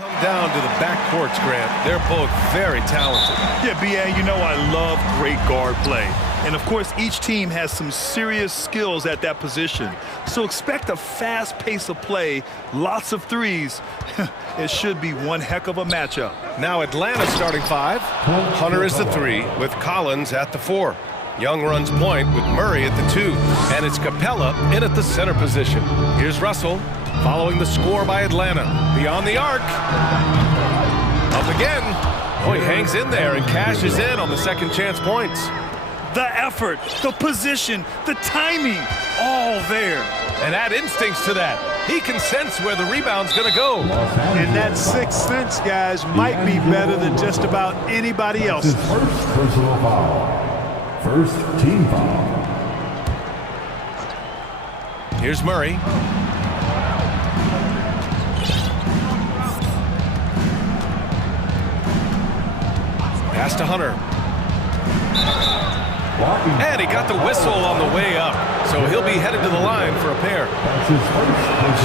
Come down to the backcourts, Grant. They're both very talented. Yeah, B.A., you know I love great guard play. And, of course, each team has some serious skills at that position. So expect a fast pace of play, lots of threes. It should be one heck of a matchup. Now Atlanta starting five. Hunter is the 3 with Collins at the 4. Young runs point with Murray at the 2. And it's Capella in at the center position. Here's Russell following the score by Atlanta. Beyond the arc. Up again. Oh, he hangs in there and cashes in on the second chance points. The effort, the position, the timing, all there. And add instincts to that. He can sense where the rebound's going to go. And that sixth sense, guys, might be better than just about anybody else. First personal foul. First team foul. Here's Murray. Pass to Hunter. And he got the whistle on the way up. So he'll be headed to the line for a pair.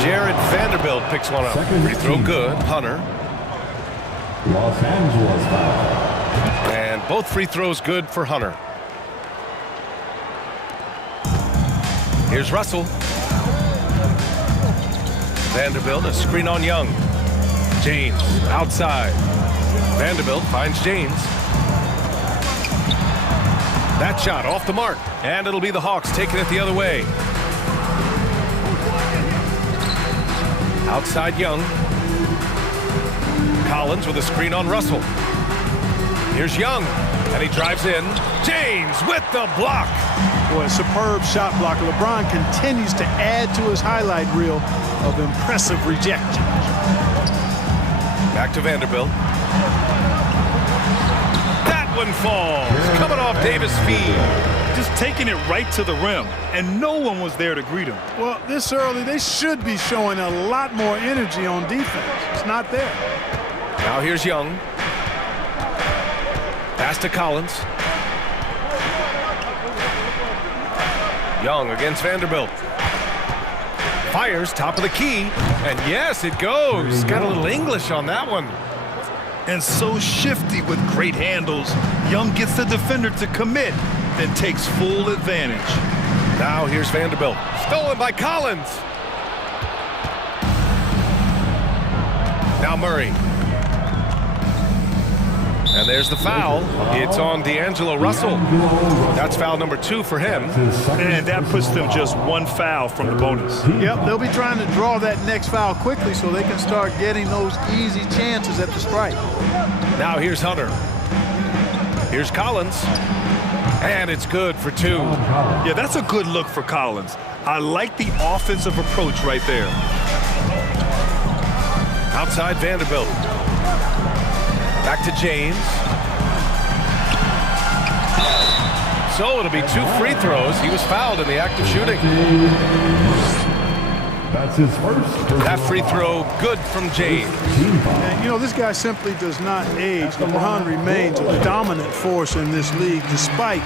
Jared Vanderbilt picks one up. Free throw good. Hunter. Los Angeles foul. And both free throws good for Hunter. Here's Russell. Vanderbilt, a screen on Young. James outside. Vanderbilt finds James. That shot off the mark, and it'll be the Hawks taking it the other way. Outside Young. Collins with a screen on Russell. Here's Young, and he drives in. James with the block. Boy, a superb shot block. LeBron continues to add to his highlight reel of impressive rejection. Back to Vanderbilt. One falls, coming off Davis' feet. Just taking it right to the rim, and no one was there to greet him. Well, this early, they should be showing a lot more energy on defense. It's not there. Now here's Young. Pass to Collins. Young against Vanderbilt. Fires top of the key, and yes, it goes. Got a little English on that one. And so shifty with great handles. Young gets the defender to commit, then takes full advantage. Now here's Vanderbilt. Stolen by Collins. Now Murray. And there's the foul. It's on D'Angelo Russell. That's foul number 2 for him. And that puts them just one foul from the bonus. Yep, they'll be trying to draw that next foul quickly so they can start getting those easy chances at the strike. Now here's Hunter. Here's Collins. And it's good for 2. Yeah, that's a good look for Collins. I like the offensive approach right there. Outside Vanderbilt. Back to James. So it'll be 2 free throws. He was fouled in the act of shooting. That's his first. That free throw good from James. And, you know, this guy simply does not age. LeBron remains a dominant force in this league despite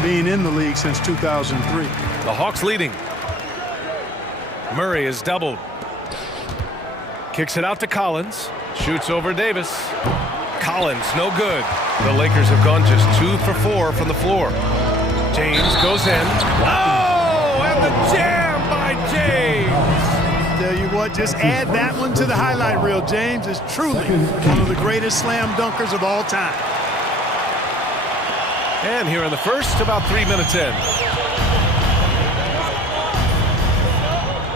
being in the league since 2003. The Hawks leading. Murray is doubled. Kicks it out to Collins. Shoots over Davis. Collins, no good. The Lakers have gone just 2 for 4 from the floor. James goes in. Oh, and the jam by James. Tell you what, just add that one to the highlight reel. James is truly one of the greatest slam dunkers of all time. And here in the first, about 3 minutes in.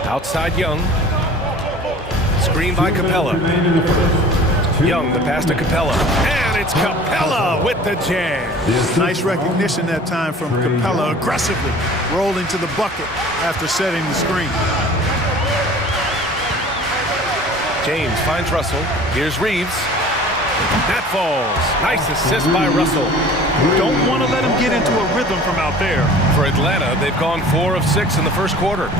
Outside Young. Screen by Capella. Young, the pass to Capella. And it's Capella with the jam. Nice recognition that time from Capella, aggressively rolling to the bucket after setting the screen. James finds Russell. Here's Reeves. That falls. Nice assist by Russell. Don't want to let him get into a rhythm from out there. For Atlanta, they've gone 4 of 6 in the first quarter.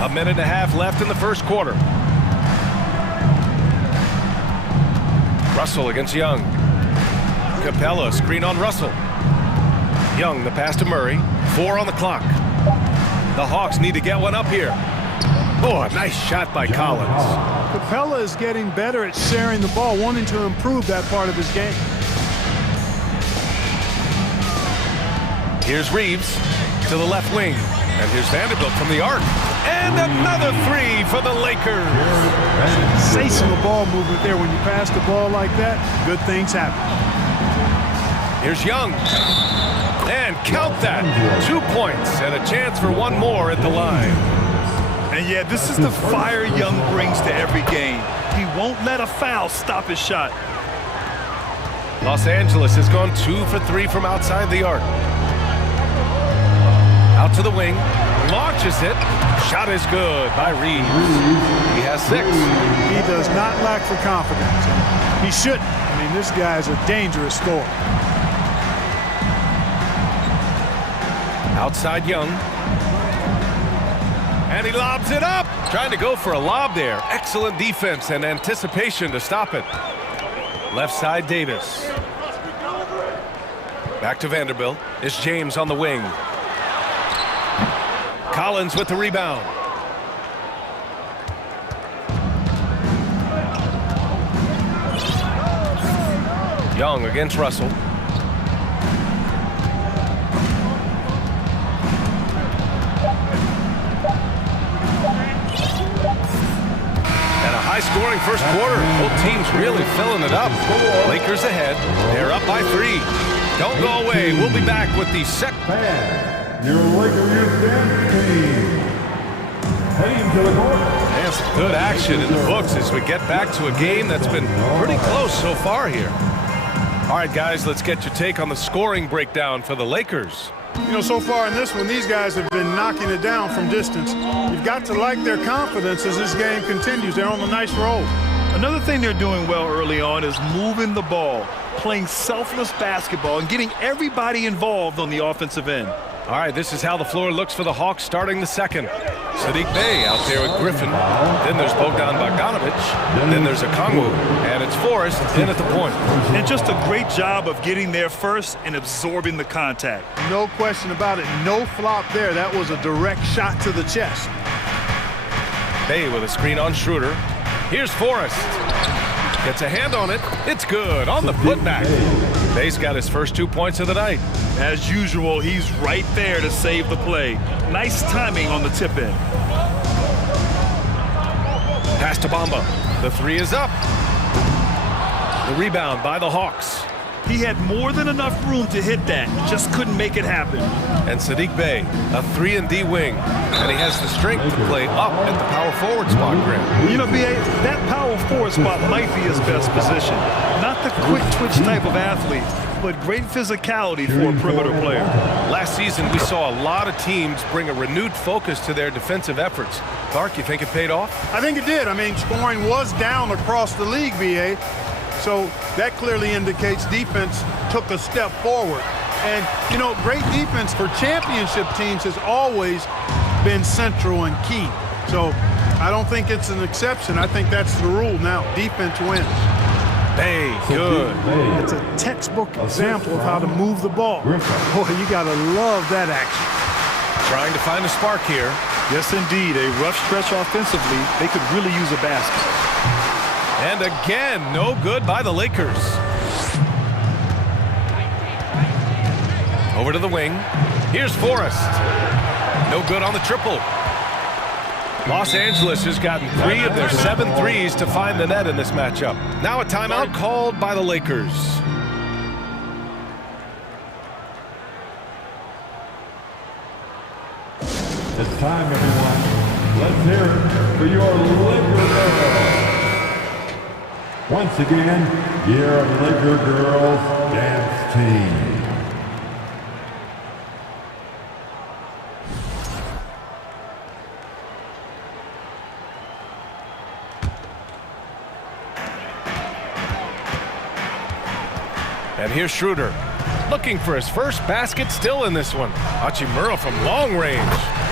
A minute and a half left in the first quarter. Russell against Young. Capella, screen on Russell. Young, the pass to Murray. 4 on the clock. The Hawks need to get one up here. Oh, a nice shot by Collins. Capella is getting better at sharing the ball, wanting to improve that part of his game. Here's Reeves to the left wing. And here's Vanderbilt from the arc. And another three for the Lakers. Sensational ball movement there. When you pass the ball like that, good things happen. Here's Young. And count that. 2 points and a chance for one more at the line. And yeah, this is the fire Young brings to every game. He won't let a foul stop his shot. Los Angeles has gone 2 for 3 from outside the arc. Out to the wing, launches it. Shot is good by Reeves. He has 6. He does not lack for confidence. He shouldn't. I mean, this guy's a dangerous scorer. Outside Young. And he lobs it up. Trying to go for a lob there. Excellent defense and anticipation to stop it. Left side Davis. Back to Vanderbilt. It's James on the wing. Collins with the rebound. Young against Russell. And a high-scoring first quarter. Both teams really filling it up. Lakers ahead. They're up by 3. Don't go away. We'll be back with the second. Your Lakers dance team. Heading to the court. And some good action in the books as we get back to a game that's been pretty close so far here. All right, guys, let's get your take on the scoring breakdown for the Lakers. You know, so far in this one, these guys have been knocking it down from distance. You've got to like their confidence as this game continues. They're on a nice roll. Another thing they're doing well early on is moving the ball, playing selfless basketball, and getting everybody involved on the offensive end. All right, this is how the floor looks for the Hawks starting the second. Sadiq Bey out there with Griffin. Then there's Bogdan Bogdanovic. Then there's Okongwu. And it's Forrest in at the point. And just a great job of getting there first and absorbing the contact. No question about it. No flop there. That was a direct shot to the chest. Bey with a screen on Schroeder. Here's Forrest. Gets a hand on it. It's good on the putback. Bey's got his first 2 points of the night. As usual, he's right there to save the play. Nice timing on the tip in. Pass to Bamba. The 3 is up. The rebound by the Hawks. He had more than enough room to hit that. Just couldn't make it happen. And Sadiq Bey, a 3-and-D wing. And he has the strength to play up at the power forward spot, Graham. You know, B.A., that power forward spot might be his best position. Not the quick twitch type of athlete, but great physicality for a perimeter player. Last season, we saw a lot of teams bring a renewed focus to their defensive efforts. Clark, you think it paid off? I think it did. I mean, scoring was down across the league, B.A., so that clearly indicates defense took a step forward. And, you know, great defense for championship teams has always been central and key. So I don't think it's an exception. I think that's the rule now. Defense wins. Bey, good. It's a textbook example of how to move the ball. Boy, you got to love that action. Trying to find a spark here. Yes, indeed. A rough stretch offensively. They could really use a basket. And again, no good by the Lakers. Over to the wing. Here's Forrest. No good on the triple. Los Angeles has gotten 3 of their 7 threes to find the net in this matchup. Now a timeout called by the Lakers. It's time, everyone. Let's hear it for your Laker girls. Once again, your Laker girls dance team. And here's Schroeder, looking for his first basket still in this one. Hachimura from long range,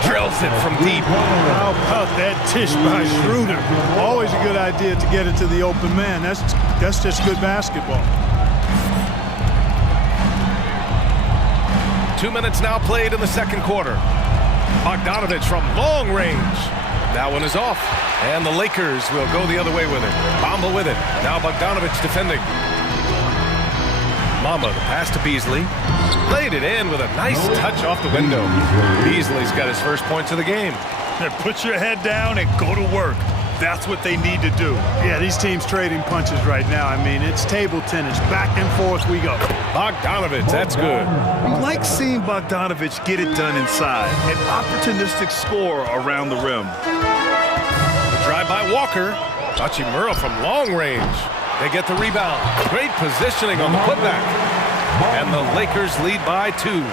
drills it from deep. How about that tish by Schroeder? Always a good idea to get it to the open man. That's just good basketball. 2 minutes now played in the second quarter. Bogdanovic from long range. That one is off. And the Lakers will go the other way with it. Bamba with it. Now Bogdanovich defending. Mamba, the pass to Beasley. Laid it in with a nice touch off the window. Beasley's got his first points of the game. Put your head down and go to work. That's what they need to do. Yeah, these teams trading punches right now. I mean, it's table tennis. Back and forth we go. Bogdanovich, that's good. You like seeing Bogdanovich get it done inside. An opportunistic score around the rim. Drive by Walker. Hachimura from long range. They get the rebound. Great positioning on the putback. And the Lakers lead by 2.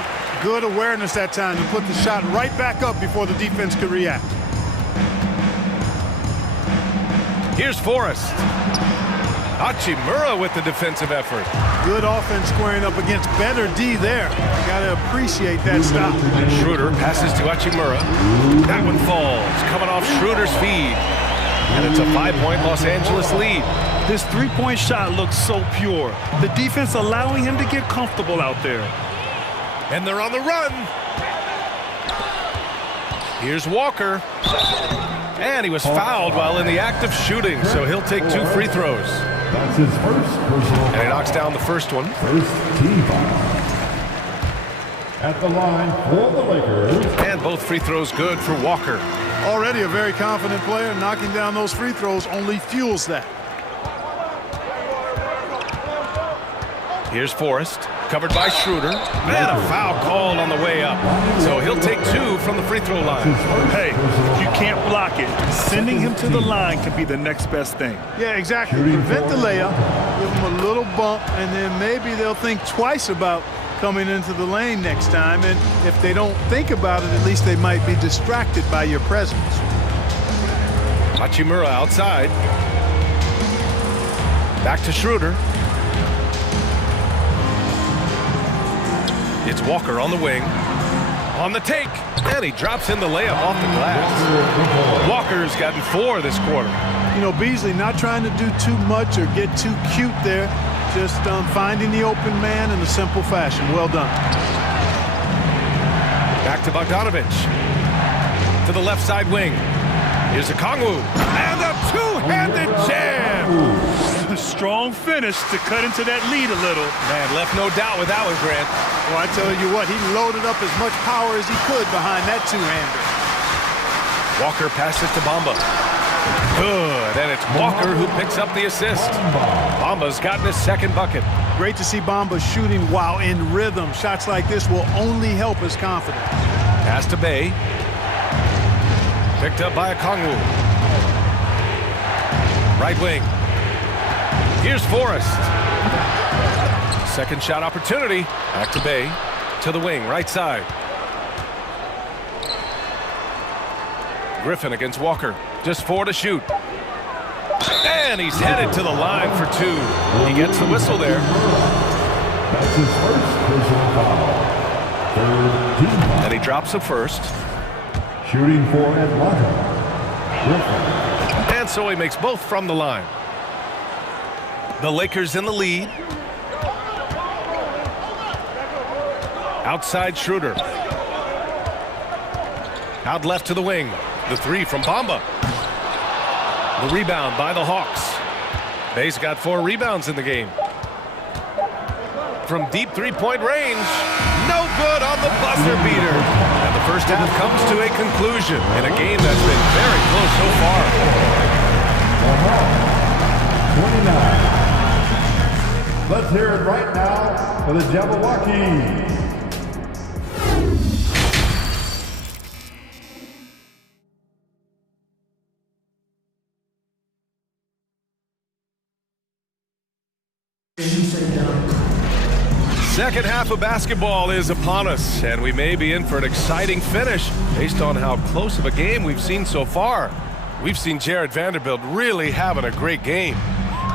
Good awareness that time to put the shot right back up before the defense could react. Here's Forrest. Hachimura with the defensive effort. Good offense squaring up against better D there. You got to appreciate that stop. Schroeder passes to Hachimura. That one falls, coming off Schroeder's feed. And it's a 5-point Los Angeles lead. This three-point shot looks so pure. The defense allowing him to get comfortable out there. And they're on the run. Here's Walker. And he was fouled while in the act of shooting, so he'll take 2 free throws. That's his first personal And he knocks down the first one. First team foul. At the line for the Lakers. And both free throws good for Walker. Already a very confident player. Knocking down those free throws only fuels that. Here's Forrest, covered by Schroeder. And a foul called on the way up. So he'll take 2 from the free throw line. Hey, if you can't block it, sending him to the line can be the next best thing. Yeah, exactly. Prevent the layup, give them a little bump, and then maybe they'll think twice about coming into the lane next time. And if they don't think about it, at least they might be distracted by your presence. Hachimura outside. Back to Schroeder. It's Walker on the wing. On the take. And he drops in the layup off the glass. Walker's gotten 4 this quarter. You know, Beasley not trying to do too much or get too cute there. Just finding the open man in a simple fashion. Well done. Back to Bogdanovich. To the left side wing. Here's a Kongwu. And a two-handed jam. A strong finish to cut into that lead a little. Man, left no doubt with that one, Grant. Well, I tell you what, he loaded up as much power as he could behind that two-hander. Walker passes to Bamba. Good, and it's Walker who picks up the assist. Bamba's gotten his second bucket. Great to see Bamba shooting while in rhythm. Shots like this will only help his confidence. Pass to Bay. Picked up by a Kongwu. Right wing. Here's Forrest. Second shot opportunity. Back to Bay. To the wing, right side. Griffin against Walker. Just 4 to shoot. And he's headed to the line for 2. He gets the whistle there. That's his first personal foul. Third team foul. And he drops the first. Shooting for Atlanta. Griffin. And so he makes both from the line. The Lakers in the lead. Outside Schroeder. Out left to the wing. The 3 from Bamba. The rebound by the Hawks. Bay's got 4 rebounds in the game. From deep 3-point range. No good on the buzzer beater. And the first half comes to a conclusion in a game that's been very close so far. 29. Let's hear it right now for the Jabberwockies. Second half of basketball is upon us, and we may be in for an exciting finish based on how close of a game we've seen so far. We've seen Jared Vanderbilt really having a great game.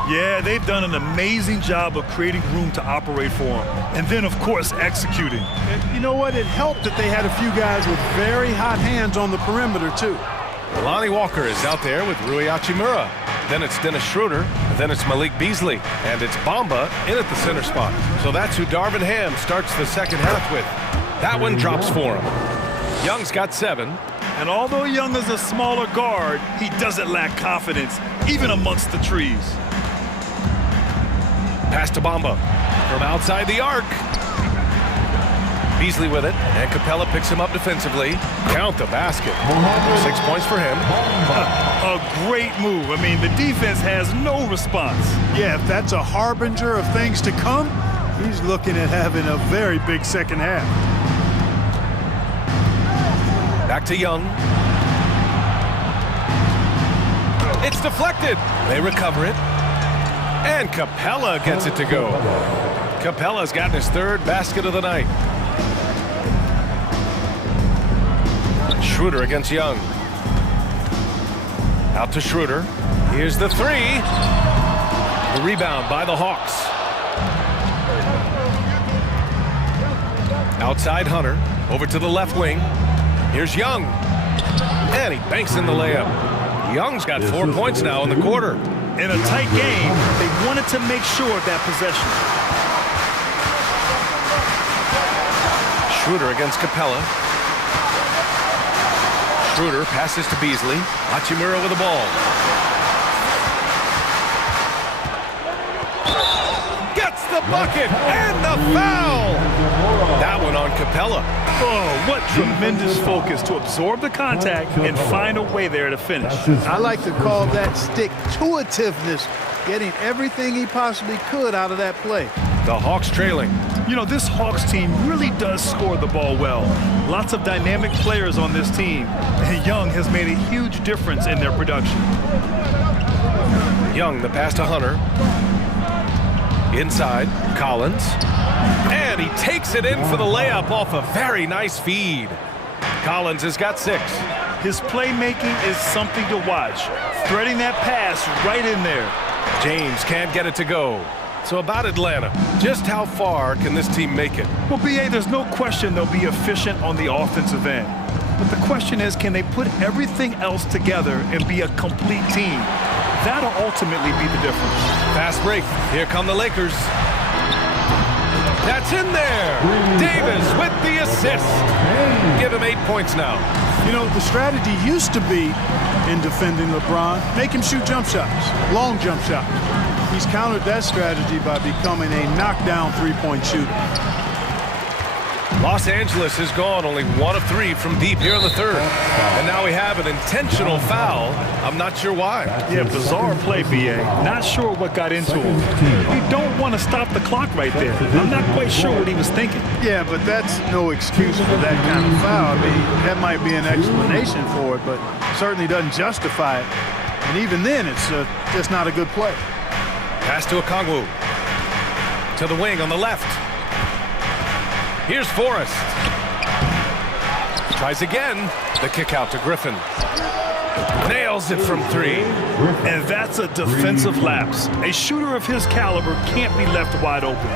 Yeah, they've done an amazing job of creating room to operate for him. And then, of course, executing. And you know what? It helped that they had a few guys with very hot hands on the perimeter, too. Lonnie Walker is out there with Rui Hachimura. Then it's Dennis Schroeder. Then it's Malik Beasley. And it's Bamba in at the center spot. So that's who Darvin Ham starts the second half with. That one drops for him. Young's got 7. And although Young is a smaller guard, he doesn't lack confidence, even amongst the trees. Pass to Bamba from outside the arc. Beasley with it, and Capella picks him up defensively. Count the basket. 6 points for him. A great move. I mean, the defense has no response. Yeah, if that's a harbinger of things to come, he's looking at having a very big second half. Back to Young. It's deflected. They recover it. And Capella gets it to go. Capella's gotten his third basket of the night. Schroeder against Young. Out to Schroeder. Here's the three. The rebound by the Hawks. Outside Hunter. Over to the left wing. Here's Young. And he banks in the layup. Young's got 4 points now in the quarter. In a tight game, they wanted to make sure of that possession. Schroeder against Capella. Schroeder passes to Beasley. Hachimura with the ball. Gets the bucket and the foul. That one on Capella. Oh, what tremendous focus to absorb the contact and find a way there to finish. I like to call that stick-to-itiveness, getting everything he possibly could out of that play. The Hawks trailing. You know, this Hawks team really does score the ball well. Lots of dynamic players on this team. And Young has made a huge difference in their production. Young, the pass to Hunter. Inside, Collins. And he takes it in for the layup off a very nice feed. Collins has got 6. His playmaking is something to watch. Threading that pass right in there. James can't get it to go. So about Atlanta, just how far can this team make it? Well, B.A., there's no question they'll be efficient on the offensive end. But the question is, can they put everything else together and be a complete team? That'll ultimately be the difference. Fast break. Here come the Lakers. That's in there. Davis with the assist. Give him 8 points now. You know, the strategy used to be in defending LeBron, make him shoot jump shots, long jump shots. He's countered that strategy by becoming a knockdown three-point shooter. Los Angeles has gone only 1 of 3 from deep here in the third. And now we have an intentional foul. I'm not sure why. Yeah, bizarre play, B.A. Not sure what got into him. You don't want to stop the clock right there. I'm not quite sure what he was thinking. Yeah, but that's no excuse for that kind of foul. I mean, that might be an explanation for it, but certainly doesn't justify it. And even then, it's just not a good play. Pass to Okongwu. To the wing on the left. Here's Forrest. Tries again. The kick out to Griffin. Nails it from 3. And that's a defensive lapse. A shooter of his caliber can't be left wide open.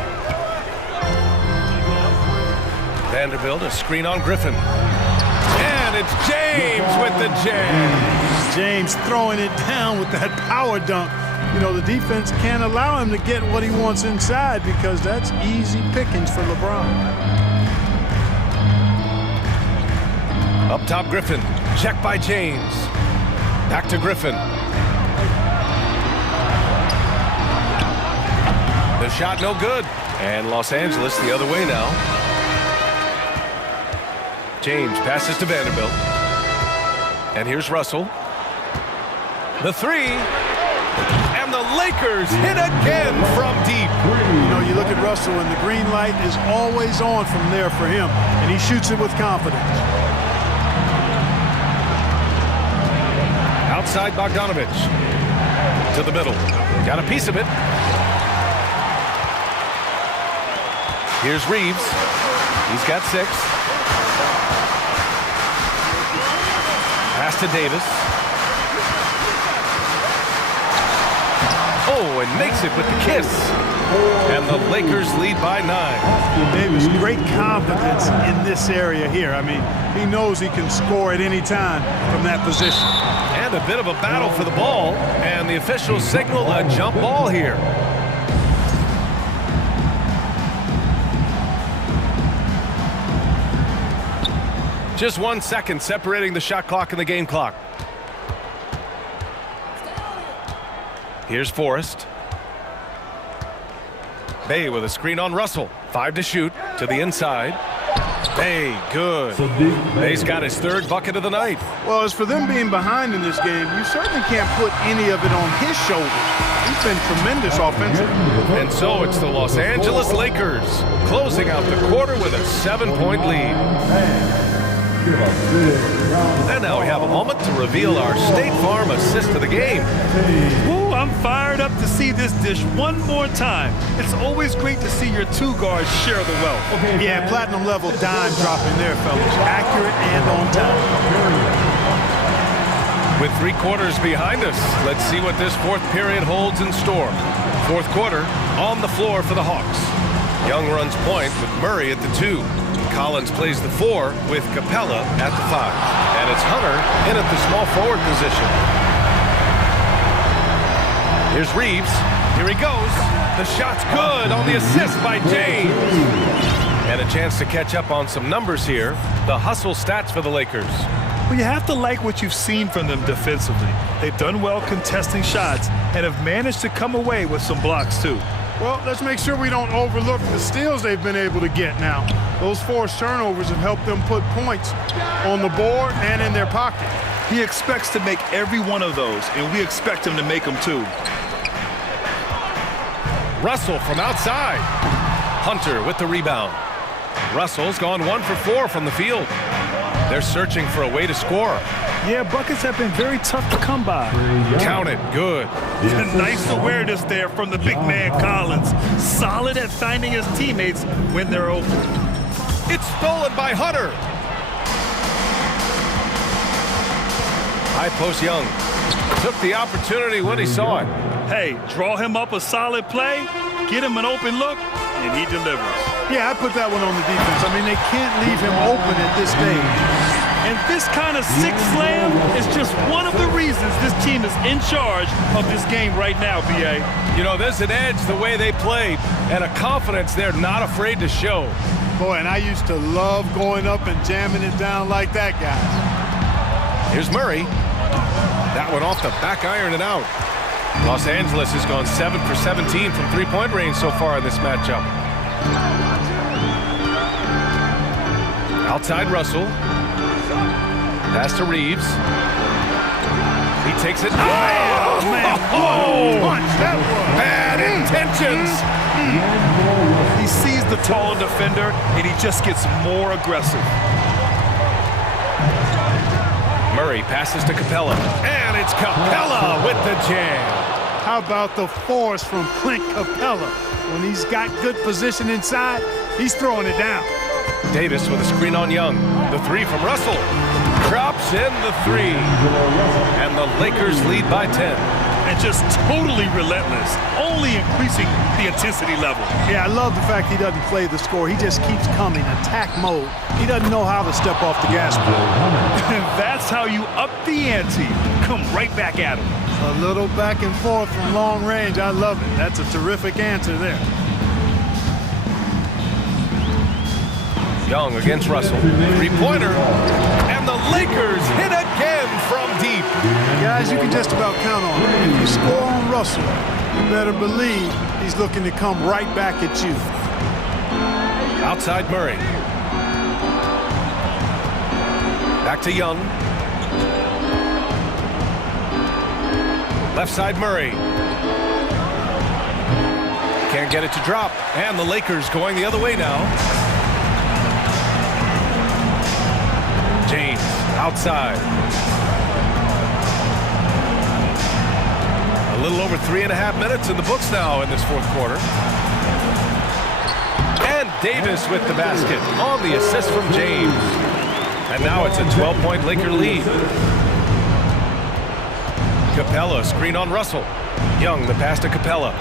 Vanderbilt, a screen on Griffin. And it's James with the jam. James throwing it down with that power dunk. You know, the defense can't allow him to get what he wants inside because that's easy pickings for LeBron. Up top, Griffin. Check by James. Back to Griffin. The shot no good. And Los Angeles the other way now. James passes to Vanderbilt. And here's Russell. The 3. And the Lakers hit again from deep. You know, you look at Russell and the green light is always on from there for him. And he shoots it with confidence. Outside Bogdanovich. To the middle. Got a piece of it. Here's Reeves. He's got 6. Pass to Davis. Oh, and makes it with the kiss. And the Lakers lead by 9. Davis, great confidence in this area here. I mean, he knows he can score at any time from that position. And a bit of a battle for the ball. And the officials signal a jump ball here. Just 1 second separating the shot clock and the game clock. Here's Forrest. Bay with a screen on Russell. 5 to shoot to the inside. Bay, good. Bay's got his 3rd bucket of the night. Well, as for them being behind in this game, you certainly can't put any of it on his shoulders. He's been tremendous offensively. And so it's the Los Angeles Lakers closing out the quarter with a 7-point lead. And now we have a moment to reveal our State Farm assist of the game. Ooh, I'm fired up to see this dish one more time. It's always great to see your 2 guards share the wealth. Yeah, platinum level dime dropping there, fellas. Accurate and on time. With 3 quarters behind us, let's see what this 4th period holds in store. 4th quarter on the floor for the Hawks. Young runs point with Murray at the 2. Collins plays the 4 with Capella at the 5. And it's Hunter in at the small forward position. Here's Reeves. Here he goes. The shot's good on the assist by James. And a chance to catch up on some numbers here. The hustle stats for the Lakers. Well, you have to like what you've seen from them defensively. They've done well contesting shots and have managed to come away with some blocks too. Well, let's make sure we don't overlook the steals they've been able to get now. Those forced turnovers have helped them put points on the board and in their pocket. He expects to make every one of those, and we expect him to make them too. Russell from outside. Hunter with the rebound. Russell's gone 1 for 4 from the field. They're searching for a way to score. Yeah, buckets have been very tough to come by. Count it, good. Nice awareness there from the big man Collins. Solid at finding his teammates when they're open. It's stolen by Hunter. High post Young. Took the opportunity when he saw it. Hey, draw him up a solid play, get him an open look, and he delivers. Yeah, I put that one on the defense. I mean, they can't leave him open at this stage. And this kind of sick slam is just one of the reasons this team is in charge of this game right now, B.A. You know, there's an edge the way they played and a confidence they're not afraid to show. Boy, and I used to love going up and jamming it down like that, guys. Here's Murray. That one off the back iron and out. Los Angeles has gone 7 for 17 from 3-point range so far in this matchup. Outside Russell. Pass to Reeves. He takes it. Oh, man. Oh, Punch, that was. bad intentions. He sees the tall defender, and he just gets more aggressive. Murray passes to Capella. And it's Capella with the jam. How about the force from Clint Capella? When he's got good position inside, he's throwing it down. Davis with a screen on Young. The 3 from Russell. Drops in the 3. And the Lakers lead by 10. And just totally relentless, only increasing the intensity level. Yeah, I love the fact he doesn't play the score. He just keeps coming, attack mode. He doesn't know how to step off the gas pedal. And that's how you up the ante. Come right back at him. A little back and forth from long range. I love it. That's a terrific answer there. Young against Russell. 3-pointer. And the Lakers hit again from deep. Guys, you can just about count on it. If you score on Russell, you better believe he's looking to come right back at you. Outside Murray. Back to Young. Left side Murray. Can't get it to drop. And the Lakers going the other way now. James outside. A little over 3.5 minutes in the books now in this 4th quarter. And Davis with the basket on the assist from James. And now it's a 12-point Laker lead. Capella screen on Russell. Young the pass to Capella.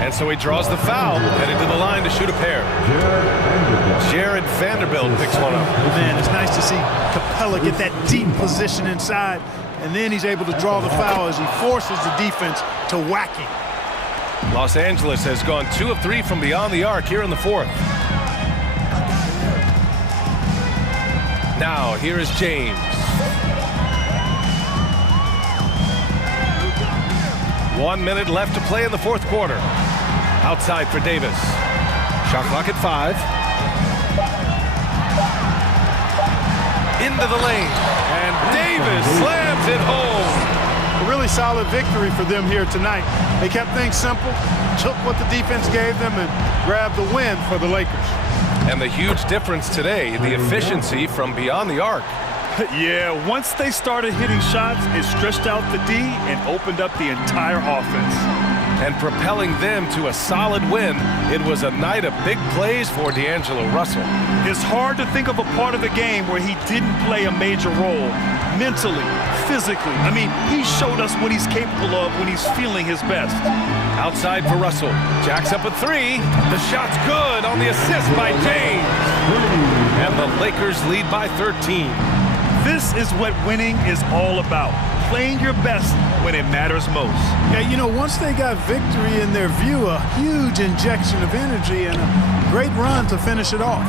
And so he draws the foul, heading to the line to shoot a pair. Jared Vanderbilt picks one up. Man, it's nice to see Capella get that deep position inside, and then he's able to draw the foul as he forces the defense to whack him. Los Angeles has gone 2 of 3 from beyond the arc here in the 4th. Now, here is James. 1 minute left to play in the fourth quarter. Outside for Davis. Shot clock at 5. Into the lane. And Davis slams it home. A really solid victory for them here tonight. They kept things simple, took what the defense gave them, and grabbed the win for the Lakers. And the huge difference today, the efficiency from beyond the arc. Yeah, once they started hitting shots, it stretched out the D and opened up the entire offense. And propelling them to a solid win, it was a night of big plays for D'Angelo Russell. It's hard to think of a part of the game where he didn't play a major role. Mentally, physically. I mean, he showed us what he's capable of when he's feeling his best. Outside for Russell. Jacks up a 3. The shot's good on the assist by James. And the Lakers lead by 13. This is what winning is all about. Playing your best when it matters most. Yeah, you know, once they got victory in their view, a huge injection of energy and a great run to finish it off.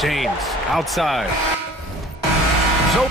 James outside. So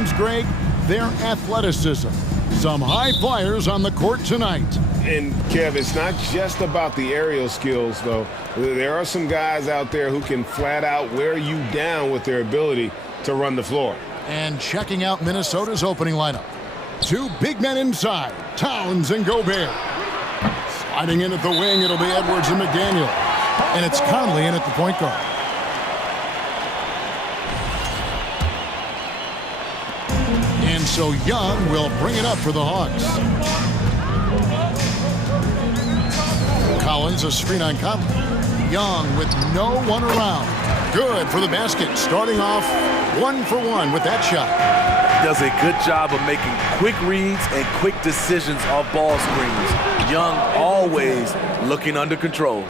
teams, Greg, their athleticism. Some high flyers on the court tonight. And, Kev, it's not just about the aerial skills, though. There are some guys out there who can flat out wear you down with their ability to run the floor. And checking out Minnesota's opening lineup. Two big men inside, Towns and Gobert. Sliding in at the wing, it'll be Edwards and McDaniel. And it's Conley in at the point guard. And so Young will bring it up for the Hawks. Collins, a screen on Conley. Young with no one around. Good for the basket, starting off 1 for 1 with that shot. Does a good job of making quick reads and quick decisions off ball screens. Young always looking under control.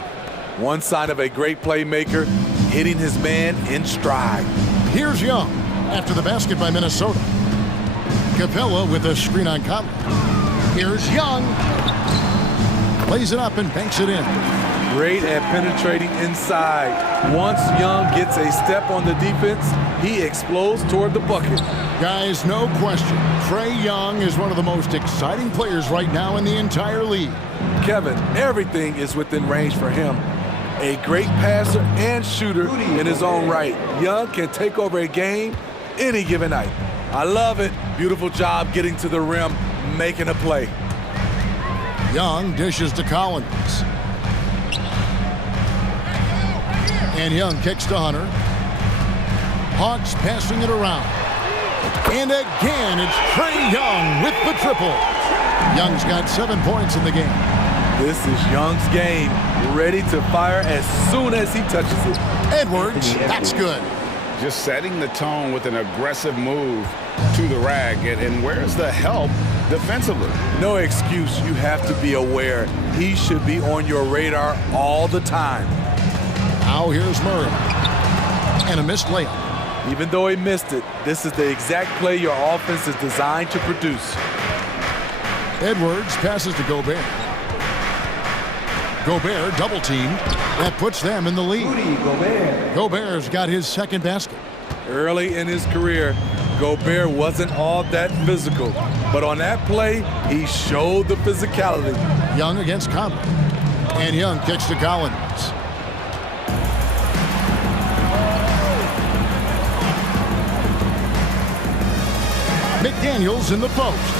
One sign of a great playmaker, hitting his man in stride. Here's Young after the basket by Minnesota. Capella with a screen on Conley. Here's Young. Plays it up and banks it in. Great at penetrating inside. Once Young gets a step on the defense, he explodes toward the bucket. Guys, no question, Trae Young is one of the most exciting players right now in the entire league. Kevin, everything is within range for him. A great passer and shooter in his own right. Young can take over a game any given night. I love it. Beautiful job getting to the rim, making a play. Young dishes to Collins. And Young kicks to Hunter. Hawks passing it around. And again, it's Trae Young with the triple. Young's got 7 points in the game. This is Young's game, ready to fire as soon as he touches it. Edwards, that's good. Just setting the tone with an aggressive move to the rack. And where's the help defensively? No excuse. You have to be aware. He should be on your radar all the time. Now here's Murray. And a missed layup. Even though he missed it, this is the exact play your offense is designed to produce. Edwards passes to Gobert. Gobert double-teamed. That puts them in the lead. Gobert's got his second basket. Early in his career, Gobert wasn't all that physical. But on that play, he showed the physicality. Young against Conley. And Young kicks to Collins. McDaniels in the post.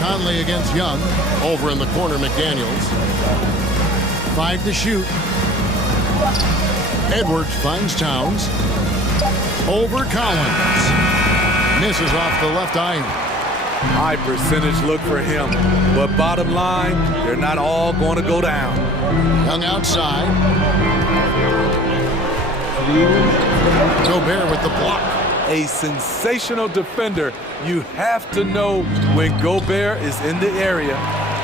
Conley against Young. Over in the corner, McDaniels. 5 to shoot. Edwards finds Towns. Over Collins. Misses off the left iron. High percentage look for him. But bottom line, they're not all going to go down. Young outside. Gobert with the block. A sensational defender. You have to know when Gobert is in the area.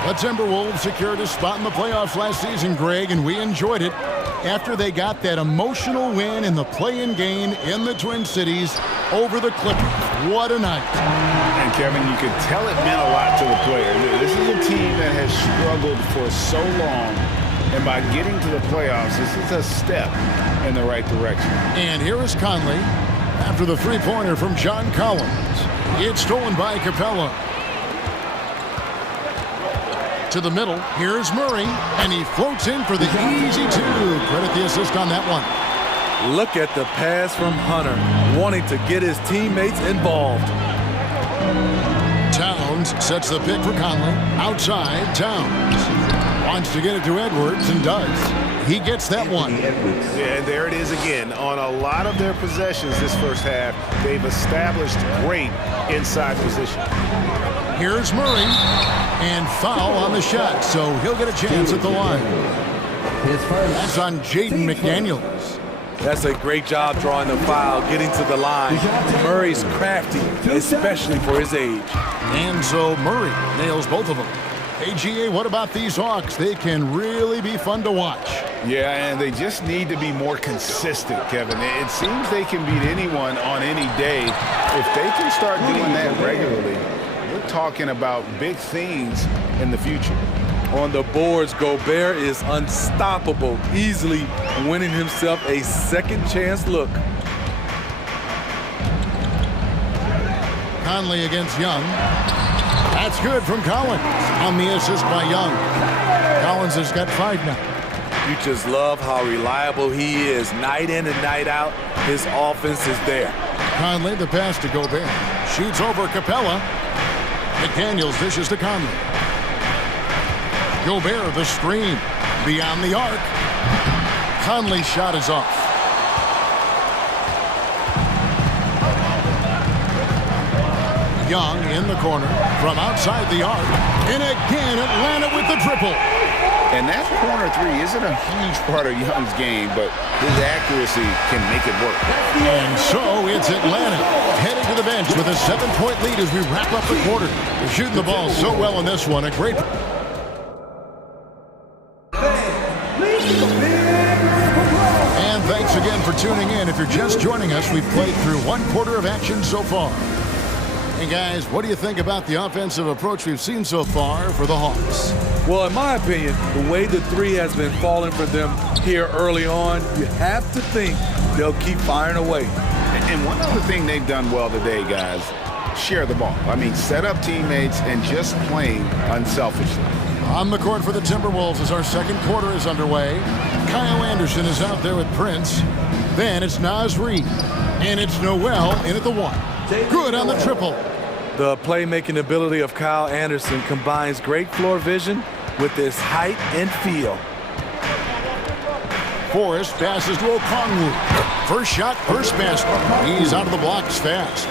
The Timberwolves secured a spot in the playoffs last season, Greg, and we enjoyed it after they got that emotional win in the play-in game in the Twin Cities over the Clippers. What a night. And, Kevin, you could tell it meant a lot to the players. This is a team that has struggled for so long, and by getting to the playoffs, this is a step in the right direction. And here is Conley after the three-pointer from John Collins. It's stolen by Capella. To the middle, here's Murray, and he floats in for the easy two. Credit the assist on that one. Look at the pass from Hunter, wanting to get his teammates involved. Towns sets the pick for Conley. Outside, Towns wants to get it to Edwards and does. He gets that one. Yeah, and there it is again. On a lot of their possessions this first half, they've established great inside position. Here's Murray, and foul on the shot, so he'll get a chance at the line. That's on Jaden McDaniels. That's a great job drawing the foul, getting to the line. Murray's crafty, especially for his age. And so Murray nails both of them. Hey, GA, what about these Hawks? They can really be fun to watch. Yeah, and they just need to be more consistent, Kevin. It seems they can beat anyone on any day. If they can start doing that regularly, we're talking about big things in the future. On the boards, Gobert is unstoppable, easily winning himself a second chance look. Conley against Young. That's good from Collins. On the assist by Young. Collins has got 5 now. You just love how reliable he is. Night in and night out, his offense is there. Conley, the pass to Gobert. Shoots over Capella. McDaniels dishes to Conley. Gobert, the screen. Beyond the arc. Conley's shot is off. Young in the corner from outside the arc. And again, Atlanta with the triple. And that corner three isn't a huge part of Young's game, but his accuracy can make it work. And so it's Atlanta heading to the bench with a 7-point lead as we wrap up the quarter. They're shooting the ball so well in this one. A great... And thanks again for tuning in. If you're just joining us, we've played through 1 quarter of action so far. Hey guys, what do you think about the offensive approach we've seen so far for the Hawks? Well, in my opinion, the way the three has been falling for them here early on, you have to think they'll keep firing away. And one other thing they've done well today, guys, share the ball. I mean, set up teammates and just playing unselfishly. On the court for the Timberwolves as our second quarter is underway. Kyle Anderson is out there with Prince. Then it's Naz Reid. And it's Noel in at the 1. Good on the triple. The playmaking ability of Kyle Anderson combines great floor vision with his height and feel. Forrest passes to Okongwu. First shot, first basket. He's out of the blocks fast.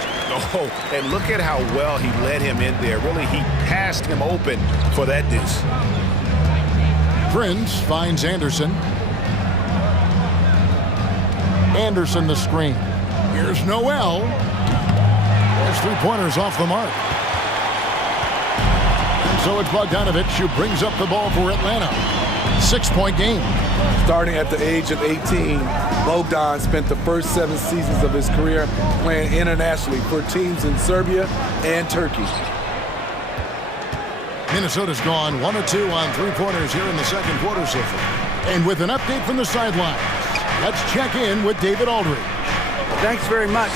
Oh, and look at how well he led him in there. Really, he passed him open for that deuce. Prince finds Anderson. Anderson the screen. Here's Noel. There's 3-pointers off the mark. And so it's Bogdanovich who brings up the ball for Atlanta. 6-point game. Starting at the age of 18, Bogdan spent the first 7 seasons of his career playing internationally for teams in Serbia and Turkey. Minnesota's gone 1 of 2 on 3-pointers here in the second quarter so far. And with an update from the sideline, let's check in with David Aldridge. Thanks very much.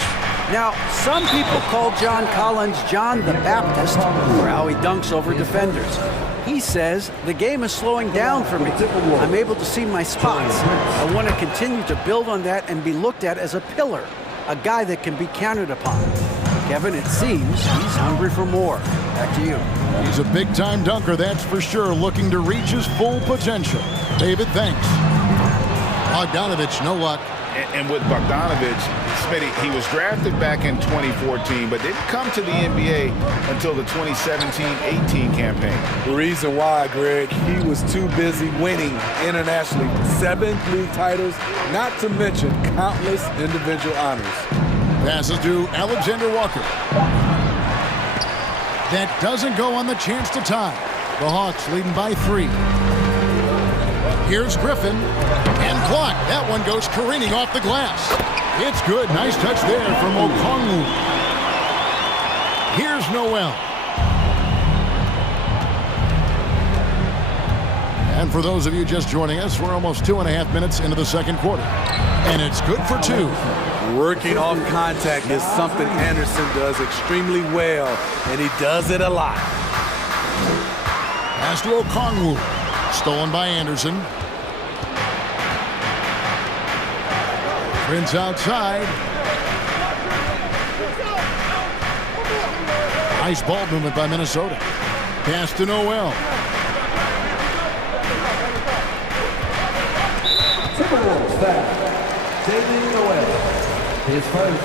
Now, some people call John Collins John the Baptist for how he dunks over defenders. He says, the game is slowing down for me. I'm able to see my spots. I want to continue to build on that and be looked at as a pillar, a guy that can be counted upon. Kevin, it seems he's hungry for more. Back to you. He's a big-time dunker, that's for sure, looking to reach his full potential. David, thanks. Bogdanovich, no luck. And with Bogdanovich, Smitty, he was drafted back in 2014, but didn't come to the NBA until the 2017-18 campaign. The reason why, Greg, he was too busy winning internationally. 7 league titles, not to mention countless individual honors. Passes to Alexander Walker. That doesn't go on the chance to tie. The Hawks leading by 3. Here's Griffin. And blocked. That one goes careening off the glass. It's good. Nice touch there from Okongwu. Here's Noel. And for those of you just joining us, we're almost 2.5 minutes into the second quarter. And it's good for 2. Working off contact is something Anderson does extremely well, and he does it a lot. Pass to Okongwu. Stolen by Anderson. Prince outside. Nice ball movement by Minnesota. Pass to Noel. Timberwolves foul. David Noel. His first.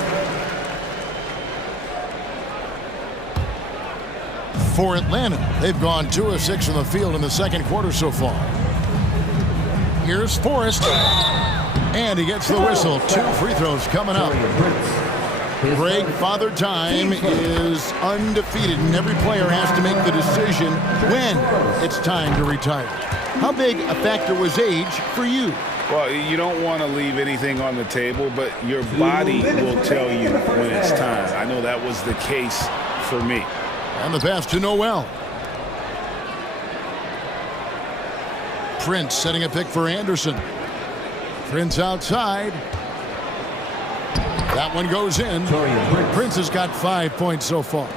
For Atlanta, they've gone 2 of 6 from the field in the second quarter so far. Here's Forrest. And he gets the whistle. 2 free throws coming up. Greg, Father Time is undefeated, and every player has to make the decision when it's time to retire. How big a factor was age for you? Well, you don't want to leave anything on the table, but your body will tell you when it's time. I know that was the case for me. And the pass to Noel. Prince setting a pick for Anderson. Prince outside. That one goes in. Prince has got 5 points so far.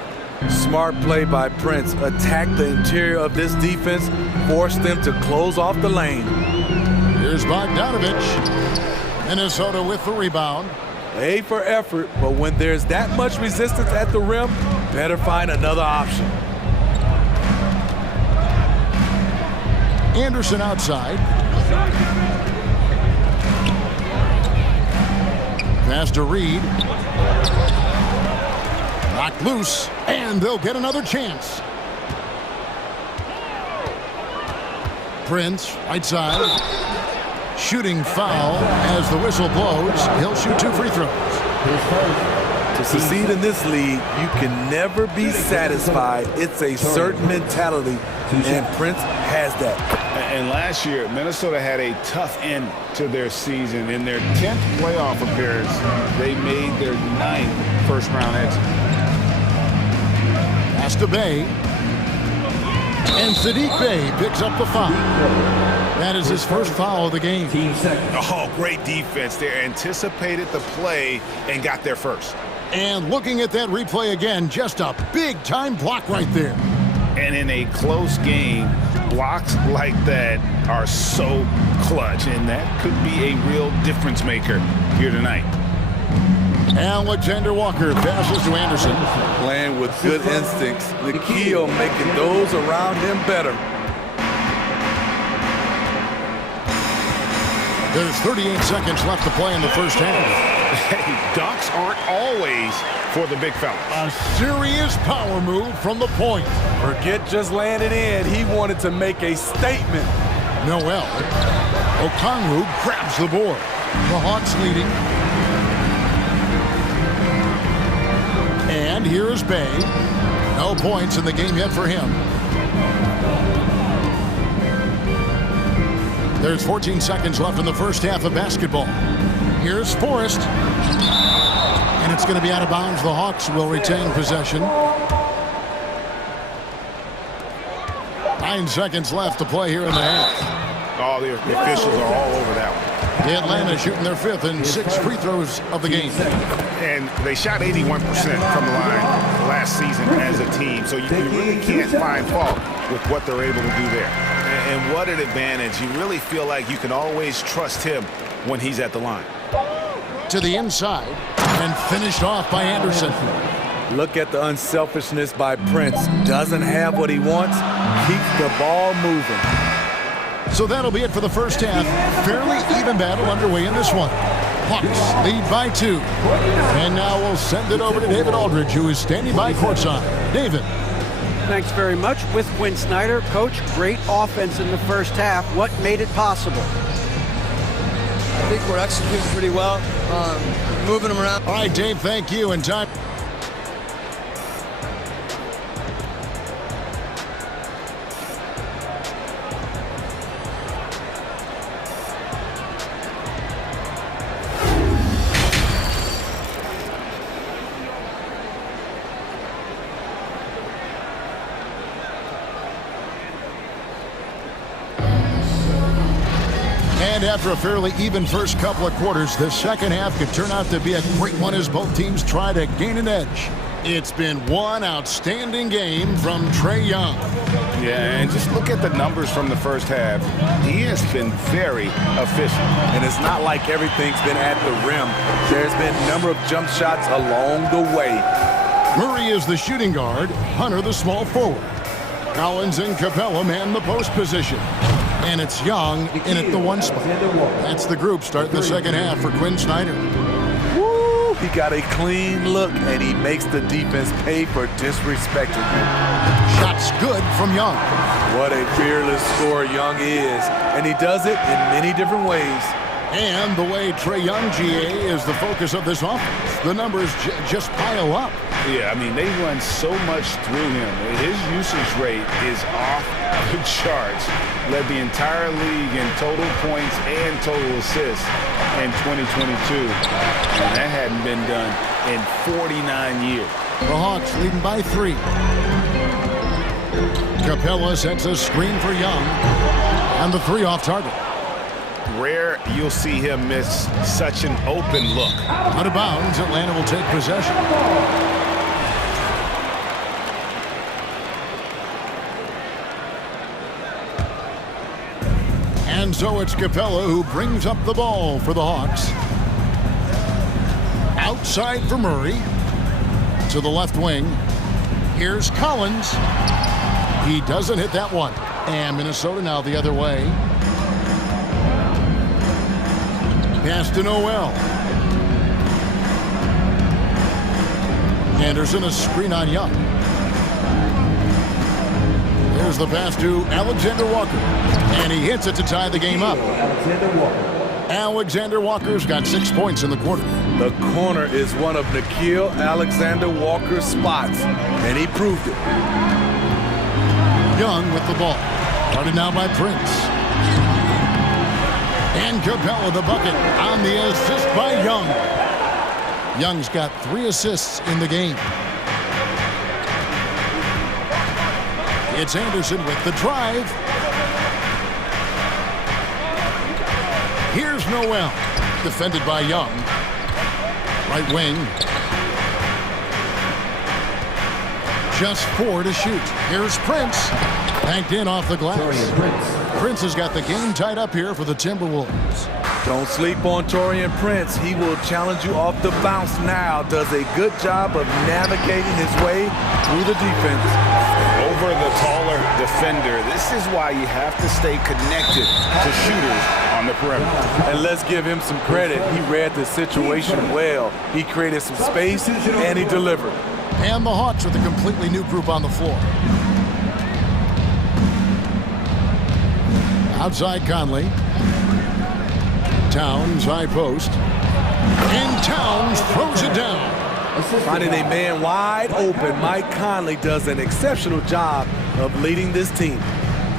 Smart play by Prince. Attack the interior of this defense. Force them to close off the lane. Here's Bogdanovich. Minnesota with the rebound. A for effort, but when there's that much resistance at the rim, better find another option. Anderson outside. Pass to Reed. Knocked loose, and they'll get another chance. Prince, right side. Shooting foul as the whistle blows. He'll shoot 2 free throws. To succeed in this league, you can never be satisfied. It's a certain mentality, and Prince has that. And last year, Minnesota had a tough end to their season. In their 10th playoff appearance, they made their 9th first-round exit. Pass to Bay. And Sadiq Bey picks up the foul. That is his first foul of the game. Oh, great defense there. Anticipated the play and got there first. And looking at that replay again, just a big-time block right there. And in a close game, blocks like that are so clutch, and that could be a real difference maker here tonight. Alexander Walker passes to Anderson. Playing with good instincts. The key on making those around him better. There's 38 seconds left to play in the first half. Hey, dunks aren't always for the big fellas. A serious power move from the point. Forget just laying it in. He wanted to make a statement. Noel. Okongwu grabs the board. The Hawks leading. And here is Bay. No points in the game yet for him. There's 14 seconds left in the first half of basketball. Here's Forrest. And it's going to be out of bounds. The Hawks will retain possession. 9 seconds left to play here in the half. Oh, the officials are all over that one. The Atlanta shooting their 5th and 6th free throws of the game. And they shot 81% from the line last season as a team. So you really can't find fault with what they're able to do there. And what an advantage. You really feel like you can always trust him when he's at the line. To the inside and finished off by Anderson. Look at the unselfishness by Prince. Doesn't have what he wants. Keeps the ball moving. So that'll be it for the first half. Fairly even battle underway in this one. Hawks lead by 2. And now we'll send it over to David Aldridge, who is standing by courtside. David. Thanks very much. With Quinn Snyder, Coach, great offense in the first half. What made it possible? I think we're executing pretty well, moving them around. All right, Dave, thank you. And time. And after a fairly even first couple of quarters, the second half could turn out to be a great one as both teams try to gain an edge. It's been one outstanding game from Trae Young. Yeah, and just look at the numbers from the first half. He has been very efficient. And it's not like everything's been at the rim. There's been a number of jump shots along the way. Murray is the shooting guard, Hunter the small forward. Collins and Capella man the post position. And it's Young in at the 1 spot. That's the group starting the second half for Quinn Snyder. Woo! He got a clean look, and he makes the defense pay for disrespecting him. Shots good from Young. What a fearless scorer Young is, and he does it in many different ways. And the way Trae Young, GA, is the focus of this offense. The numbers just pile up. Yeah, I mean, they run so much through him. His usage rate is off the charts. Led the entire league in total points and total assists in 2022. And that hadn't been done in 49 years. The Hawks leading by 3. Capella sets a screen for Young. And the 3 off target. rare you'll see him miss such an open look. Out of bounds, Atlanta will take possession. And so it's Capella who brings up the ball for the Hawks. Outside for Murray. To the left wing. Here's Collins. He doesn't hit that one. And Minnesota now the other way. Pass to Noel. Anderson, a screen on Young. There's the pass to Alexander Walker. And he hits it to tie the game up. Alexander Walker's got 6 points in the quarter. The corner is one of Nickeil Alexander Walker's spots, and he proved it. Young with the ball. Guarded now by Prince. And Capella the bucket on the assist by Young. Young's got 3 assists in the game. It's Anderson with the drive. Here's Noel. Defended by Young. Right wing. Just 4 to shoot. Here's Prince. Banked in off the glass. Prince has got the game tied up here for the Timberwolves. Don't sleep on Taurean Prince. He will challenge you off the bounce now. Does a good job of navigating his way through the defense. Over the taller defender. This is why you have to stay connected to shooters on the perimeter. And let's give him some credit. He read the situation well. He created some space, and he delivered. And the Hawks with a completely new group on the floor. Outside Conley. Towns, high post. And Towns throws it down. Finding a man wide open, Mike Conley does an exceptional job of leading this team.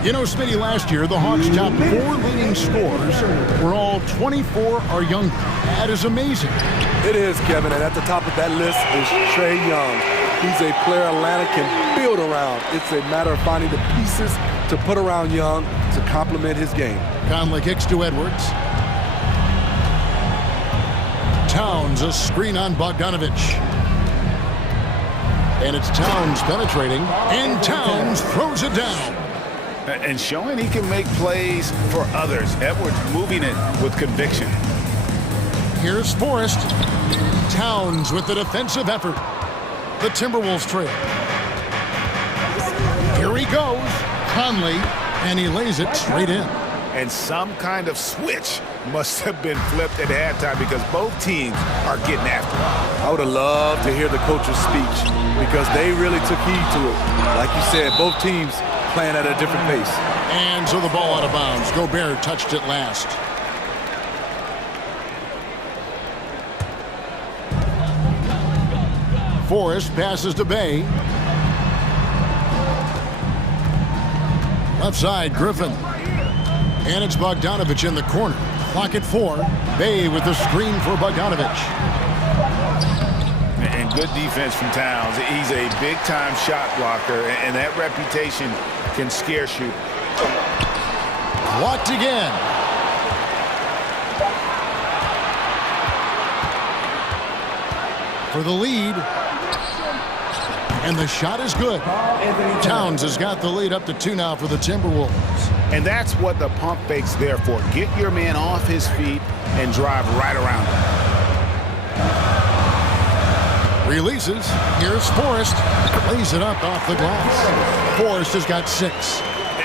You know, Smitty, last year, the Hawks' top 4 leading scorers were all 24 or younger. That is amazing. It is, Kevin, and at the top of that list is Trae Young. He's a player Atlanta can build around. It's a matter of finding the pieces to put around Young to complement his game. Conley kicks to Edwards. Towns, a screen on Bogdanovich. And it's Towns penetrating, and Towns throws it down. And showing he can make plays for others. Edwards moving it with conviction. Here's Forrest. Towns with the defensive effort. The Timberwolves trail. Here he goes. Conley, and he lays it straight in. And some kind of switch must have been flipped at halftime because both teams are getting after it. I would have loved to hear the coach's speech because they really took heed to it. Like you said, both teams playing at a different pace. And so the ball out of bounds. Gobert touched it last. Forrest passes to Bay. Left side, Griffin. And it's Bogdanovich in the corner. Clock at 4. Bay with the screen for Bogdanovich. And good defense from Towns. He's a big-time shot blocker, and that reputation can scare shooters. Blocked again. For the lead. And the shot is good. Towns has got the lead up to 2 now for the Timberwolves. And that's what the pump fake's there for. Get your man off his feet and drive right around him. Releases. Here's Forrest. Lays it up off the glass. Forrest has got 6.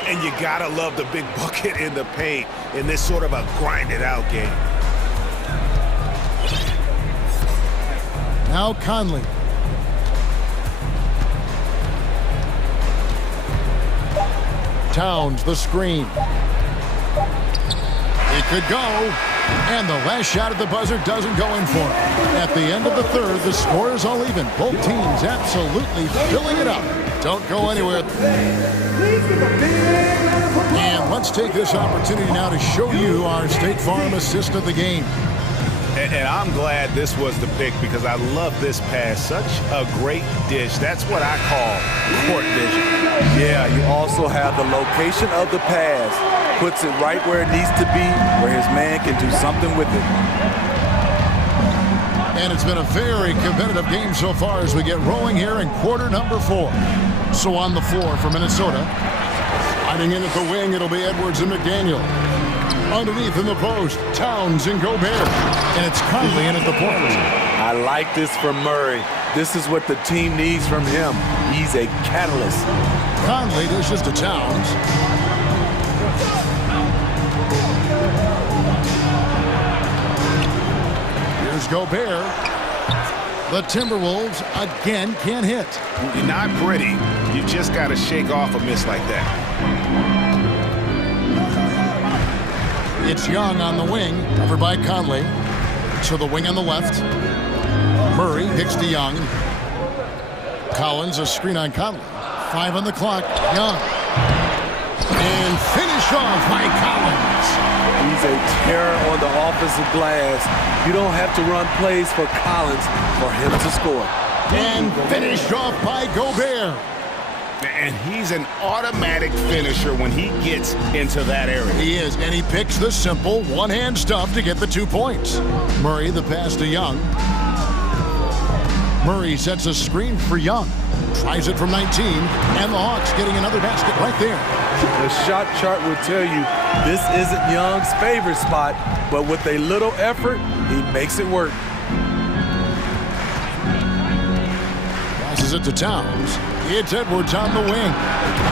And you gotta love the big bucket in the paint in this sort of a grinded-out game. Now Conley. Towns, the screen. It could go. And the last shot at the buzzer doesn't go in for it. At the end of the third, the score is all even. Both teams absolutely filling it up. Don't go anywhere. And let's take this opportunity now to show you our State Farm assist of the game. And I'm glad this was the pick because I love this pass. Such a great dish. That's what I call court vision. Yeah, you also have the location of the pass. puts it right where it needs to be, where his man can do something with it. And it's been a very competitive game so far as we get rolling here in quarter number 4. So on the floor for Minnesota. Hiding in at the wing, it'll be Edwards and McDaniel. Underneath in the post, Towns and Gobert. And it's Conley in at the point. I like this for Murray. This is what the team needs from him. He's a catalyst. Conley dishes to Towns. Here's Gobert. The Timberwolves again can't hit. You're not pretty. You just got to shake off a miss like that. It's Young on the wing, covered by Conley. To the wing on the left. Murray kicks to Young. Collins, a screen on Conley. 5 on the clock. Young. And finish off by Collins. He's a terror on the offensive glass. You don't have to run plays for Collins for him to score. And finished off by Gobert. And he's an automatic finisher when he gets into that area. He is, and he picks the simple one-hand stuff to get the 2 points. Murray, the pass to Young. Murray sets a screen for Young. Tries it from 19, and the Hawks getting another basket right there. The shot chart will tell you this isn't Young's favorite spot, but with a little effort, he makes it work. Passes it to Towns. It's Edwards on the wing.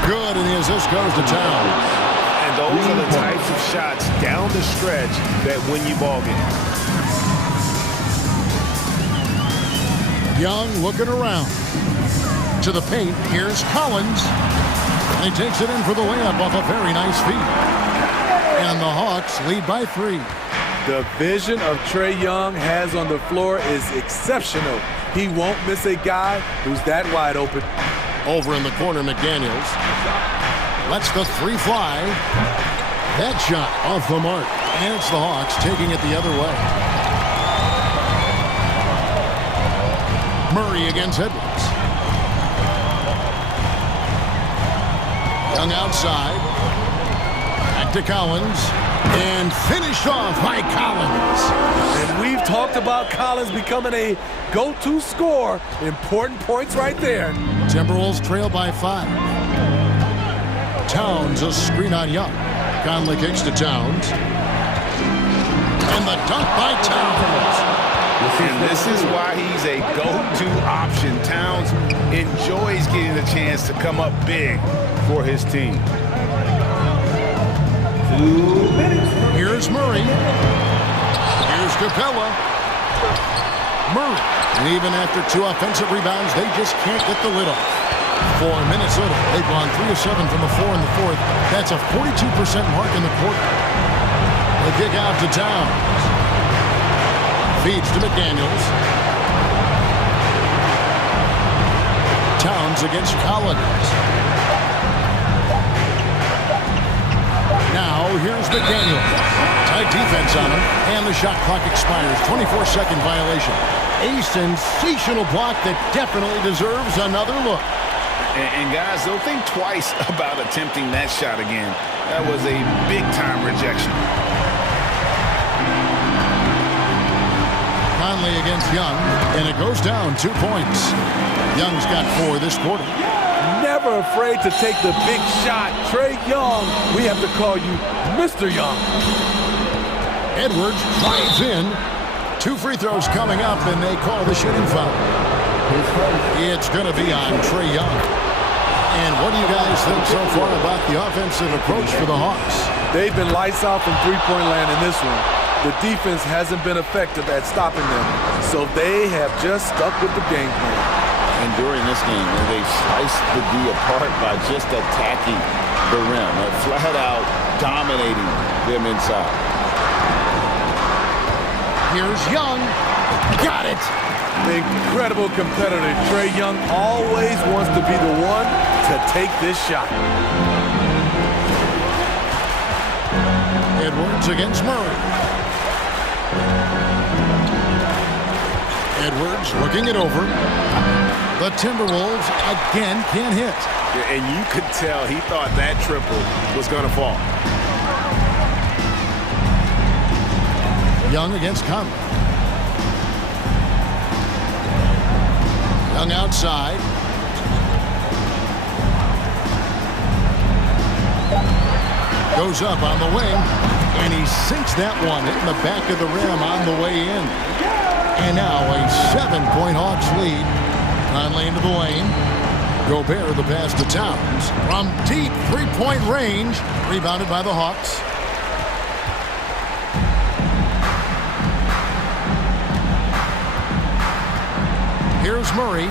Good, and the assist goes to Towns. And those are the types of shots down the stretch that win you ball games. Young looking around. To the paint, here's Collins. And he takes it in for the layup off a very nice feed. And the Hawks lead by 3. The vision of Trae Young has on the floor is exceptional. He won't miss a guy who's that wide open. Over in the corner, McDaniels. Lets the 3 fly. That shot off the mark. And it's the Hawks taking it the other way. Murray against Edwards. Young outside. Back to Collins. And finished off by Collins. And we've talked about Collins becoming a go-to scorer. Important points right there. Timberwolves trail by 5. Towns a screen on Young. Conley kicks to Towns. And the dunk by Towns. And this is why he's a go-to option. Towns enjoys getting the chance to come up big for his team. Here's Murray. Here's Capella. Murray. And even after 2 offensive rebounds, they just can't get the lid off. For Minnesota, they've gone 3 of 7 from the 4 in the 4th. That's a 42% mark in the quarter. The kick out to Towns. Feeds to McDaniels. Towns against Collins. Now, here's McDaniel. Tight defense on him, and the shot clock expires. 24-second violation. A sensational block that definitely deserves another look. And guys, don't think twice about attempting that shot again. That was a big-time rejection. Conley against Young, and it goes down 2 points. Young's got 4 this quarter. Never afraid to take the big shot. Trae Young, we have to call you Mr. Young. Edwards drives in. 2 free throws coming up, and they call the shooting foul. It's going to be on Trae Young. And what do you guys think so far about the offensive approach for the Hawks? They've been lights out from three-point land in this one. The defense hasn't been effective at stopping them, so they have just stuck with the game plan. And during this game, they've sliced the D apart by just attacking the rim, flat out dominating them inside. Here's Young. Got it. The incredible competitor, Trae Young, always wants to be the one to take this shot. Edwards against Murray. Edwards looking it over. The Timberwolves again can't hit. And you could tell he thought that triple was going to fall. Young against Conley. Young outside. Goes up on the wing, and he sinks that one, hitting the back of the rim on the way in. And now a 7-point Hawks lead. Conley into the lane. Gobert the pass to Towns. From deep three-point range. Rebounded by the Hawks. Here's Murray.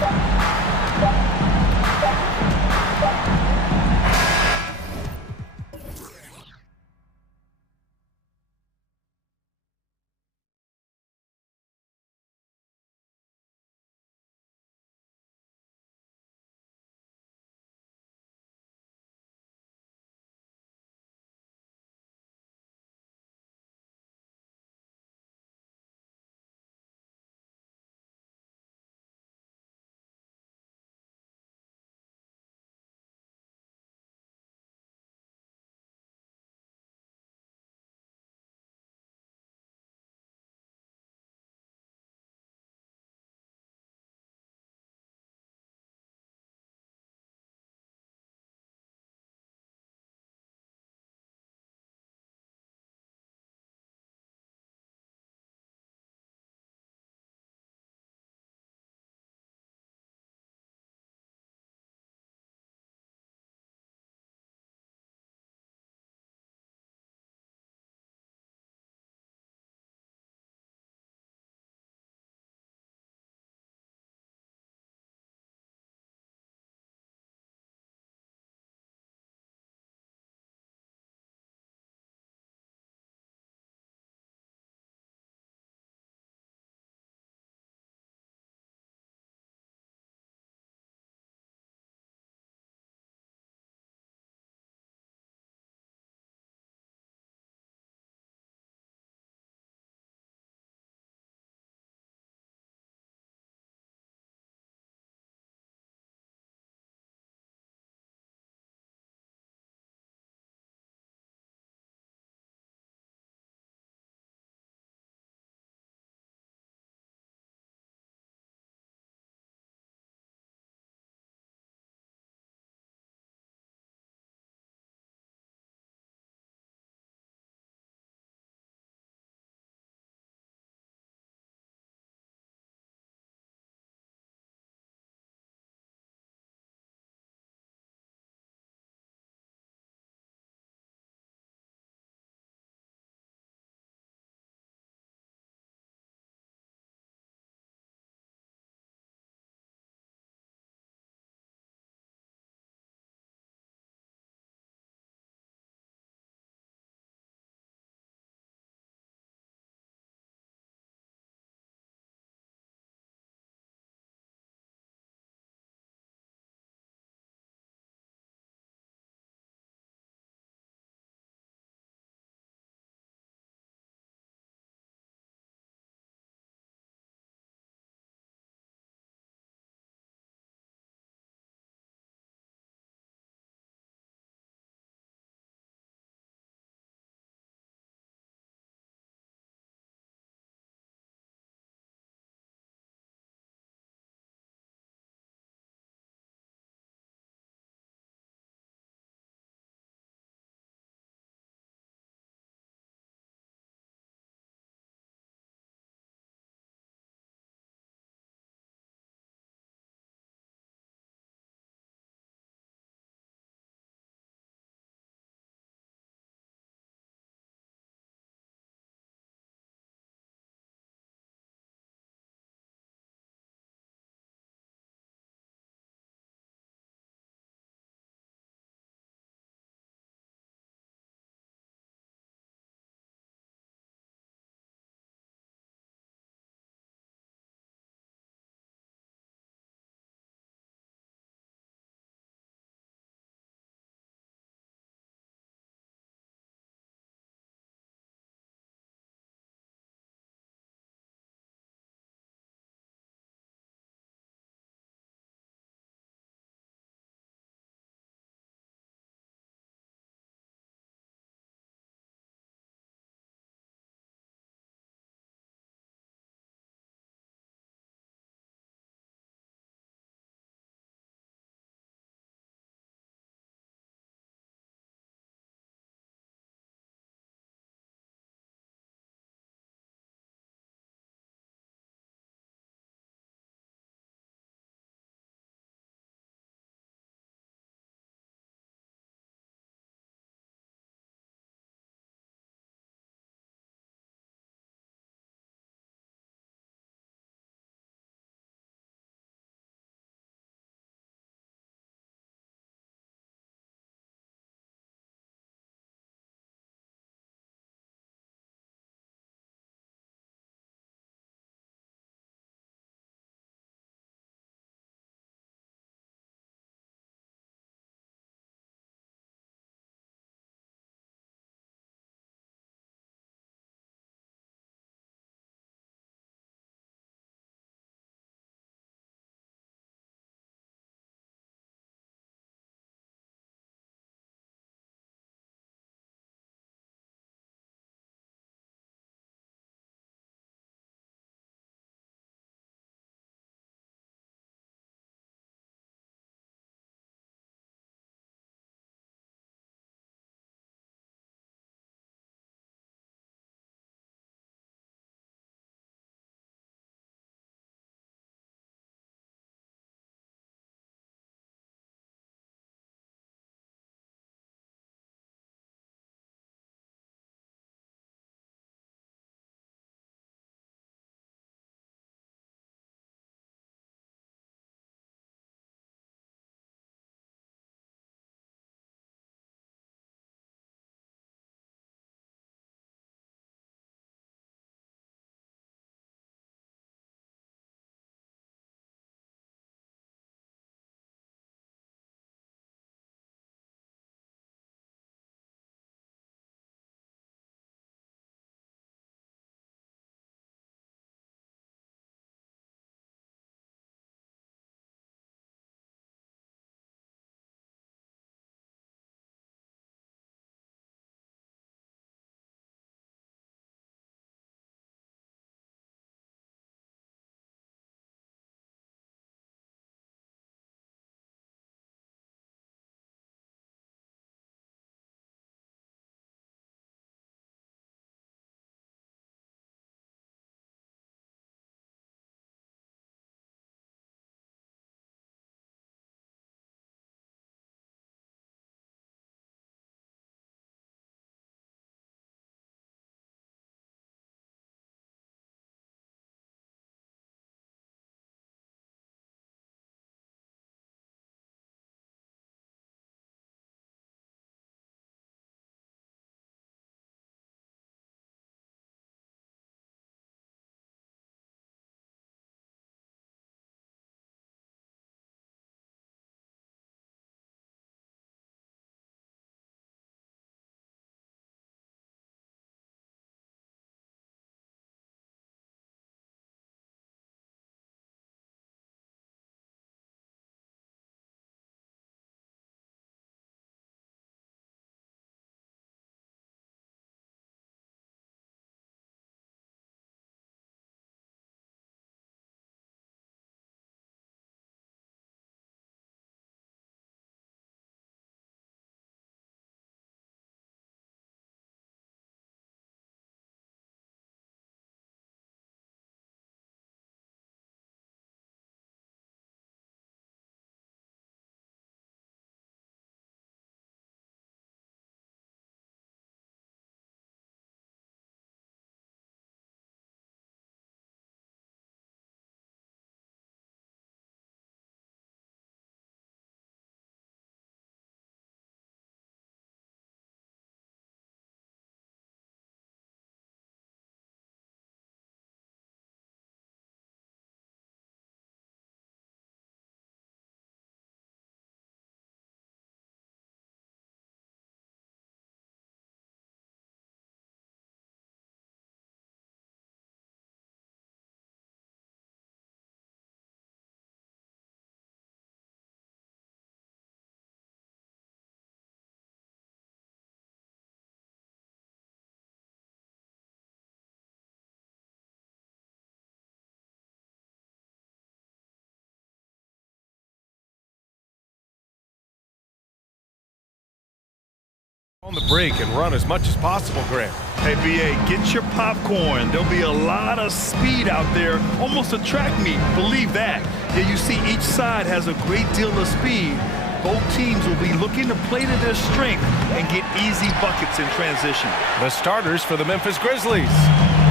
On the break and run as much as possible, Grant. Hey, BA, get your popcorn. There'll be a lot of speed out there, almost a track meet, believe that. Yeah, you see each side has a great deal of speed. Both teams will be looking to play to their strength and get easy buckets in transition. The starters for the Memphis Grizzlies.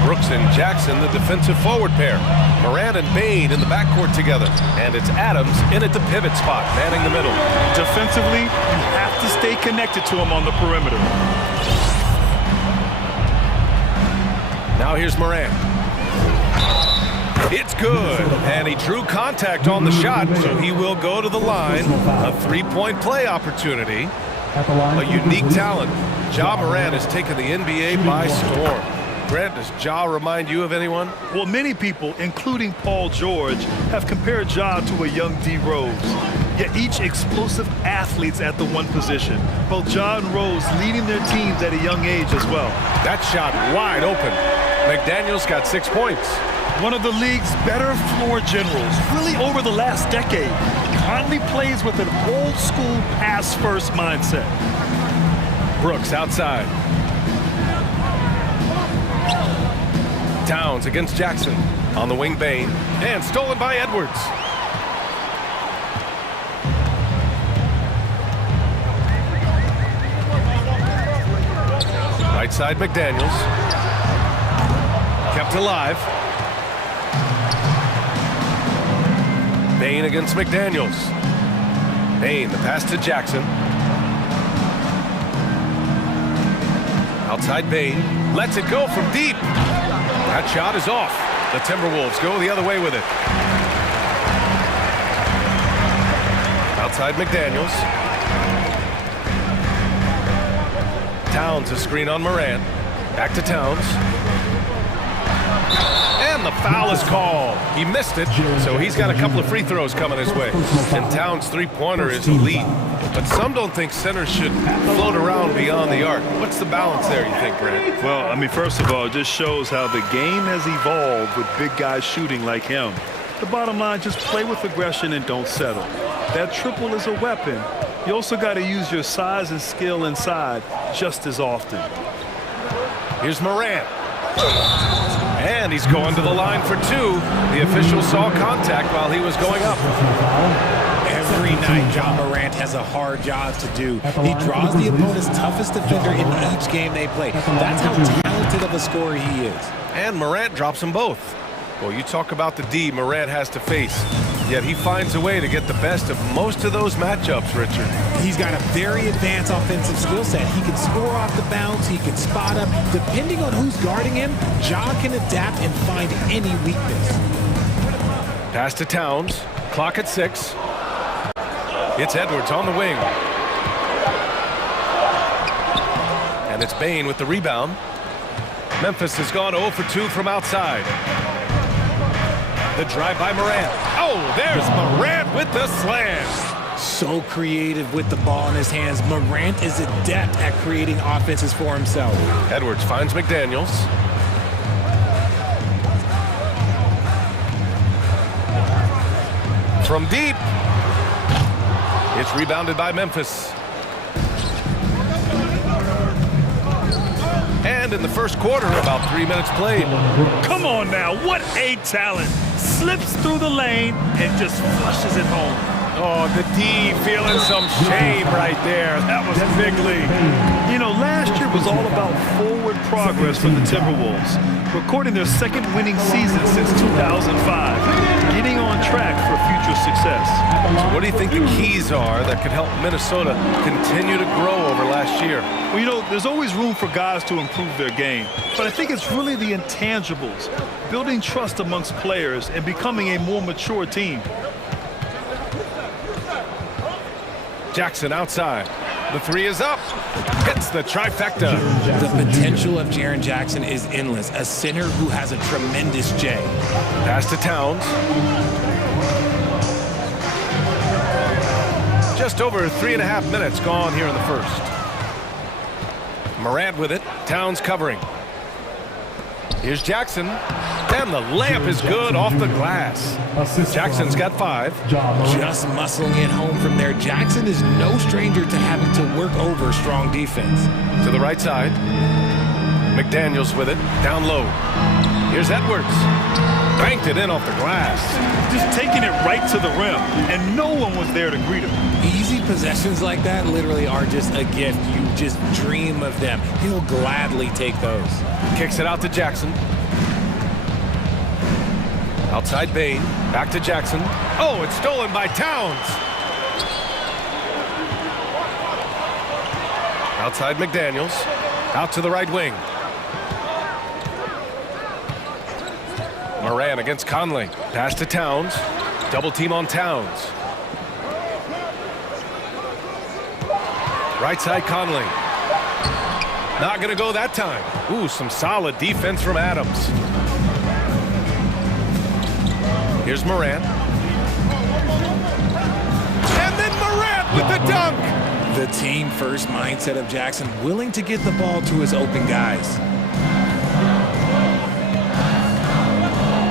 Brooks and Jackson, the defensive forward pair. Morant and Bain in the backcourt together. And it's Adams in at the pivot spot, manning the middle. Defensively, you have to stay connected to him on the perimeter. Now here's Morant. It's good, and he drew contact on the shot, so he will go to the line. A three-point play opportunity. A unique talent. Ja Morant has taken the NBA by storm. Grant, does Ja remind you of anyone? Well, many people, including Paul George, have compared Ja to a young D. Rose. Yet each explosive athletes at the one position. Both Ja and Rose leading their teams at a young age as well. That shot wide open. McDaniels got 6 points. One of the league's better floor generals, really over the last decade. Conley plays with an old-school pass-first mindset. Brooks outside. Towns against Jackson. On the wing, Bain. And stolen by Edwards. Right side, McDaniels. Kept alive. Bain against McDaniels. Bain, the pass to Jackson. Outside Bain. Lets it go from deep. That shot is off. The Timberwolves go the other way with it. Outside McDaniels. Towns a screen on Morant. Back to Towns. And the foul is called. He missed it, so he's got a couple of free throws coming his way. And Towns' three-pointer is elite. But some don't think centers should float around beyond the arc. What's the balance there, you think, Grant? Well, I mean, first of all, it just shows how the game has evolved with big guys shooting like him. The bottom line, just play with aggression and don't settle. That triple is a weapon. You also got to use your size and skill inside just as often. Here's Morant. And he's going to the line for two. The official saw contact while he was going up. Every night, Ja Morant has a hard job to do. He draws the opponent's toughest defender in each game they play. That's how talented of a scorer he is. And Morant drops them both. Well, you talk about the D Morant has to face. Yet he finds a way to get the best of most of those matchups, Richard. He's got a very advanced offensive skill set. He can score off the bounce. He can spot up. Depending on who's guarding him, Ja can adapt and find any weakness. Pass to Towns. Clock at 6. It's Edwards on the wing. And it's Bain with the rebound. Memphis has gone 0 for 2 from outside. The drive by Morant. Oh, there's Morant with the slam. So creative with the ball in his hands. Morant is adept at creating offenses for himself. Edwards finds McDaniels. From deep. It's rebounded by Memphis. And in the first quarter, about 3 minutes played. Come on now, what a talent. Slips through the lane and just flushes it home. Oh, the D feeling some shame right there. That was big league. You know, last year was all about forward progress for the Timberwolves, recording their second winning season since 2005, getting on track for future success. So what do you think the keys are that could help Minnesota continue to grow over last year? Well, you know, there's always room for guys to improve their game, but I think it's really the intangibles, building trust amongst players and becoming a more mature team. Jackson outside. The three is up. Hits the trifecta. The potential of Jaren Jackson is endless. A center who has a tremendous J. Pass to Towns. Just over 3.5 minutes gone here in the first. Morant with it. Towns covering. Here's Jackson. And the layup is good off the glass. Jackson's got 5. Just muscling it home from there. Jackson is no stranger to having to work over strong defense. To the right side. McDaniels with it, down low. Here's Edwards. Banked it in off the glass. Just taking it right to the rim, and no one was there to greet him. Easy possessions like that literally are just a gift. You just dream of them. He'll gladly take those. Kicks it out to Jackson. Outside Bain, back to Jackson. Oh, it's stolen by Towns. Outside McDaniels, out to the right wing. Moran against Conley. Pass to Towns. Double team on Towns. Right side Conley. Not going to go that time. Ooh, some solid defense from Adams. Here's Moran. And then Moran with the dunk. The team first mindset of Jackson, willing to get the ball to his open guys.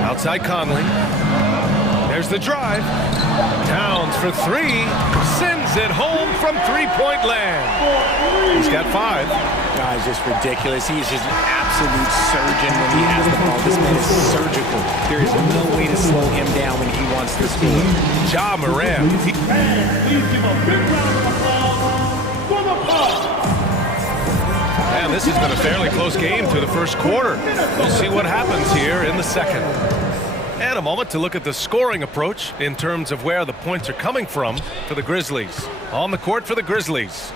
Outside Conley. There's the drive. Towns for 3. Sends it home from three-point land. He's got 5. Guy's just ridiculous. He is just an absolute surgeon when he has the ball. This man is surgical. There is no way to slow him down when he wants to score. Ja Morant. Please give a big round of applause for the Bucks. Man, this has been a fairly close game through the first quarter. We'll see what happens here in the second. And a moment to look at the scoring approach in terms of where the points are coming from for the Grizzlies. On the court for the Grizzlies.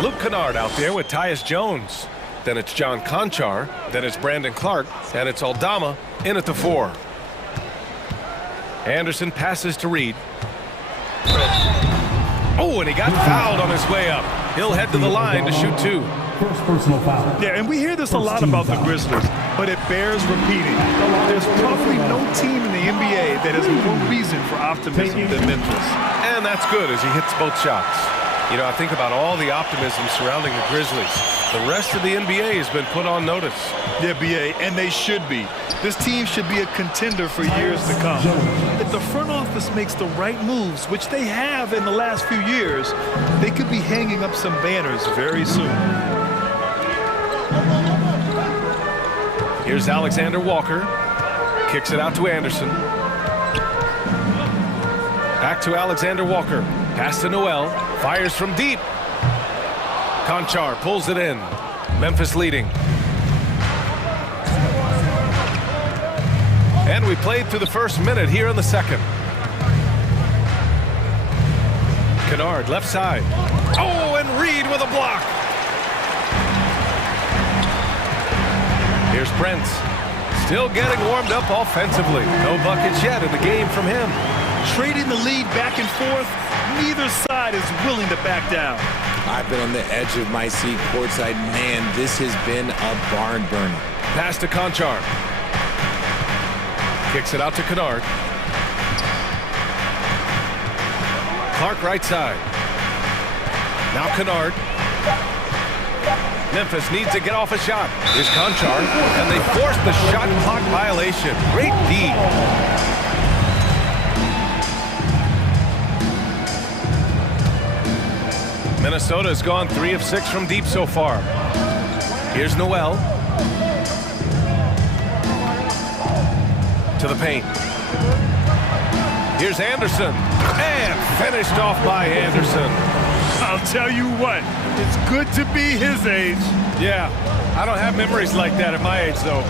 Luke Kennard out there with Tyus Jones. Then it's John Conchar. Then it's Brandon Clark. And it's Aldama in at the 4. Anderson passes to Reed. Oh, and he got fouled on his way up. He'll head to the line to shoot 2. First personal foul. Yeah, and we hear this a lot about the Grizzlies, but it bears repeating. There's probably no team in the NBA that has more reason for optimism than Memphis. And that's good as he hits both shots. You know, I think about all the optimism surrounding the Grizzlies. The rest of the NBA has been put on notice. Yeah, BA, and they should be. This team should be a contender for years to come. If the front office makes the right moves, which they have in the last few years, they could be hanging up some banners very soon. Here's Alexander Walker. Kicks it out to Anderson. Back to Alexander Walker. Pass to Noel. Fires from deep. Conchar pulls it in. Memphis leading. And we played through the first minute here in the second. Kennard left side. Oh, and Reed with a block. Here's Prince. Still getting warmed up offensively. No buckets yet in the game from him. Trading the lead back and forth, neither side is willing to back down. I've been on the edge of my seat courtside. Man, this has been a barn burner. Pass to Conchar. Kicks it out to Kennard. Clark right side. Now Kennard. Memphis needs to get off a shot. Here's Conchar, and they force the shot clock violation. Great D. Minnesota has gone 3 of 6 from deep so far. Here's Noel. To the paint. Here's Anderson. And finished off by Anderson. I'll tell you what, it's good to be his age. Yeah, I don't have memories like that at my age, though.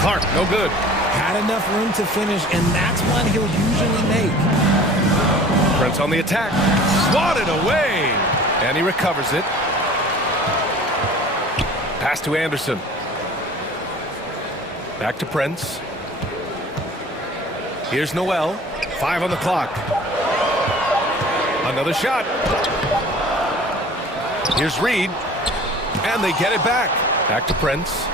Clark, no good. Had enough room to finish, and that's one he'll usually make. Prince on the attack. Swatted away. And he recovers it. Pass to Anderson. Back to Prince. Here's Noel. 5 on the clock. Another shot. Here's Reed. And they get it back. Back to Prince.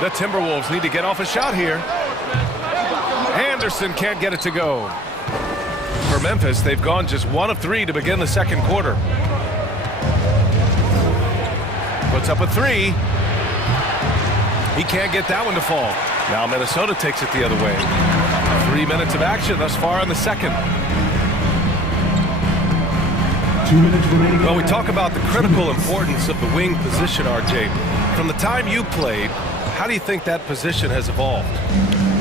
The Timberwolves need to get off a shot here. Anderson can't get it to go. For Memphis, they've gone just 1 of 3 to begin the second quarter. Puts up a three. He can't get that one to fall. Now Minnesota takes it the other way. 3 minutes of action thus far in the second. 2 minutes remaining. Well, we talk about the critical importance of the wing position, RJ. From the time you played, how do you think that position has evolved?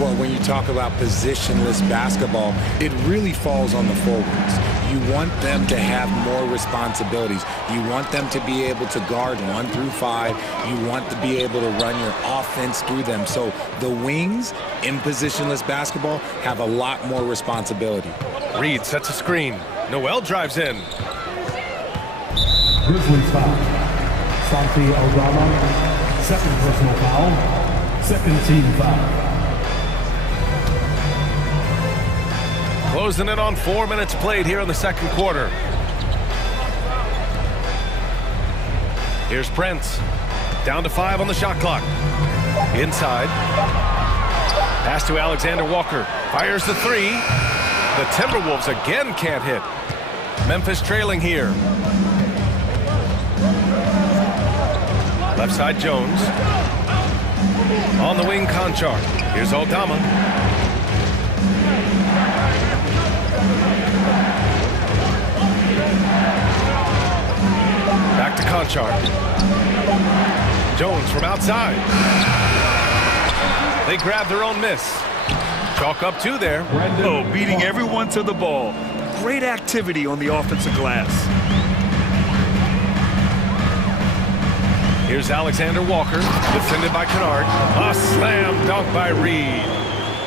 Well, when you talk about positionless basketball, it really falls on the forwards. You want them to have more responsibilities. You want them to be able to guard 1 through 5. You want to be able to run your offense through them. So the wings in positionless basketball have a lot more responsibility. Reed sets a screen. Noel drives in. Grizzlies foul. Santi Aldama, second personal foul, second team foul. Closing in on 4 minutes played here in the second quarter. Here's Prince. Down to 5 on the shot clock. Inside. Pass to Alexander Walker. Fires the three. The Timberwolves again can't hit. Memphis trailing here. Left side Jones. On the wing Conchar. Here's Aldama. Back to Conchar. Jones from outside. They grab their own miss. Chalk up 2 there. Oh, beating everyone to the ball. Great activity on the offensive glass. Here's Alexander Walker, defended by Kennard. A slam dunk by Reed.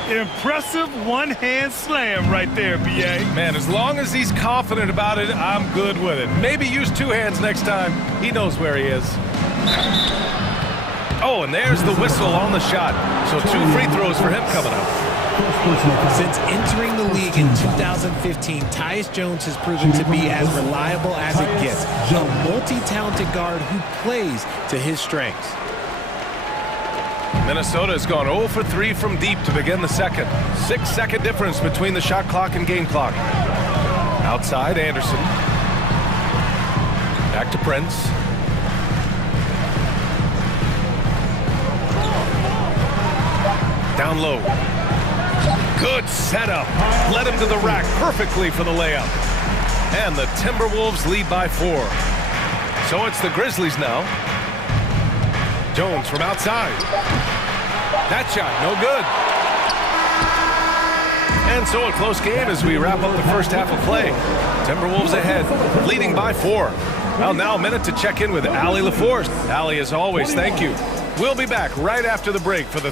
Impressive one-hand slam right there, B.A. Man, as long as he's confident about it, I'm good with it. Maybe use 2 hands next time. He knows where he is. Oh, and there's the whistle on the shot. So 2 free throws for him coming up. Since entering the league in 2015, Tyus Jones has proven to be as reliable as it gets. A multi-talented guard who plays to his strengths. Minnesota has gone 0 for 3 from deep to begin the second. 6-second difference between the shot clock and game clock. Outside, Anderson. Back to Prince. Down low. Good setup. Led him to the rack perfectly for the layup. And the Timberwolves lead by 4. So it's the Grizzlies now. Jones from outside. That shot, no good. And so a close game as we wrap up the first half of play. Timberwolves ahead, leading by 4. Well, now a minute to check in with Allie LaForce. Allie, as always, thank you. We'll be back right after the break for the...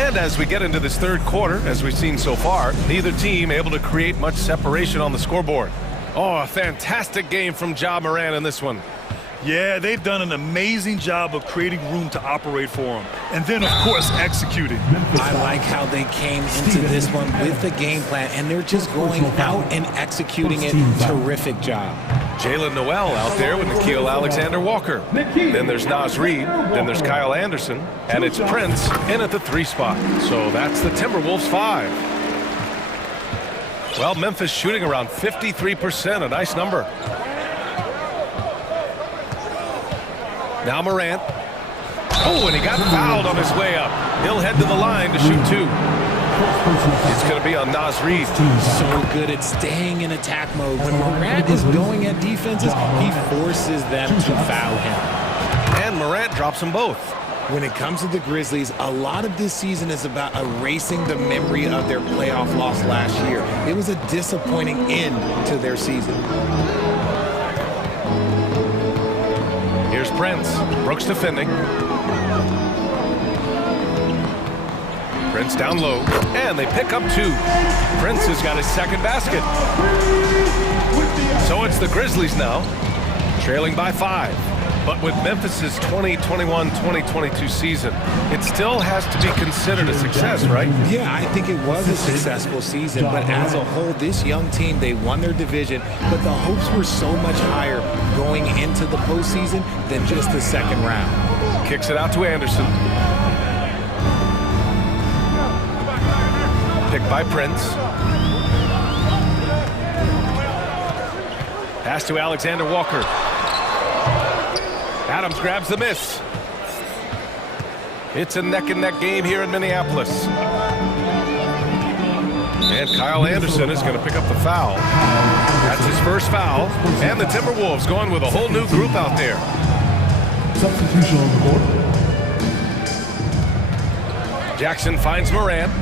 And as we get into this third quarter, as we've seen so far, neither team able to create much separation on the scoreboard. Oh, a fantastic game from Ja Morant in this one. Yeah, they've done an amazing job of creating room to operate for him. And then, of course, executing. I like how they came into this one with the game plan, and they're just going out and executing it. Terrific job. Jalen Noel out there with Nickeil Alexander-Walker. Then there's Naz Reid. Then there's Kyle Anderson. And it's Prince in at the 3 spot. So that's the Timberwolves 5. Well, Memphis shooting around 53%, a nice number. Now Morant. Oh, and he got fouled on his way up. He'll head to the line to shoot 2. It's going to be on Naz Reid. So good at staying in attack mode. When Morant is going at defenses, he forces them to foul him. And Morant drops them both. When it comes to the Grizzlies, a lot of this season is about erasing the memory of their playoff loss last year. It was a disappointing end to their season. Here's Prince. Brooks defending. Prince down low, and they pick up 2. Prince has got his second basket. So it's the Grizzlies now, trailing by 5. But with Memphis's 2021-2022 season, it still has to be considered a success, right? Yeah, I think it was a successful season, but as a whole, this young team, they won their division, but the hopes were so much higher going into the postseason than just the second round. Kicks it out to Anderson. Picked by Prince. Pass to Alexander Walker. Adams grabs the miss. It's a neck-and-neck game here in Minneapolis. And Kyle Anderson is going to pick up the foul. That's his first foul. And the Timberwolves going with a whole new group out there. Substitution on the board. Jackson finds Morant.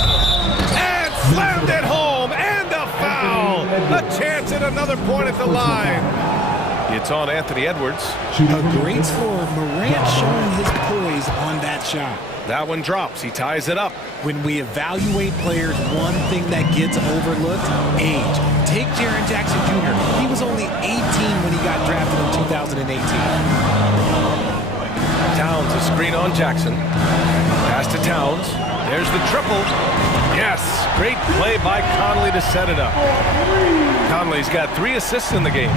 And slammed it home. And a foul. A chance at another point at the line. It's on Anthony Edwards. A great score. Morant showing his poise on that shot. That one drops. He ties it up. When we evaluate players, one thing that gets overlooked, age. Take Jaren Jackson Jr. He was only 18 when he got drafted in 2018. Towns, a screen on Jackson. Pass to Towns. There's the triple. Yes, great play by Conley to set it up. Conley's got 3 assists in the game.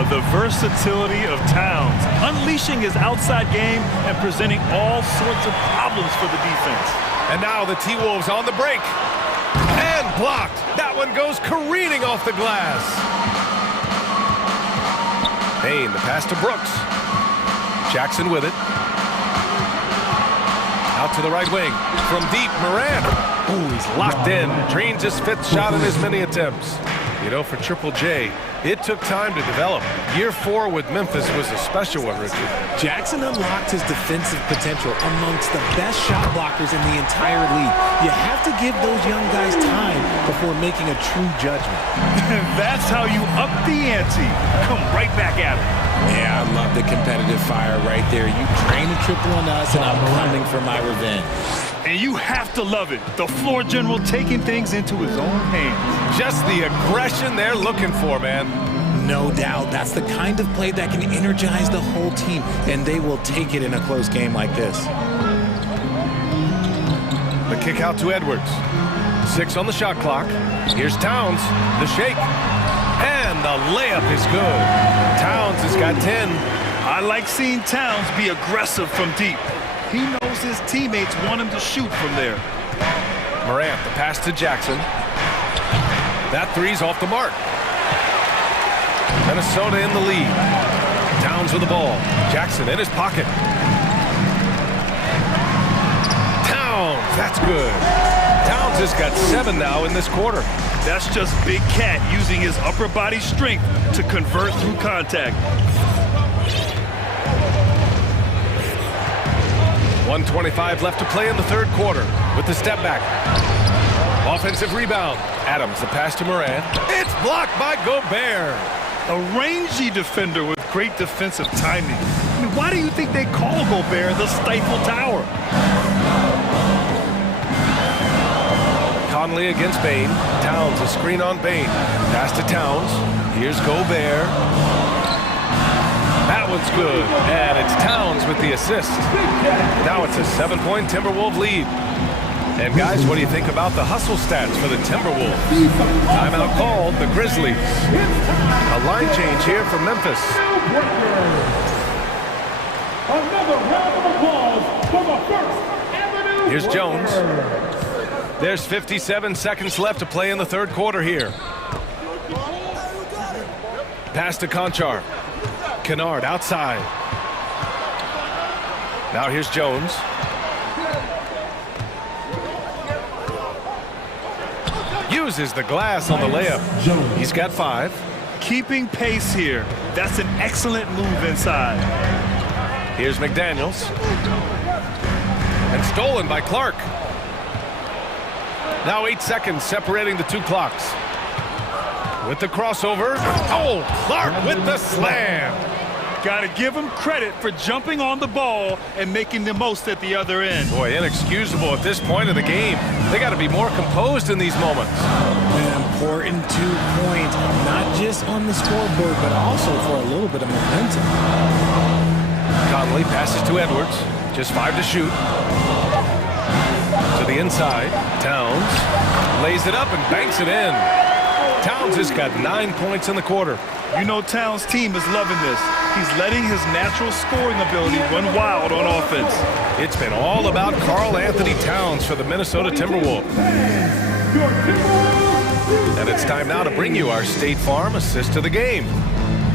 The versatility of Towns, unleashing his outside game and presenting all sorts of problems for the defense. And now the T-Wolves on the break. And blocked. That one goes careening off the glass. Payne, the pass to Brooks. Jackson with it. Out to the right wing. From deep, Morant. Oh, he's locked in. Drains his 5th shot in his many attempts. You know, for Triple J, it took time to develop. Year 4 with Memphis was a special one, Richard. Jackson unlocked his defensive potential amongst the best shot blockers in the entire league. You have to give those young guys time before making a true judgment. That's how you up the ante. Come right back at it. Yeah, I love the competitive fire right there. You train a triple on us, and I'm coming for my revenge. And you have to love it. The floor general taking things into his own hands. Just the aggression they're looking for, man. No doubt. That's the kind of play that can energize the whole team, and they will take it in a close game like this. The kick out to Edwards. 6 on the shot clock. Here's Towns. The shake. And the layup is good. Towns has got 10. I like seeing Towns be aggressive from deep. He knows his teammates want him to shoot from there. Morant, the pass to Jackson. That 3's off the mark. Minnesota in the lead. Towns with the ball. Jackson in his pocket. Towns, that's good. Towns has got 7 now in this quarter. That's just Big Cat using his upper body strength to convert through contact. 1:25 left to play in the 3rd quarter with the step back. Offensive rebound. Adams, the pass to Morant. It's blocked by Gobert. A rangy defender with great defensive timing. I mean, why do you think they call Gobert the Stifle Tower? Conley against Bain. Towns, a screen on Bain. Pass to Towns. Here's Gobert. That one's good. And it's Towns with the assist. Now it's a 7-point Timberwolves lead. And guys, what do you think about the hustle stats for the Timberwolves? Timeout called, the Grizzlies. A line change here for Memphis. Another round of applause for the First Avenue. Here's Jones. There's 57 seconds left to play in the 3rd quarter here. Pass to Conchar. Kennard outside. Now here's Jones. Uses the glass on the layup. He's got 5. Keeping pace here. That's an excellent move inside. Here's McDaniels. And stolen by Clark. Now 8 seconds separating the 2 clocks. With the crossover. Oh, Clark with the slam. Got to give him credit for jumping on the ball and making the most at the other end. Boy, inexcusable at this point of the game. They got to be more composed in these moments. An important 2 points, not just on the scoreboard, but also for a little bit of momentum. Conley passes to Edwards. Just 5 to shoot. To the inside. Towns lays it up and banks it in. Towns has got 9 points in the quarter. You know Towns' team is loving this. He's letting his natural scoring ability run wild on offense. It's been all about Karl Anthony Towns for the Minnesota Timberwolves. And it's time now to bring you our State Farm assist of the game.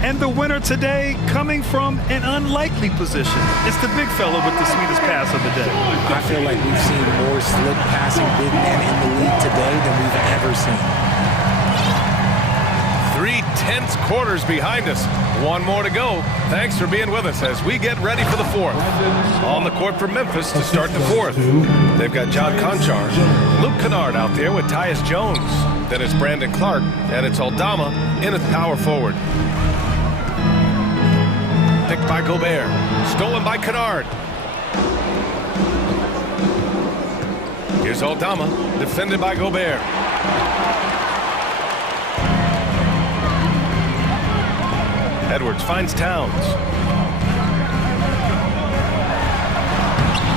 And the winner today coming from an unlikely position. It's the big fella with the sweetest pass of the day. I feel like we've seen more slick passing big men in the league today than we've ever seen. 3 tense quarters behind us. 1 more to go. Thanks for being with us as we get ready for the 4th. On the court for Memphis to start the 4th. They've got John Conchar, Luke Kennard out there with Tyus Jones. Then it's Brandon Clark, and it's Aldama in at power forward. Picked by Gobert. Stolen by Kennard. Here's Aldama, defended by Gobert. Edwards finds Towns.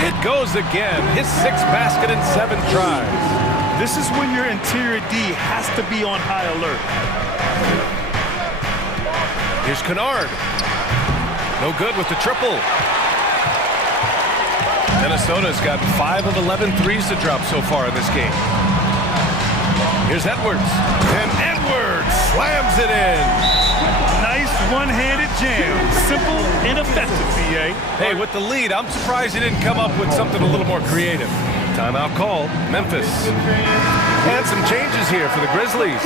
It goes again. His 6th basket in 7 tries. This is when your interior D has to be on high alert. Here's Kennard. No good with the triple. Minnesota's got 5 of 11 threes to drop so far in this game. Here's Edwards. And Edwards slams it in. Nice one-handed jam. Simple and effective, B.A. Hey, with the lead, I'm surprised he didn't come up with something a little more creative. Timeout call, Memphis. And some changes here for the Grizzlies.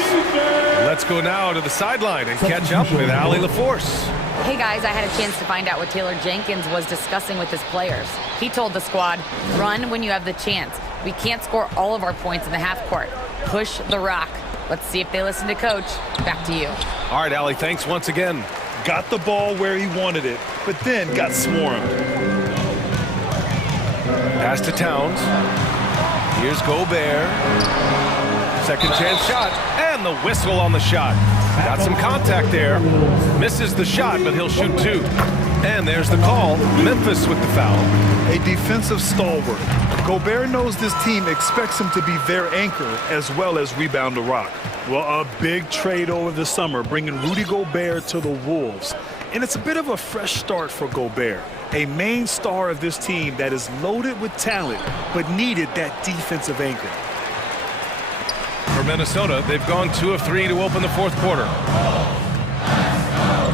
Let's go now to the sideline and catch up with Allie LaForce. Hey guys, I had a chance to find out what Taylor Jenkins was discussing with his players. He told the squad, run when you have the chance. We can't score all of our points in the half court. Push the rock. Let's see if they listen to coach. Back to you. All right, Allie, thanks once again. Got the ball where he wanted it, but then got swarmed. Pass to Towns. Here's Gobert. Second chance shot, and the whistle on the shot. Got some contact there. Misses the shot, but he'll shoot 2. And there's the call. Memphis with the foul. A defensive stalwart. Gobert knows this team expects him to be their anchor as well as rebound the rock. Well, a big trade over the summer, bringing Rudy Gobert to the Wolves. And it's a bit of a fresh start for Gobert, a main star of this team that is loaded with talent, but needed that defensive anchor. For Minnesota, they've gone 2 of 3 to open the 4th quarter.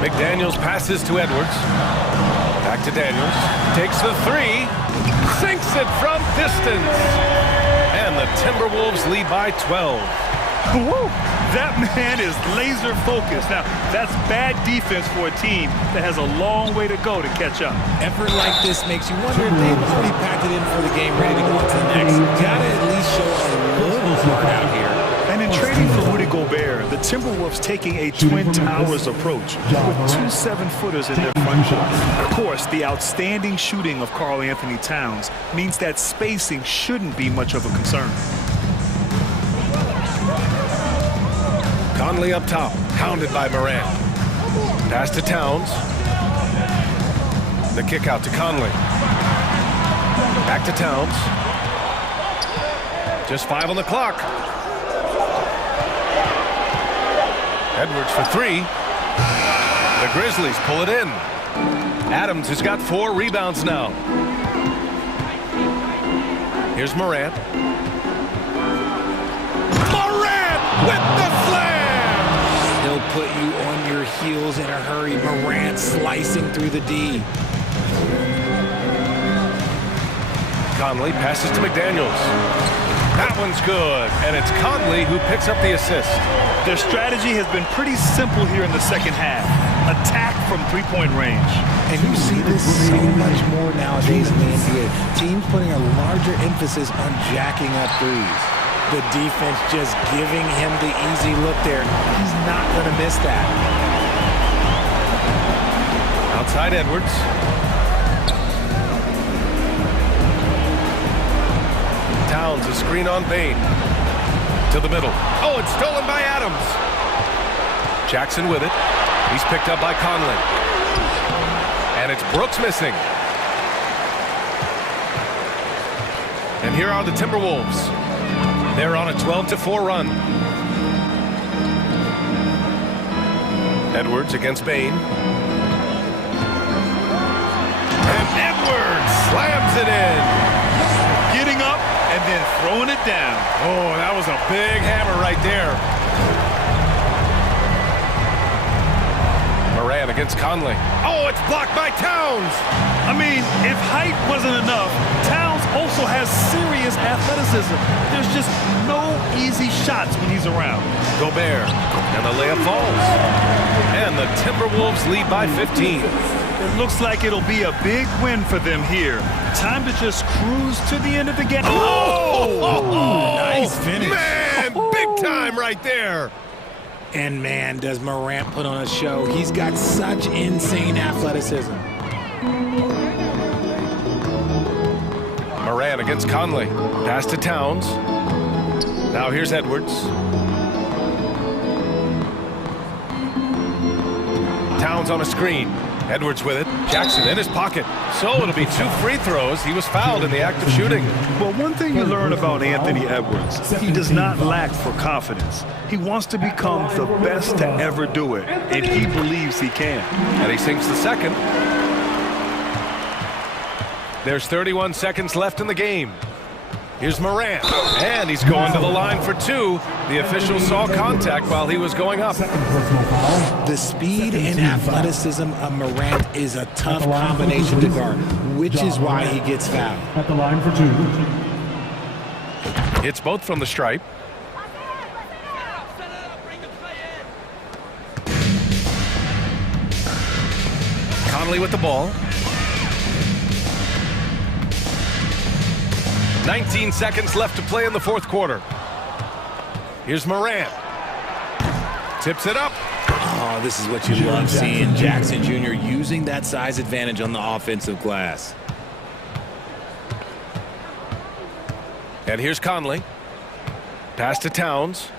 McDaniels passes to Edwards. Back to Daniels. Takes the 3. Sinks it from distance. And the Timberwolves lead by 12. Woo! That man is laser focused. Now, that's bad defense for a team that has a long way to go to catch up. Effort like this makes you wonder if they've already packed it in for the game, ready to go on to the next. Gotta at least show a little heart out here. And in trading for Rudy Gobert, the Timberwolves taking a Twin Towers approach with 2 7-footers in their front court. Of course, the outstanding shooting of Karl Anthony Towns means that spacing shouldn't be much of a concern. Conley up top, hounded by Morant. Pass to Towns. The kick out to Conley. Back to Towns. Just 5 on the clock. Edwards for 3. The Grizzlies pull it in. Adams has got 4 rebounds now. Here's Morant. Morant with the slam! He'll put you on your heels in a hurry. Morant slicing through the D. Conley passes to McDaniels. That one's good, and it's Conley who picks up the assist. Their strategy has been pretty simple here in the second half. Attack from 3-point range. And you see this so much more nowadays in the NBA. Teams putting a larger emphasis on jacking up threes. The defense just giving him the easy look there. He's not going to miss that. Outside side, Edwards. Towns, a screen on Bain. To the middle. Oh, it's stolen by Adams. Jackson with it. He's picked up by Conley. And it's Brooks missing. And here are the Timberwolves. They're on a 12-4 run. Edwards against Bain. And Edwards slams it in. Getting up and then throwing it down. Oh, that was a big hammer right there. Moran against Conley. Oh, it's blocked by Towns. I mean, if height wasn't enough, Towns also has serious athleticism. There's just no easy shots when he's around. Gobert, and the layup falls. And the Timberwolves lead by 15. It looks like it'll be a big win for them here. Time to just cruise to the end of the game. Nice finish. Man, big time right there. And man, does Morant put on a show. He's got such insane athleticism. Moran against Conley. Pass to Towns. Now here's Edwards. Towns on a screen. Edwards with it. Jackson in his pocket. So it'll be 2 free throws. He was fouled in the act of shooting. Well, one thing you learn about Anthony Edwards, he does not lack for confidence. He wants to become the best to ever do it, and he believes he can. And he sinks the second. There's 31 seconds left in the game. Here's Morant, and he's going to the line for 2. The official saw contact while he was going up. The speed and athleticism of Morant is a tough combination to guard, which is why he gets fouled. At the line for 2. Hits both from the stripe. Conley with the ball. 19 seconds left to play in the fourth quarter. Here's Morant. Tips it up. Oh, this is what you love seeing. Jackson Jr. using that size advantage on the offensive glass. And here's Conley. Pass to Towns.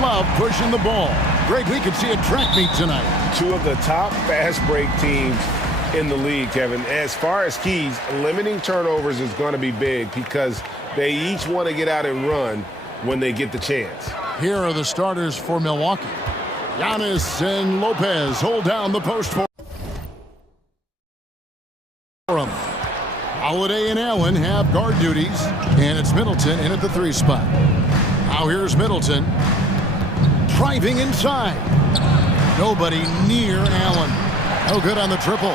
love pushing the ball. Greg, we could see a track meet tonight. Two of the top fast break teams in the league, Kevin. As far as keys, limiting turnovers is going to be big because they each want to get out and run when they get the chance. Here are the starters for Milwaukee. Giannis and Lopez hold down the post for him. Holiday and Allen have guard duties, and it's Middleton in at the 3 spot. Now here's Middleton driving inside. Nobody near Allen. No good on the triple.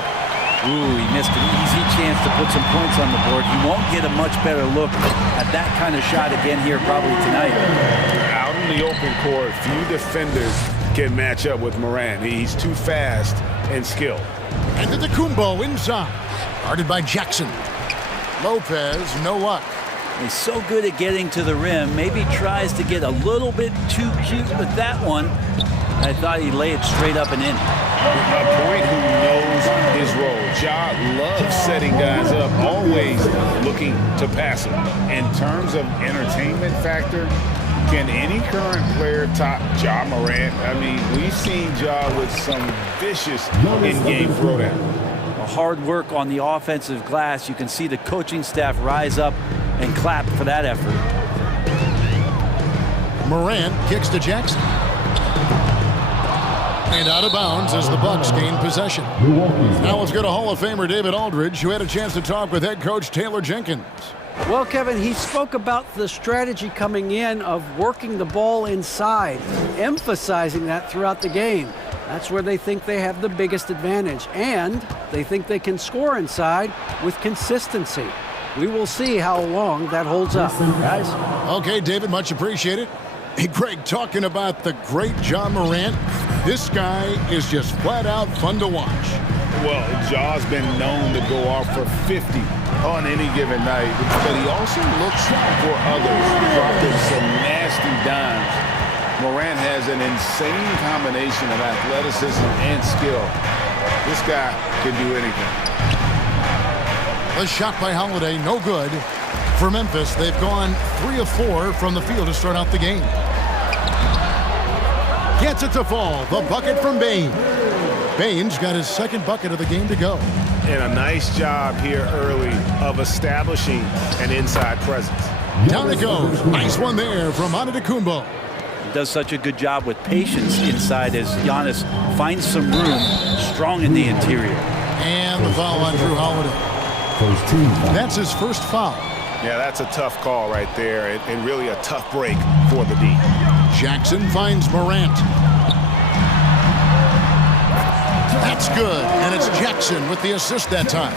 Ooh, he missed an easy chance to put some points on the board. He won't get a much better look at that kind of shot again here probably tonight. Out in the open court, few defenders can match up with Morant. He's too fast and skilled. And Antetokounmpo inside. Guarded by Jackson. Lopez, no luck. He's so good at getting to the rim. Maybe tries to get a little bit too cute with that one. I thought he'd lay it straight up and in. A point who knows his role. Ja loves setting guys up, always looking to pass him. In terms of entertainment factor, can any current player top Ja Morant? I mean, we've seen Ja with some vicious in-game throwdown. Hard work on the offensive glass. You can see the coaching staff rise up and clap for that effort. Morant kicks to Jackson. And out of bounds as the Bucks gain possession. Now let's go to Hall of Famer David Aldridge, who had a chance to talk with head coach Taylor Jenkins. Well, Kevin, he spoke about the strategy coming in of working the ball inside, emphasizing that throughout the game. That's where they think they have the biggest advantage, and they think they can score inside with consistency. We will see how long that holds up, guys. Okay, David, much appreciated. Hey, Greg, talking about the great Ja Morant, this guy is just flat out fun to watch. Well, Ja's been known to go off for 50 on any given night, but he also looks for others, dropping some nasty dimes. Morant has an insane combination of athleticism and skill. This guy can do anything. A shot by Holiday, no good. For Memphis, they've gone 3 of 4 from the field to start out the game. Gets it to fall. The bucket from Bain. Bain's got his second bucket of the game to go. And a nice job here early of establishing an inside presence. Down it goes. Nice one there from Antetokounmpo. Does such a good job with patience inside as Giannis finds some room, strong in the interior. And the foul on Drew Holiday. That's his first foul. Yeah, that's a tough call right there, and really a tough break for the D. Jackson finds Morant. That's good, and it's Jackson with the assist that time.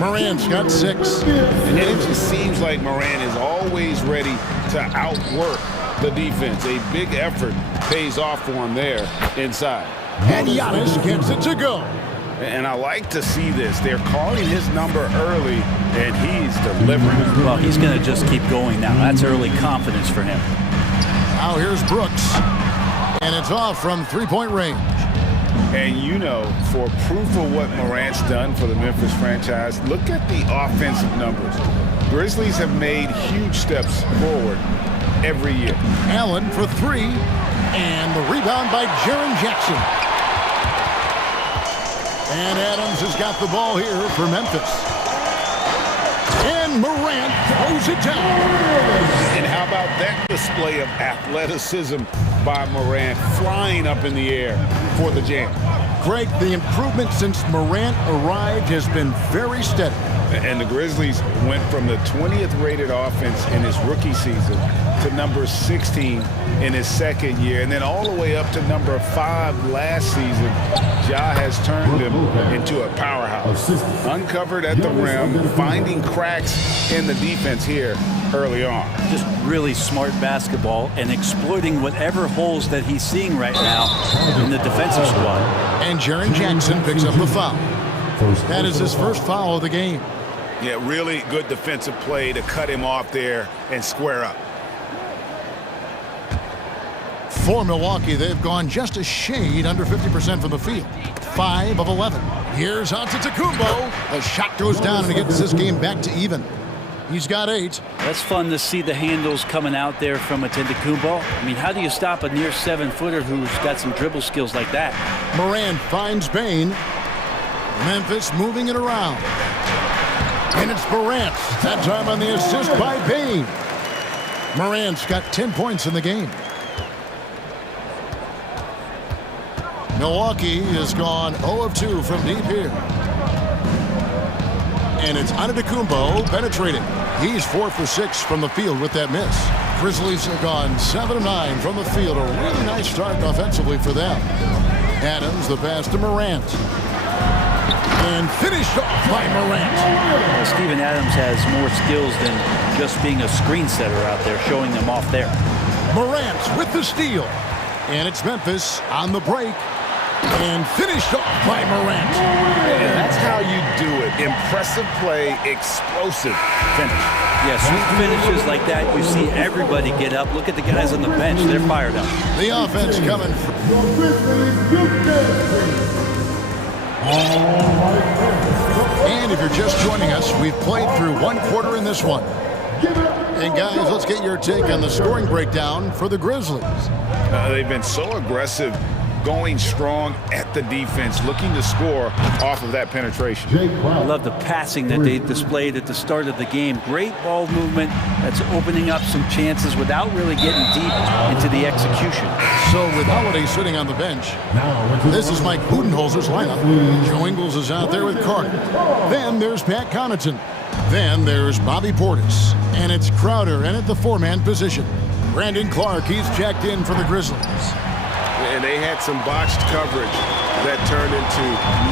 Morant's got 6. And it just seems like Morant is always ready to outwork the defense. A big effort pays off for him there inside. And Giannis gets it to go. And I like to see this. They're calling his number early, and he's delivering. Well, he's going to just keep going now. That's early confidence for him. Now here's Brooks. And it's off from 3-point range. And you know, for proof of what Morant's done for the Memphis franchise, look at the offensive numbers. Grizzlies have made huge steps forward every year. Allen for 3, and the rebound by Jaren Jackson. And Adams has got the ball here for Memphis. And Morant throws it down. And how about that display of athleticism by Morant, flying up in the air for the jam? Greg, the improvement since Morant arrived has been very steady. And the Grizzlies went from the 20th rated offense in his rookie season to number 16 in his second year, and then all the way up to number 5 last season. Ja has turned him into a powerhouse. Uncovered at the rim, finding cracks in the defense here early on. Just really smart basketball and exploiting whatever holes that he's seeing right now in the defensive squad. And Jaren Jackson picks up the foul. That is his first foul of the game. Yeah, really good defensive play to cut him off there and square up. For Milwaukee, they've gone just a shade under 50% from the field. 5 of 11. Here's Antetokounmpo. The shot goes down and it gets this game back to even. He's got 8. That's fun to see the handles coming out there from Antetokounmpo. I mean, how do you stop a near 7-footer who's got some dribble skills like that? Morant finds Bain. Memphis moving it around. And it's Morant. That time on the assist by Bain. Morant's got 10 points in the game. Milwaukee has gone 0 of 2 from deep here. And it's Antetokounmpo penetrating. He's 4 for 6 from the field with that miss. Grizzlies have gone 7 of 9 from the field. A really nice start offensively for them. Adams, the pass to Morant. And finished off by Morant. Well, Steven Adams has more skills than just being a screen setter out there, showing them off there. Morant with the steal. And it's Memphis on the break. And finished off by Morant. And that's how you do it. Impressive play, explosive finish. Yeah, sweet finishes like that, you see everybody get up. Look at the guys on the bench. They're fired up. The offense coming. And if you're just joining us, we've played through 1 quarter in this one. And guys, let's get your take on the scoring breakdown for the Grizzlies. They've been so aggressive, going strong at the defense, looking to score off of that penetration. I love the passing that they displayed at the start of the game. Great ball movement that's opening up some chances without really getting deep into the execution. So with Holiday sitting on the bench, this is Mike Budenholzer's lineup. Joe Ingles is out there with Carter. Then there's Pat Connaughton. Then there's Bobby Portis. And it's Crowder in at the 4-man position. Brandon Clark, he's checked in for the Grizzlies. And they had some botched coverage that turned into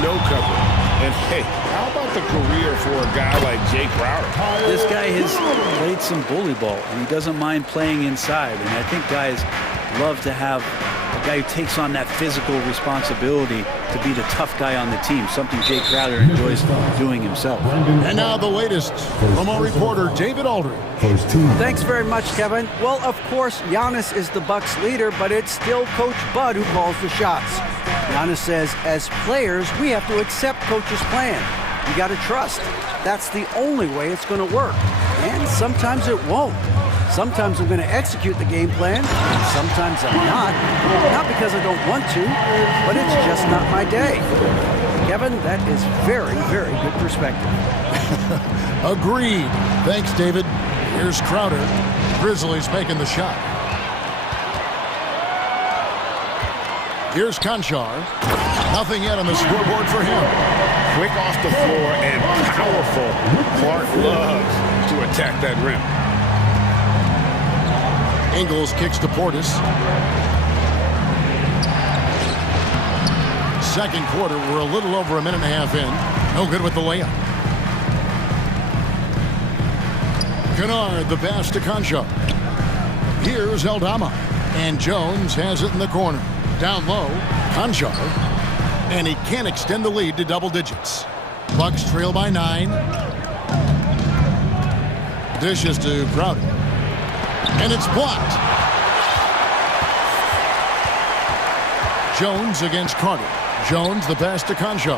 no coverage. And hey, how about the career for a guy like Jay Crowder? This guy has played some bully ball, and he doesn't mind playing inside. And I think guys love to have a guy who takes on that physical responsibility to be the tough guy on the team, something Jay Crowder enjoys doing himself. And now the latest from our reporter, David Aldridge. Thanks very much, Kevin. Well, of course, Giannis is the Bucks leader, but it's still Coach Bud who calls the shots. Giannis says, as players, we have to accept Coach's plan. You got to trust. That's the only way it's going to work. And sometimes it won't. Sometimes I'm going to execute the game plan, and sometimes I'm not. Not because I don't want to, but it's just not my day. Kevin, that is very, very good perspective. Agreed. Thanks, David. Here's Crowder. Grizzlies making the shot. Here's Conchar. Nothing yet on the scoreboard for him. Quick off the floor and powerful. Clark loves to attack that rim. Ingles kicks to Portis. Second quarter, we're a little over a minute and a half in. No good with the layup. Kennard, the pass to Concha. Here's Eldama. And Jones has it in the corner. Down low, Concha. And he can't extend the lead to double digits. Bucks trail by 9. Dishes to Crowder. And it's blocked. Jones against Carter. Jones, the pass to Concha.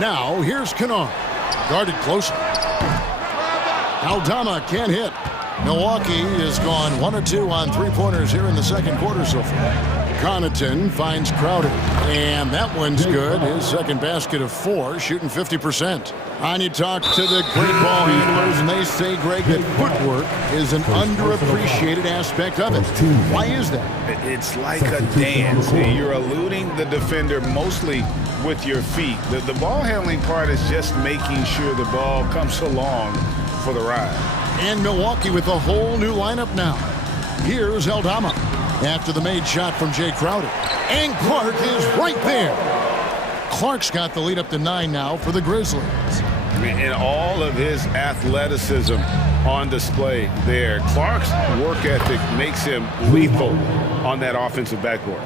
Now, here's Kennard. Guarded closer. Aldama can't hit. Milwaukee has gone 1 of 2 on 3-pointers here in the second quarter so far. Connaughton finds Crowder. And that one's good. His second basket of 4, shooting 50%. And you talk to the great ball handlers, and they say, Greg, that footwork is an underappreciated aspect of it. Why is that? It's like a dance. You're eluding the defender mostly with your feet. The ball handling part is just making sure the ball comes along for the ride. And Milwaukee with a whole new lineup now. Here's Eldama after the made shot from Jay Crowder. And Clark is right there. Clark's got the lead up to 9 now for the Grizzlies. And all of his athleticism on display there. Clark's work ethic makes him lethal on that offensive backboard.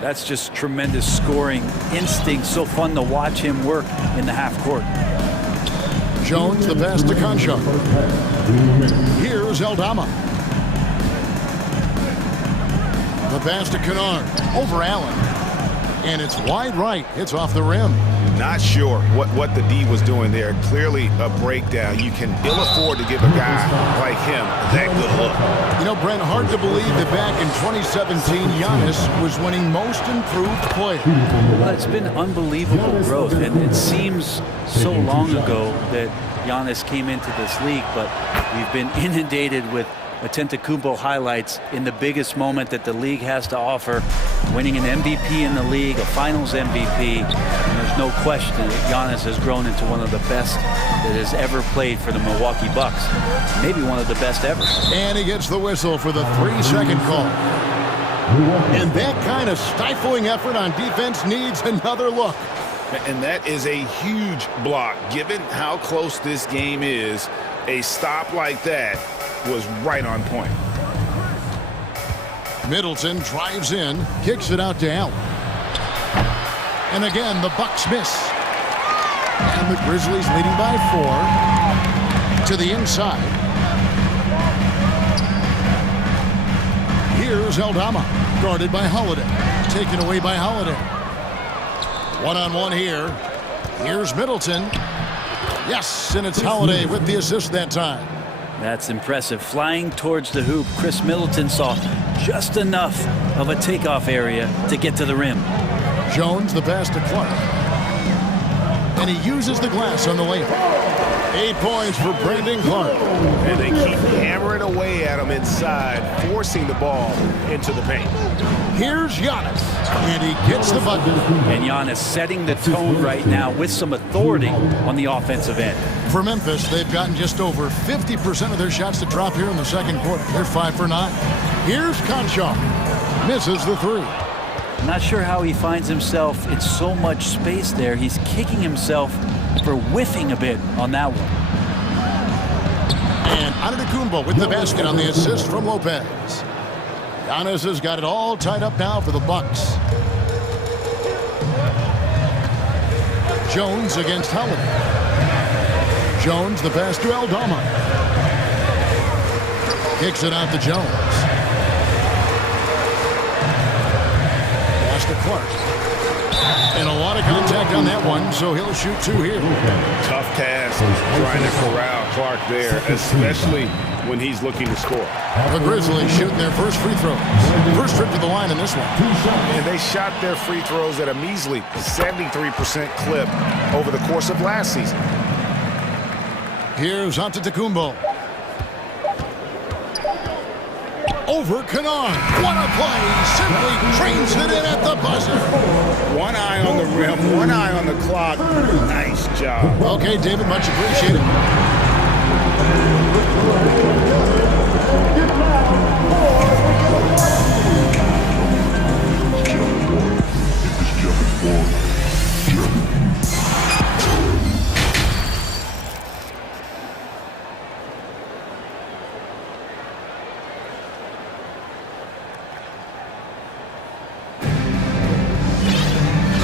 That's just tremendous scoring instinct. So fun to watch him work in the half court. Jones, the pass to Concha. Here's Eldama. The pass to Kennard. Over Allen. And it's wide right. It's off the rim. Not sure what the D was doing there. Clearly a breakdown. You can ill afford to give a guy like him that good look. You know, Brent, hard to believe that back in 2017, Giannis was winning most improved player. Well, it's been unbelievable growth, and it seems so long ago that Giannis came into this league, but we've been inundated with Antetokounmpo highlights in the biggest moment that the league has to offer, winning an MVP in the league, a finals MVP, and there's no question that Giannis has grown into one of the best that has ever played for the Milwaukee Bucks, maybe one of the best ever. And he gets the whistle for the 3-second call. And that kind of stifling effort on defense needs another look. And that is a huge block. Given how close this game is, a stop like that was right on point. Middleton drives in, kicks it out to Allen. And again, the Bucks miss. And the Grizzlies leading by 4 to the inside. Here's Aldama, guarded by Holiday. Taken away by Holiday. One-on-one here. Here's Middleton. Yes, and it's Holiday with the assist that time. That's impressive. Flying towards the hoop, Chris Middleton saw just enough of a takeoff area to get to the rim. Jones, the pass to Clark. And he uses the glass on the layup. 8 points for Brandon Clark. And they keep hammering away at him inside, forcing the ball into the paint. Here's Giannis, and he gets the bucket. And Giannis setting the tone right now with some authority on the offensive end. For Memphis, they've gotten just over 50% of their shots to drop here in the second quarter. They're 5 for 9. Here's Conchal. Misses the 3. Not sure how he finds himself in so much space there. He's kicking himself for whiffing a bit on that one. And Antetokounmpo with the basket on the assist from Lopez. Giannis has got it all tied up now for the Bucks. Jones against Holiday. Jones, the pass to Aldama. Kicks it out to Jones. Pass to Clark. And a lot of contact on that one, so he'll shoot 2 here. Tough task trying to corral Clark there, especially when he's looking to score. The Grizzlies shooting their first free throws. First trip to the line in this one. And they shot their free throws at a measly 73% clip over the course of last season. Here's Antetokounmpo. Over Kennard. What a play. Simply trains it in at the buzzer. One eye on the rim, one eye on the clock. Nice job. Okay, David, much appreciated.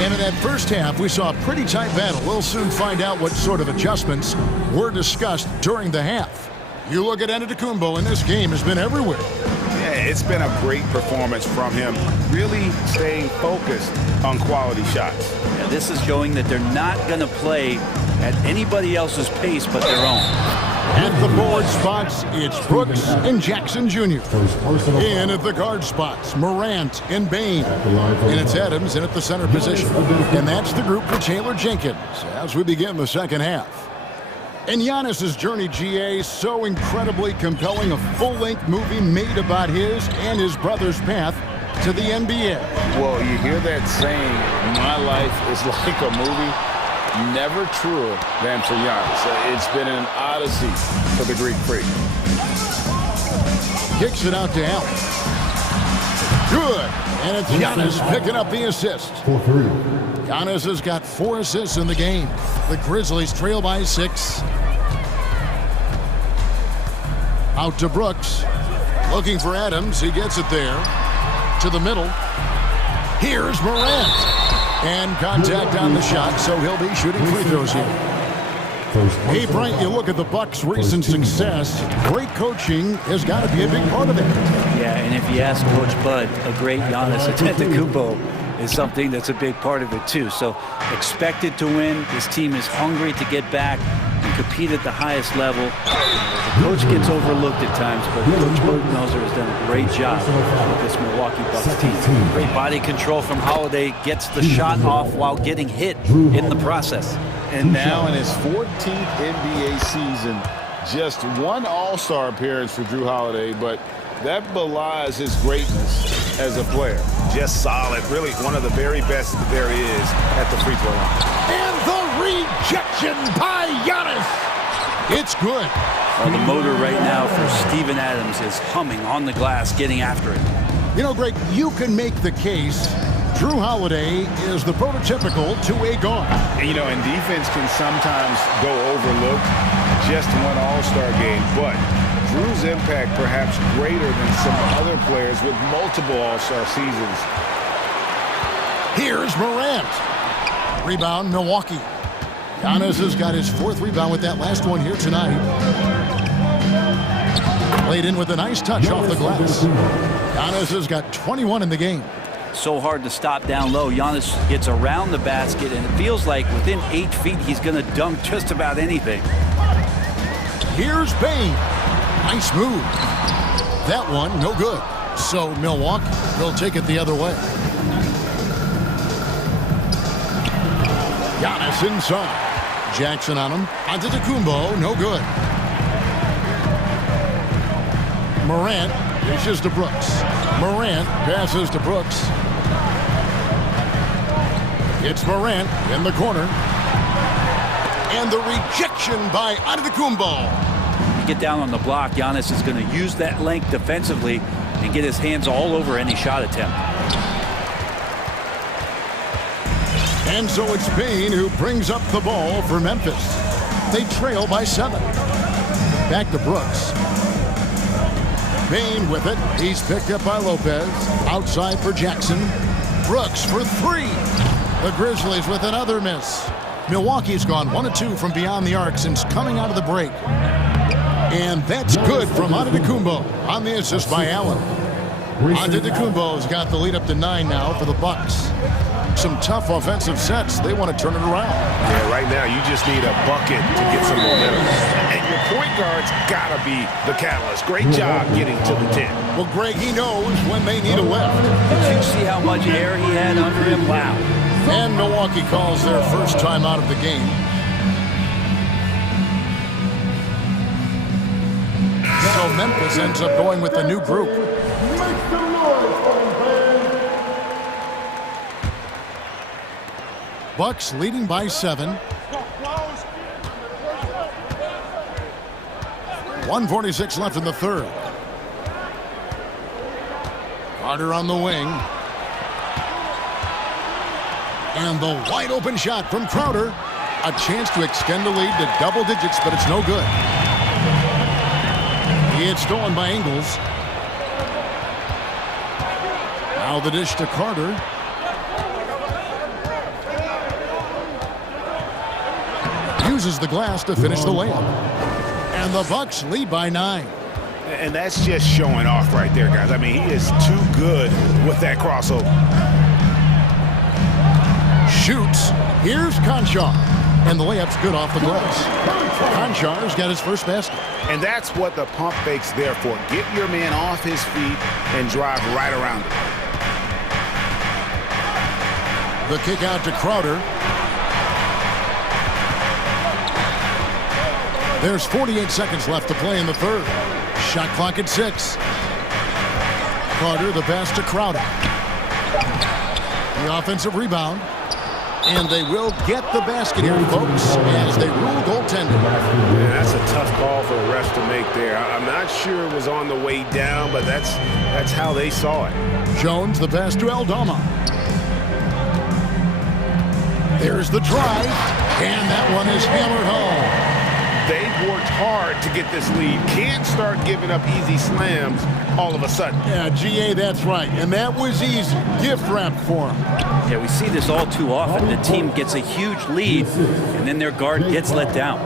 And in that first half, we saw a pretty tight battle. We'll soon find out what sort of adjustments were discussed during the half. You look at Antetokounmpo, and this game has been everywhere. Yeah, it's been a great performance from him, really staying focused on quality shots. Yeah, this is showing that they're not going to play at anybody else's pace but their own. At the forward spots, it's Brooks and Jackson Jr. In at the guard spots, Morant and Bain. And it's Adams in at the center position. And that's the group for Taylor Jenkins as we begin the second half. And Giannis's journey, GA, so incredibly compelling. A full-length movie made about his and his brother's path to the NBA. Well, you hear that saying, my life is like a movie. Never truer than for Giannis. It's been an odyssey for the Greek freak. Kicks it out to Allen. Good. And it's Giannis picking up the assist. Giannis has got 4 assists in the game. The Grizzlies trail by 6. Out to Brooks. Looking for Adams. He gets it there. To the middle. Here's Morant. And contact on the shot, so he'll be shooting free throws here. Hey, Frank, you look at the Bucks' recent success. Great coaching has got to be a big part of it. Yeah, and if you ask Coach Bud, a great Giannis Antetokounmpo is something that's a big part of it too. So expected to win. This team is hungry to get back and compete at the highest level. The coach gets overlooked at times, but Coach Budenholzer has done a great job with this Milwaukee Bucks team. Great body control from Holiday, gets the shot off while getting hit in the process. And now in his 14th NBA season, just one All-Star appearance for Drew Holiday, but that belies his greatness as a player. Just solid, really one of the very best there is at the free throw line. And the rejection by Giannis. It's good. The motor right now for Steven Adams is humming on the glass, getting after it. You know, Greg, you can make the case Drew Holiday is the prototypical two-way guard. And, you know, and defense can sometimes go overlooked. Just one All-Star game, but Drew's impact perhaps greater than some other players with multiple All-Star seasons. Here's Morant. Rebound, Milwaukee. Giannis has got his 4th rebound with that last one here tonight. Played in with a nice touch off the glass. Giannis has got 21 in the game. So hard to stop down low. Giannis gets around the basket, and it feels like within 8 feet he's going to dunk just about anything. Here's Payne. Nice move. That one, no good. So Milwaukee will take it the other way. Giannis inside. Jackson on him. Antetokounmpo, no good. Morant dishes to Brooks. Morant passes to Brooks. It's Morant in the corner. And the rejection by Antetokounmpo. You get down on the block, Giannis is going to use that length defensively and get his hands all over any shot attempt. And so it's Payne who brings up the ball for Memphis. They trail by 7. Back to Brooks. Payne with it. He's picked up by Lopez. Outside for Jackson. Brooks for 3. The Grizzlies with another miss. Milwaukee's gone 1 of 2 from beyond the arc since coming out of the break. And that's good from Antetokounmpo on the assist by Allen. Antetokounmpo's got the lead up to 9 now for the Bucks. Some tough offensive sets. They want to turn it around. Yeah, right now you just need a bucket to get some momentum. And your point guard's got to be the catalyst. Great job getting to the 10. Well, Greg, he knows when they need a lift. Did you see how much air he had under him? Wow. And Milwaukee calls their first time out of the game. So Memphis ends up going with a new group. Bucks leading by 7. 1:46 left in the third. Carter on the wing. And the wide open shot from Crowder. A chance to extend the lead to double digits, but it's no good. It's stolen by Ingles. Now the dish to Carter. Uses the glass to finish the layup. And the Bucks lead by 9. And that's just showing off right there, guys. I mean, he is too good with that crossover. Shoots. Here's Conchar. And the layup's good off the glass. Conchar's got his first basket. And that's what the pump fake's there for. Get your man off his feet and drive right around it. The kick out to Crowder. There's 48 seconds left to play in the third. Shot clock at 6. Carter, the pass to Crowder. The offensive rebound. And they will get the basket here, folks, as they rule goaltending. Yeah, that's a tough call for the refs to make there. I'm not sure it was on the way down, but that's how they saw it. Jones, the pass to Aldama. There's the drive, and that one is hammered home. They've worked hard to get this lead. Can't start giving up easy slams all of a sudden. Yeah, GA, that's right. And that was easy. Gift wrap for him. Yeah, we see this all too often. The team gets a huge lead, and then their guard gets let down.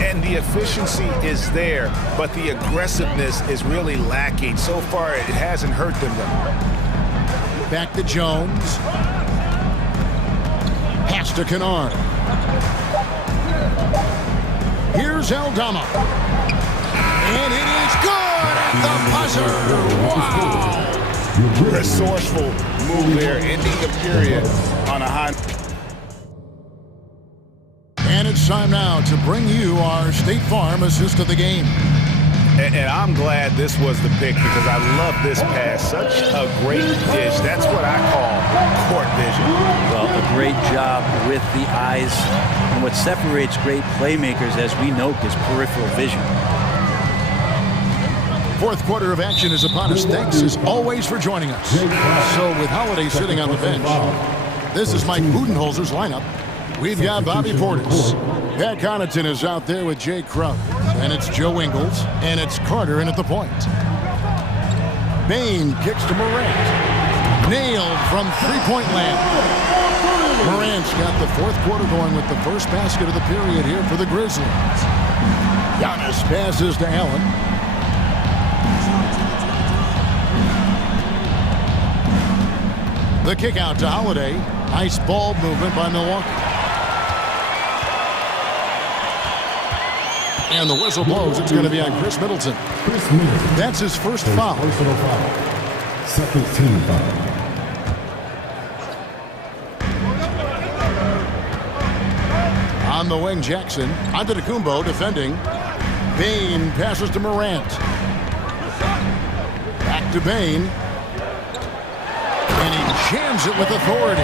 And the efficiency is there, but the aggressiveness is really lacking. So far, it hasn't hurt them, though. Back to Jones. Pass to Kennard. Here's Aldama. And it is good at the buzzer. Wow. Resourceful move there, ending the period on a high. And it's time now to bring you our State Farm assist of the game. And I'm glad this was the pick because I love this pass. Such a great dish. That's what I call court vision. Well, a great job with the eyes. And what separates great playmakers, as we note, is peripheral vision. Fourth quarter of action is upon us. Thanks as always for joining us. So with Holiday sitting on the bench, this is Mike Budenholzer's lineup. We've got Bobby Portis. Pat Connaughton is out there with Jay Crow. And it's Joe Ingles. And it's Carter in at the point. Bain kicks to Morant. Nailed from three-point land. Morant's got the fourth quarter going with the first basket of the period here for the Grizzlies. Giannis passes to Allen. The kick out to Holiday. Nice ball movement by Milwaukee. And the whistle blows. It's going to be on Chris Middleton. That's his first foul. Personal foul. Second team foul. On the wing, Jackson. Antetokounmpo defending. Bain passes to Morant. Back to Bain. And he jams it with authority.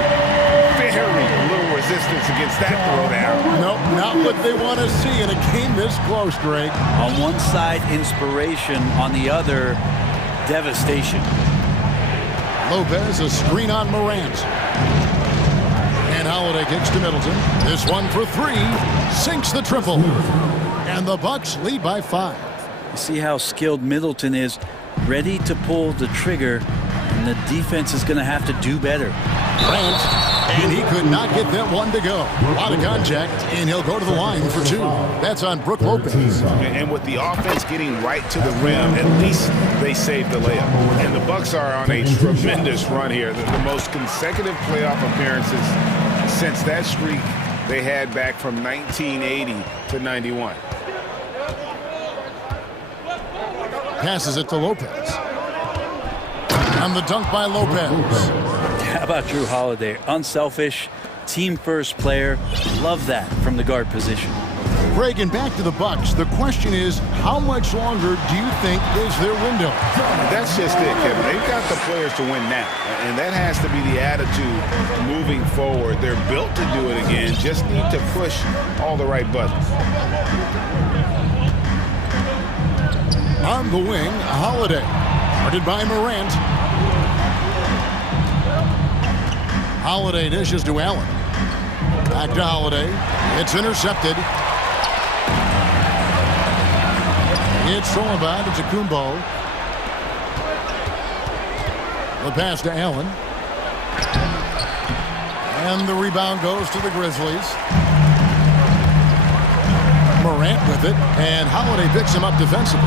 Very little resistance against that throw down. Nope, not what they want to see in a game this close, Greg. On one side, inspiration. On the other, devastation. Lopez, a screen on Morant. And Holiday kicks to Middleton. This one for three. Sinks the triple. And the Bucks lead by 5. You see how skilled Middleton is, ready to pull the trigger, and the defense is going to have to do better. Grant, and he could not get that one to go. A lot of contact, and he'll go to the line for 2. That's on Brook Lopez. And with the offense getting right to the rim, at least they saved the layup. And the Bucks are on a tremendous run here. The most consecutive playoff appearances since that streak they had back from 1980 to 91. Passes it to Lopez. And the dunk by Lopez. How about Drew Holiday? Unselfish, team-first player. Love that from the guard position. Greg, and back to the Bucks. The question is, how much longer do you think is their window? That's just it, Kevin. They've got the players to win now, and that has to be the attitude moving forward. They're built to do it again. Just need to push all the right buttons. On the wing, Holiday. Guarded by Morant. Holiday dishes to Allen. Back to Holiday. It's intercepted. It's thrown by to Antetokounmpo. The pass to Allen. And the rebound goes to the Grizzlies. Morant with it. And Holiday picks him up defensively.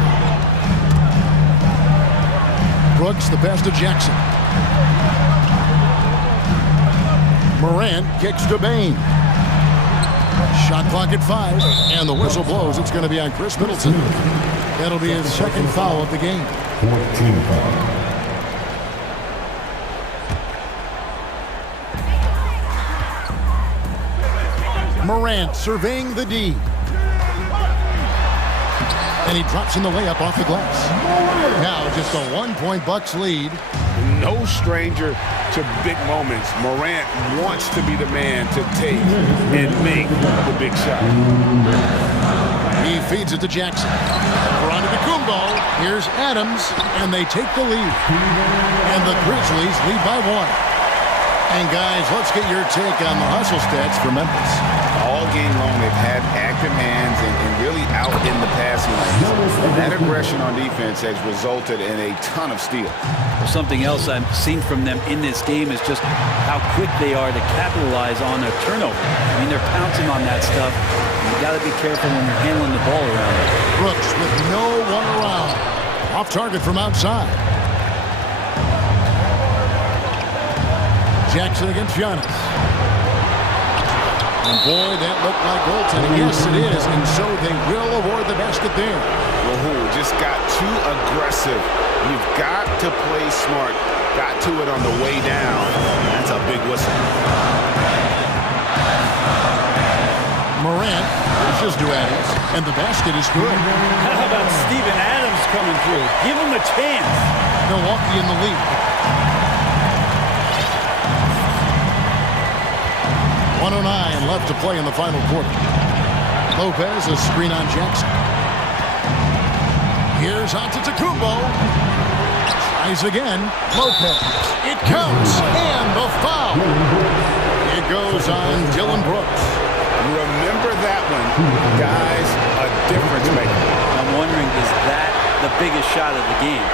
Brooks, the pass to Jackson. Morant kicks to Bain. Shot clock at 5, and the whistle blows. It's going to be on Chris Middleton. That'll be his second foul of the game. 14 foul. Morant surveying the D. And he drops in the layup off the glass. Now just a 1-point Bucks lead. No stranger to big moments. Morant wants to be the man to take and make the big shot. He feeds it to Jackson. For Antetokounmpo. Here's Adams, and they take the lead. And the Grizzlies lead by 1. And guys, let's get your take on the hustle stats for Memphis. All game long, they've had active hands and really out in the passing lanes. That aggression on defense has resulted in a ton of steals. Well, something else I've seen from them in this game is just how quick they are to capitalize on a turnover. I mean, they're pouncing on that stuff. You got to be careful when you're handling the ball around. Brooks with no one around. Off target from outside. Jackson against Giannis. And boy, that looked like goaltending. Yes, it is. And so they will award the basket there. Wahoo just got too aggressive. You've got to play smart. Got to it on the way down. That's a big whistle. Morant pushes to Adams, and the basket is good. How about Steven Adams coming through? Give him a chance. Milwaukee in the lead. 1:09 left to play in the final quarter. Lopez, a screen on Jackson. Here's Antetokounmpo. Tries again. Lopez. It counts. And the foul. It goes on Dylan Brooks. Remember that one. Guys, a difference maker. I'm wondering, is that the biggest shot of the game?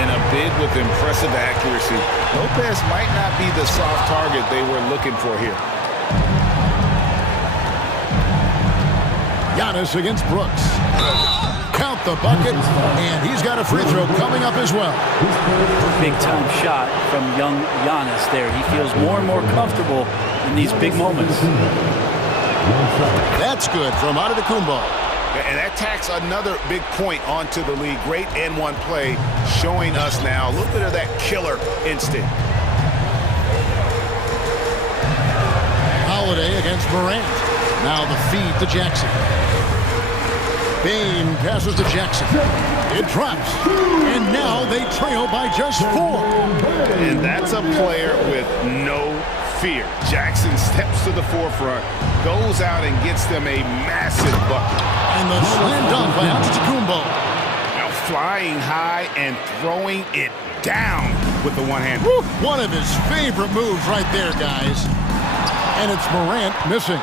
And a bid with impressive accuracy. Lopez might not be the soft target they were looking for here. Giannis against Brooks. Count the bucket, and he's got a free throw coming up as well. Big-time shot from young Giannis there. He feels more and more comfortable in these big moments. That's good from Antetokounmpo. And that tacks another big point onto the league. Great N1 play, showing us now a little bit of that killer instinct. Holiday against Morant. Now the feed to Jackson. Bain passes to Jackson. It drops. And now they trail by just 4. And that's a player with no fear. Jackson steps to the forefront, goes out and gets them a massive bucket. And the slam dunk by Antetokounmpo. Now flying high and throwing it down with the one-hand. One of his favorite moves right there, guys. And it's Morant missing.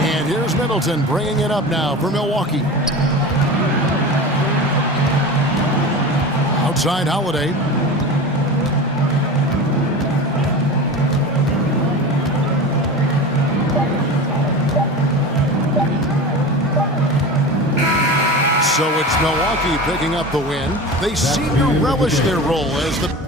And here's Middleton bringing it up now for Milwaukee. Outside Holiday. So it's Milwaukee picking up the win. They seem to relish their role as the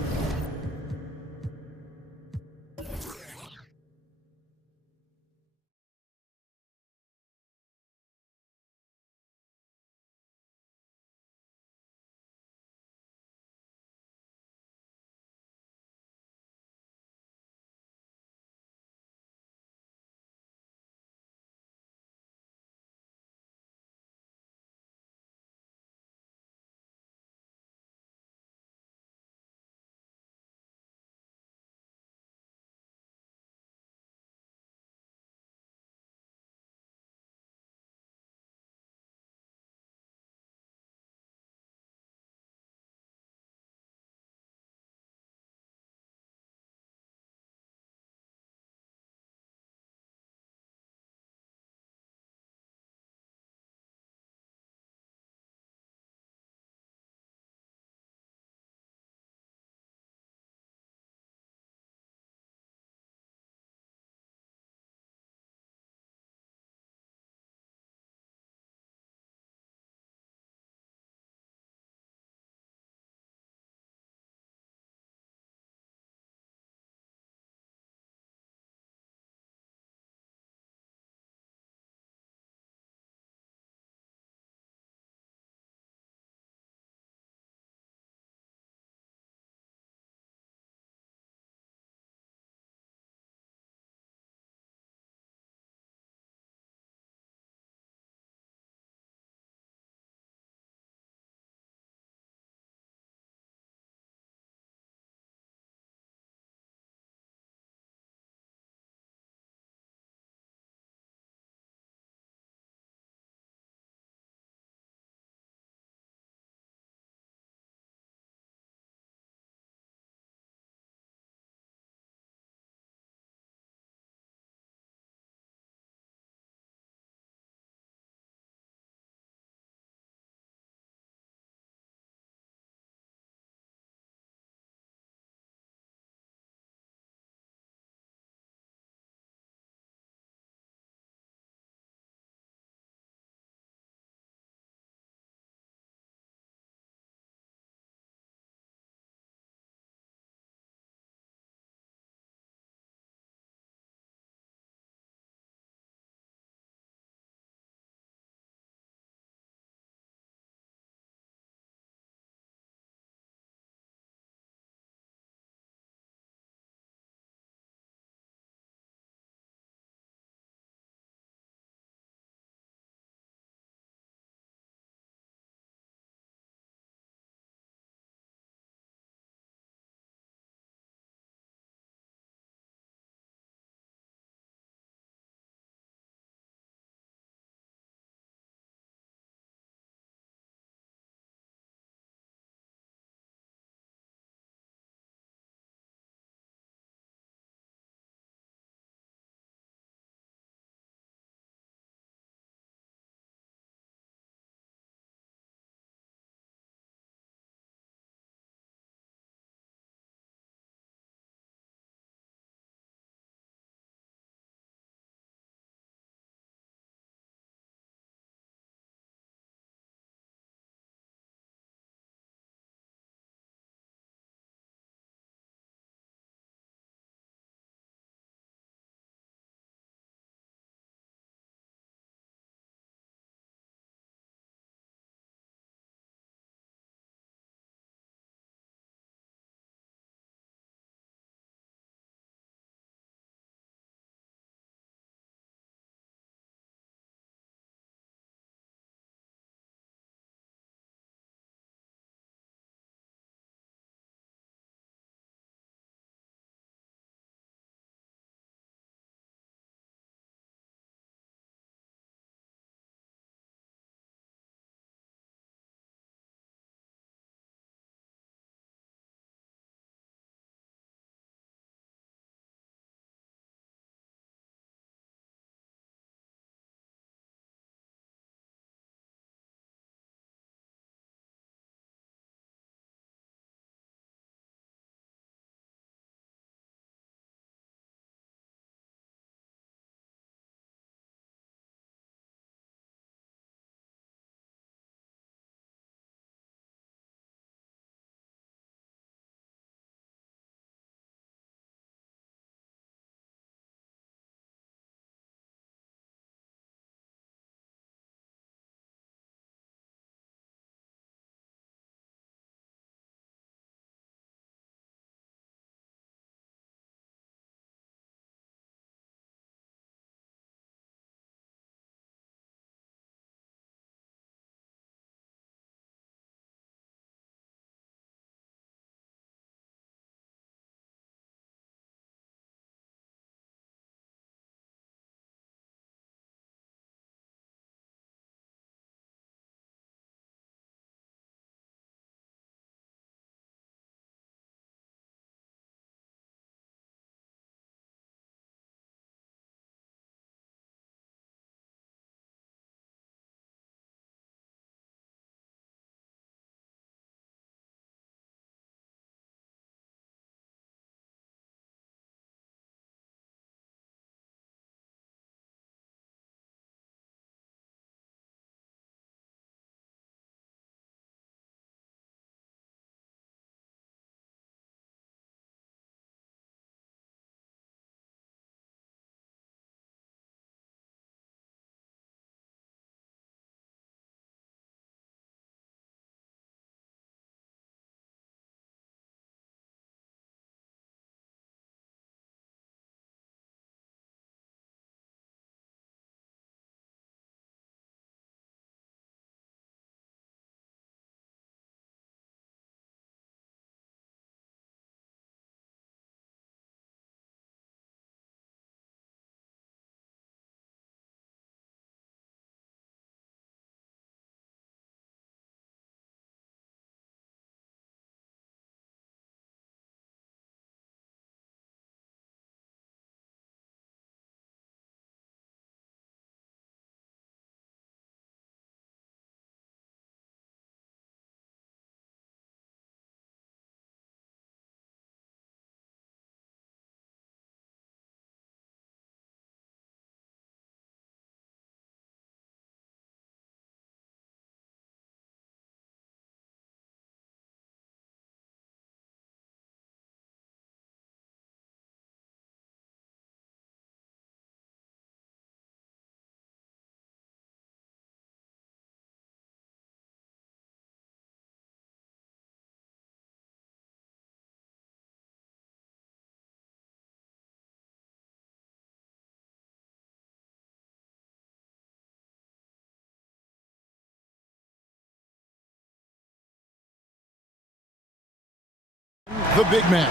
the big man.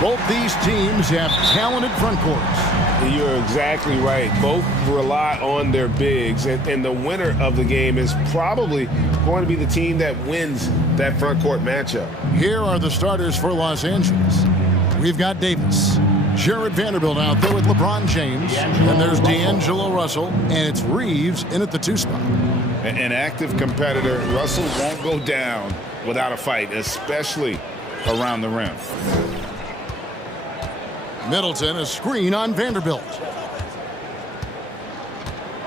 Both these teams have talented front courts. You're exactly right. Both rely on their bigs, and the winner of the game is probably going to be the team that wins that front court matchup. Here are the starters for Los Angeles. We've got Davis. Jared Vanderbilt out there with LeBron James. And there's D'Angelo Russell, and it's Reeves in at the 2 spot. An active competitor. Russell won't go down without a fight, especially around the rim. Middleton, a screen on Vanderbilt.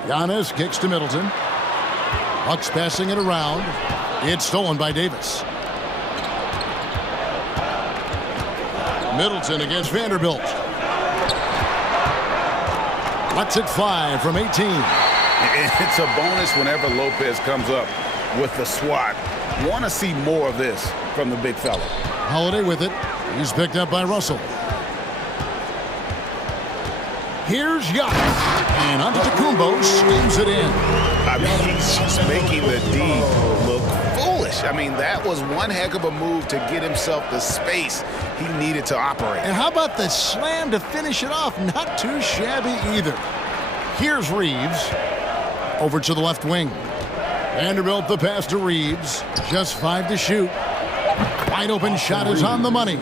Giannis kicks to Middleton. Bucks passing it around. It's stolen by Davis. Middleton against Vanderbilt. Lets it fly from 18. It's a bonus whenever Lopez comes up with the swat. Want to see more of this from the big fella. Holiday with it. He's picked up by Russell. Here's Giannis. And Antetokounmpo swings it in. I mean, he's just making the D look foolish. I mean, that was one heck of a move to get himself the space he needed to operate. And how about the slam to finish it off? Not too shabby either. Here's Reeves. Over to the left wing. Vanderbilt the pass to Reeves. Just 5 to shoot. Wide open shot is on the money.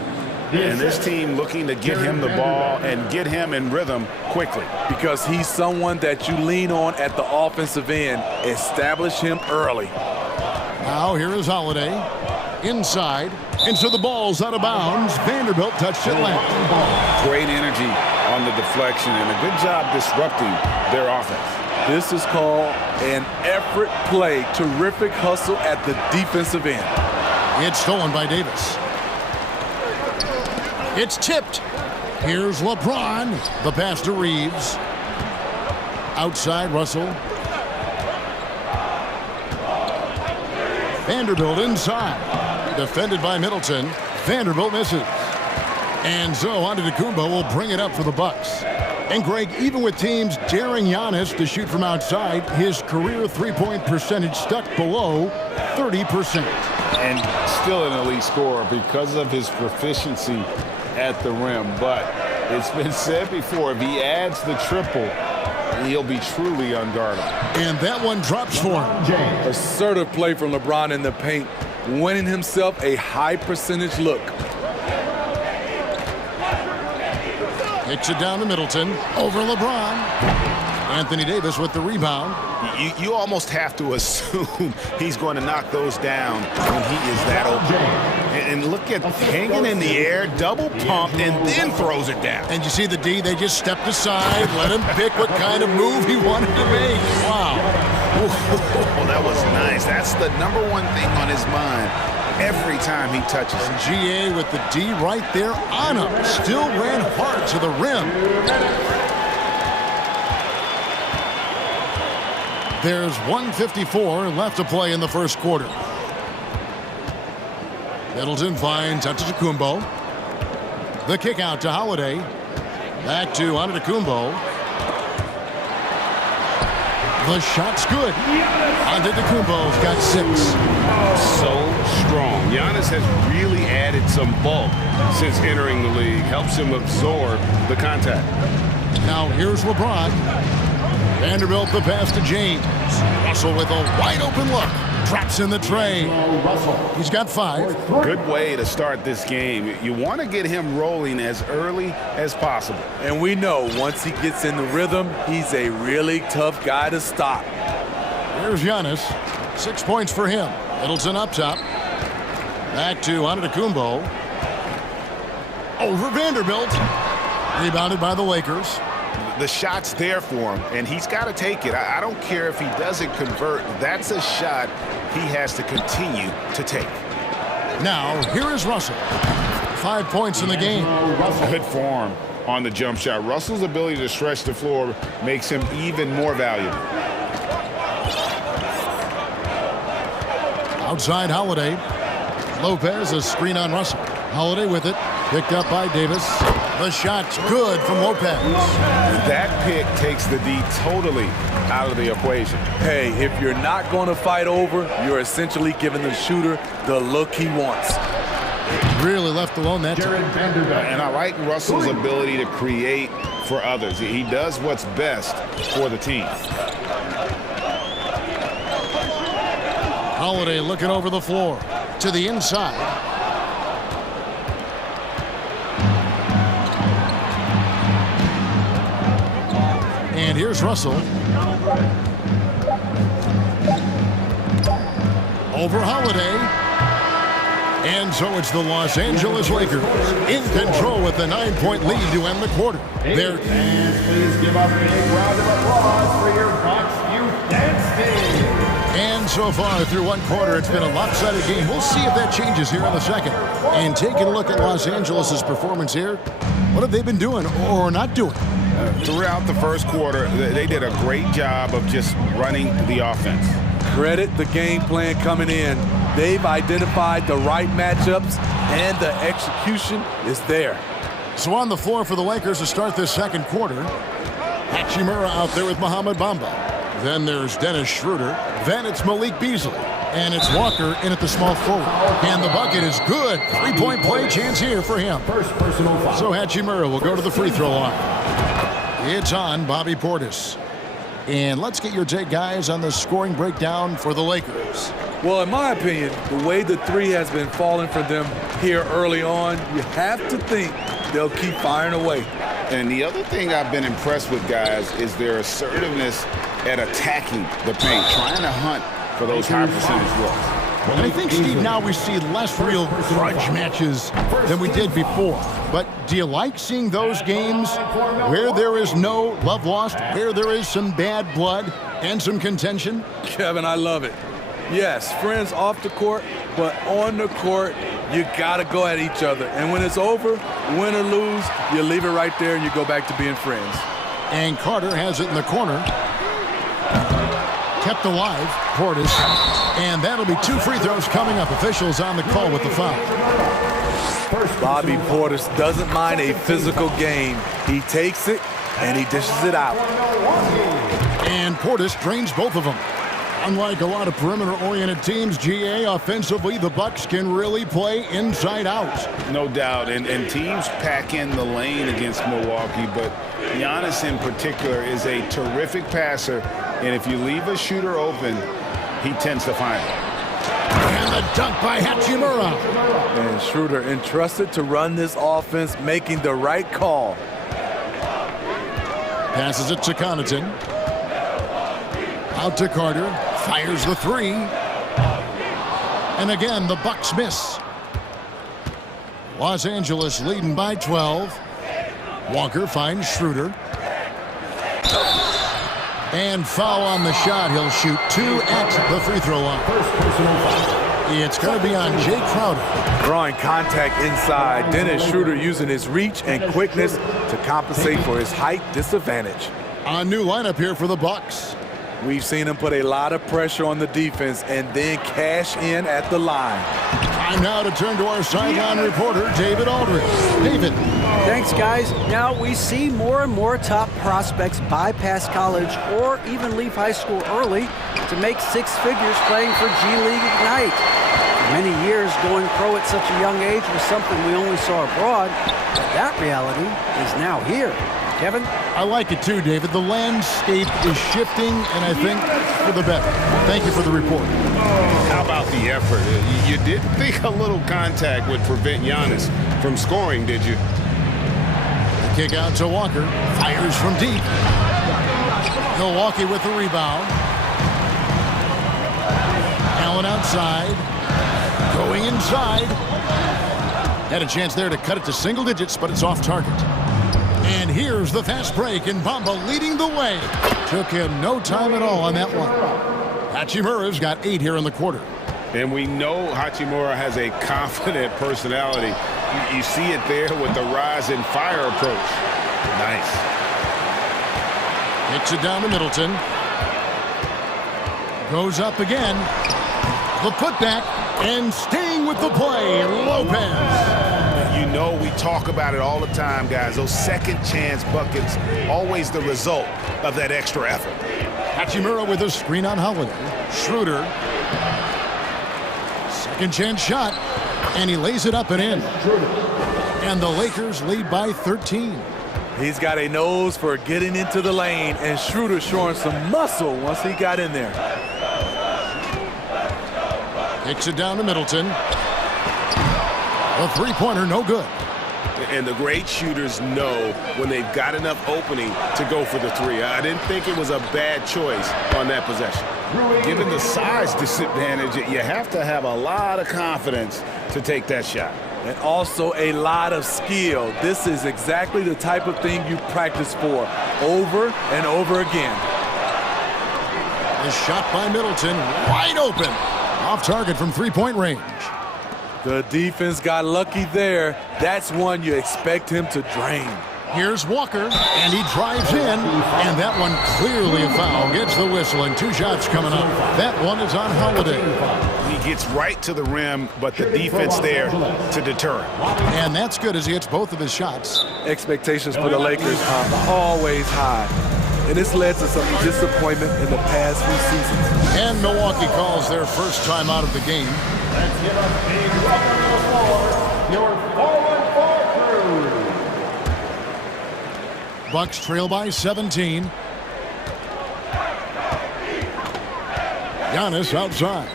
And this team looking to get him the ball and get him in rhythm quickly. Because he's someone that you lean on at the offensive end. Establish him early. Now here is Holiday. Inside. And so the ball's out of bounds. Vanderbilt touched it left. Great energy on the deflection and a good job disrupting their offense. This is called an effort play. Terrific hustle at the defensive end. It's stolen by Davis. It's tipped. Here's LeBron. The pass to Reeves. Outside Russell. Vanderbilt inside. Defended by Middleton. Vanderbilt misses. And so Antetokounmpo will bring it up for the Bucks. And Greg, even with teams daring Giannis to shoot from outside, his career three-point percentage stuck below 30%. And still an elite scorer because of his proficiency at the rim. But it's been said before, if he adds the triple, he'll be truly unguardable. And that one drops for him. Assertive play from LeBron in the paint, winning himself a high percentage look. Kicks it down to Middleton. Over LeBron. Anthony Davis with the rebound. You almost have to assume he's going to knock those down when he is that open. And look at hanging in the air, double pump, and then throws it down. And you see the D, they just stepped aside, let him pick what kind of move he wanted to make. Wow. Well, that was nice. That's the number one thing on his mind every time he touches it. GA with the D right there on him. Still ran hard to the rim. There's 1:54 left to play in the first quarter. Middleton finds Antetokounmpo. The kick out to Holiday. Back to Antetokounmpo. The shot's good. Antetokounmpo's got 6. So strong. Giannis has really added some bulk since entering the league. Helps him absorb the contact. Now here's LeBron. Vanderbilt the pass to James. Russell with a wide open look. Traps in the tray. He's got 5. Good way to start this game. You want to get him rolling as early as possible. And we know once he gets in the rhythm, he's a really tough guy to stop. Here's Giannis. 6 points for him. Middleton up top. Back to Antetokounmpo. Over Vanderbilt. Rebounded by the Lakers. The shot's there for him, and he's got to take it. I don't care if he doesn't convert. That's a shot he has to continue to take. Now, here is Russell. 5 points in the game. Good form on the jump shot. Russell's ability to stretch the floor makes him even more valuable. Outside Holiday. Lopez, a screen on Russell. Holiday with it. Picked up by Davis. The shot's good from Lopez. That pick takes the D totally out of the equation. Hey, if you're not going to fight over, you're essentially giving the shooter the look he wants. Really left alone that time. And I like Russell's ability to create for others. He does what's best for the team. Holiday looking over the floor to the inside. And here's Russell. Over Holiday. And so it's the Los Angeles Lakers in control with the 9-point lead to end the quarter. Fans, please give a big round of applause for your Bucks Youth Dance Team. And so far through one quarter, it's been a lopsided game. We'll see if that changes here in the second. And taking a look at Los Angeles' performance here, what have they been doing or not doing? Throughout the first quarter, they did a great job of just running the offense. Credit the game plan coming in. They've identified the right matchups, and the execution is there. So on the floor for the Lakers to start this second quarter, Hachimura out there with Mohamed Bamba. Then there's Dennis Schroeder. Then it's Malik Beasley. And it's Walker in at the small forward. And the bucket is good. Three-point play chance here for him. First personal foul. So Hachimura will go to the free throw line. It's on Bobby Portis. And let's get your take, guys, on the scoring breakdown for the Lakers. Well, in my opinion, the way the three has been falling for them here early on, you have to think they'll keep firing away. And the other thing I've been impressed with, guys, is their assertiveness at attacking the paint, trying to hunt for those high percentage looks. And I think, Steve, now we see less real grudge matches than we did before. But do you like seeing those games where there is no love lost, where there is some bad blood and some contention? Kevin, I love it. Yes, friends off the court, but on the court, you got to go at each other. And when it's over, win or lose, you leave it right there and you go back to being friends. And Carter has it in the corner. Kept alive, Portis. And that'll be 2 free throws coming up. Officials on the call with the foul. Bobby Portis doesn't mind a physical game. He takes it and he dishes it out. And Portis drains both of them. Unlike a lot of perimeter-oriented teams, GA, offensively, the Bucks can really play inside out. No doubt, and teams pack in the lane against Milwaukee, but Giannis in particular is a terrific passer, and if you leave a shooter open, he tends to find it. And the dunk by Hachimura. And Schroeder entrusted to run this offense, making the right call. Passes it to Connaughton. Out to Carter. Fires the three. And again, the Bucks miss. Los Angeles leading by 12. Walker finds Schroeder. And foul on the shot. He'll shoot 2 at the free throw line. First personal foul. It's going to be on Jay Crowder. Drawing contact inside. Dennis Schroeder using his reach and quickness to compensate for his height disadvantage. A new lineup here for the Bucks. We've seen him put a lot of pressure on the defense and then cash in at the line. Time now to turn to our sideline reporter, David Aldridge. David. Thanks, guys. Now we see more and more top prospects bypass college or even leave high school early to make 6 figures playing for G League Ignite. For many years, going pro at such a young age was something we only saw abroad, but that reality is now here. Kevin? I like it too, David. The landscape is shifting, and I think for the better. Thank you for the report. How about the effort? You didn't think a little contact would prevent Giannis from scoring, did you? Kick out to Walker. Fires from deep. Milwaukee with the rebound. Allen outside. Going inside. Had a chance there to cut it to single digits, but it's off target. And here's the fast break, and Bamba leading the way. Took him no time at all on that one. Hachimura's got 8 here in the quarter. And we know Hachimura has a confident personality. You see it there with the rise and fire approach. Nice. Hits it down to Middleton. Goes up again. The putback, and staying with the play, Lopez. You know, we talk about it all the time, guys. Those second chance buckets, always the result of that extra effort. Hachimura with a screen on Holiday. Schroeder. Second chance shot. And he lays it up and in. And the Lakers lead by 13. He's got a nose for getting into the lane, and Schroeder showing some muscle once he got in there. Kicks it down to Middleton. A three-pointer, no good. And the great shooters know when they've got enough opening to go for the three. I didn't think it was a bad choice on that possession. Given the size disadvantage, you have to have a lot of confidence to take that shot. And also a lot of skill. This is exactly the type of thing you practice for over and over again. A shot by Middleton, wide open. Off target from three-point range. The defense got lucky there. That's one you expect him to drain. Here's Walker, and he drives in, and that one clearly a foul. Gets the whistle, and 2 shots coming up. That one is on Holiday. He gets right to the rim, but the defense there to deter him. And that's good as he hits both of his shots. Expectations for the Lakers are always high, and it's led to some disappointment in the past few seasons. And Milwaukee calls their first time out of the game. Let's give a big welcome to the floor, your forward crew. Bucks trail by 17. Giannis outside.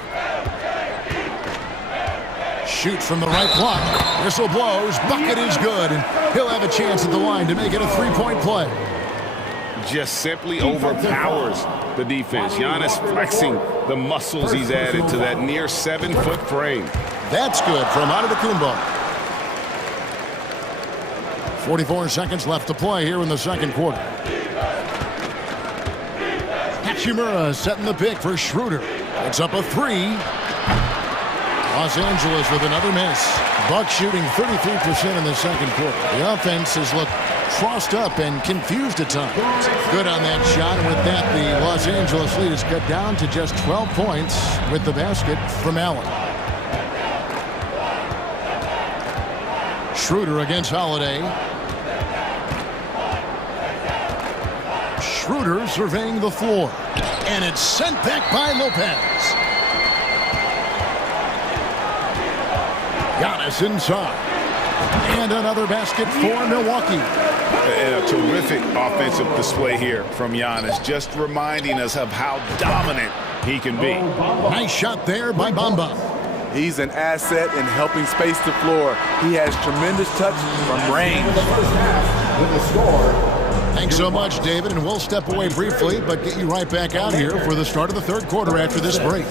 Shoots from the right block. Whistle blows. Bucket is good. And he'll have a chance at the line to make it a three-point play. Just simply overpowers the defense. Giannis flexing the muscles he's added to that near 7-foot frame. That's good from Antetokounmpo. 44 seconds left to play here in the second quarter. Hachimura setting the pick for Schroeder. It's up a 3. Los Angeles with another miss. Bucks shooting 33% in the second quarter. The offense has looked crossed up and confused at times. Good on that shot. And with that, the Los Angeles lead is cut down to just 12 points with the basket from Allen. Schroeder against Holiday. Schroeder surveying the floor. And it's sent back by Lopez. Giannis inside. And another basket for Milwaukee. And a terrific offensive display here from Giannis, just reminding us of how dominant he can be. Nice shot there by Bamba. He's an asset in helping space the floor. He has tremendous touch from range. Thanks so much, David, and we'll step away briefly, but get you right back out here for the start of the third quarter after this break.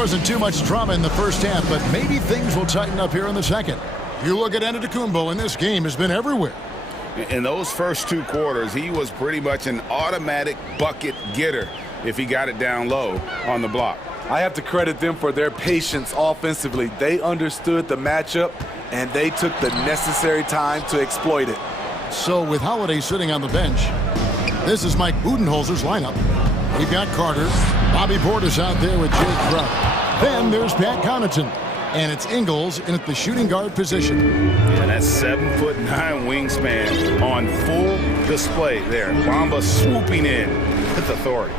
Wasn't too much drama in the first half, but maybe things will tighten up here in the second. You look at Antetokounmpo, and this game has been everywhere. In those first 2 quarters, he was pretty much an automatic bucket getter if he got it down low on the block. I have to credit them for their patience offensively. They understood the matchup, and they took the necessary time to exploit it. So with Holiday sitting on the bench, this is Mike Budenholzer's lineup. We've got Carter, Bobby Portis out there with Jake Crowder. Then there's Pat Connaughton, and it's Ingles in at the shooting guard position. Yeah, that's 7'9" wingspan on full display there. Bamba swooping in with authority.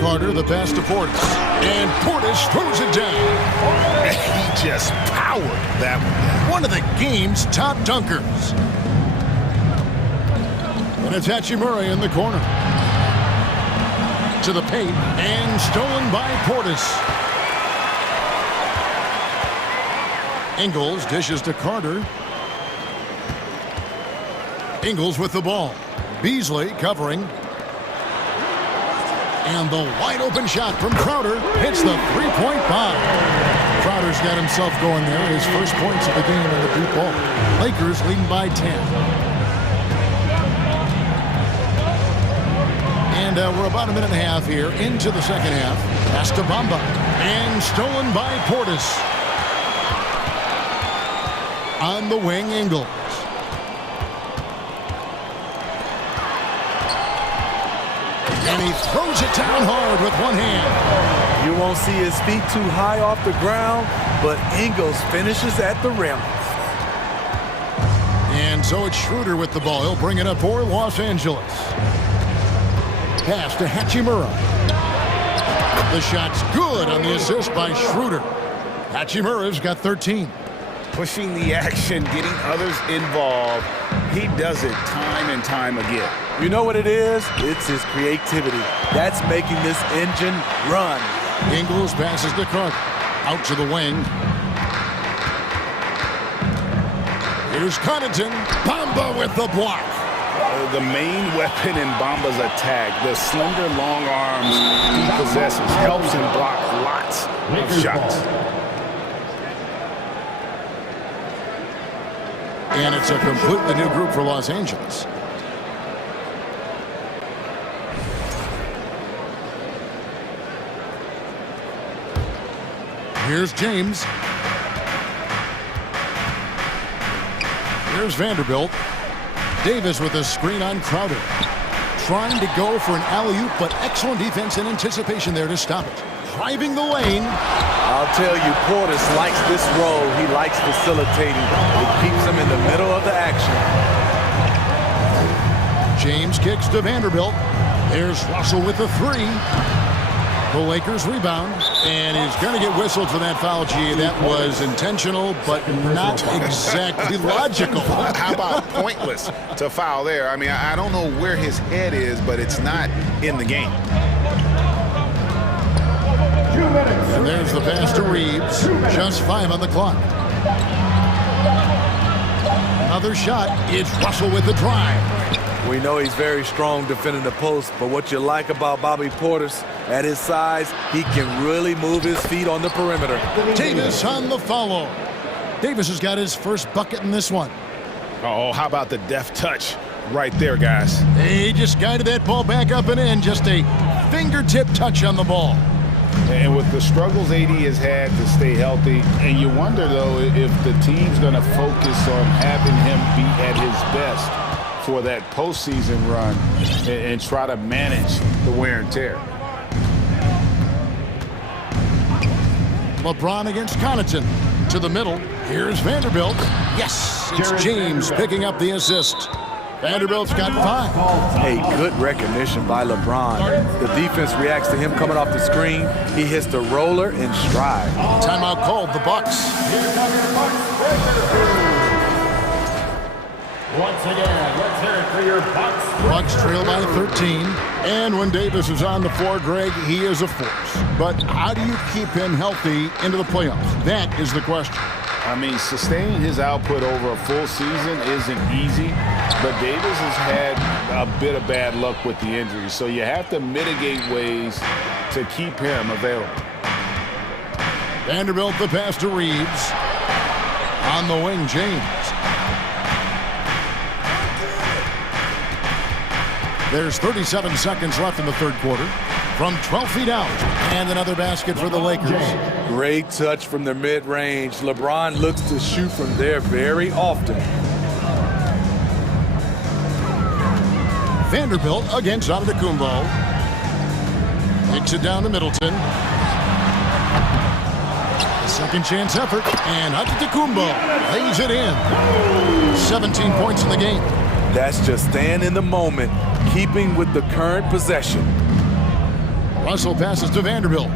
Carter, the pass to Portis, and Portis throws it down. He just powered that one of the game's top dunkers. And it's Hachimura in the corner. To the paint, and stolen by Portis. Ingles dishes to Carter. Ingles with the ball. Beasley covering. And the wide open shot from Crowder hits the three-point bomb. Crowder's got himself going there. His first points of the game in the deep ball. Lakers leading by 10. And we're about a minute and a half here into the second half. Pass to Bamba. And stolen by Portis. On the wing, Ingles. And he throws it down hard with one hand. You won't see his feet too high off the ground, but Ingles finishes at the rim. And so it's Schroeder with the ball. He'll bring it up for Los Angeles. Pass to Hachimura. The shot's good on the assist by Schroeder. Hachimura's got 13. Pushing the action, getting others involved. He does it time and time again. You know what it is? It's his creativity. That's making this engine run. Ingles passes to Carter. Out to the wing. Here's Connaughton. Bamba with the block. The main weapon in Bamba's attack, the slender long arms he possesses, helps him block lots of shots. And it's a completely new group for Los Angeles. Here's James. Here's Vanderbilt. Davis with a screen on Crowder. Trying to go for an alley-oop, but excellent defense and anticipation there to stop it. Driving the lane. I'll tell you, Portis likes this role. He likes facilitating. It keeps him in the middle of the action. James kicks to Vanderbilt. There's Russell with the three. The Lakers rebound, and he's going to get whistled for that foul. Gee, that was intentional, but not exactly logical. How about pointless to foul there? I mean, I don't know where his head is, but it's not in the game. And there's the pass to Reeves. Just 5 on the clock. Another shot. It's Russell with the drive. We know he's very strong defending the post, but what you like about Bobby Portis, at his size, he can really move his feet on the perimeter. Davis on the follow. Davis has got his first bucket in this one. Oh, how about the deft touch right there, guys? He just guided that ball back up and in. Just a fingertip touch on the ball. And with the struggles AD has had to stay healthy, and you wonder, though, if the team's going to focus on having him be at his best for that postseason run and try to manage the wear and tear. LeBron against Connaughton. To the middle. Here's Vanderbilt. Yes, it's James picking up the assist. Vanderbilt's got 5. Hey, good recognition by LeBron. The defense reacts to him coming off the screen. He hits the roller in stride. Timeout called, the Bucks. Once again, let's hear it for your Bucks. Bucks trail by 13. And when Davis is on the floor, Greg, he is a force. But how do you keep him healthy into the playoffs? That is the question. I mean, sustaining his output over a full season isn't easy, but Davis has had a bit of bad luck with the injury, so you have to mitigate ways to keep him available. Vanderbilt the pass to Reeves. On the wing, James. There's 37 seconds left in the third quarter. From 12 feet out, and another basket for the Lakers. Great touch from the mid-range. LeBron looks to shoot from there very often. Vanderbilt against Antetokounmpo. Takes it down to Middleton. A second chance effort, and Antetokounmpo lays it in. 17 points in the game. That's just staying in the moment, keeping with the current possession. Russell passes to Vanderbilt.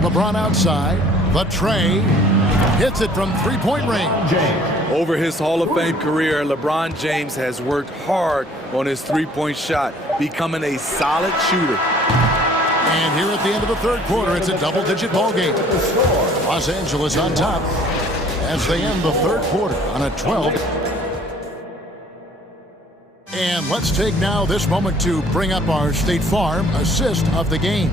LeBron outside. The tray. Hits it from three-point range. Over his Hall of Fame career, LeBron James has worked hard on his three-point shot, becoming a solid shooter. And here at the end of the third quarter, it's a double-digit ball game. Los Angeles on top as they end the third quarter on a 12. And let's take now this moment to bring up our State Farm assist of the game.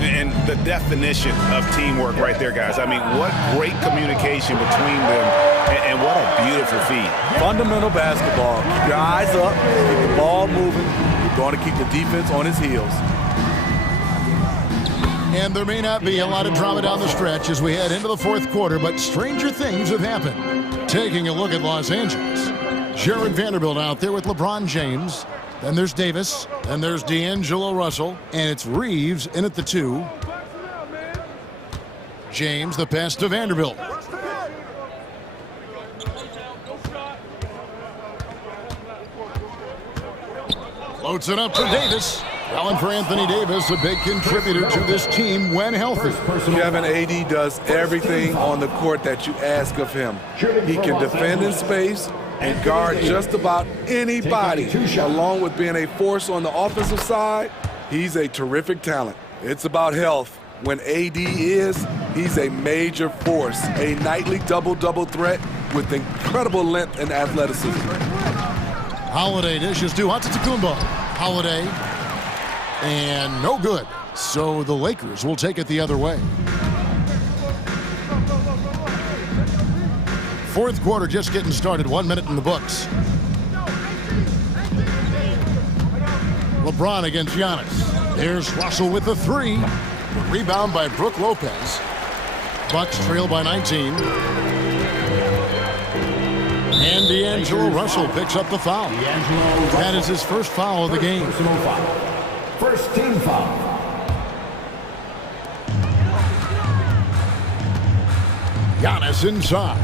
And the definition of teamwork right there, guys. I mean, what great communication between them, and what a beautiful feed. Fundamental basketball. Keep your eyes up, keep the ball moving. You're going to keep the defense on his heels. And there may not be a lot of drama down the stretch as we head into the fourth quarter, but stranger things have happened. Taking a look at Los Angeles. Jared Vanderbilt out there with LeBron James. Then there's Davis. Then there's D'Angelo Russell. And it's Reeves in at the 2. James, the pass to Vanderbilt. Floats it up to Davis. Well, and for Anthony Davis, a big contributor to this team when healthy. Kevin, AD does everything on the court that you ask of him. He can defend in space and guard just about anybody. Along with being a force on the offensive side, he's a terrific talent. It's about health. When AD he's a major force, a nightly double-double threat with incredible length and athleticism. Holiday dishes to Antetokounmpo. Holiday, and no good. So the Lakers will take it the other way. Fourth quarter just getting started. 1 minute in the books. LeBron against Giannis. There's Russell with the 3. Rebound by Brook Lopez. Bucks trail by 19. And D'Angelo Russell picks up the foul. That is his first foul of the game. First team foul. Giannis inside.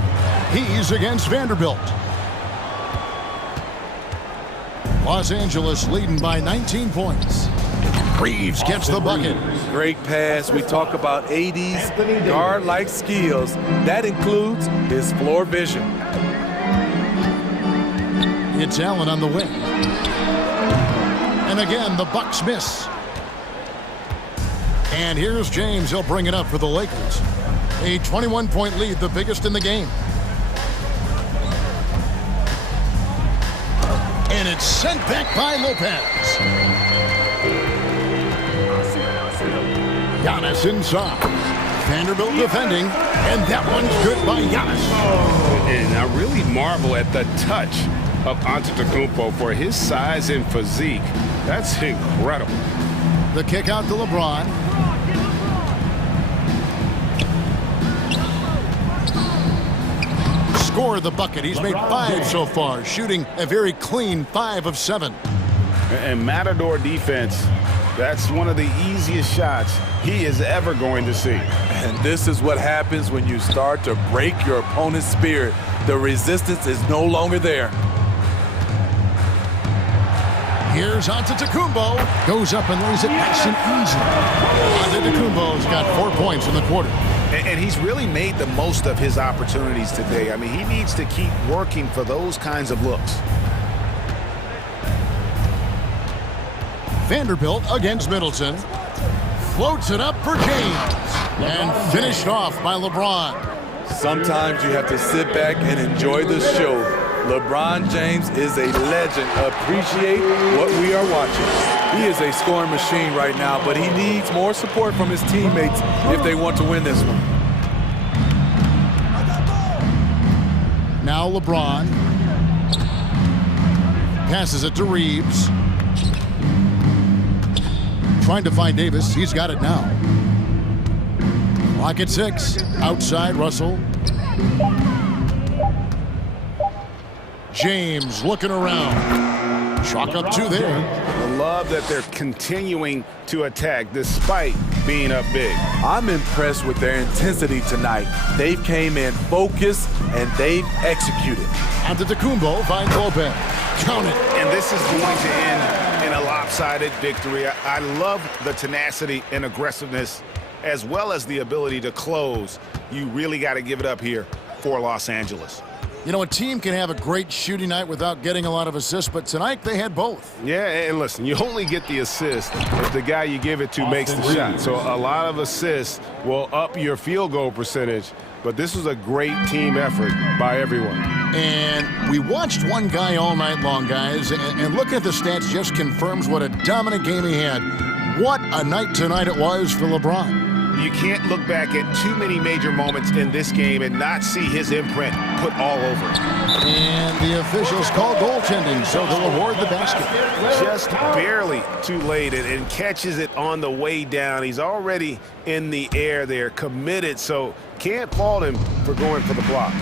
He's against Vanderbilt. Los Angeles leading by 19 points. Reeves gets the bucket. Great pass. We talk about AD's guard-like skills. That includes his floor vision. It's Allen on the wing. And again, the Bucks miss. And here's James. He'll bring it up for the Lakers. A 21-point lead, the biggest in the game. And it's sent back by Lopez. Giannis inside. Vanderbilt defending, and that one's good by Giannis. And I really marvel at the touch of Antetokounmpo for his size and physique. That's incredible. The kick out to LeBron. Scored the bucket. He's made 5 so far, shooting a very clean 5 of 7. And Matador defense, that's one of the easiest shots he is ever going to see. And this is what happens when you start to break your opponent's spirit. The resistance is no longer there. Here's Antetokounmpo. Goes up and lays it nice and easy. Antetokounmpo's got 4 points in the quarter. And he's really made the most of his opportunities today. I mean, he needs to keep working for those kinds of looks. Vanderbilt against Middleton. Floats it up for James. And finished off by LeBron. Sometimes you have to sit back and enjoy the show. LeBron James is a legend. Appreciate what we are watching. He is a scoring machine right now, but he needs more support from his teammates if they want to win this one. Now LeBron. Passes it to Reeves. Trying to find Davis. He's got it now. Clock at 6. Outside Russell. James looking around. Chalk up 2 there. I love that they're continuing to attack despite being up big. I'm impressed with their intensity tonight. They've came in focused and they've executed. Antetokounmpo finds Lopez. Count it. And this is going to end in a lopsided victory. I love the tenacity and aggressiveness as well as the ability to close. You really got to give it up here for Los Angeles. You know, a team can have a great shooting night without getting a lot of assists, but tonight they had both. Yeah, and listen, you only get the assist if the guy you give it to makes the shot. So a lot of assists will up your field goal percentage, but this was a great team effort by everyone. And we watched one guy all night long, guys, and looking at the stats just confirms what a dominant game he had. What a night tonight it was for LeBron. You can't look back at too many major moments in this game and not see his imprint put all over it. And the officials call goaltending, so they'll award the basket. Just barely too late and catches it on the way down. He's already in the air there, committed, so can't fault him for going for the block.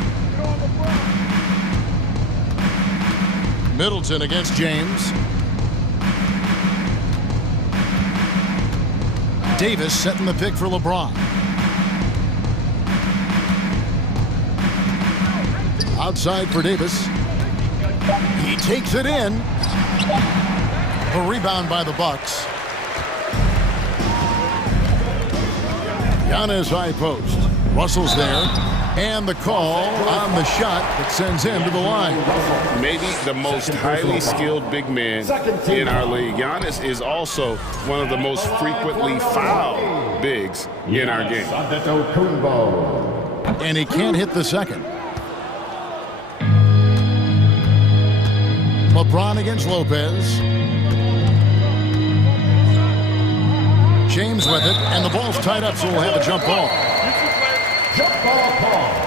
Middleton against James. Davis setting the pick for LeBron. Outside for Davis. He takes it in. A rebound by the Bucks. Giannis high post. Russell's there. And the call on the shot that sends him to the line. Maybe the most highly skilled big man in our league. Giannis is also one of the most frequently fouled bigs in our game. And he can't hit the second. LeBron against Lopez. James with it, and the ball's tied up, so we'll have a jump ball. Jump ball call.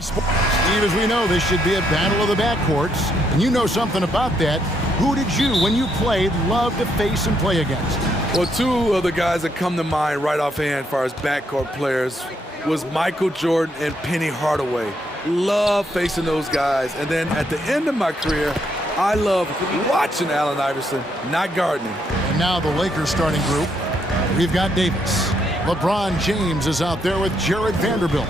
Steve, as we know, this should be a battle of the backcourts, and you know something about that. Who did you, when you played, love to face and play against? Well, two of the guys that come to mind right offhand as far as backcourt players was Michael Jordan and Penny Hardaway. Love facing those guys. And then at the end of my career, I love watching Allen Iverson, not gardening. And now the Lakers starting group. We've got Davis. LeBron James is out there with Jared Vanderbilt.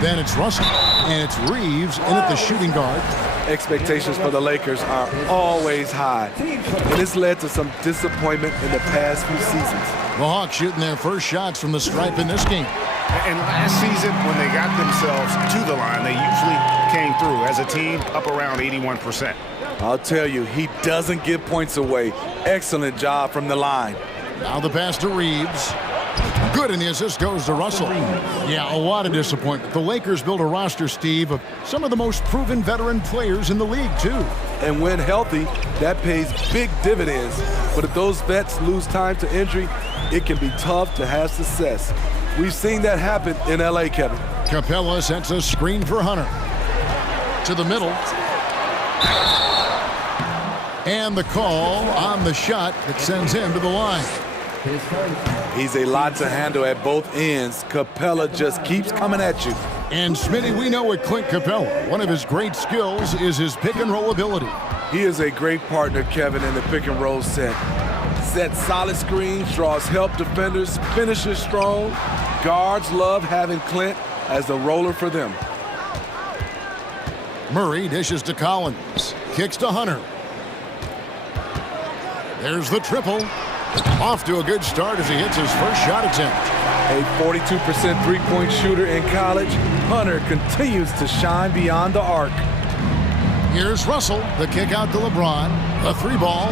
Then it's Russell, and it's Reeves in at the shooting guard. Expectations for the Lakers are always high, and this led to some disappointment in the past few seasons. The Hawks shooting their first shots from the stripe in this game. And last season, when they got themselves to the line, they usually came through as a team up around 81%. I'll tell you, he doesn't give points away. Excellent job from the line. Now the pass to Reeves. Good, and the assist goes to Russell. Yeah, a lot of disappointment. The Lakers built a roster, Steve, of some of the most proven veteran players in the league, too. And when healthy, that pays big dividends. But if those vets lose time to injury, it can be tough to have success. We've seen that happen in LA, Kevin. Capella sets a screen for Hunter. To the middle. And the call on the shot that sends him to the line. He's a lot to handle at both ends. Capella just keeps coming at you. And Smitty, we know with Clint Capella, one of his great skills is his pick and roll ability. He is a great partner, Kevin, in the pick and roll set. Sets solid screens, draws help defenders, finishes strong. Guards love having Clint as the roller for them. Murray dishes to Collins. Kicks to Hunter. There's the triple. Off to a good start as he hits his first shot attempt. A 42% three-point shooter in college, Hunter continues to shine beyond the arc. Here's Russell, the kick out to LeBron, the three ball,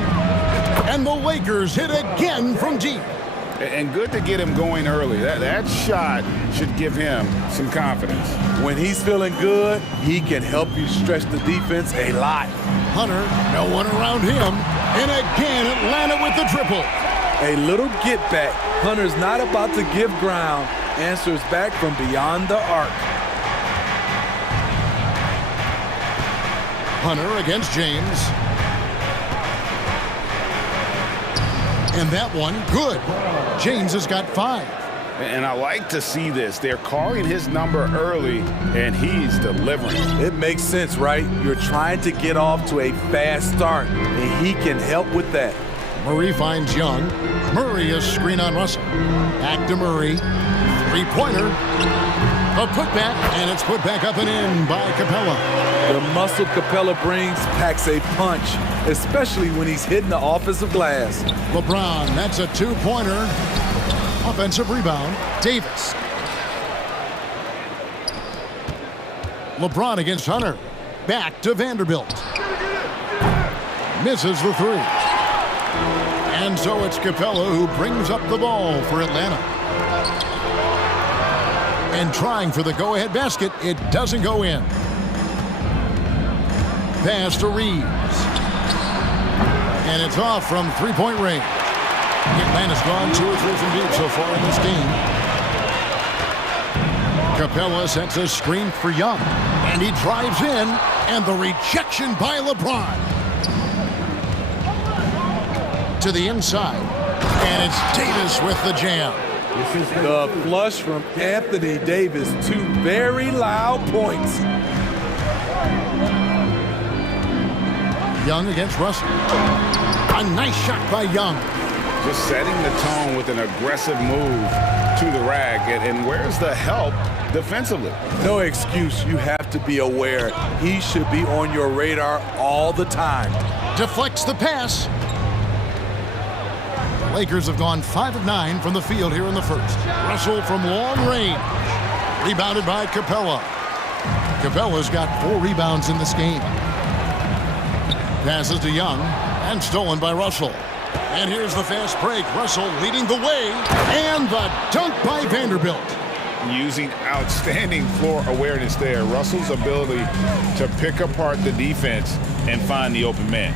and the Lakers hit again from deep. And good to get him going early. That shot should give him some confidence. When he's feeling good, he can help you stretch the defense a lot. Hunter, no one around him, and again Atlanta with the triple. A little get back. Hunter's not about to give ground. Answers back from beyond the arc. Hunter against James. And that one, good. James has got 5. And I like to see this. They're calling his number early, and he's delivering. It makes sense, right? You're trying to get off to a fast start, and he can help with that. Murray finds Young. Murray a screen on Russell. Back to Murray. Three-pointer. A putback, and it's put back up and in by Capella. The muscle Capella brings packs a punch, especially when he's hitting the offensive glass. LeBron, that's a 2-pointer. Offensive rebound, Davis. LeBron against Hunter. Back to Vanderbilt. Misses the 3. And so it's Capella who brings up the ball for Atlanta. And trying for the go-ahead basket, it doesn't go in. Pass to Reeves. And it's off from three-point range. Atlanta's gone 2 or 3 from deep so far in this game. Capella sets a screen for Young. And he drives in. And the rejection by LeBron. To the inside. And it's Davis with the jam. The flush from Anthony Davis. 2 very loud points. Young against Russell. A nice shot by Young. Just setting the tone with an aggressive move to the rack. And where's the help defensively? No excuse. You have to be aware. He should be on your radar all the time. Deflects the pass. The Lakers have gone 5 of 9 from the field here in the first. Russell from long range. Rebounded by Capella. Capella's got 4 rebounds in this game. Passes to Young and stolen by Russell. And here's the fast break. Russell leading the way. And the dunk by Vanderbilt. Using outstanding floor awareness there. Russell's ability to pick apart the defense and find the open man.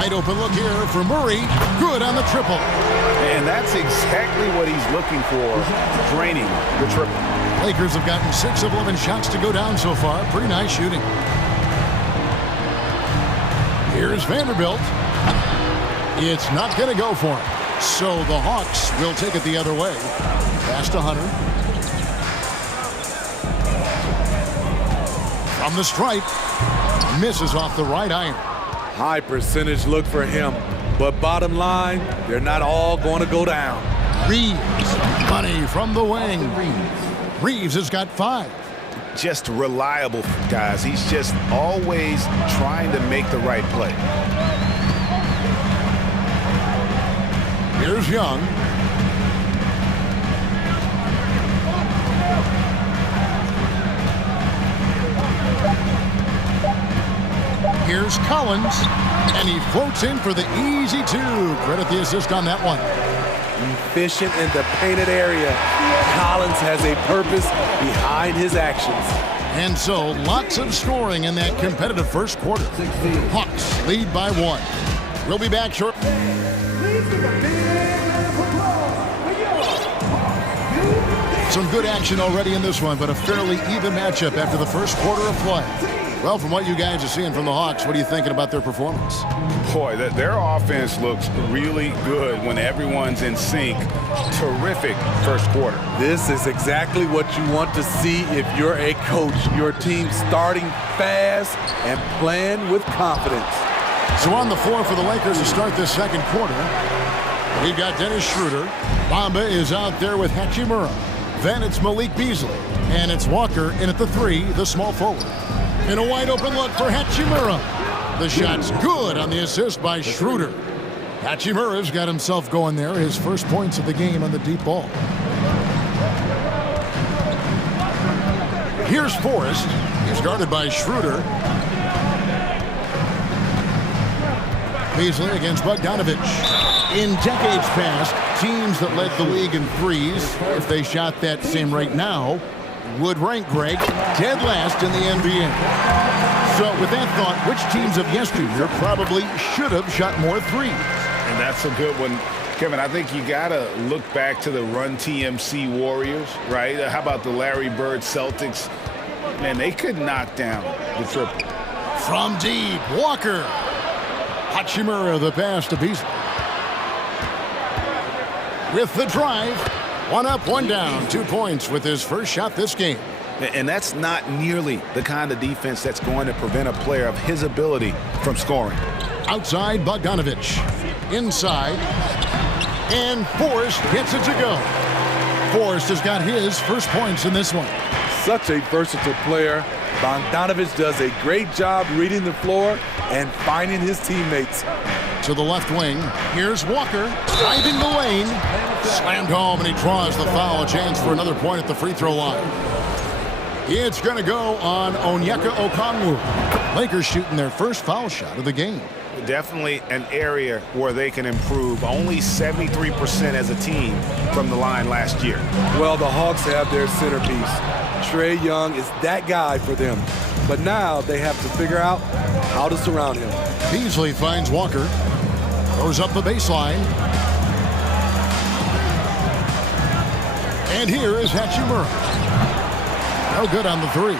Wide open look here for Murray. Good on the triple. And that's exactly what he's looking for, draining the triple. Lakers have gotten 6 of 11 shots to go down so far. Pretty nice shooting. Here's Vanderbilt. It's not going to go for him. So the Hawks will take it the other way. Pass to Hunter. From the stripe. Misses off the right iron. High percentage look for him. But bottom line, they're not all going to go down. Reeves. Money from the wing. Reeves has got 5. Just reliable, guys. He's just always trying to make the right play. Here's Young. Here's Collins, and he floats in for the easy 2. Credit the assist on that one. Efficient in the painted area. Collins has a purpose behind his actions. And so, lots of scoring in that competitive first quarter. Hawks lead by 1. We'll be back shortly. Some good action already in this one, but a fairly even matchup after the first quarter of play. Well, from what you guys are seeing from the Hawks, what are you thinking about their performance? Boy, their offense looks really good when everyone's in sync. Terrific first quarter. This is exactly what you want to see if you're a coach. Your team starting fast and playing with confidence. So on the floor for the Lakers to start this second quarter, we've got Dennis Schroeder. Bamba is out there with Hachimura. Then it's Malik Beasley. And it's Walker in at the 3, the small forward. And a wide open look for Hachimura. The shot's good on the assist by Schroeder. Hachimura's got himself going there. His first points of the game on the deep ball. Here's Forrest. He's guarded by Schroeder. Beasley against Bogdanovich. In decades past, teams that led the league in threes, if they shot that same rate now, would rank, Greg, dead last in the NBA. So with that thought, which teams of yesteryear probably should have shot more threes? And that's a good one. Kevin, I think you got to look back to the Run TMC Warriors, right? How about the Larry Bird Celtics? Man, they could knock down the triple. From deep, Walker. Hachimura the pass to Beasley. With the drive, 1 up, 1 down, 2 points with his first shot this game. And that's not nearly the kind of defense that's going to prevent a player of his ability from scoring. Outside, Bogdanovich. Inside. And Forrest gets it to go. Forrest has got his first points in this one. Such a versatile player. Bogdanovich does a great job reading the floor and finding his teammates. To the left wing, here's Walker, driving the lane. Slammed home, and he draws the foul. A chance for another point at the free throw line. It's going to go on Onyeka Okongwu. Lakers shooting their first foul shot of the game. Definitely an area where they can improve. Only 73% as a team from the line last year. Well, the Hawks have their centerpiece. Trae Young is that guy for them. But now they have to figure out how to surround him. Beasley finds Walker. Goes up the baseline. And here is Hachimura. No good on the 3.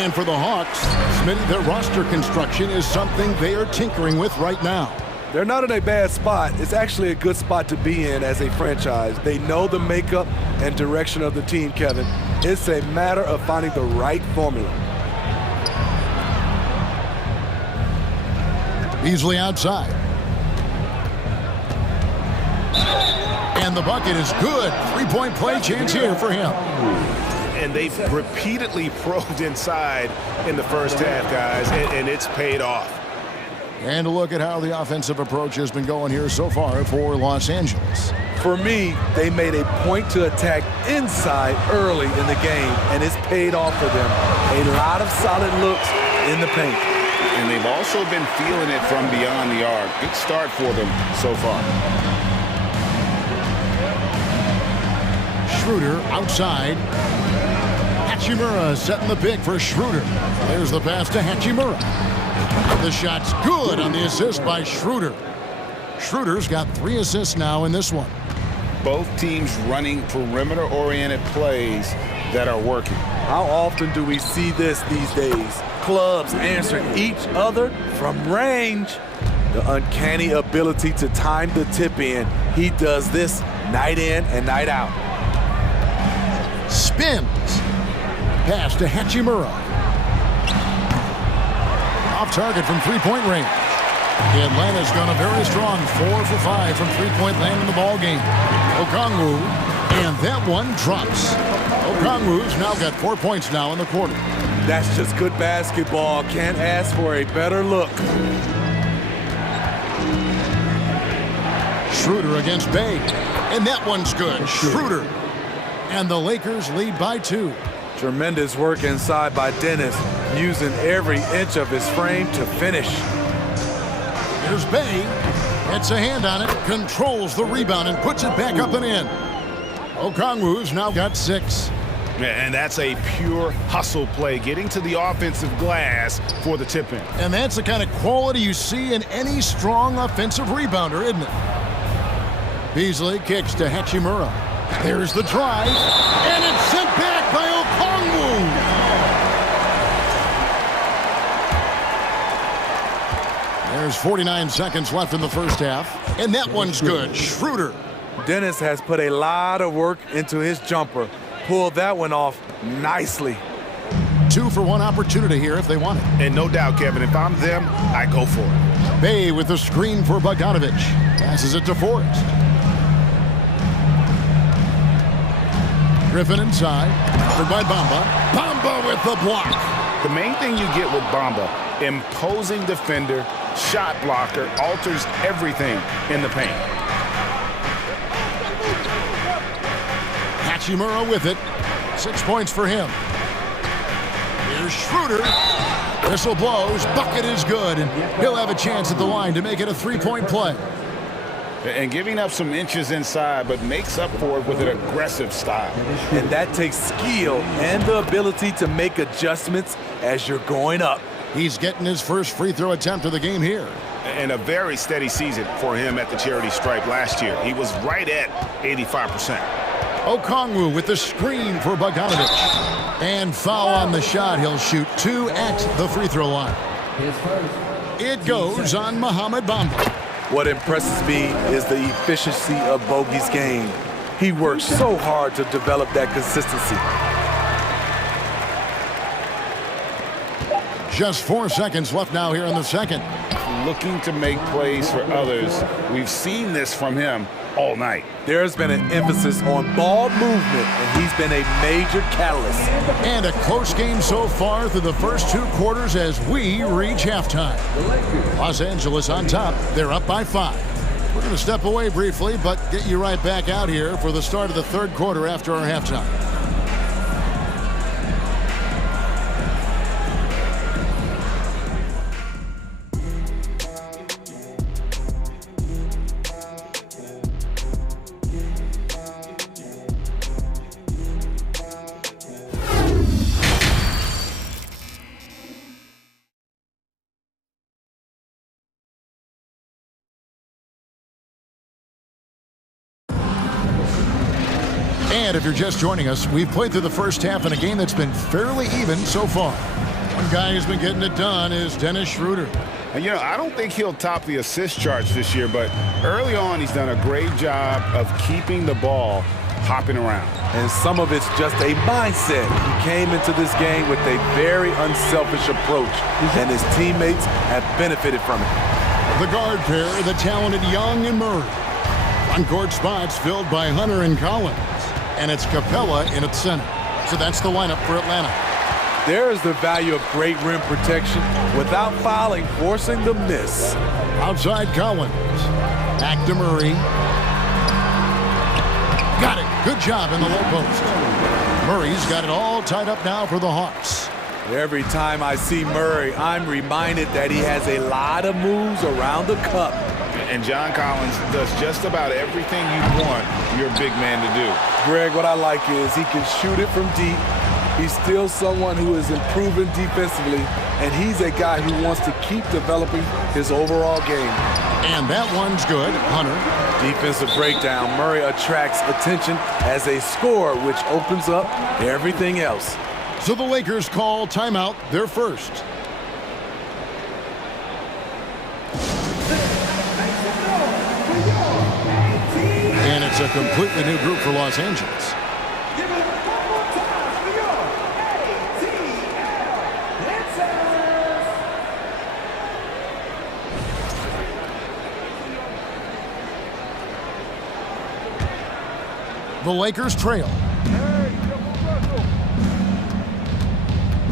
And for the Hawks, Smitty, their roster construction is something they are tinkering with right now. They're not in a bad spot. It's actually a good spot to be in as a franchise. They know the makeup and direction of the team, Kevin. It's a matter of finding the right formula. Beasley outside. And the bucket is good. 3-point play chance here for him. And they've repeatedly probed inside in the first half, guys, and it's paid off. And a look at how the offensive approach has been going here so far for Los Angeles. For me, they made a point to attack inside early in the game, and it's paid off for them. A lot of solid looks in the paint. And they've also been feeling it from beyond the arc. Good start for them so far. Schroeder outside. Hachimura setting the pick for Schroeder. There's the pass to Hachimura. The shot's good on the assist by Schroeder. Schroeder's got 3 assists now in this one. Both teams running perimeter-oriented plays that are working. How often do we see this these days? Clubs answering each other from range. The uncanny ability to time the tip in. He does this night in and night out. Spins. Pass to Hachimura. Off target from three-point range. Atlanta's gone a very strong 4 for 5 from three-point land in the ball game. Okongwu, and that one drops. Okongwu's now got 4 points now in the quarter. That's just good basketball. Can't ask for a better look. Schroeder against Bay, and that one's good. Schroeder, and the Lakers lead by 2. Tremendous work inside by Dennis, using every inch of his frame to finish. Here's Bay, gets a hand on it, controls the rebound, and puts it back up and in. Okongwu's now got 6. And that's a pure hustle play, getting to the offensive glass for the tip-in. And that's the kind of quality you see in any strong offensive rebounder, isn't it? Beasley kicks to Hachimura. There's the drive, and it's sent back by Okongwu. There's 49 seconds left in the first half, and that one's good. Schroeder. Dennis has put a lot of work into his jumper. Pulled that one off nicely. 2 for 1 opportunity here if they want it. And no doubt, Kevin, if I'm them, I go for it. Bay with the screen for Bogdanovic. Passes it to Forrest. Griffin inside. Covered by Bamba. Bamba with the block. The main thing you get with Bamba, imposing defender, shot blocker, alters everything in the paint. Hachimura with it. 6 points for him. Here's Schroeder. Whistle blows. Bucket is good, and he'll have a chance at the line to make it a 3-point play. And giving up some inches inside, but makes up for it with an aggressive style. And that takes skill and the ability to make adjustments as you're going up. He's getting his first free throw attempt of the game here. And a very steady season for him at the charity stripe last year. He was right at 85%. Okongwu with the screen for Bogdanovic. And foul on the shot. He'll shoot 2 at the free throw line. It goes on Mohamed Bamba. What impresses me is the efficiency of Bogey's game. He works so hard to develop that consistency. Just 4 seconds left now here in the second. Looking to make plays for others. We've seen this from him all night. There's been an emphasis on ball movement, and he's been a major catalyst. And a close game so far through the first 2 quarters as we reach halftime. Los Angeles on top. They're up by 5. We're going to step away briefly, but get you right back out here for the start of the 3rd quarter after our halftime. And if you're just joining us, we've played through the first half in a game that's been fairly even so far. One guy who's been getting it done is Dennis Schroeder. And, you know, I don't think he'll top the assist charts this year, but early on he's done a great job of keeping the ball hopping around. And some of it's just a mindset. He came into this game with a very unselfish approach, and his teammates have benefited from it. The guard pair, the talented Young and Murray. On-court spots filled by Hunter and Collins. And it's Capella in its center. So that's the lineup for Atlanta. There is the value of great rim protection without fouling, forcing the miss. Outside Collins. Back to Murray. Got it. Good job in the low post. Murray's got it all tied up now for the Hawks. Every time I see Murray, I'm reminded that he has a lot of moves around the cup. And John Collins does just about everything you want your big man to do. Greg, what I like is he can shoot it from deep, He's still someone who is improving defensively, and he's a guy who wants to keep developing his overall game. And that one's good. Hunter. Defensive breakdown. Murray attracts attention as a scorer, which opens up everything else. So the Lakers call timeout, their first. And it's a completely new group for Los Angeles. The Lakers trail.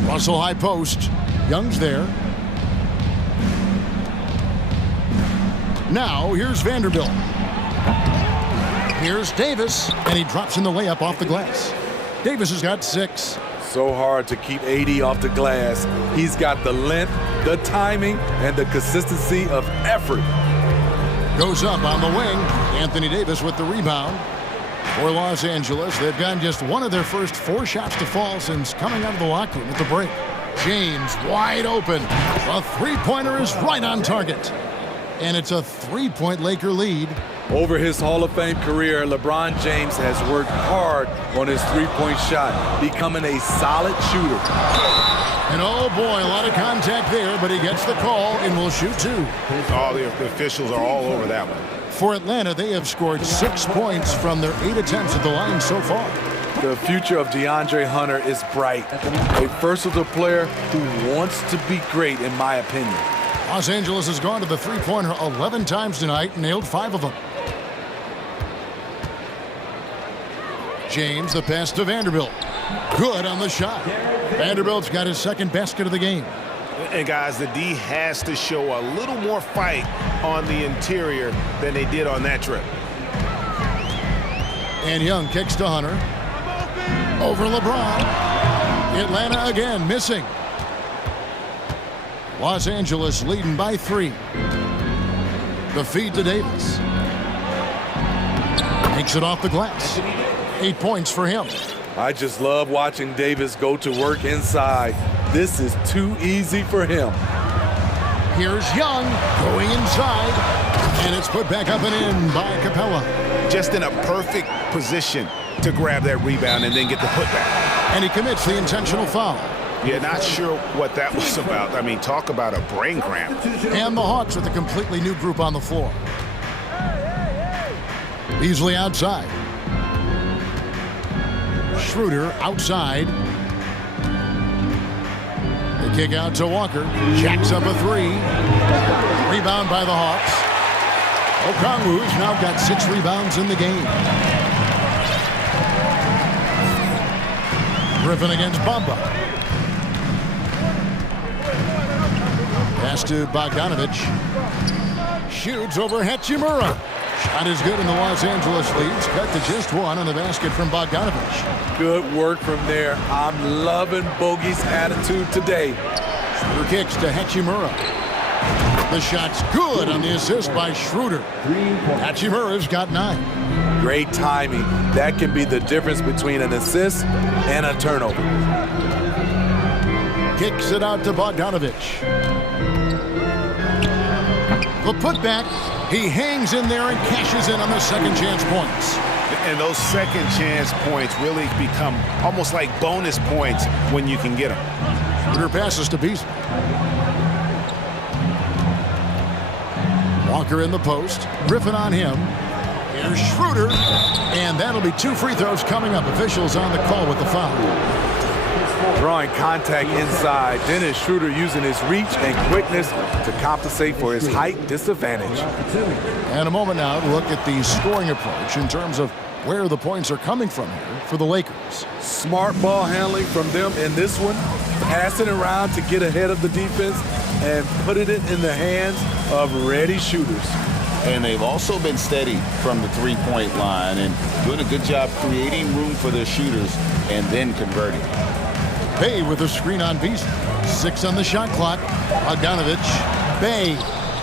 Russell high post. Young's there. Now here's Vanderbilt. Here's Davis, and he drops in the layup off the glass. Davis has got 6. So hard to keep AD off the glass. He's got the length, the timing, and the consistency of effort. Goes up on the wing. Anthony Davis with the rebound. For Los Angeles, they've gotten just one of their first 4 shots to fall since coming out of the locker room at the break. James wide open. A three-pointer is right on target. And it's a 3-point Laker lead. Over his Hall of Fame career, LeBron James has worked hard on his three-point shot, becoming a solid shooter. And oh boy, a lot of contact there, but he gets the call and will shoot 2. All the officials are all over that one. For Atlanta, they have scored 6 points from their 8 attempts at the line so far. The future of DeAndre Hunter is bright. A versatile player who wants to be great, in my opinion. Los Angeles has gone to the three-pointer 11 times tonight and nailed 5 of them. James, the pass to Vanderbilt. Good on the shot. Vanderbilt's got his second basket of the game. And guys, the D has to show a little more fight on the interior than they did on that trip. And Young kicks to Hunter. Over LeBron. Atlanta again missing. Los Angeles leading by 3. The feed to Davis. Takes it off the glass. 8 points for him. I just love watching Davis go to work inside. This is too easy for him. Here's Young going inside, and it's put back up and in by Capella. Just in a perfect position to grab that rebound and then get the putback. And he commits the intentional foul. Yeah, not sure what that was about. I mean, talk about a brain cramp. And the Hawks with a completely new group on the floor. Beasley outside. Schroeder outside. The kick out to Walker. Jacks up a 3. Rebound by the Hawks. Okongwu's now got 6 rebounds in the game. Griffin against Bamba. Pass to Bogdanovich. Shoots over Hachimura. Shot is good, and the Los Angeles leads. Cut to just 1 on the basket from Bogdanovich. Good work from there. I'm loving Bogey's attitude today. Schroeder kicks to Hachimura. The shot's good on the assist by Schroeder. Hachimura's got 9. Great timing. That can be the difference between an assist and a turnover. Kicks it out to Bogdanovich. The putback. He hangs in there and cashes in on the second chance points. And those second chance points really become almost like bonus points when you can get them. Schroeder passes to Beasley. Walker in the post. Griffin on him. Here's Schroeder. And that'll be 2 free throws coming up. Officials on the call with the foul. Drawing contact inside. Dennis Schroeder using his reach and quickness to compensate for his height disadvantage. And a moment now to look at the scoring approach in terms of where the points are coming from here for the Lakers. Smart ball handling from them in this one. Passing around to get ahead of the defense and putting it in the hands of ready shooters. And they've also been steady from the three-point line and doing a good job creating room for their shooters and then converting. Bay with a screen on Beasley. 6 on the shot clock. Bogdanovich. Bay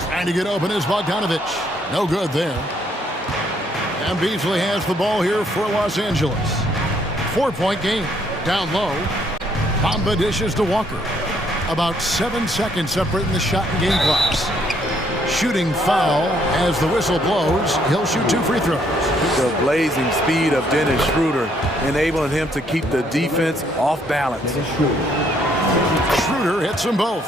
trying to get open is Bogdanovich. No good there. And Beasley has the ball here for Los Angeles. 4-point game. Down low. Bamba dishes to Walker. About 7 seconds separating the shot and game clocks. Shooting foul as the whistle blows. He'll shoot 2 free throws. The blazing speed of Dennis Schroeder enabling him to keep the defense off balance. Schroeder hits them both.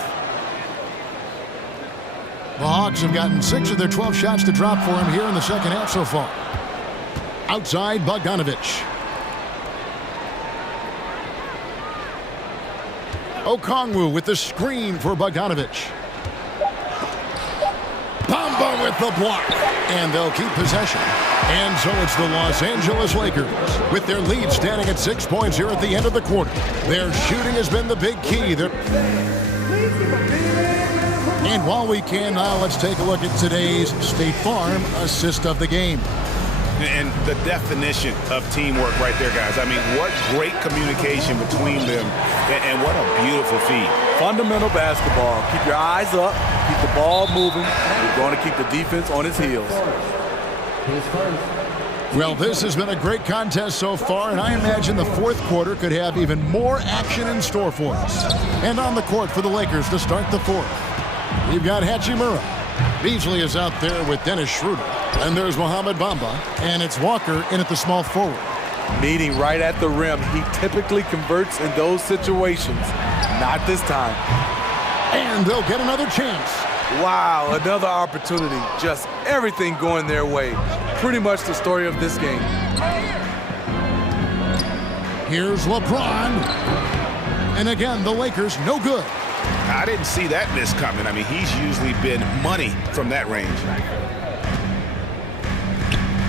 The Hawks have gotten 6 of their 12 shots to drop for him here in the second half so far. Outside, Bogdanovich. Okongwu with the screen for Bogdanovich. Bamba with the block. And they'll keep possession. And so it's the Los Angeles Lakers with their lead standing at 6 points here at the end of the quarter. Their shooting has been the big key. And while we can now, let's take a look at today's State Farm assist of the game. And the definition of teamwork right there, guys. I mean, what great communication between them, and what a beautiful feed. Fundamental basketball. Keep your eyes up, keep the ball moving. You're going to keep the defense on its heels. Well, this has been a great contest so far, and I imagine the fourth quarter could have even more action in store for us. And on the court for the Lakers to start the fourth, we've got Hachimura. Beasley is out there with Dennis Schroeder. And there's Mohamed Bamba, and it's Walker in at the small forward. Meeting right at the rim. He typically converts in those situations. Not this time. And they'll get another chance. Wow, another opportunity. Just everything going their way. Pretty much the story of this game. Here's LeBron. And again, the Lakers no good. I didn't see that miss coming. I mean, he's usually been money from that range.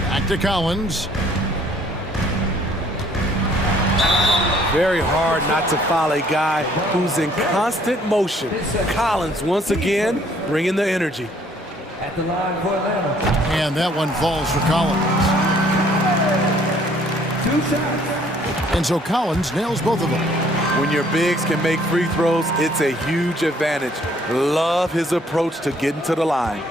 Back to Collins. Very hard not to foul a guy who's in constant motion. Collins, once again, bringing the energy. At the line for Atlanta. And that one falls for Collins. 2 shots. And so Collins nails both of them. When your bigs can make free throws, it's a huge advantage. Love his approach to getting to the line.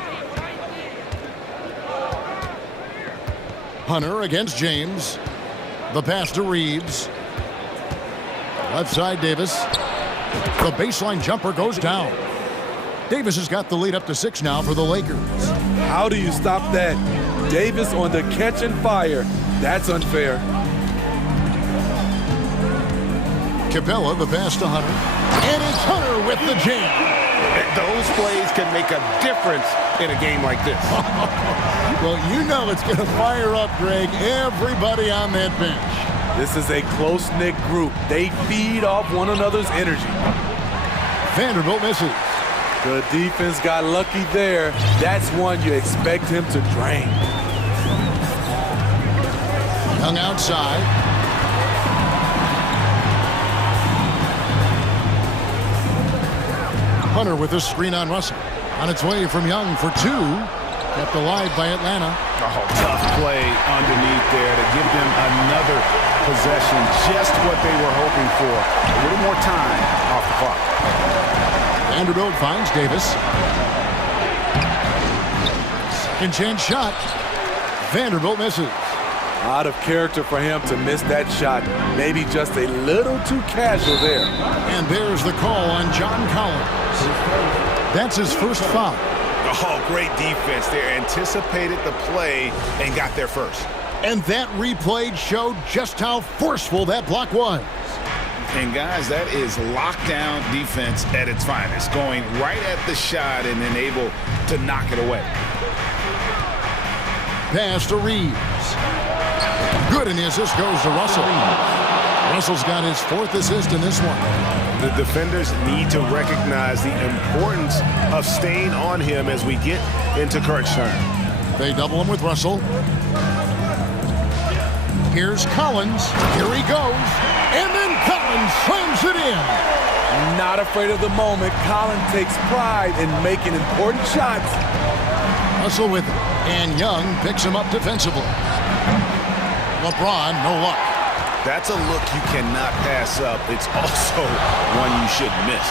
Hunter against James. The pass to Reeves. Left side, Davis. The baseline jumper goes down. Davis has got the lead up to 6 now for the Lakers. How do you stop that? Davis on the catch and fire. That's unfair. Capella, the pass to Hunter. And it's Hunter with the jam. Those plays can make a difference in a game like this. Well, you know it's going to fire up, Greg, everybody on that bench. This is a close-knit group. They feed off one another's energy. Vanderbilt misses. The defense got lucky there. That's one you expect him to drain. Young outside. Hunter with a screen on Russell. On its way from Young for 2. Kept alive by Atlanta. Oh, tough play underneath there to give them another possession. Just what they were hoping for. A little more time off the clock. Vanderbilt finds Davis. Second chance shot. Vanderbilt misses. Out of character for him to miss that shot. Maybe just a little too casual there. And there's the call on John Collins. That's his first foul. Oh, great defense there. Anticipated the play and got there first. And that replay showed just how forceful that block was. And guys, that is lockdown defense at its finest. Going right at the shot and then able to knock it away. Pass to Reeves. Good, and the assist goes to Russell. Russell's got his 4th assist in this one. The defenders need to recognize the importance of staying on him as we get into crunch time. They double him with Russell. Here's Collins. Here he goes. And then Collins slams it in. Not afraid of the moment. Collins takes pride in making important shots. Russell with it. And Young picks him up defensively. LeBron, no luck. That's a look you cannot pass up. It's also one you shouldn't miss.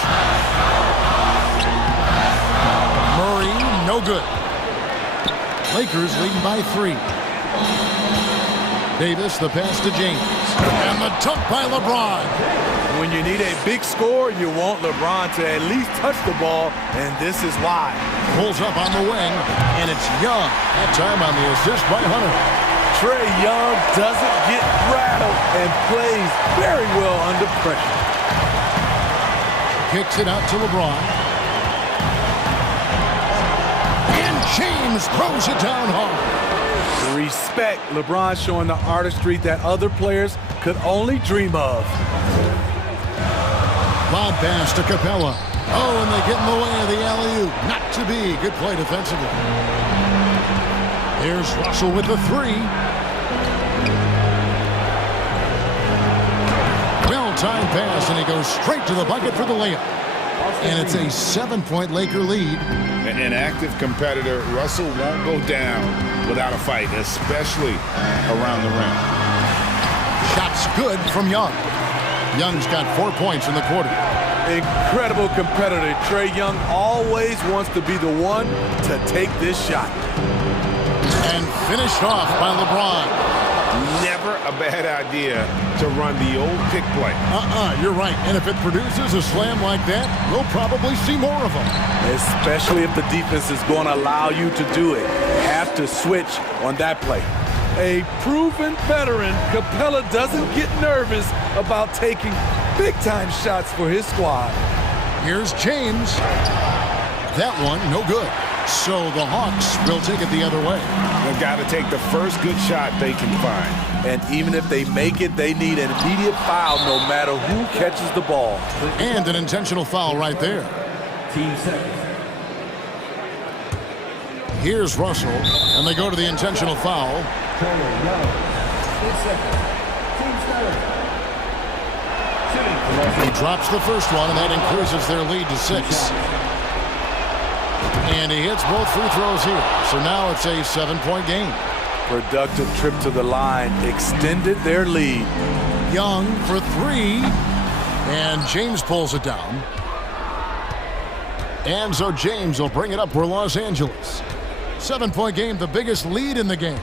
Murray, no good. Lakers leading by 3. Davis, the pass to James. And the dunk by LeBron. When you need a big score, you want LeBron to at least touch the ball, and this is why. Pulls up on the wing, and it's Young. That time on the assist by Hunter. Trae Young doesn't get rattled and plays very well under pressure. Kicks it out to LeBron. And James throws it down hard. Respect. LeBron showing the artistry that other players could only dream of. Lob pass to Capella. Oh, and they get in the way of the alley-oop. Not to be. Good play defensively. Here's Russell with the three. Well-timed pass, and he goes straight to the bucket for the layup. And it's a 7-point Laker lead. An active competitor, Russell won't go down without a fight, especially around the rim. Shot's good from Young. Young's got 4 points in the quarter. Incredible competitor. Trae Young always wants to be the one to take this shot. And finished off by LeBron. Never a bad idea to run the old pick play. You're right. And if it produces a slam like that, we'll probably see more of them. Especially if the defense is going to allow you to do it. Have to switch on that play. A proven veteran, Capella doesn't get nervous about taking big-time shots for his squad. Here's James. That one, no good. So the Hawks will take it the other way. They've got to take the first good shot they can find. And even if they make it, they need an immediate foul no matter who catches the ball. And an intentional foul right there. Team seconds. Here's Russell, and they go to the intentional foul. Trae Young. 6 seconds. Team starter. He drops the first one, and that increases their lead to 6. And he hits both free throws here. So now it's a 7-point game. Productive trip to the line extended their lead. Young for 3. And James pulls it down. And so James will bring it up for Los Angeles. 7-point game, the biggest lead in the game.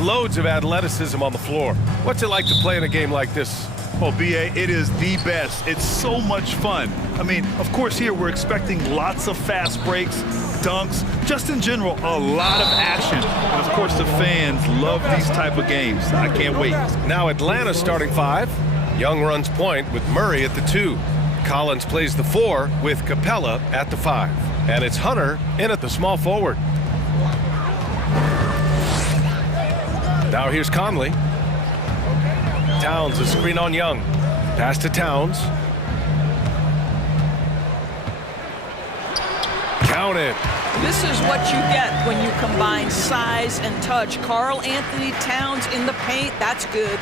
loads of athleticism on the floor. What's it like to play in a game like this? Oh, B.A., it is the best. It's so much fun. I mean, of course, here we're expecting lots of fast breaks, dunks, just in general, a lot of action. And, of course, the fans love these type of games. I can't wait. Now Atlanta starting 5. Young runs point with Murray at the 2. Collins plays the 4 with Capella at the 5. And it's Hunter in at the small forward. Now here's Conley. Towns, a screen on Young. Pass to Towns. Count it. This is what you get when you combine size and touch. Karl Anthony Towns in the paint, that's good.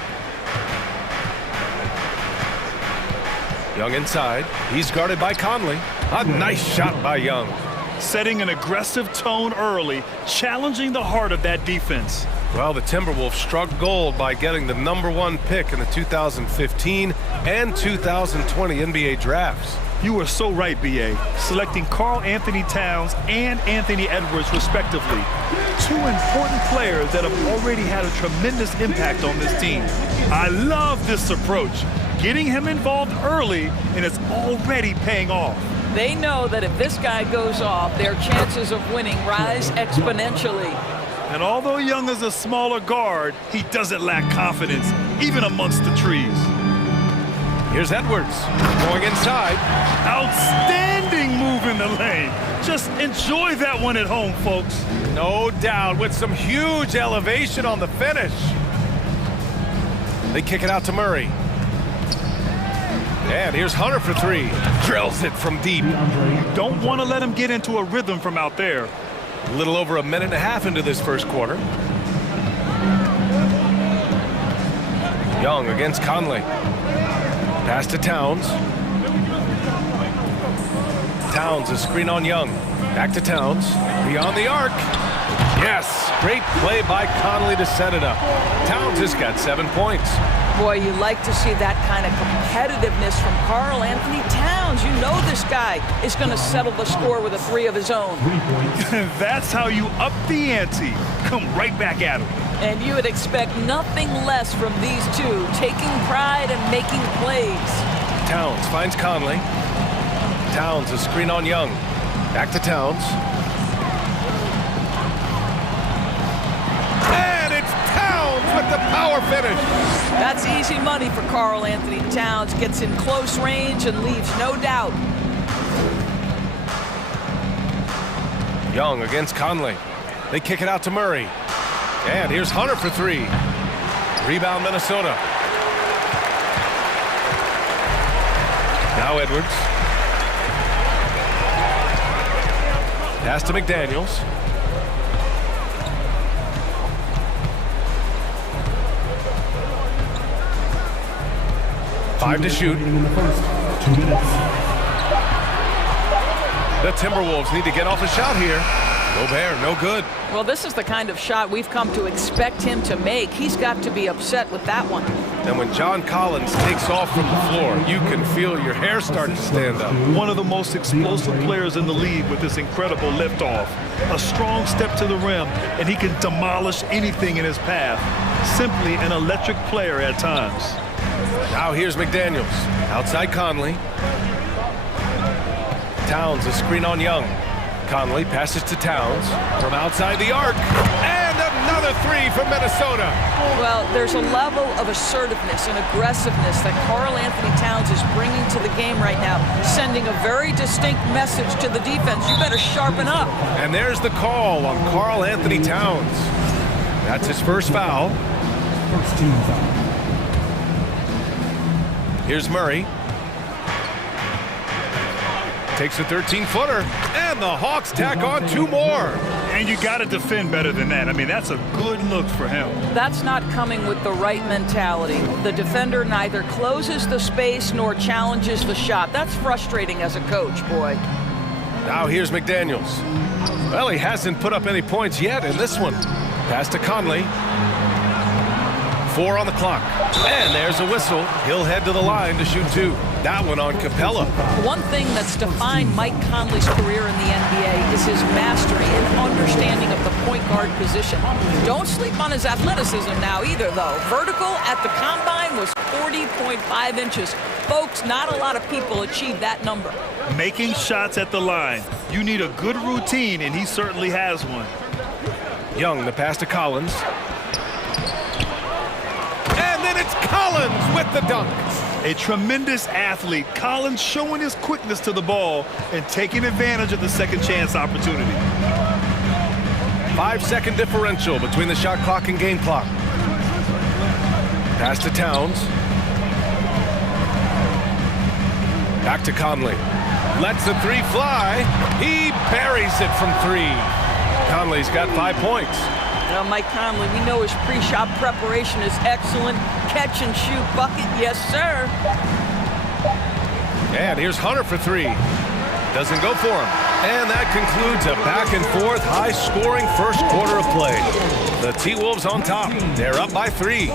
Young inside. He's guarded by Conley. A nice shot by Young. Setting an aggressive tone early, challenging the heart of that defense. Well, the Timberwolves struck gold by getting the #1 pick in the 2015 and 2020 NBA drafts. You are so right, B.A. Selecting Karl Anthony Towns and Anthony Edwards, respectively. Two important players that have already had a tremendous impact on this team. I love this approach. Getting him involved early, and it's already paying off. They know that if this guy goes off, their chances of winning rise exponentially. And although Young is a smaller guard, he doesn't lack confidence, even amongst the trees. Here's Edwards going inside. Outstanding move in the lane. Just enjoy that one at home, folks. No doubt, with some huge elevation on the finish. They kick it out to Murray. And here's Hunter for 3. Drills it from deep. You don't want to let him get into a rhythm from out there. A little over a minute and a half into this first quarter. Young against Conley. Pass to Towns. Towns, a screen on Young. Back to Towns. Beyond the arc. Yes, great play by Conley to set it up. Towns has got 7 points. Boy, you like to see that kind of competitiveness from Karl Anthony Towns. You know this guy is going to settle the score with a 3 of his own. That's how you up the ante. Come right back at him. And you would expect nothing less from these two, taking pride and making plays. Towns finds Conley. Towns, a screen on Young. Back to Towns. And it's Towns with the power finish. That's easy money for Karl Anthony Towns. Gets in close range and leaves no doubt. Young against Conley. They kick it out to Murray. And here's Hunter for 3. Rebound Minnesota. Now Edwards. Pass to McDaniels. Five to shoot. The Timberwolves need to get off a shot here. Gobert, no good. Well, this is the kind of shot we've come to expect him to make. He's got to be upset with that one. And when John Collins takes off from the floor, you can feel your hair start to stand up. One of the most explosive players in the league with this incredible liftoff. A strong step to the rim, and he can demolish anything in his path. Simply an electric player at times. Now here's McDaniels. Outside Conley. Towns, a screen on Young. Conley passes to Towns from outside the arc. And another 3 from Minnesota. Well, there's a level of assertiveness and aggressiveness that Karl Anthony Towns is bringing to the game right now, sending a very distinct message to the defense. You better sharpen up. And there's the call on Karl Anthony Towns. That's his first foul. First team foul. Here's Murray. Takes a 13-footer, and the Hawks tack on 2 more. And you got to defend better than that. I mean, that's a good look for him. That's not coming with the right mentality. The defender neither closes the space nor challenges the shot. That's frustrating as a coach, boy. Now here's McDaniels. Well, he hasn't put up any points yet in this one. Pass to Conley. 4 on the clock. And there's a whistle. He'll head to the line to shoot 2. That one on Capella. One thing that's defined Mike Conley's career in the NBA is his mastery and understanding of the point guard guard position. Don't sleep on his athleticism now either, though. Vertical at the combine was 40.5 inches. Folks, not a lot of people achieve that number. Making shots at the line. You need a good routine, and he certainly has one. Young, the pass to Collins. And then it's Collins with the dunk. A tremendous athlete. Collins showing his quickness to the ball and taking advantage of the second chance opportunity. 5-second differential between the shot clock and game clock. Pass to Towns. Back to Conley. Lets the three fly. He buries it from three. Conley's got 5 points. Now, Mike Conley, we know his pre-shot preparation is excellent. Catch and shoot bucket, yes, sir. And here's Hunter for three. Doesn't go for him. And that concludes a back-and-forth, high-scoring first quarter of play. The T-Wolves on top. They're up by 3.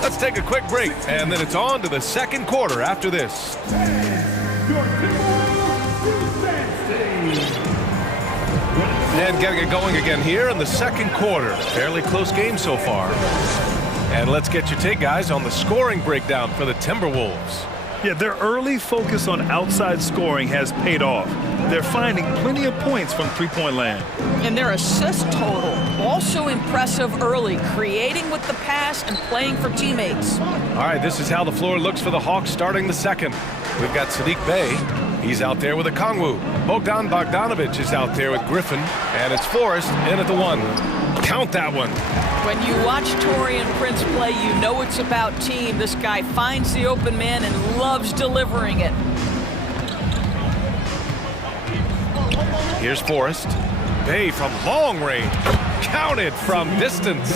Let's take a quick break, and then it's on to the second quarter after this. And getting it going again here in the second quarter. Fairly close game so far. And let's get your take, guys, on the scoring breakdown for the Timberwolves. Yeah, their early focus on outside scoring has paid off. They're finding plenty of points from three-point land. And their assist total, also impressive early, creating with the pass and playing for teammates. All right, this is how the floor looks for the Hawks starting the second. We've got Sadiq Bey. He's out there with a Kongwu. Bogdan Bogdanovic is out there with Griffin. And it's Forrest in at the 1. Count that one. When you watch Taurean Prince play, you know it's about team. This guy finds the open man and loves delivering it. Here's Forrest. Bey from long range. Counted from distance.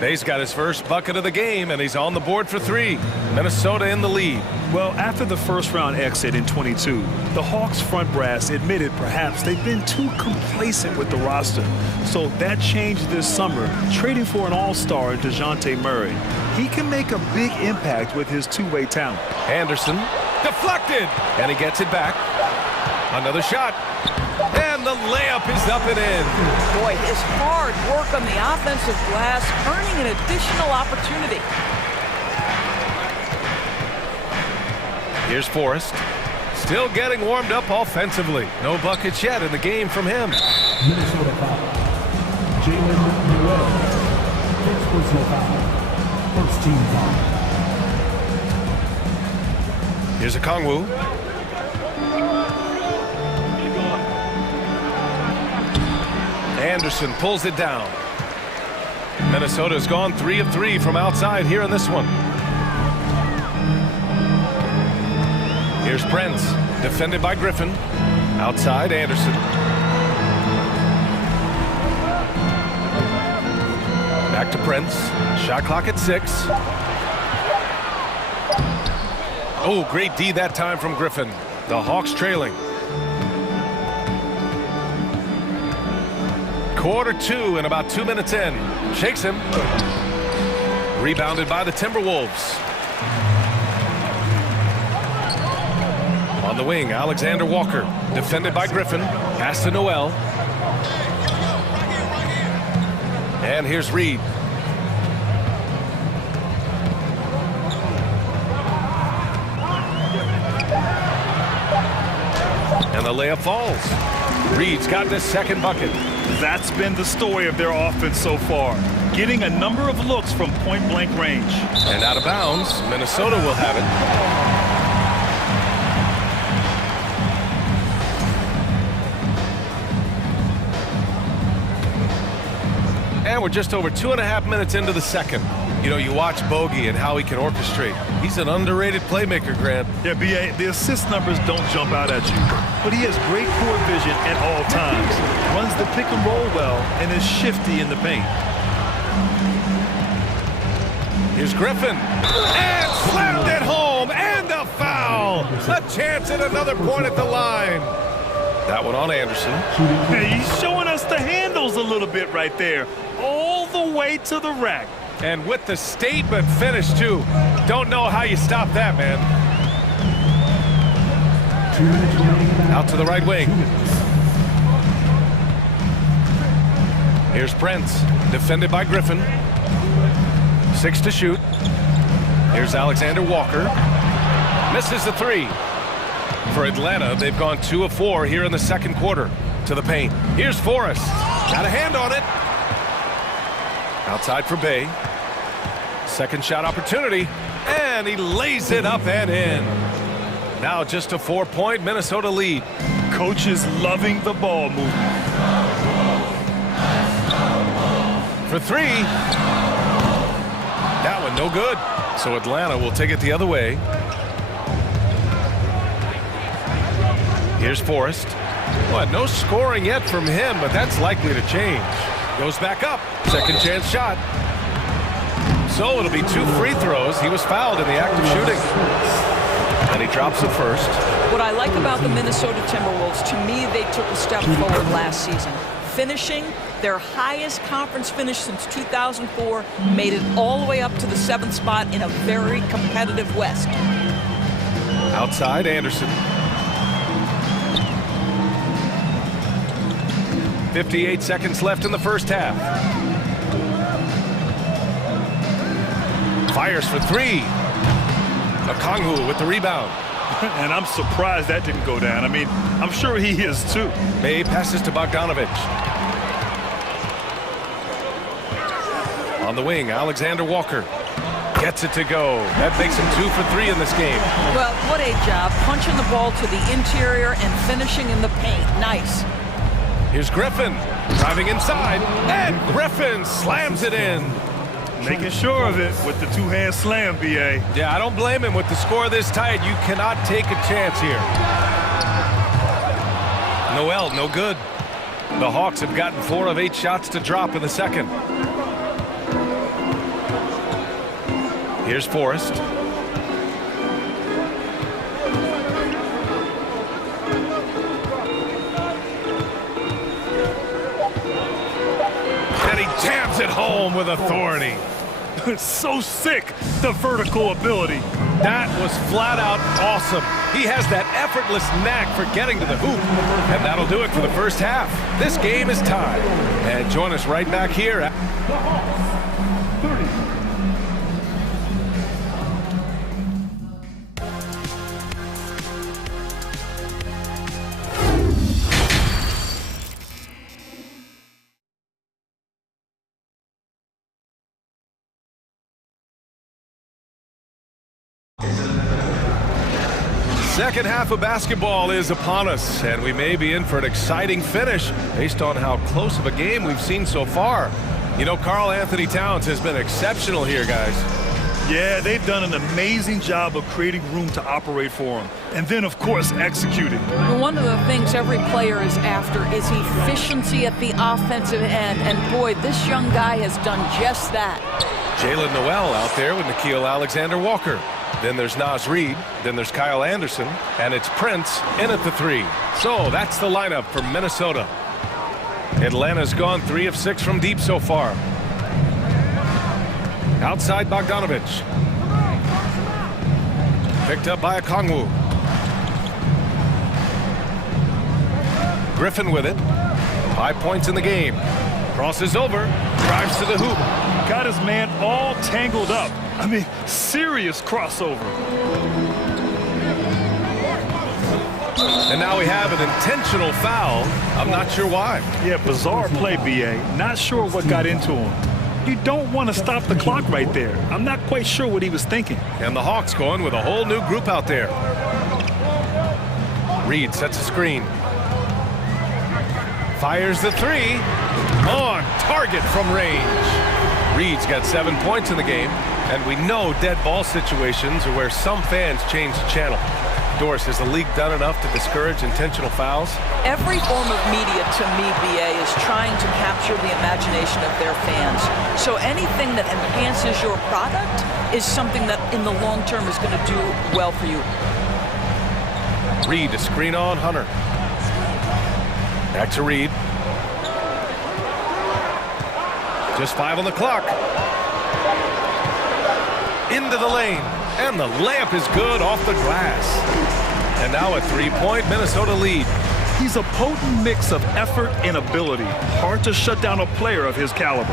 Bey's got his first bucket of the game, and he's on the board for 3. Minnesota in the lead. Well, after the first-round exit in 22, the Hawks front brass admitted perhaps they've been too complacent with the roster. So that changed this summer, trading for an all-star in DeJounte Murray. He can make a big impact with his two-way talent. Anderson deflected, and he gets it back. Another shot. And the layup is up and in. Boy, his hard work on the offensive glass, earning an additional opportunity. Here's Forrest. Still getting warmed up offensively. No buckets yet in the game from him. Minnesota foul. Jalen Noel. First personal foul. First team foul. Here's a Kongwu. Anderson pulls it down. Minnesota's gone 3 of 3 from outside here in this one. Here's Prince, defended by Griffin. Outside, Anderson. Back to Prince. Shot clock at 6. Oh, great D that time from Griffin. The Hawks trailing. Quarter 2 and about 2 minutes in. Shakes him. Rebounded by the Timberwolves. On the wing, Alexander Walker. Defended by Griffin. Pass to Noel. And here's Reed. And the layup falls. Reed's got this second bucket. That's been the story of their offense so far, getting a number of looks from point-blank range. And out of bounds, Minnesota will have it. And we're just over 2.5 minutes into the second. You know, you watch Bogey and how he can orchestrate. He's an underrated playmaker, Grant. Yeah, B.A., the assist numbers don't jump out at you, but he has great court vision at all times, runs the pick and roll well, and is shifty in the paint. Here's Griffin. And slammed it home, and a foul. A chance at another point at the line. That one on Anderson. Hey, he's showing us the handles a little bit right there, all the way to the rack. And with the statement finish, too. Don't know how you stop that, man. Out to the right wing. Here's Prince, defended by Griffin. 6 to shoot. Here's Alexander Walker. Misses the 3. For Atlanta, they've gone 2 of 4 here in the second quarter. To the paint. Here's Forrest. Got a hand on it. Outside for Bay. Second shot opportunity. And he lays it up and in. Now just a 4-point Minnesota lead. Coach is loving the ball movement. For 3. That one no good. So Atlanta will take it the other way. Here's Forrest. Well, no scoring yet from him, but that's likely to change. Goes back up. Second chance shot. So it'll be 2 free throws. He was fouled in the act of shooting. And he drops it first. What I like about the Minnesota Timberwolves, to me, they took a step forward last season. Finishing their highest conference finish since 2004, made it all the way up to the 7th spot in a very competitive West. Outside, Anderson. 58 seconds left in the first half. Fires for 3. Okongwu with the rebound. And I'm surprised that didn't go down. I mean, I'm sure he is too. May passes to Bogdanovic. On the wing, Alexander Walker gets it to go. That makes him 2 for 3 in this game. Well, what a job. Punching the ball to the interior and finishing in the paint. Nice. Here's Griffin driving inside, and Griffin slams it in. Making sure of it with the 2-hand slam, B.A. Yeah, I don't blame him. With the score this tight, you cannot take a chance here. Noel, no good. The Hawks have gotten 4 of 8 shots to drop in the second. Here's Forrest. And he jams it home with authority. So sick, the vertical ability. That was flat out awesome. He has that effortless knack for getting to the hoop. And that'll do it for the first half. This game is tied. And join us right back here. Second half of basketball is upon us, and we may be in for an exciting finish based on how close of a game we've seen so far. You know, Karl Anthony Towns has been exceptional here, guys. Yeah, they've done an amazing job of creating room to operate for him. And then, of course, executing. Well, one of the things every player is after is efficiency at the offensive end. And, boy, this young guy has done just that. Jalen Noel out there with Nickeil Alexander-Walker. Then there's Naz Reid, then there's Kyle Anderson, and it's Prince in at the 3. So that's the lineup for Minnesota. Atlanta's gone 3 of 6 from deep so far. Outside Bogdanovic. Picked up by Okongwu. Griffin with it. 5 points in the game. Crosses over, drives to the hoop. Got his man all tangled up. I mean, serious crossover. And now we have an intentional foul. I'm not sure why. Yeah, bizarre play, B.A. Not sure what got into him. You don't want to stop the clock right there. I'm not quite sure what he was thinking. And the Hawks going with a whole new group out there. Reid sets a screen. Fires the 3. On target from range. Reid's got 7 points in the game. And we know dead ball situations are where some fans change the channel. Doris, has the league done enough to discourage intentional fouls? Every form of media, to me, BA, is trying to capture the imagination of their fans. So anything that enhances your product is something that in the long term is going to do well for you. Reid to screen on Hunter. Back to Reid. Just 5 on the clock. Into the lane, and the layup is good off the glass. And now a 3-point Minnesota lead. He's a potent mix of effort and ability. Hard to shut down a player of his caliber.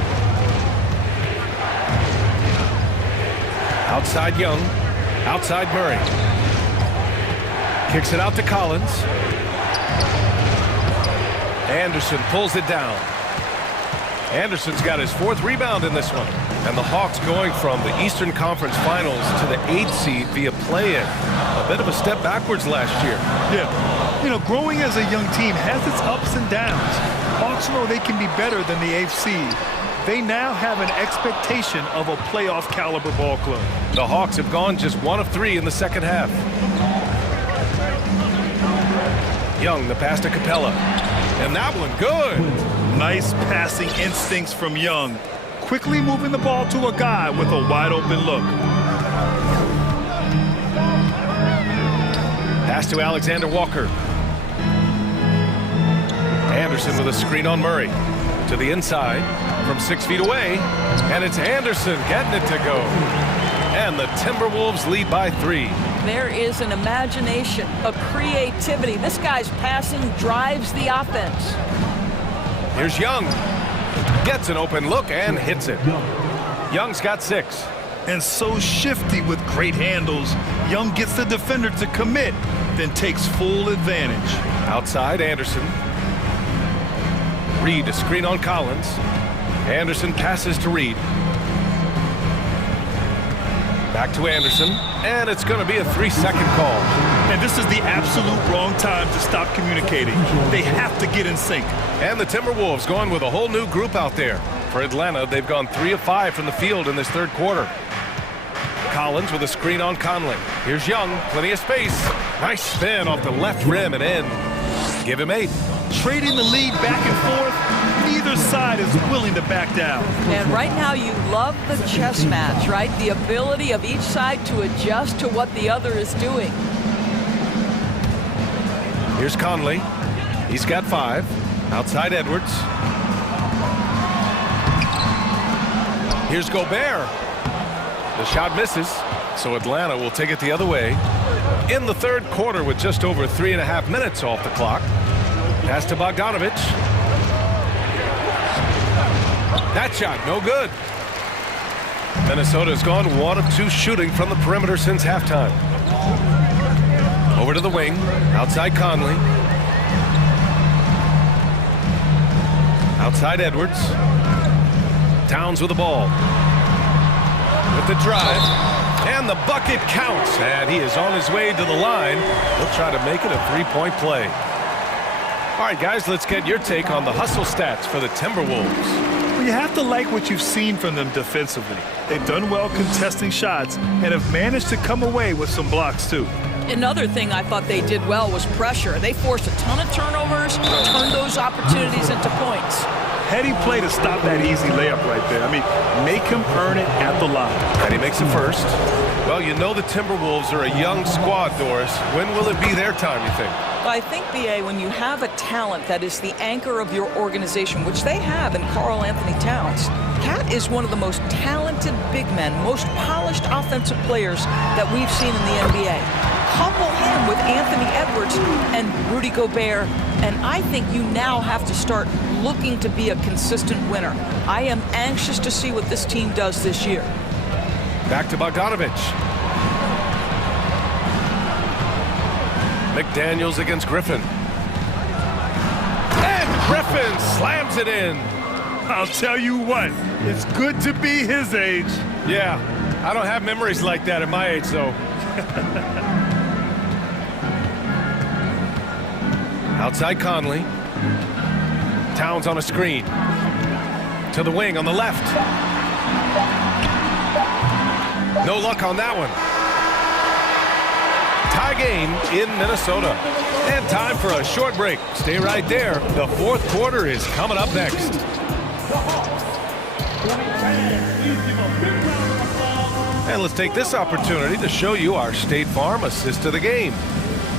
Outside Young, outside Murray. Kicks it out to Collins. Anderson pulls it down. Anderson's got his 4th rebound in this one. And the Hawks going from the Eastern Conference Finals to the 8th seed via play-in. A bit of a step backwards last year. Yeah. You know, growing as a young team has its ups and downs. Hawks know they can be better than the 8th seed. They now have an expectation of a playoff caliber ball club. The Hawks have gone just 1 of 3 in the second half. Young, the pass to Capella. And that one good. Nice passing instincts from Young. Quickly moving the ball to a guy with a wide open look. Pass to Alexander Walker. Anderson with a screen on Murray. To the inside from 6 feet away. And it's Anderson getting it to go. And the Timberwolves lead by 3. There is an imagination, a creativity. This guy's passing drives the offense. Here's Young. Gets an open look and hits it. Young's got 6. And so shifty with great handles. Young gets the defender to commit, then takes full advantage. Outside Anderson. Reed, a screen on Collins. Anderson passes to Reed. Back to Anderson, and it's going to be a 3-second call. And this is the absolute wrong time to stop communicating. They have to get in sync. And the Timberwolves going with a whole new group out there. For Atlanta, they've gone 3 of 5 from the field in this 3rd quarter. Collins with a screen on Conley. Here's Young, plenty of space. Nice spin off the left rim and in. Give him 8. Trading the lead back and forth, neither side is willing to back down. And right now you love the chess match, right? The ability of each side to adjust to what the other is doing. Here's Conley. He's got 5. Outside Edwards. Here's Gobert. The shot misses, so Atlanta will take it the other way. In the 3rd quarter with just over 3.5 minutes off the clock. Pass to Bogdanovich. That shot, no good. Minnesota's gone 1 of 2 shooting from the perimeter since halftime. Over to the wing, outside Conley. Outside Edwards. Towns with the ball. With the drive. And the bucket counts. And he is on his way to the line. He'll try to make it a 3-point play. All right, guys, let's get your take on the hustle stats for the Timberwolves. Well, you have to like what you've seen from them defensively. They've done well contesting shots and have managed to come away with some blocks, too. Another thing I thought they did well was pressure. They forced a ton of turnovers, turned those opportunities into points. Heady play to stop that easy layup right there. I mean, make him earn it at the line. And he makes it first. Well, you know the Timberwolves are a young squad, Doris. When will it be their time, you think? Well, I think, B.A., when you have a talent that is the anchor of your organization, which they have in Karl Anthony Towns, Cat is one of the most talented big men, most polished offensive players that we've seen in the NBA. Couple him with Anthony Edwards and Rudy Gobert, and I think you now have to start looking to be a consistent winner. I am anxious to see what this team does this year. Back to Bogdanovich. McDaniels against Griffin. And Griffin slams it in. I'll tell you what, it's good to be his age. Yeah, I don't have memories like that at my age, though. Outside Conley. Towns on a screen. To the wing on the left. No luck on that one. Tie game in Minnesota. And time for a short break. Stay right there. The 4th quarter is coming up next. And let's take this opportunity to show you our State Farm assist to the game.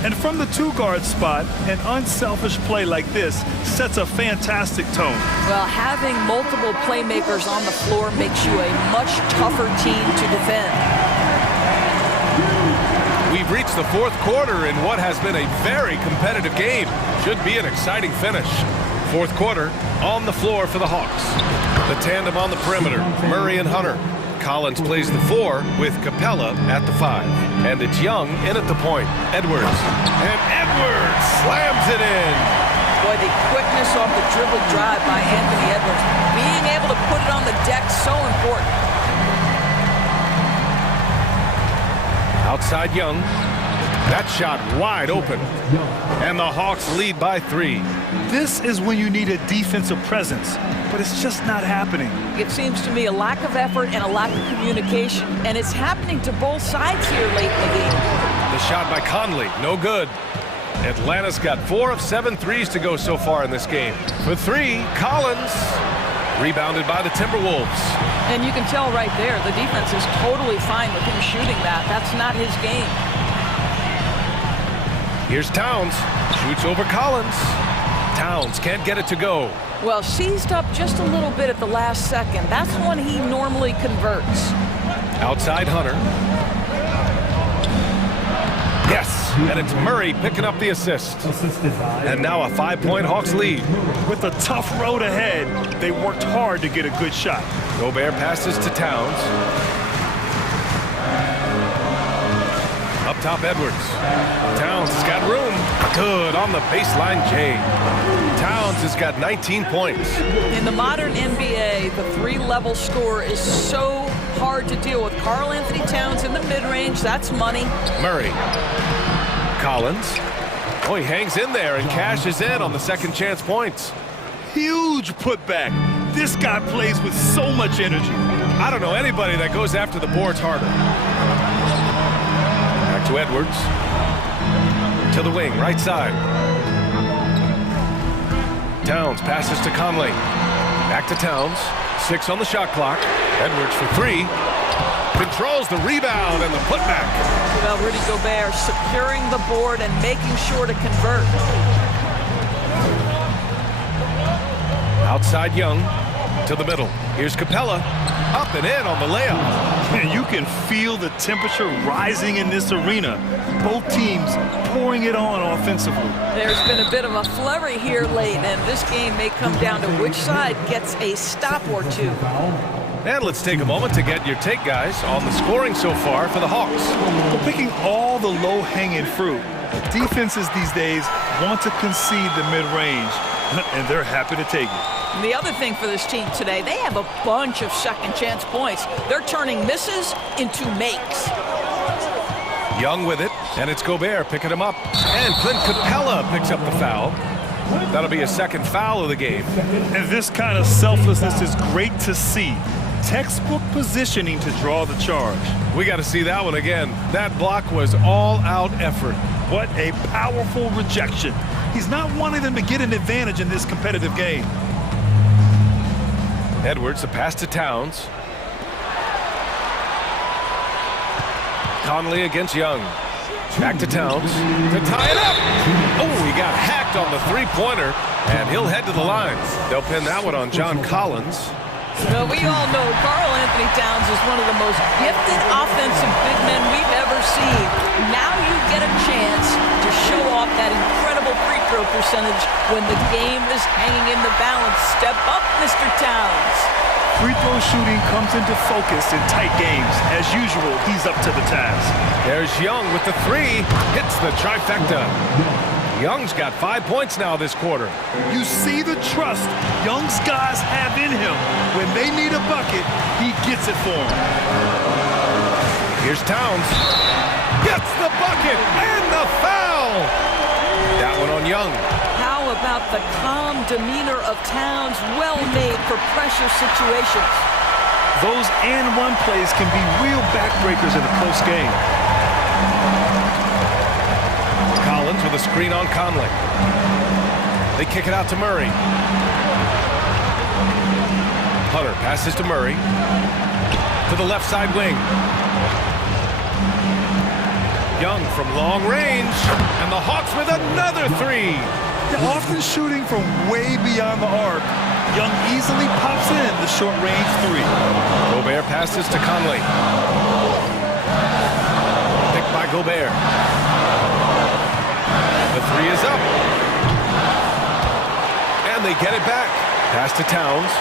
And from the 2-guard spot, an unselfish play like this sets a fantastic tone. Well, having multiple playmakers on the floor makes you a much tougher team to defend. We've reached the fourth quarter in what has been a very competitive game. Should be an exciting finish. Fourth quarter on the floor for the Hawks. The tandem on the perimeter, Murray and Hunter. Collins plays the 4 with Capella at the 5. And it's Young in at the point. Edwards. And Edwards slams it in. Boy, the quickness off the dribble drive by Anthony Edwards. Being able to put it on the deck, so important. Outside Young. That shot wide open. And the Hawks lead by 3. This is when you need a defensive presence, but it's just not happening. It seems to me a lack of effort and a lack of communication, and it's happening to both sides here late in the game. The shot by Conley, no good. Atlanta's got 4 of 7 threes to go so far in this game. For 3, Collins. Rebounded by the Timberwolves. And you can tell right there, the defense is totally fine with him shooting that. That's not his game. Here's Towns. Shoots over Collins. Towns can't get it to go. Well, seized up just a little bit at the last second. That's when he normally converts. Outside Hunter. Yes, and it's Murray picking up the assist. And now a 5-point Hawks lead. With a tough road ahead, they worked hard to get a good shot. Gobert passes to Towns. Up top, Edwards. Towns has got room. Good on the baseline, Jay. Towns has got 19 points. In the modern NBA, the 3-level score is so hard to deal with. Karl Anthony Towns in the mid-range, that's money. Murray. Collins. Oh, he hangs in there and cashes in on the second chance points. Huge putback. This guy plays with so much energy. I don't know anybody that goes after the boards harder. Back to Edwards. To the wing, right side. Towns passes to Conley. Back to Towns. 6 on the shot clock. Edwards for 3. Controls the rebound and the putback. Well, Rudy Gobert securing the board and making sure to convert. Outside Young. To the middle. Here's Capella. Up and in on the layup. And you can feel the temperature rising in this arena. Both teams pouring it on offensively. There's been a bit of a flurry here late, and this game may come down to which side gets a stop or two. And let's take a moment to get your take, guys, on the scoring so far for the Hawks. We're picking all the low-hanging fruit. Defenses these days want to concede the mid-range, and they're happy to take it. And the other thing for this team today, they have a bunch of second chance points. They're turning misses into makes. Young with it, and it's Gobert picking him up. And Clint Capella picks up the foul. That'll be a second foul of the game. And this kind of selflessness is great to see. Textbook positioning to draw the charge. We got to see that one again. That block was all-out effort. What a powerful rejection. He's not wanting them to get an advantage in this competitive game. Edwards, a pass to Towns. Conley against Young. Back to Towns to tie it up. Oh, he got hacked on the three-pointer, and he'll head to the line. They'll pin that one on John Collins. Well, we all know Karl Anthony Towns is one of the most gifted offensive big men we've ever seen. Now you get a chance to show off that incredible free throw percentage when the game is hanging in the balance. Step up, Mr. Towns. Free throw shooting comes into focus in tight games. As usual, he's up to the task. There's Young with the 3. Hits the trifecta. Young's got 5 points now this quarter. You see the trust Young's guys have in him. When they need a bucket, he gets it for them. Here's Towns. Gets the bucket and the foul. That one on Young. How about the calm demeanor of Towns? Well made for pressure situations. Those and-one plays can be real backbreakers in a close game. Collins with a screen on Conley. They kick it out to Murray. Hunter passes to Murray. To the left side wing. Young from long range. And the Hawks with another 3. They're often shooting from way beyond the arc. Young easily pops in the short-range 3. Gobert passes to Conley. Picked by Gobert. The three is up. And they get it back. Pass to Towns.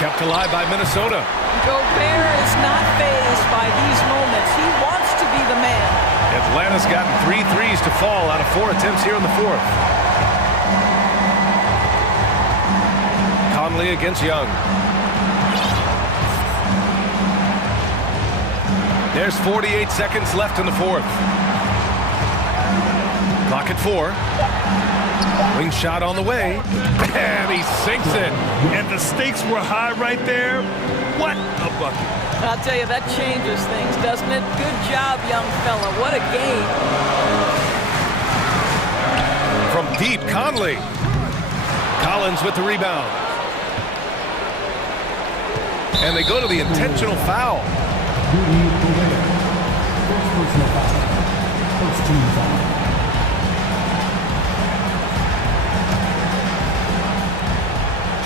Kept alive by Minnesota. Gobert is not fazed by these moments. He wants to be the man. Atlanta's gotten 3 threes to fall out of 4 attempts here in the fourth. Conley against Young. There's 48 seconds left in the fourth. Clock at 4. Wing shot on the way, and he sinks it. And the stakes were high right there. What a bucket. I'll tell you, that changes things, doesn't it? Good job, young fella. What a game. From deep, Conley. Collins with the rebound. And they go to the intentional foul. First team foul.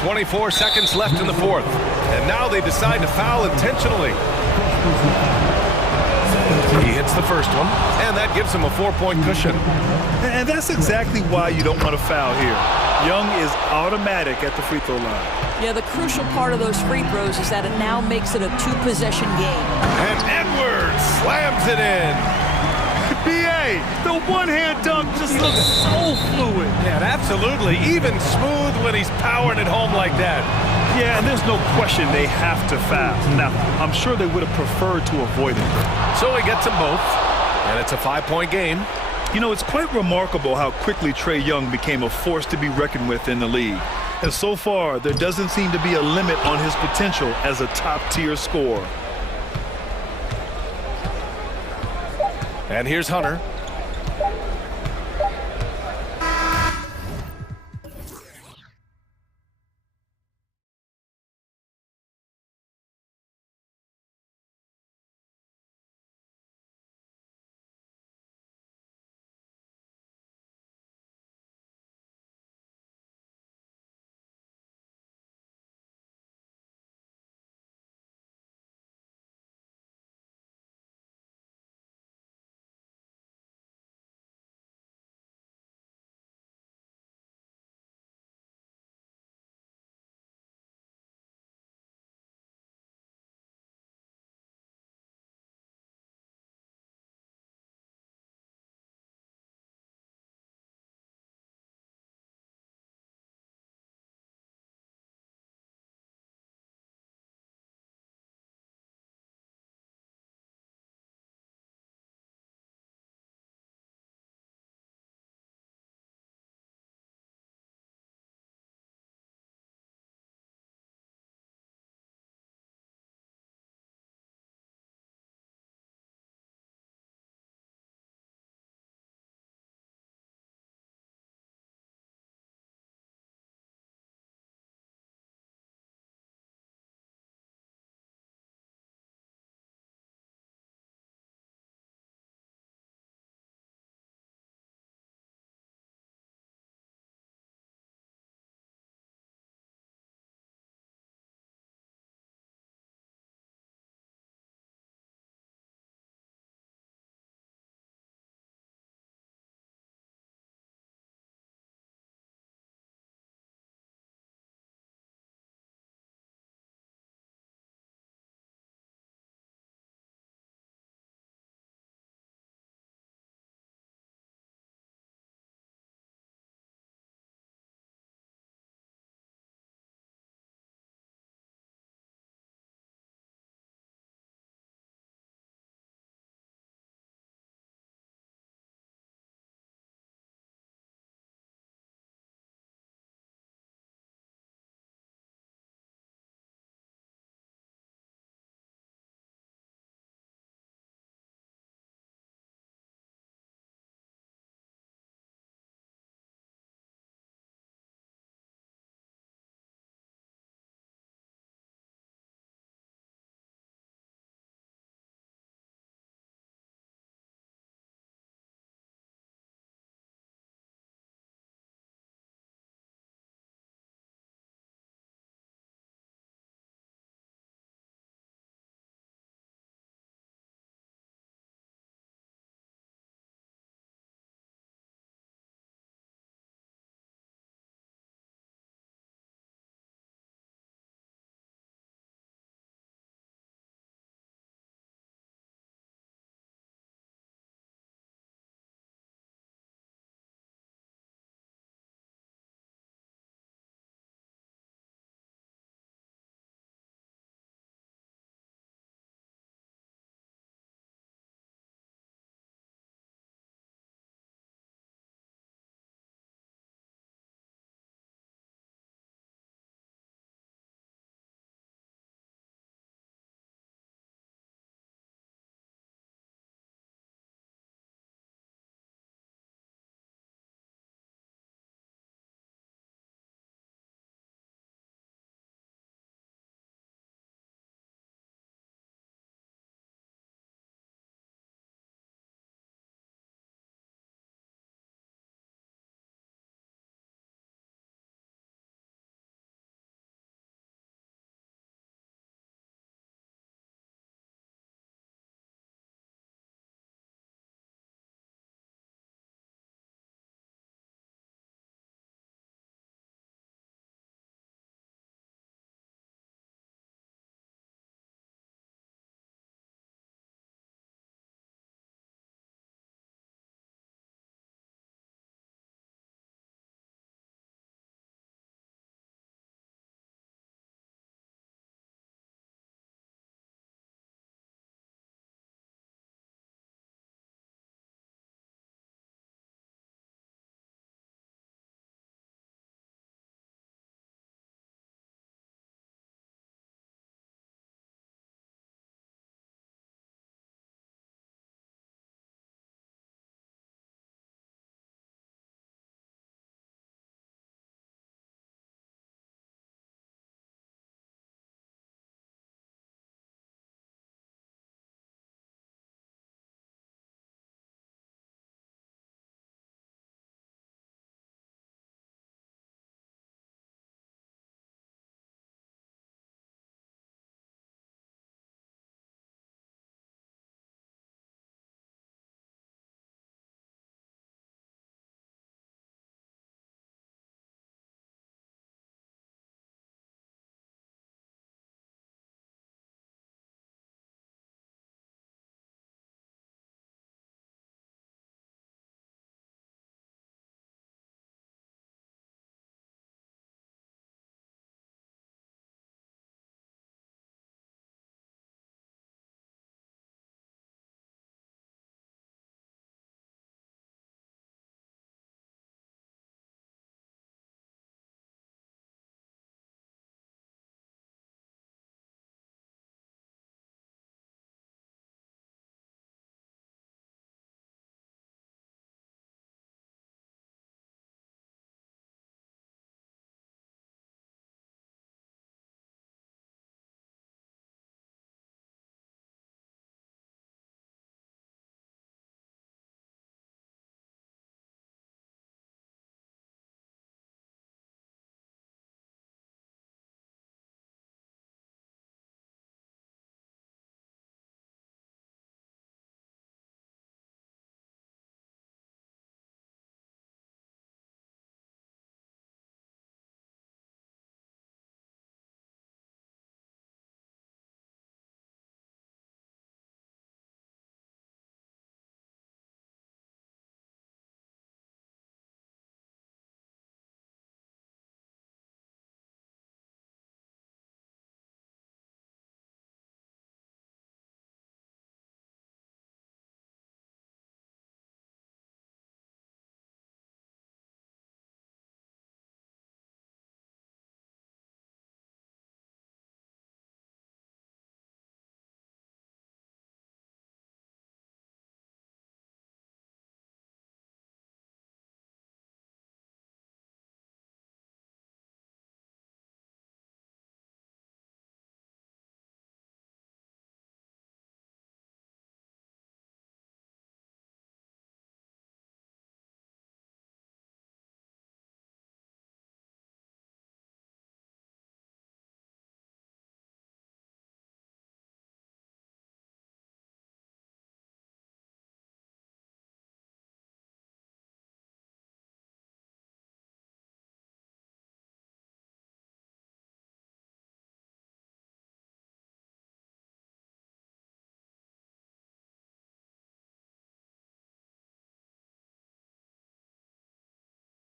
24 seconds left in the fourth. And now they decide to foul intentionally. He hits the first one, and that gives him a 4-point cushion. And that's exactly why you don't want to foul here. Young is automatic at the free throw line. Yeah, the crucial part of those free throws is that it now makes it a 2-possession game. And Edwards slams it in. B.A., the one-hand dunk just looks so fluid. Yeah, absolutely. Even smooth when he's powering it home like that. Yeah, and there's no question they have to foul. Now, I'm sure they would have preferred to avoid it. So he gets them both, and it's a 5-point game. You know, it's quite remarkable how quickly Trae Young became a force to be reckoned with in the league. And so far, there doesn't seem to be a limit on his potential as a top-tier scorer. And here's Hunter.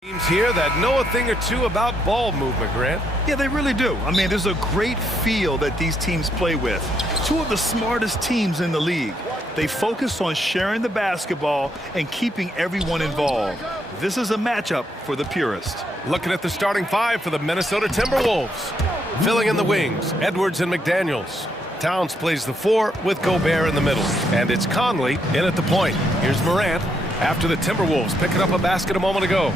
Teams here that know a thing or two about ball movement, Grant. Yeah, they really do. I mean, there's a great feel that these teams play with. Two of the smartest teams in the league. They focus on sharing the basketball and keeping everyone involved. This is a matchup for the purist. Looking at the starting five for the Minnesota Timberwolves. Filling in the wings, Edwards and McDaniels. Towns plays the 4 with Gobert in the middle. And it's Conley in at the point. Here's Morant after the Timberwolves picking up a basket a moment ago.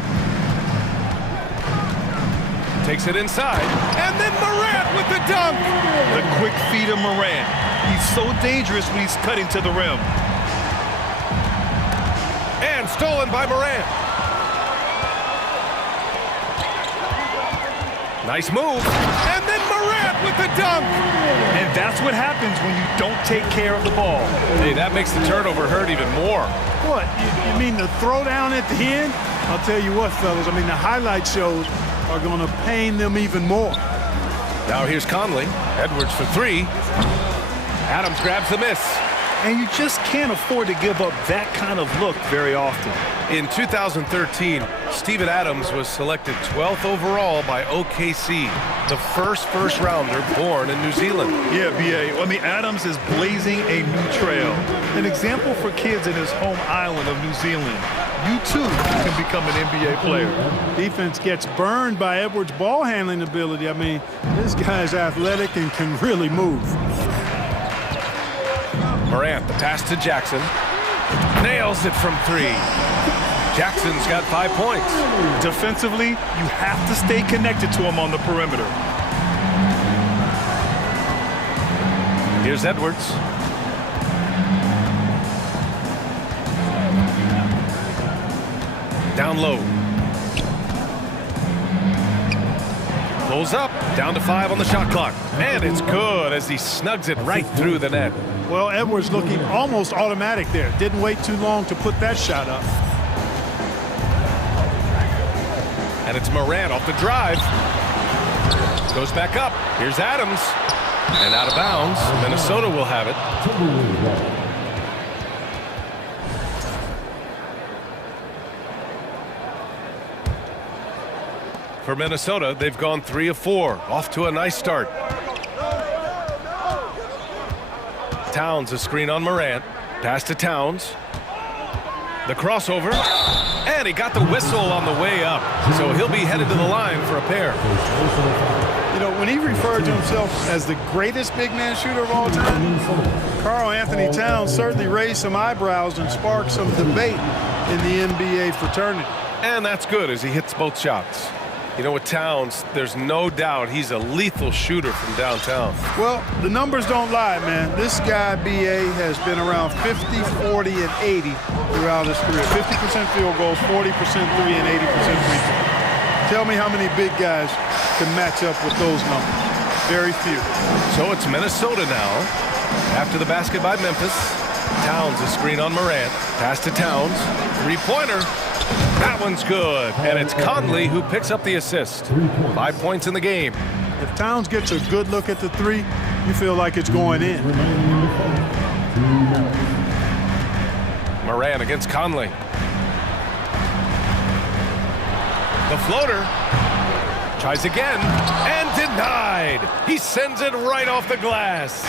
Takes it inside, and then Morant with the dunk! The quick feed of Morant. He's so dangerous when he's cutting to the rim. And stolen by Morant. Nice move, and then Morant with the dunk! And that's what happens when you don't take care of the ball. Hey, that makes the turnover hurt even more. What, you mean the throwdown at the end? I'll tell you what, fellas, I mean, the highlight shows are going to pain them even more. Now here's Conley. Edwards for 3. Adams grabs the miss. And you just can't afford to give up that kind of look very often. In 2013, Steven Adams was selected 12th overall by OKC, the first rounder born in New Zealand. Yeah, B.A. I mean, Adams is blazing a new trail. An example for kids in his home island of New Zealand. You, too, can become an NBA player. Defense gets burned by Edwards' ball handling ability. I mean, this guy's athletic and can really move. Morant, the pass to Jackson. Nails it from 3. Jackson's got 5 points. Defensively, you have to stay connected to him on the perimeter. Here's Edwards. Down low. Pulls up, down to 5 on the shot clock. And it's good as he snugs it right through the net. Well, Edwards looking almost automatic there. Didn't wait too long to put that shot up. And it's Morant off the drive. Goes back up. Here's Adams. And out of bounds. Minnesota will have it. For Minnesota, they've gone 3 of 4. Off to a nice start. Towns, a screen on Morant. Pass to Towns. The crossover. And he got the whistle on the way up. So he'll be headed to the line for a pair. You know, when he referred to himself as the greatest big man shooter of all time, Karl Anthony Towns certainly raised some eyebrows and sparked some debate in the NBA fraternity. And that's good as he hits both shots. You know, with Towns, there's no doubt he's a lethal shooter from downtown. Well, the numbers don't lie, man. This guy, B.A., has been around 50, 40, and 80 throughout his career. 50% field goals, 40% 3, and 80% free throw. Tell me how many big guys can match up with those numbers. Very few. So it's Minnesota now. After the basket by Memphis, Towns a screen on Morant. Pass to Towns. 3-pointer. That one's good. And it's Conley who picks up the assist. 5 points in the game. If Towns gets a good look at the 3, you feel like it's going in. Morant against Conley. The floater. Tries again. And denied. He sends it right off the glass.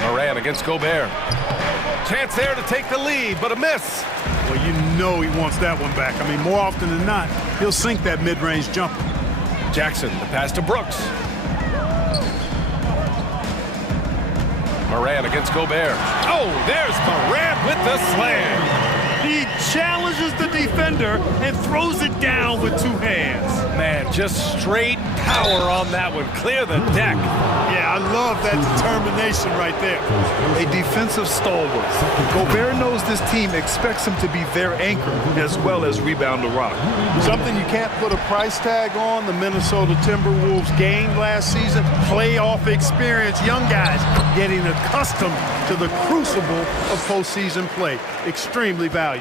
Morant against Gobert. Chance there to take the lead, but a miss. Well, you know he wants that one back. I mean, more often than not, he'll sink that mid-range jumper. Jackson, the pass to Brooks. Morant against Gobert. Oh, there's Morant with the slam. He challenges the defender and throws it down with 2 hands. Man, just straight power on that one. Clear the deck. Yeah, I love that determination right there. A defensive stalwart. Gobert knows this team expects him to be their anchor as well as rebound the rock. Something you can't put a price tag on, the Minnesota Timberwolves gained last season. Playoff experience, young guys getting accustomed to the crucible of postseason play. Extremely valuable.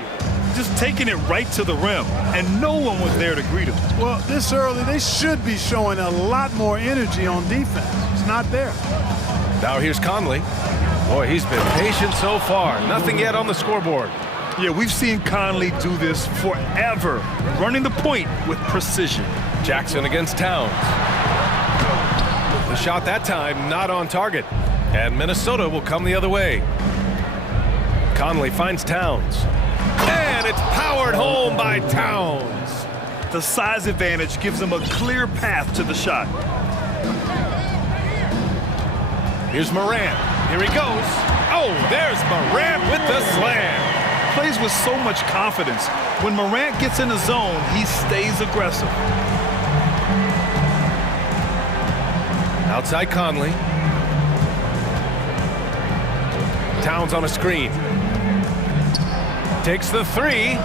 Just taking it right to the rim, and no one was there to greet him. Well, this early, they should be showing a lot more energy on defense. It's not there. Now here's Conley. Boy, he's been patient so far. Nothing yet on the scoreboard. Yeah, we've seen Conley do this forever, running the point with precision. Jackson against Towns. The shot that time not on target, and Minnesota will come the other way. Conley finds Towns, and it's powered home by Towns. The size advantage gives him a clear path to the shot. Here's Morant. Here he goes. Oh, there's Morant with the slam. Plays with so much confidence. When Morant gets in the zone, he stays aggressive. Outside Conley. Towns on a screen. Takes the three.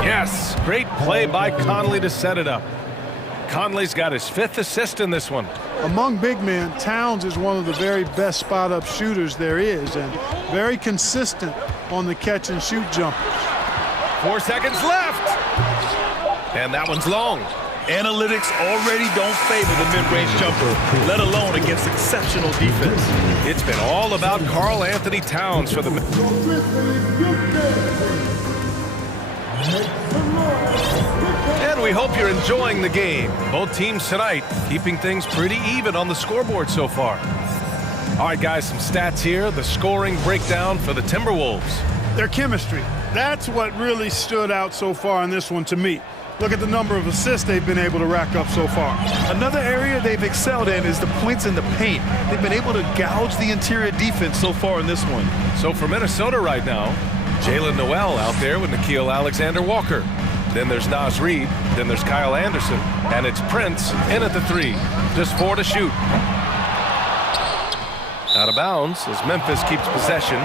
Yes, great play by Conley to set it up. Conley's got his 5th assist in this one. Among big men, Towns is one of the very best spot-up shooters there is, and very consistent on the catch-and-shoot jumpers. 4 seconds left. And that one's long. Analytics already don't favor the mid-range jumper, let alone against exceptional defense. It's been all about Karl Anthony Towns for the... And we hope you're enjoying the game. Both teams tonight keeping things pretty even on the scoreboard so far. All right, guys, some stats here. The scoring breakdown for the Timberwolves. Their chemistry. That's what really stood out so far in this one to me. Look at the number of assists they've been able to rack up so far. Another area they've excelled in is the points in the paint. They've been able to gouge the interior defense so far in this one. So for Minnesota right now, Jalen Noel out there with Nickeil Alexander-Walker. Then there's Naz Reid, then there's Kyle Anderson, and it's Prince in at the 3. Just 4 to shoot. Out of bounds as Memphis keeps possession.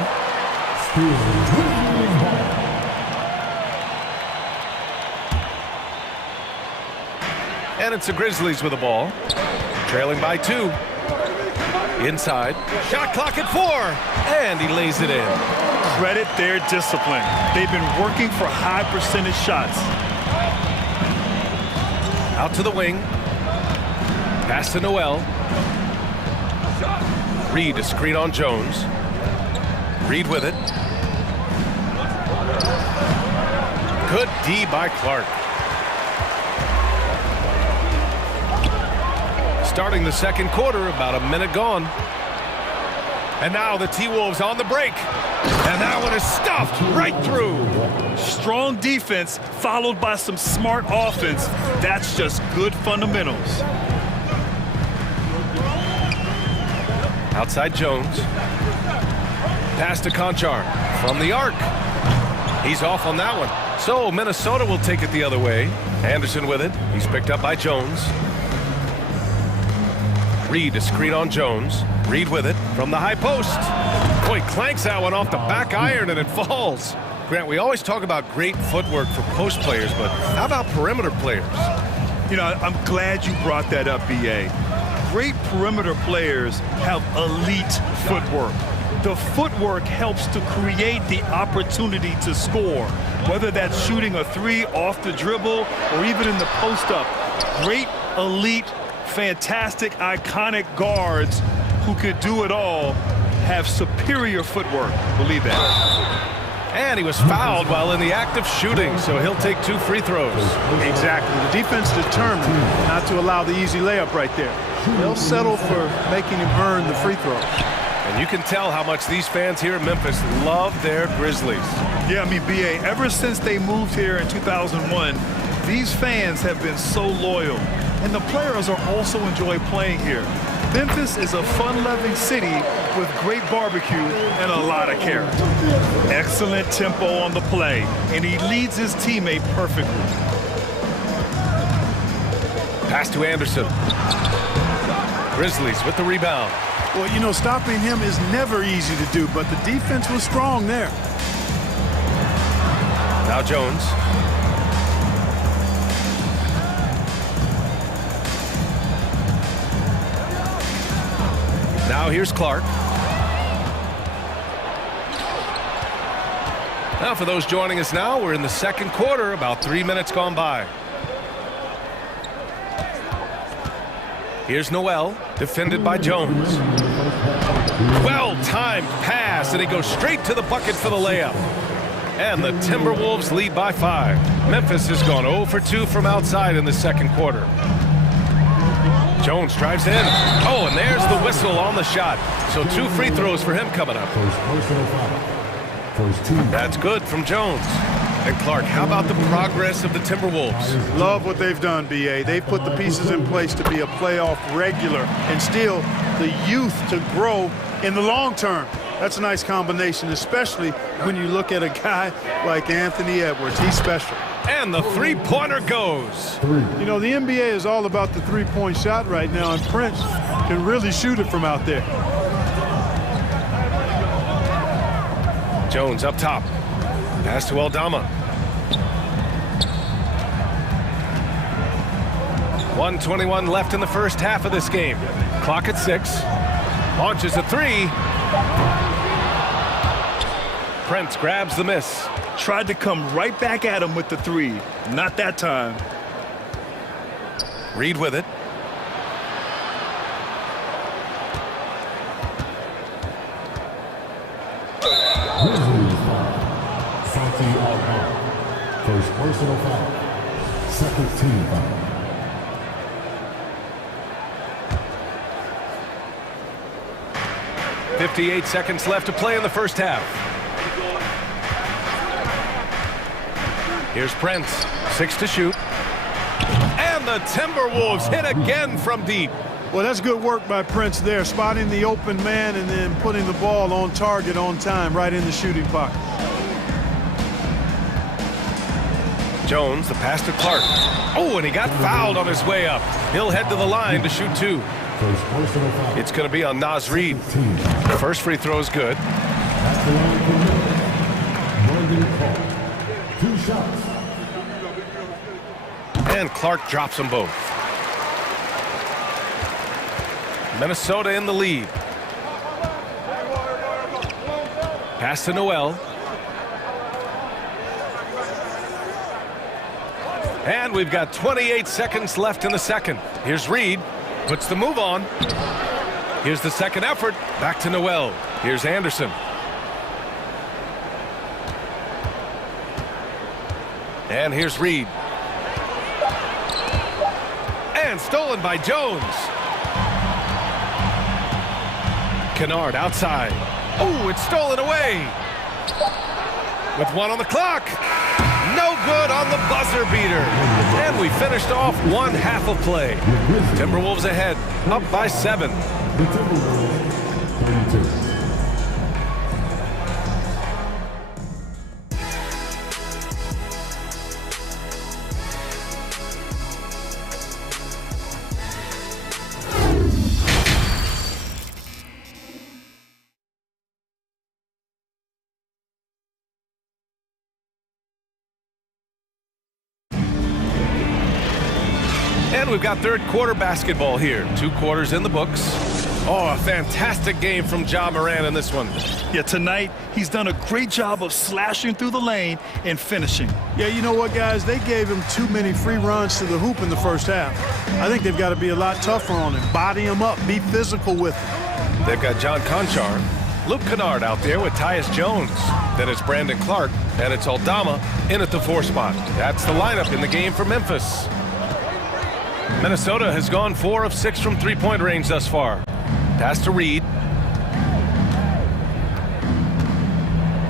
And it's the Grizzlies with the ball. Trailing by 2. Inside. Shot clock at 4. And he lays it in. Credit their discipline. They've been working for high percentage shots. Out to the wing. Pass to Noel. Reid to screen on Jones. Reid with it. Good D by Clark. Starting the second quarter, about a minute gone. And now the T-Wolves on the break. And that one is stuffed right through. Strong defense followed by some smart offense. That's just good fundamentals. Outside Jones. Pass to Conchar from the arc. He's off on that one. So Minnesota will take it the other way. Anderson with it. He's picked up by Jones. Reid to screen on Jones. Reid with it from the high post. Boy, clanks that one off the back iron and it falls. Grant, we always talk about great footwork for post players, but how about perimeter players? You know, I'm glad you brought that up, B.A. Great perimeter players have elite footwork. The footwork helps to create the opportunity to score, whether that's shooting a 3 off the dribble or even in the post-up. Great, elite, fantastic, iconic guards who could do it all have superior footwork. Believe that. And he was fouled while in the act of shooting, so he'll take 2 free throws. Exactly. The defense determined not to allow the easy layup right there. They'll settle for making him earn the free throw. And you can tell how much these fans here in Memphis love their Grizzlies. Yeah, I mean, B.A., ever since they moved here in 2001, these fans have been so loyal. And the players are also enjoy playing here. Memphis is a fun-loving city with great barbecue and a lot of character. Excellent tempo on the play, and he leads his teammate perfectly. Pass to Anderson. Grizzlies with the rebound. Well, you know, stopping him is never easy to do, but the defense was strong there. Now Jones. Now here's Clark. Now for those joining us now, we're in the second quarter, about 3 minutes gone by. Here's Noel, defended by Jones. Well-timed pass, and he goes straight to the bucket for the layup. And the Timberwolves lead by 5. Memphis has gone 0 for 2 from outside in the second quarter. Jones drives in. Oh, and there's the whistle on the shot. So 2 free throws for him coming up. That's good from Jones. And Clark, how about the progress of the Timberwolves? Love what they've done, B.A. They've put the pieces in place to be a playoff regular and still the youth to grow in the long term. That's a nice combination, especially when you look at a guy like Anthony Edwards. He's special. And the three-pointer goes. You know, the NBA is all about the three-point shot right now, and Prince can really shoot it from out there. Jones up top. Pass to Aldama. 1:21 left in the first half of this game. Clock at 6. Launches a 3. Prince grabs the miss. Tried to come right back at him with the 3. Not that time. Reed with it. First personal foul. Second team foul. .58 seconds left to play in the first half. Here's Prince. 6 to shoot. And the Timberwolves hit again from deep. Well, that's good work by Prince there, spotting the open man and then putting the ball on target on time, right in the shooting pocket. Jones, the pass to Clark. Oh, and he got fouled on his way up. He'll head to the line to shoot 2. It's going to be on Naz Reid. The first free throw is good. 2 shots. And Clark drops them both. Minnesota in the lead. Pass to Noel. And we've got 28 seconds left in the second. Here's Reed. Puts the move on. Here's the second effort. Back to Noel. Here's Anderson. And here's Reed. And stolen by Jones. Kennard outside. Oh, it's stolen away. With 1 on the clock. No good on the buzzer beater. And we finished off one half of play. Timberwolves ahead, up by 7. The Timberwolves 32. And we've got third quarter basketball here. 2 quarters in the books. Oh, a fantastic game from Ja Morant in this one. Yeah, tonight he's done a great job of slashing through the lane and finishing. Yeah, you know what, guys? They gave him too many free runs to the hoop in the first half. I think they've got to be a lot tougher on him. Body him up. Be physical with him. They've got John Conchar. Luke Kennard out there with Tyus Jones. Then it's Brandon Clark. And it's Aldama in at the 4 spot. That's the lineup in the game for Memphis. Minnesota has gone 4 of 6 from three-point range thus far. Pass to Reed.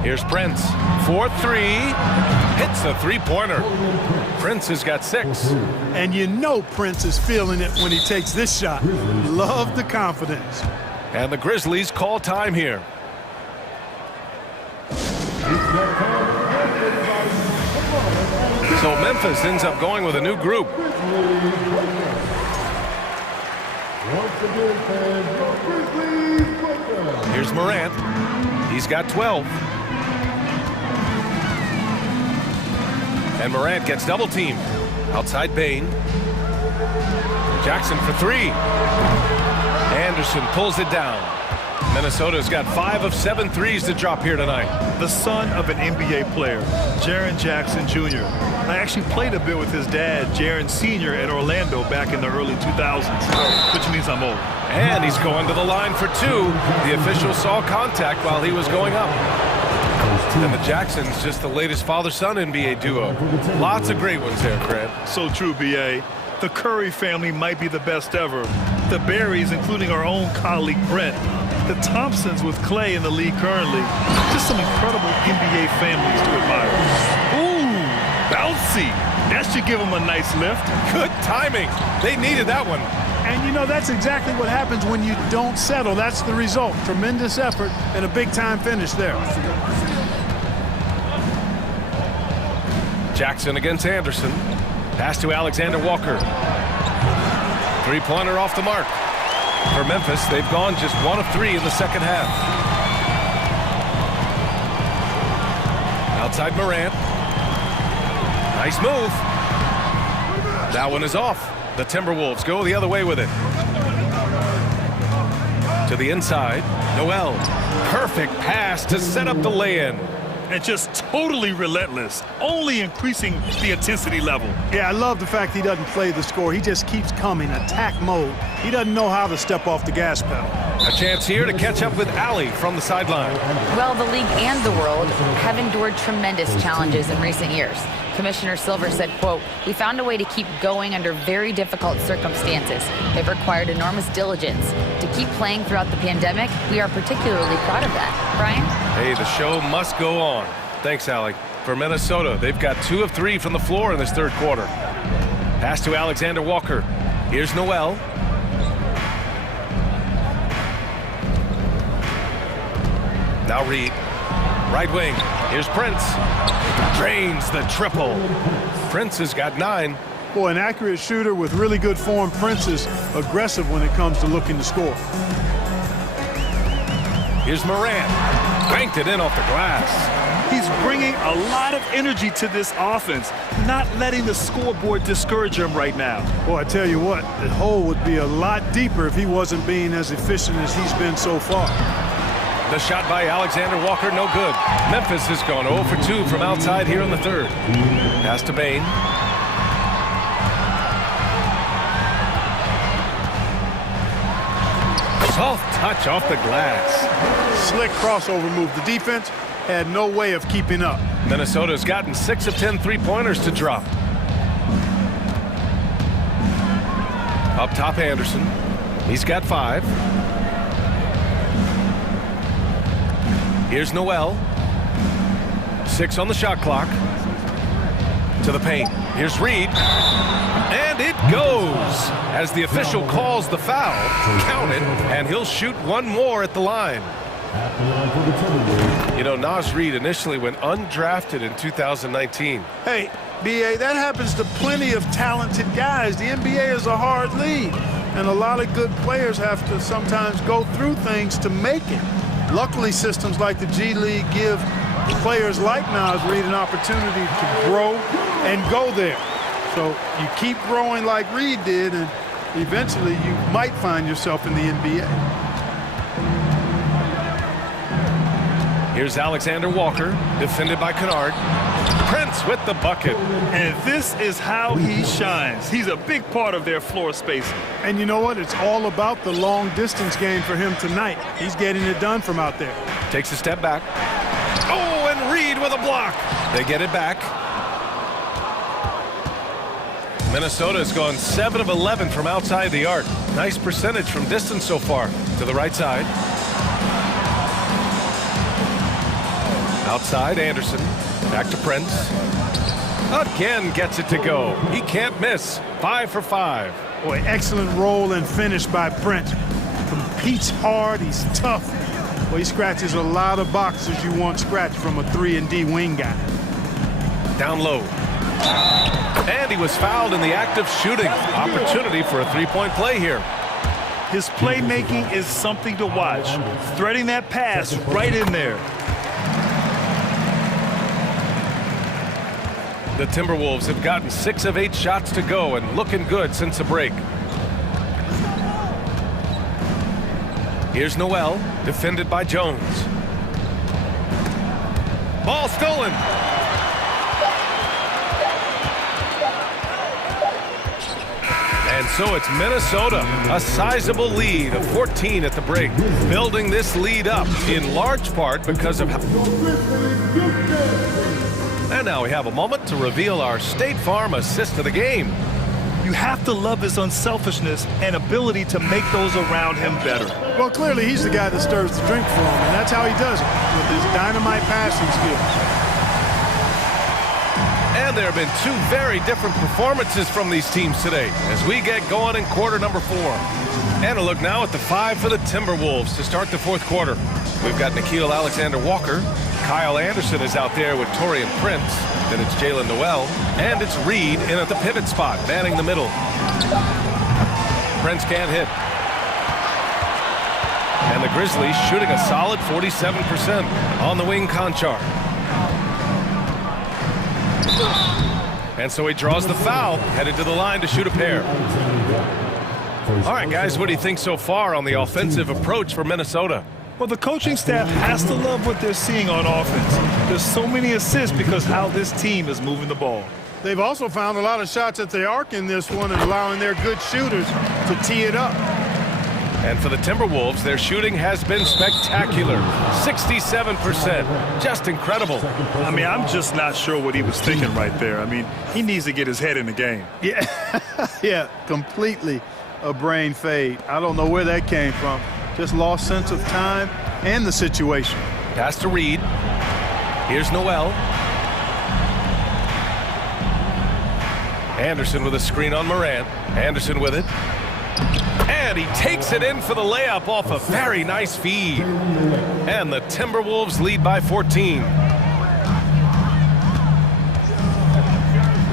Here's Prince. 4-3. Hits the three-pointer. Prince has got 6. And you know Prince is feeling it when he takes this shot. Love the confidence. And the Grizzlies call time here. So Memphis ends up going with a new group. Here's Morant. He's got 12. And Morant gets double teamed. Outside Bain. Jackson for 3. Anderson pulls it down. Minnesota's got 5 of 7 threes to drop here tonight. The son of an NBA player, Jaren Jackson Jr. I actually played a bit with his dad, Jaren Sr. at Orlando back in the early 2000s, which means I'm old. And he's going to the line for 2. The official saw contact while he was going up. And the Jacksons, just the latest father-son NBA duo. Lots of great ones there, Grant. So true, B.A. The Curry family might be the best ever. The Berrys, including our own colleague Brent. The Thompsons with Clay in the league currently. Just some incredible NBA families to admire. Ooh, bouncy. That should give them a nice lift. Good timing. They needed that one. And you know, that's exactly what happens when you don't settle. That's the result. Tremendous effort and a big-time finish there. Jackson against Anderson. Pass to Alexander Walker. Three-pointer off the mark. For Memphis, they've gone just 1 of 3 in the second half. Outside Morant. Nice move. That one is off. The Timberwolves go the other way with it. To the inside, Noel. Perfect pass to set up the lay-in. And just totally relentless, only increasing the intensity level. Yeah, I love the fact he doesn't play the score. He just keeps coming, attack mode. He doesn't know how to step off the gas pedal. A chance here to catch up with Allie from the sideline. Well, the league and the world have endured tremendous challenges in recent years. Commissioner Silver said, quote, "We found a way to keep going under very difficult circumstances. It required enormous diligence. To keep playing throughout the pandemic, we are particularly proud of that." Brian? Hey, the show must go on. Thanks, Allie. For Minnesota, they've got 2 of 3 from the floor in this third quarter. Pass to Alexander Walker. Here's Noel. Now Reed. Right wing. Here's Prince. Drains the triple. Prince has got 9. Boy, an accurate shooter with really good form. Prince is aggressive when it comes to looking to score. Here's Morant. Banked it in off the glass. He's bringing a lot of energy to this offense, not letting the scoreboard discourage him right now. Boy, I tell you what, the hole would be a lot deeper if he wasn't being as efficient as he's been so far. The shot by Alexander Walker, no good. Memphis has gone 0 for 2 from outside here in the third. Pass to Bain. Soft touch off the glass. Slick crossover move. The defense had no way of keeping up. Minnesota's gotten 6 of 10 three-pointers to drop. Up top, Anderson. He's got 5. Here's Noel. 6 on the shot clock. To the paint. Here's Reed. And it goes. As the official calls the foul, count it, and he'll shoot 1 more at the line. You know, Naz Reid initially went undrafted in 2019. Hey, B.A., that happens to plenty of talented guys. The NBA is a hard league, and a lot of good players have to sometimes go through things to make it. Luckily, systems like the G League give players like Naz Reid an opportunity to grow and go there. So you keep growing like Reid did, and eventually you might find yourself in the NBA. Here's Alexander Walker, defended by Kennard. Prince with the bucket. And this is how he shines. He's a big part of their floor spacing. And you know what? It's all about the long distance game for him tonight. He's getting it done from out there. Takes a step back. Oh, and Reed with a block. They get it back. Minnesota's gone 7 of 11 from outside the arc. Nice percentage from distance so far. To the right side. Outside, Anderson. Back to Prince. Again gets it to go. He can't miss. 5 for 5. Boy, excellent roll and finish by Prince. Competes hard. He's tough. Well, he scratches a lot of boxes you want scratched from a 3-and-D wing guy. Down low. And he was fouled in the act of shooting. Opportunity for a three-point play here. His playmaking is something to watch. Threading that pass right in there. The Timberwolves have gotten 6 of 8 shots to go and looking good since the break. Here's Noel, defended by Jones. Ball stolen. And so it's Minnesota, a sizable lead of 14 at the break, building this lead up in large part because of how... And now we have a moment to reveal our State Farm assist of the game. You have to love his unselfishness and ability to make those around him better. Well, clearly he's the guy that stirs the drink for him, and that's how he does it, with his dynamite passing skills. And there have been two very different performances from these teams today as we get going in quarter number 4. And a look now at the 5 for the Timberwolves to start the fourth quarter. We've got Nickeil Alexander-Walker. Kyle Anderson is out there with Taurean Prince. Then it's Jalen Noel. And it's Reed in at the pivot spot, manning the middle. Prince can't hit. And the Grizzlies shooting a solid 47% on the wing, Conchar. And so he draws the foul, headed to the line to shoot a pair. All right, guys, what do you think so far on the offensive approach for Minnesota? Well, the coaching staff has to love what they're seeing on offense. There's so many assists because how this team is moving the ball. They've also found a lot of shots at the arc in this one and allowing their good shooters to tee it up. And for the Timberwolves, their shooting has been spectacular. 67%. Just incredible. I mean, I'm just not sure what he was thinking right there. I mean, he needs to get his head in the game. Yeah, yeah, completely a brain fade. I don't know where that came from. Just lost sense of time and the situation. Pass to Reed. Here's Noel. Anderson with a screen on Morant. Anderson with it. And he takes it in for the layup off a very nice feed. And the Timberwolves lead by 14.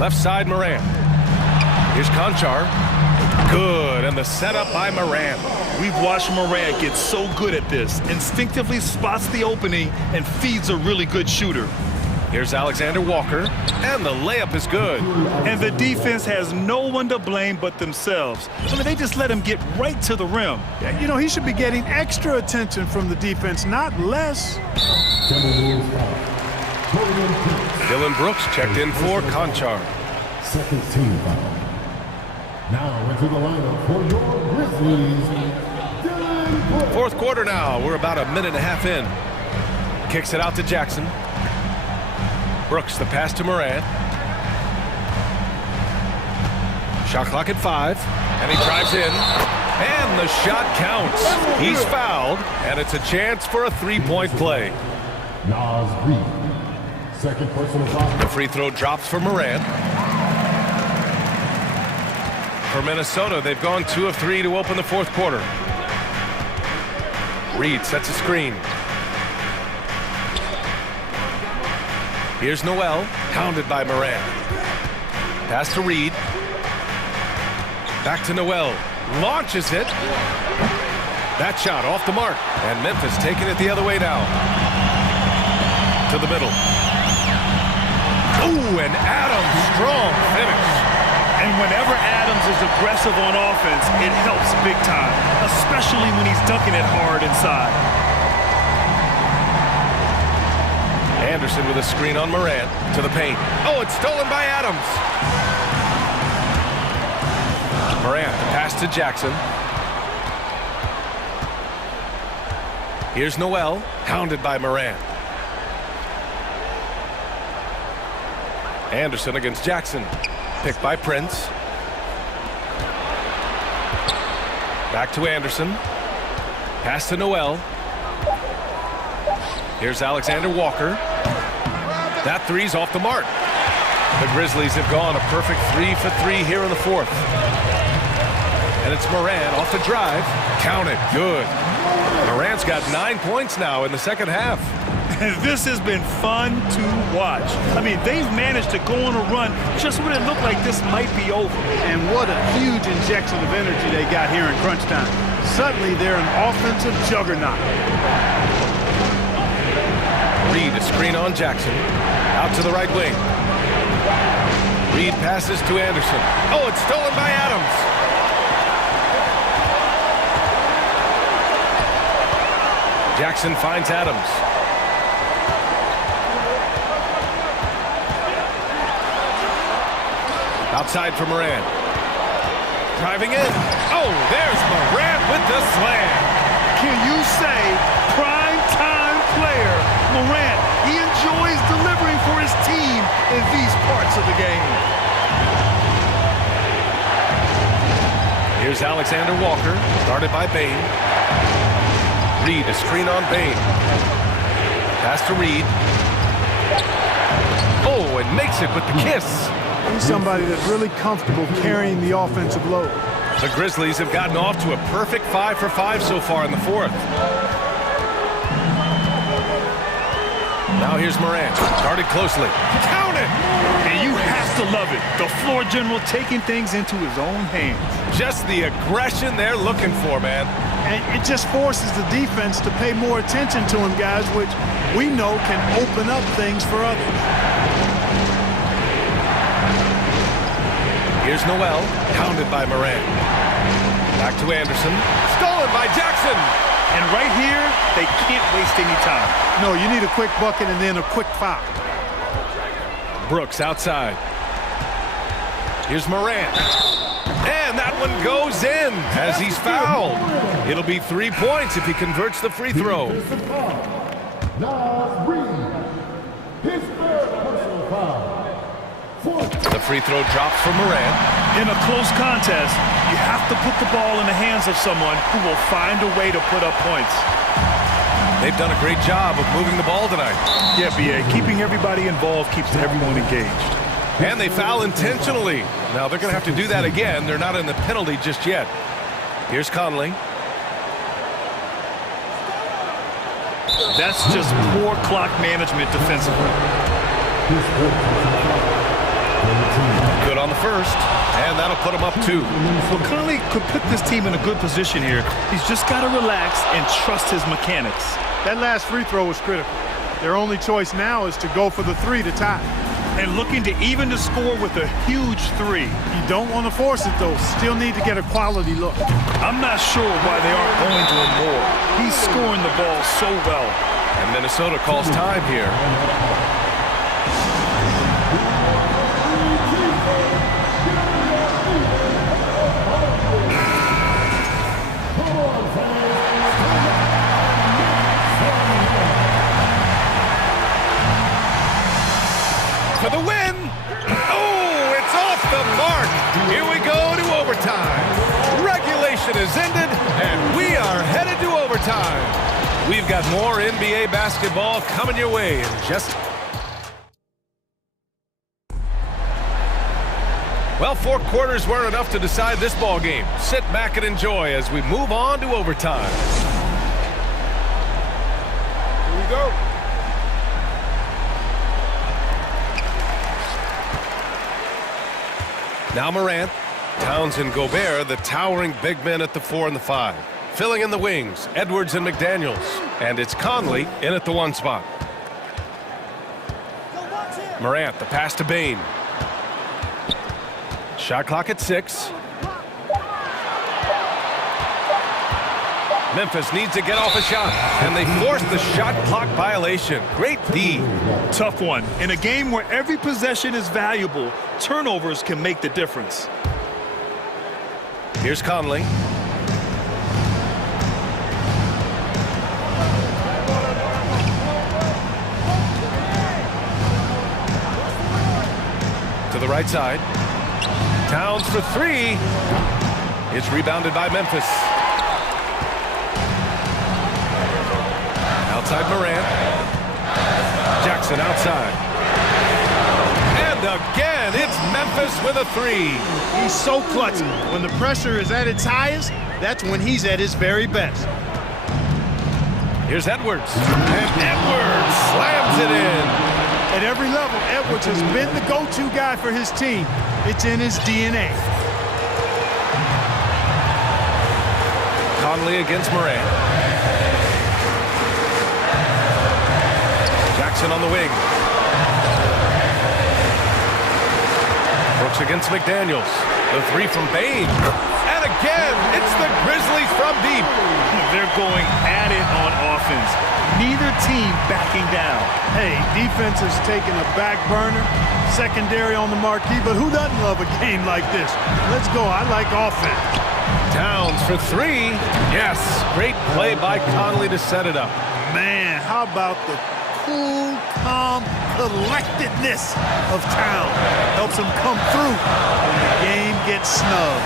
Left side, Morant. Here's Conchar. Good, and the setup by Morant. We've watched Morant get so good at this. Instinctively spots the opening and feeds a really good shooter. Here's Alexander Walker, and the layup is good. And the defense has no one to blame but themselves. I mean, they just let him get right to the rim. Yeah, you know, he should be getting extra attention from the defense, not less. Dylan Brooks checked in for Conchar. Second team foul. Now into the lineup for your Grizzlies, Dylan Brooks. Fourth quarter now. We're about a minute and a half in. Kicks it out to Jackson. Brooks, the pass to Morant. Shot clock at 5, and he drives in, and the shot counts. He's fouled, and it's a chance for a three-point play. Nas Reed, second personal foul. The free throw drops for Morant. For Minnesota, they've gone 2 of 3 to open the fourth quarter. Reed sets a screen. Here's Noel, hounded by Morant. Pass to Reed. Back to Noel. Launches it. That shot off the mark. And Memphis taking it the other way now. To the middle. Ooh, and Adams, strong finish. And whenever Adams is aggressive on offense, it helps big time, especially when he's dunking it hard inside. Anderson with a screen on Morant to the paint. Oh, it's stolen by Adams. Morant, the pass to Jackson. Here's Noel, hounded by Morant. Anderson against Jackson. Picked by Prince. Back to Anderson. Pass to Noel. Here's Alexander Walker. That three's off the mark. The Grizzlies have gone a perfect 3 for 3 here in the fourth. And it's Morant off the drive. Count it. Good. Morant's got 9 points now in the second half. This has been fun to watch. I mean, they've managed to go on a run just when it looked like this might be over. And what a huge injection of energy they got here in crunch time. Suddenly, they're an offensive juggernaut. Reed, a screen on Jackson. Out to the right wing. Reed passes to Anderson. Oh, it's stolen by Adams. Jackson finds Adams. Outside for Morant. Driving in. Oh, there's Morant with the slam. Can you say prime time player Morant? He enjoys delivering for his team in these parts of the game. Here's Alexander Walker, guarded by Bain. Reed, a screen on Bain. Pass to Reed. Oh, and makes it with the kiss. He's somebody that's really comfortable carrying the offensive load. The Grizzlies have gotten off to a perfect 5 for 5 so far in the fourth. Now here's Morant, guarded closely. Count it! And you have to love it. The floor general taking things into his own hands. Just the aggression they're looking for, man. And it just forces the defense to pay more attention to him, guys, which we know can open up things for others. Here's Noel, pounded by Morant. Back to Anderson, stolen by Jackson. And right here, they can't waste any time. No, you need a quick bucket and then a quick foul. Brooks outside. Here's Morant. And that one goes in as he's fouled. It'll be 3 points if he converts the free throw. The free throw drops for Morant. In a close contest, you have to put the ball in the hands of someone who will find a way to put up points. They've done a great job of moving the ball tonight. Yeah, B.A., keeping everybody involved keeps everyone engaged. And they foul intentionally. Now they're going to have to do that again. They're not in the penalty just yet. Here's Conley. That's just poor clock management defensively. Good on the first, and that'll put him up 2. Well, Conley could put this team in a good position here. He's just got to relax and trust his mechanics. That last free throw was critical. Their only choice now is to go for the 3 to tie. And looking to even the score with a huge 3. You don't want to force it, though. Still need to get a quality look. I'm not sure why they aren't going to him more. He's scoring the ball so well. And Minnesota calls time here. For the win! Oh, it's off the mark! Here we go to overtime. Regulation is ended, and we are headed to overtime. We've got more NBA basketball coming your way in just... Well, 4 quarters weren't enough to decide this ball game. Sit back and enjoy as we move on to overtime. Here we go. Now Morant, Towns and Gobert, the towering big men at the 4 and the 5. Filling in the wings, Edwards and McDaniels. And it's Conley in at the 1 spot. Morant, the pass to Bain. Shot clock at 6. Memphis needs to get off a shot, and they force the shot clock violation. Great D. Tough one. In a game where every possession is valuable, turnovers can make the difference. Here's Conley. To the right side. Towns for 3. It's rebounded by Memphis. Outside Morant. Jackson outside. And again, it's Memphis with a 3. He's so clutchy. When the pressure is at its highest, that's when he's at his very best. Here's Edwards. And Edwards slams it in. At every level, Edwards has been the go-to guy for his team. It's in his DNA. Conley against Morant. Jackson on the wing. Brooks against McDaniels. The 3 from Bain. And again, it's the Grizzlies from deep. they're going at it on offense. Neither team backing down. Hey, defense is taking a back burner, secondary on the marquee, but who doesn't love a game like this? Let's go. I like offense. Towns for three. Yes, great play by Conley to set it up. Man, how about the cool, calm collectedness of Towns? Helps him come through when the game gets snug.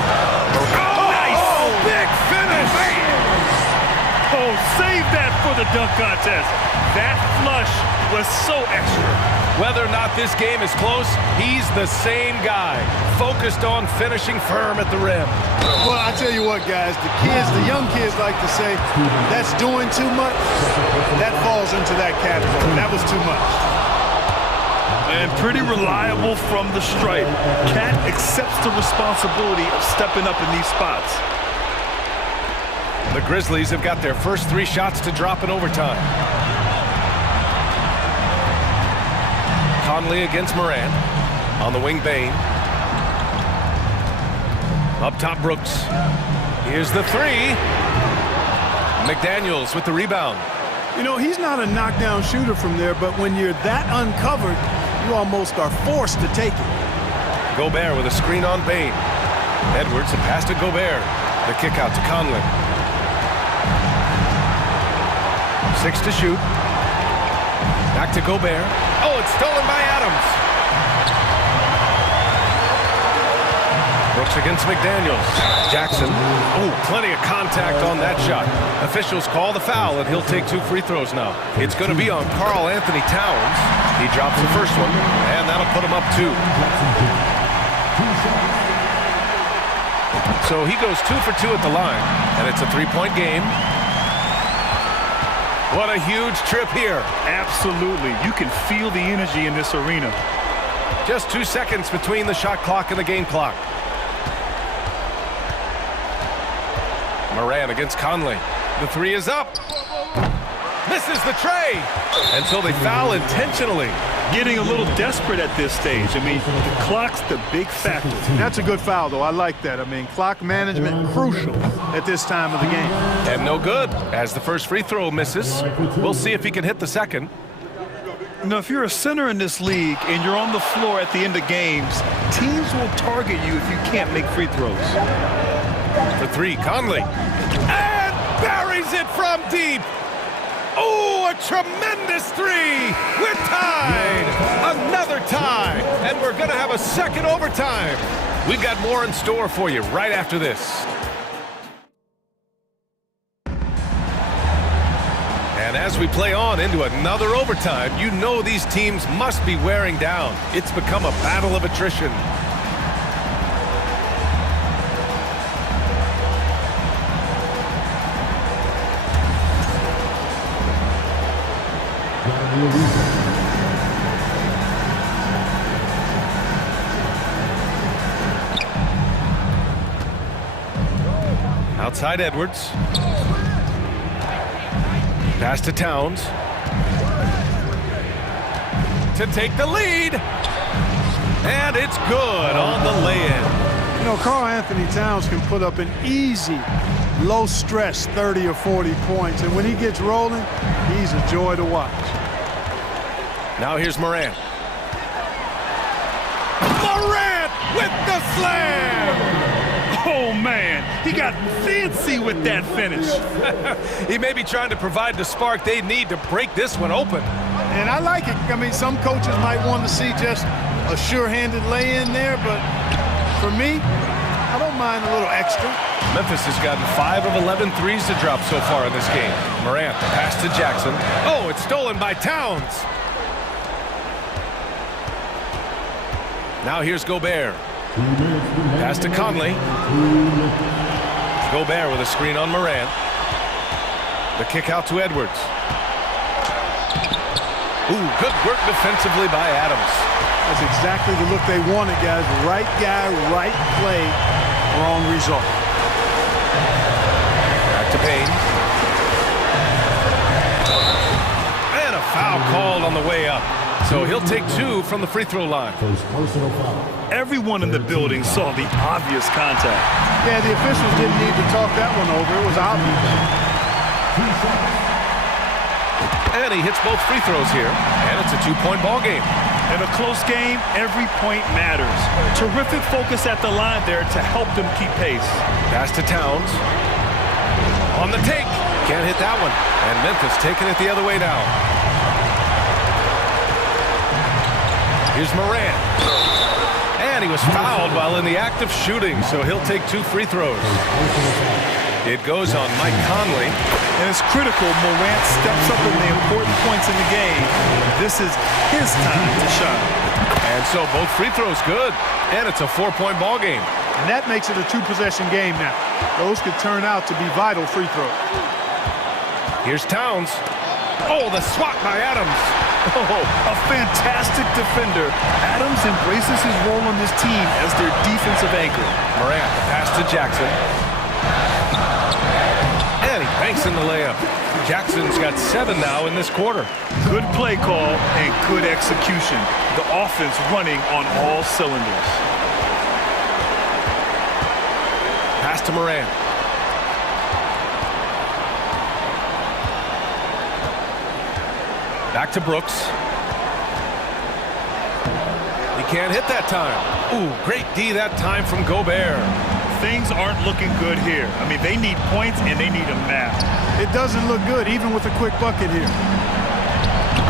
Oh, nice! Oh, big finish! Oh, save that for the dunk contest. That flush was so extra. Whether or not this game is close, he's the same guy, focused on finishing firm at the rim. Well, I tell you what, guys, the young kids like to say, that's doing too much. That falls into that category. That was too much. And pretty reliable from the stripe. Cat accepts the responsibility of stepping up in these spots. The Grizzlies have got their first three shots to drop in overtime. Conley against Morant. On the wing, Bain. Up top, Brooks. Here's the three. McDaniels with the rebound. You know, he's not a knockdown shooter from there, but when you're that uncovered, you almost are forced to take it. Gobert with a screen on Bain. Edwards, a pass to Gobert. The kick out to Conley. 6 to shoot. Back to Gobert. Oh, it's stolen by Adams. Brooks against McDaniels. Jackson. Oh, plenty of contact on that shot. Officials call the foul, and he'll take 2 free throws now. It's going to be on Karl Anthony Towns. He drops the first one, and that'll put him up 2. So he goes 2 for 2 at the line, and it's a 3-point game. What a huge trip here. Absolutely. You can feel the energy in this arena. Just 2 seconds between the shot clock and the game clock. Morant against Conley. The three is up. Misses the tray. And so they foul intentionally. Getting a little desperate at this stage. I mean, the clock's the big factor. That's a good foul, though. I like that. I mean, clock management crucial at this time of the game. And no good, as the first free throw misses. We'll see if he can hit the second. You know, if you're a center in this league and you're on the floor at the end of games, teams will target you if you can't make free throws. For three, Conley. And buries it from deep. Oh, a tremendous three. We're tied. Another tie. And we're going to have a second overtime. We've got more in store for you right after this. And as we play on into another overtime, you know these teams must be wearing down. It's become a battle of attrition. Outside Edwards. Pass to Towns. To take the lead. And it's good on the lay-in. You know, Karl Anthony Towns can put up an easy, low-stress 30 or 40 points. And when he gets rolling, he's a joy to watch. Now here's Morant. Morant with the slam! Oh, man, he got fancy with that finish. He may be trying to provide the spark they need to break this one open. And I like it. I mean, some coaches might want to see just a sure-handed lay-in there, but for me, I don't mind a little extra. Memphis has gotten 5 of 11 threes to drop so far in this game. Morant, the pass to Jackson. Oh, it's stolen by Towns. Now here's Gobert. Pass to Conley. Gobert with a screen on Morant. The kick out to Edwards. Ooh, good work defensively by Adams. That's exactly the look they wanted, guys. Right guy, right play, wrong result. Back to Payne. And a foul called on the way up. So he'll take 2 from the free throw line. Everyone in the building saw the obvious contact. Yeah, the officials didn't need to talk that one over. It was obvious. And he hits both free throws here, and it's a 2-point ball game. In a close game, every point matters. Terrific focus at the line there to help them keep pace. Pass to Towns. On the take. Can't hit that one. And Memphis taking it the other way now. Here's Morant. And he was fouled while in the act of shooting, so he'll take 2 free throws. It goes on Mike Conley. And it's critical Morant steps up in the important points in the game. This is his time to shine. And so both free throws good. And it's a 4-point ball game. And that makes it a 2-possession game now. Those could turn out to be vital free throws. Here's Towns. Oh, the swat by Adams. Oh, a fantastic defender. Adams embraces his role on this team as their defensive anchor. Morant, pass to Jackson. And he banks in the layup. Jackson's got 7 now in this quarter. Good play call and good execution. The offense running on all cylinders. Pass to Morant. Back to Brooks. He can't hit that time. Ooh, great D that time from Gobert. Things aren't looking good here. I mean, they need points and they need them now. It doesn't look good, even with a quick bucket here.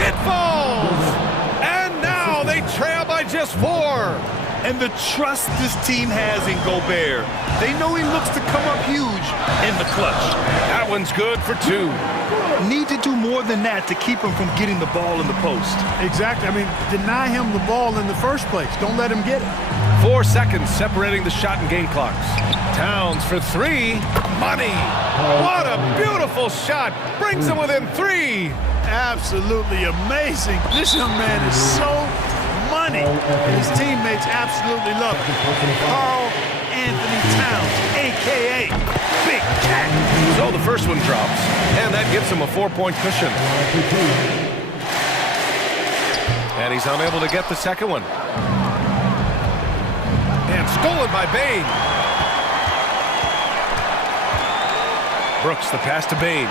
It falls! And now they trail by just 4. And the trust this team has in Gobert. They know he looks to come up huge in the clutch. That one's good for 2. Need to do more than that to keep him from getting the ball in the post. Exactly. I mean, deny him the ball in the first place. Don't let him get it. 4 seconds separating the shot and game clocks. Towns for 3. Money! What a beautiful shot! Brings him within 3. Absolutely amazing. This young man is so money. His teammates absolutely love it. Karl Anthony Towns, a.k.a. Big Cat. So the first one drops, and that gives him a 4-point cushion. And he's unable to get the second one. And stolen by Bane. Brooks, the pass to Bane.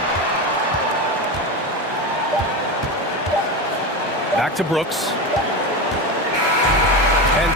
Back to Brooks. And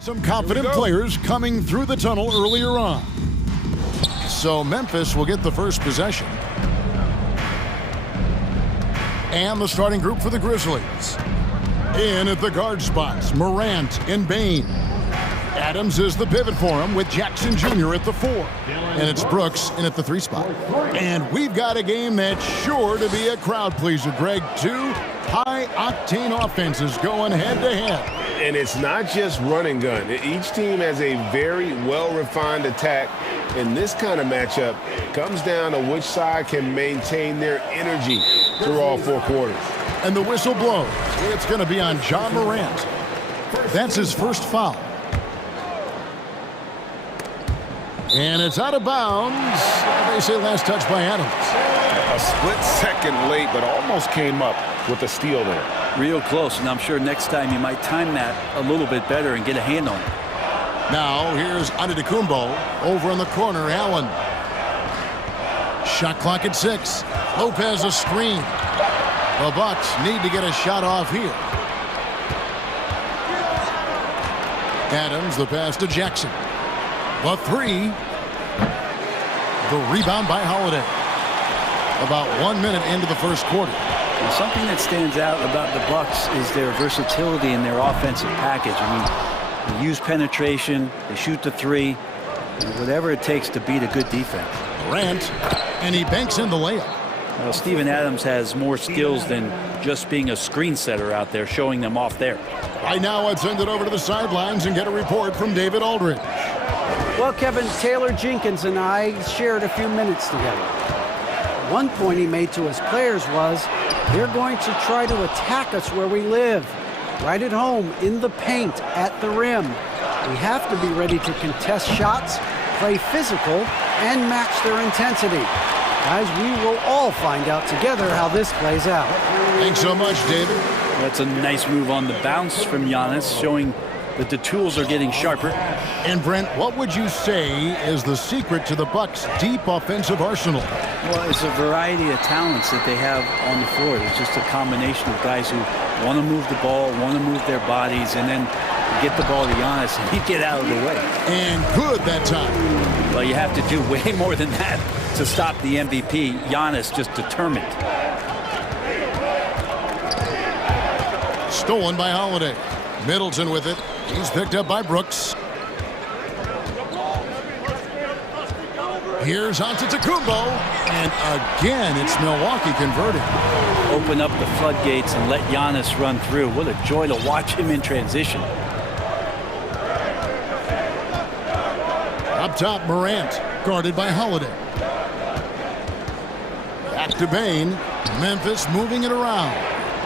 some confident players coming through the tunnel earlier on. So Memphis will get the first possession. And the starting group for the Grizzlies. In at the guard spots, Morant and Bane. Adams is the pivot for him with Jackson Jr. at the 4. And it's Brooks in at the 3 spot. And we've got a game that's sure to be a crowd pleaser, Greg. 2 high-octane offenses going head-to-head. And it's not just run and gun. Each team has a very well-refined attack. And this kind of matchup comes down to which side can maintain their energy through all 4 quarters. And the whistle blows. It's going to be on John Morant. That's his first foul. And it's out of bounds. They say last touch by Adams. A split second late, but almost came up with a steal there. Real close, and I'm sure next time you might time that a little bit better and get a hand on it. Now here's Antetokounmpo over in the corner. Allen. Shot clock at 6. Lopez a screen. The Bucks need to get a shot off here. Adams, the pass to Jackson. The 3. The rebound by Holiday. About 1 minute into the first quarter. Now, something that stands out about the Bucks is their versatility in their offensive package. I mean, they use penetration, they shoot the three, whatever it takes to beat a good defense. Durant, and he banks in the layup. Well, Steven Adams has more skills than just being a screen setter out there, showing them off there. Right now, I'd send it over to the sidelines and get a report from David Aldridge. Well, Kevin, Taylor Jenkins and I shared a few minutes together. One point he made to his players was, they're going to try to attack us where we live, right at home, in the paint, at the rim. We have to be ready to contest shots, play physical, and match their intensity. Guys, we will all find out together how this plays out. Thanks so much, David. That's a nice move on the bounce from Giannis, showing that the tools are getting sharper. And Brent, what would you say is the secret to the Bucks' deep offensive arsenal? Well, it's a variety of talents that they have on the floor. It's just a combination of guys who want to move the ball, want to move their bodies, and then get the ball to Giannis and he'd get out of the way. And good that time. Well, you have to do way more than that to stop the MVP. Giannis just determined. Stolen by Holiday. Middleton with it. He's picked up by Brooks. Here's Antetokounmpo. And again, it's Milwaukee converting. Open up the floodgates and let Giannis run through. What a joy to watch him in transition. Up top, Morant, guarded by Holiday. Back to Bain. Memphis moving it around.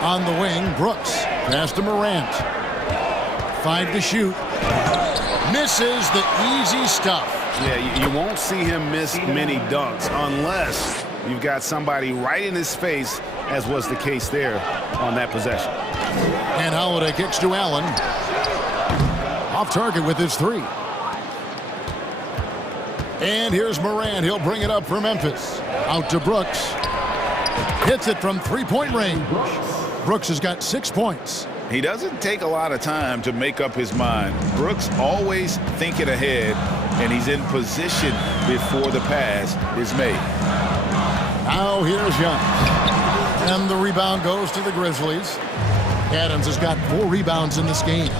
On the wing, Brooks. Pass to Morant. 5 to shoot. Misses the easy stuff. Yeah, you won't see him miss many dunks unless you've got somebody right in his face, as was the case there on that possession. And Holiday kicks to Allen. Off target with his three. And here's Morant. He'll bring it up for Memphis. Out to Brooks. Hits it from three-point range. Brooks has got 6 points. He doesn't take a lot of time to make up his mind. Brooks always thinking ahead, and he's in position before the pass is made. Now here's Young. And the rebound goes to the Grizzlies. Adams has got 4 rebounds in this game.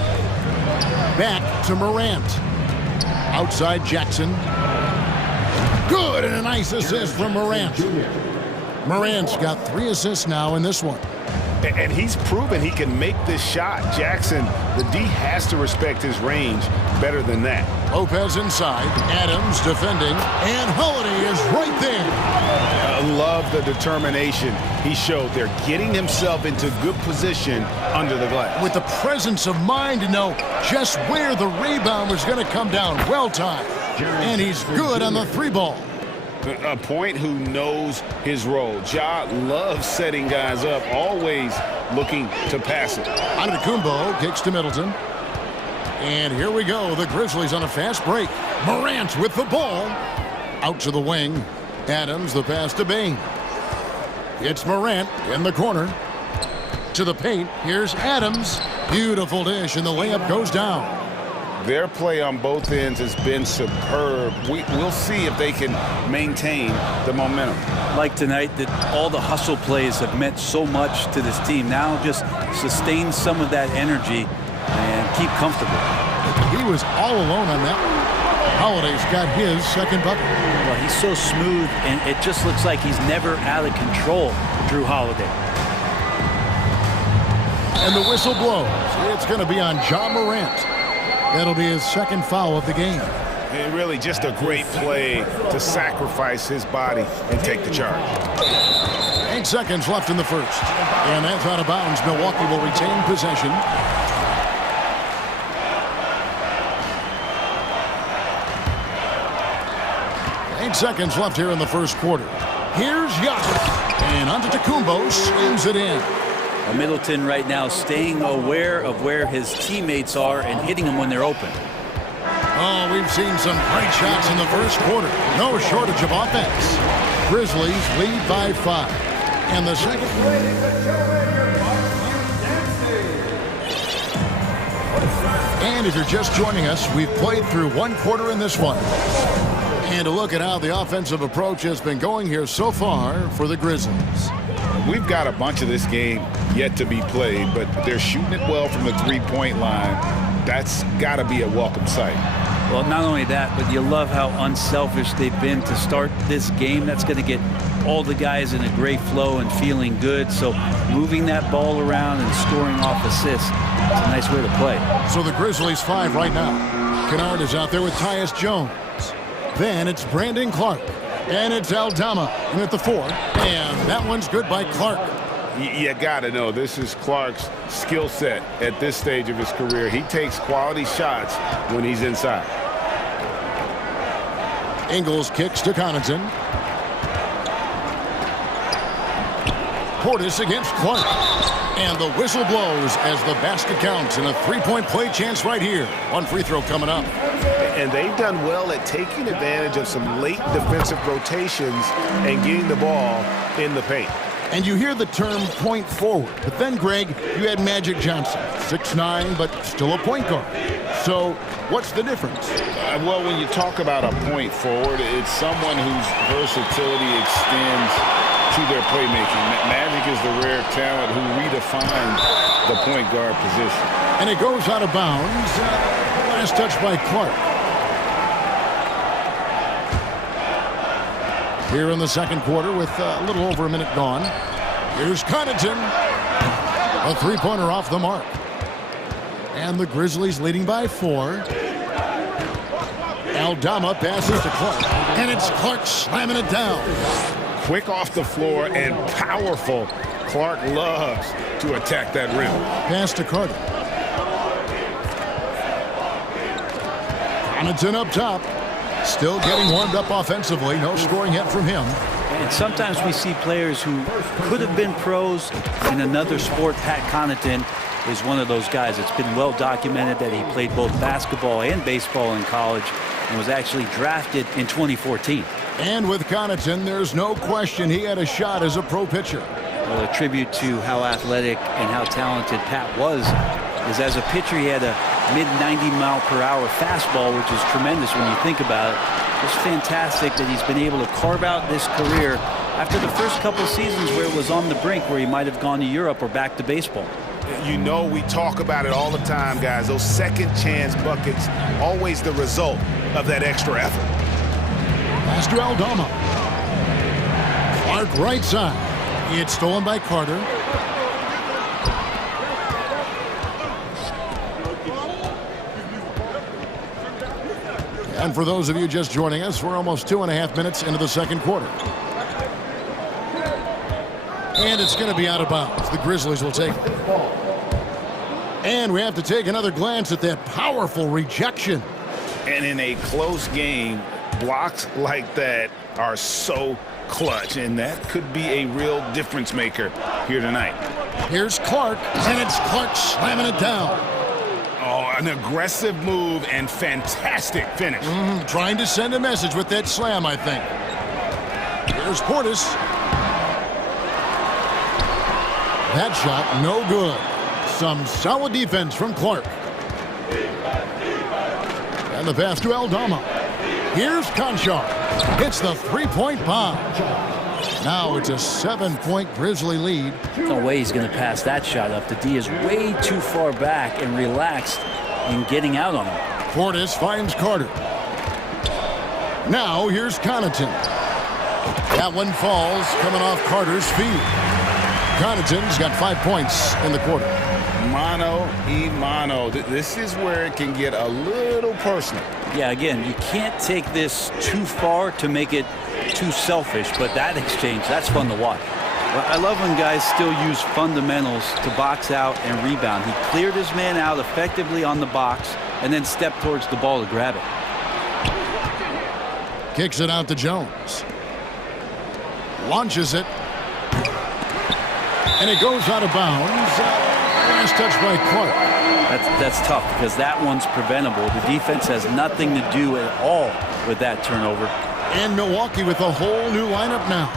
Back to Morant. Outside Jackson. Good, and a nice assist from Morant. Morant's got 3 assists now in this one. And he's proven he can make this shot. Jackson, the D has to respect his range better than that. Lopez inside. Adams defending. And Holiday is right there. I love the determination he showed there, getting himself into good position under the glass. With the presence of mind to know just where the rebound was going to come down. Well timed. And he's good on the 3-ball. A point who knows his role. Ja loves setting guys up, always looking to pass it. Antetokounmpo kicks to Middleton. And here we go. The Grizzlies on a fast break. Morant with the ball. Out to the wing. Adams, the pass to Bain. It's Morant in the corner. To the paint. Here's Adams. Beautiful dish, and the layup goes down. Their play on both ends has been superb. We'll see if they can maintain the momentum. Like tonight, that all the hustle plays have meant so much to this team. Now just sustain some of that energy and keep comfortable. He was all alone on that one. Holiday's got his second bucket. Well, he's so smooth, and it just looks like he's never out of control, Drew Holiday. And the whistle blows. It's going to be on Ja Morant. That'll be his second foul of the game. And really just a great play to sacrifice his body and take the charge. 8 seconds left in the first. And that's out of bounds. Milwaukee will retain possession. Eight seconds left here in the first quarter. Here's Giannis. And Antetokounmpo slams it in. Middleton right now staying aware of where his teammates are and hitting them when they're open. Oh, we've seen some great shots in the first quarter. No shortage of offense. Grizzlies lead by 5. And the second. And if you're just joining us, we've played through 1 quarter in this one. And a look at how the offensive approach has been going here so far for the Grizzlies. we've got a bunch of this game yet to be played, but they're shooting it well from the three-point line. That's got to be a welcome sight. Well, not only that, but you love how unselfish they've been to start this game. That's going to get all the guys in a great flow and feeling good. So moving that ball around and scoring off assists, it's a nice way to play. So the Grizzlies 5 right now. Kennard is out there with Tyus Jones. Then it's Brandon Clark. And it's Aldama in at the 4. And that one's good by Clark. You got to know, this is Clark's skill set at this stage of his career. He takes quality shots when he's inside. Ingles kicks to Connaughton. Portis against Clark. And the whistle blows as the basket counts in a three-point play chance right here. One free throw coming up. And they've done well at taking advantage of some late defensive rotations and getting the ball in the paint. And you hear the term point forward. But then, Greg, you had Magic Johnson, 6'9", but still a point guard. So what's the difference? Well, when you talk about a point forward, it's someone whose versatility extends to their playmaking. Magic is the rare talent who redefines the point guard position. And it goes out of bounds. Last touch by Clark. Here in the second quarter with a little over a minute gone. Here's Connaughton. A three-pointer off the mark. And the Grizzlies leading by 4. Aldama passes to Clark. And it's Clark slamming it down. Quick off the floor and powerful. Clark loves to attack that rim. Pass to Carter. Connaughton up top. Still getting warmed up offensively. No scoring yet from him. And sometimes we see players who could have been pros in another sport. Pat Connaughton is one of those guys. It's been well documented that he played both basketball and baseball in college and was actually drafted in 2014. And with Connaughton, there's no question he had a shot as a pro pitcher. Well, a tribute to how athletic and how talented Pat was is as a pitcher, he had a mid-90-mile-per-hour fastball, which is tremendous when you think about it. It's fantastic that he's been able to carve out this career after the first couple seasons where it was on the brink, where he might have gone to Europe or back to baseball. You know, we talk about it all the time, guys. Those second chance buckets, always the result of that extra effort. Pass to Aldama. Clark right side. It's stolen by Carter. And for those of you just joining us, we're almost 2.5 minutes into the second quarter. And it's going to be out of bounds. The Grizzlies will take it. And we have to take another glance at that powerful rejection. And in a close game, blocks like that are so clutch, and that could be a real difference maker here tonight. Here's Clark, and it's Clark slamming it down. Oh, an aggressive move and fantastic finish. Trying to send a message with that slam, I think. Here's Portis. That shot, no good. Some solid defense from Clark. And the pass to Aldama. Here's Conchar. Hits the three-point bomb. Now it's a 7-point Grizzly lead. No way he's going to pass that shot up. The D is way too far back and relaxed in getting out on him. Portis finds Carter. Now here's Connaughton. That one falls, coming off Carter's feet. Connaughton's got 5 points in the quarter. Mano. This is where it can get a little personal. Yeah, again, you can't take this too far to make it too selfish, but that exchange, that's fun to watch. Well, I love when guys still use fundamentals to box out and rebound. He cleared his man out effectively on the box and then stepped towards the ball to grab it. Kicks it out to Jones. Launches it. And it goes out of bounds. Last touch by Clark. That's tough because that one's preventable. The defense has nothing to do at all with that turnover. And Milwaukee with a whole new lineup now.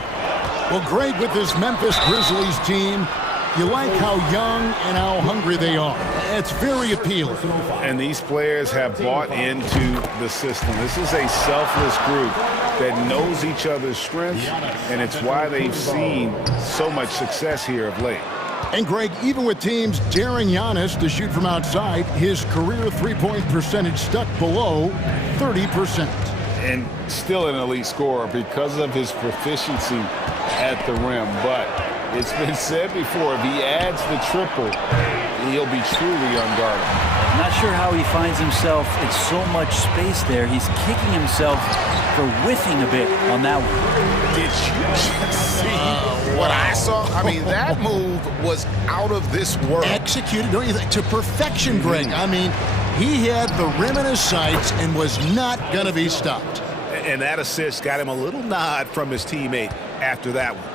Well, Greg, with this Memphis Grizzlies team, you like how young and how hungry they are. It's very appealing. And these players have bought into the system. This is a selfless group that knows each other's strengths, and it's why they've seen so much success here of late. And Greg, even with teams daring Giannis to shoot from outside, his career three-point percentage stuck below 30%. And still an elite scorer because of his proficiency at the rim. But it's been said before, if he adds the triple, he'll be truly unguardable. Not sure how he finds himself in so much space there. He's kicking himself for whiffing a bit on that one. Did you just see what I saw? I mean, that move was out of this world. Executed, don't you think, to perfection, Greg. I mean, he had the rim in his sights and was not going to be stopped. And that assist got him a little nod from his teammate after that one.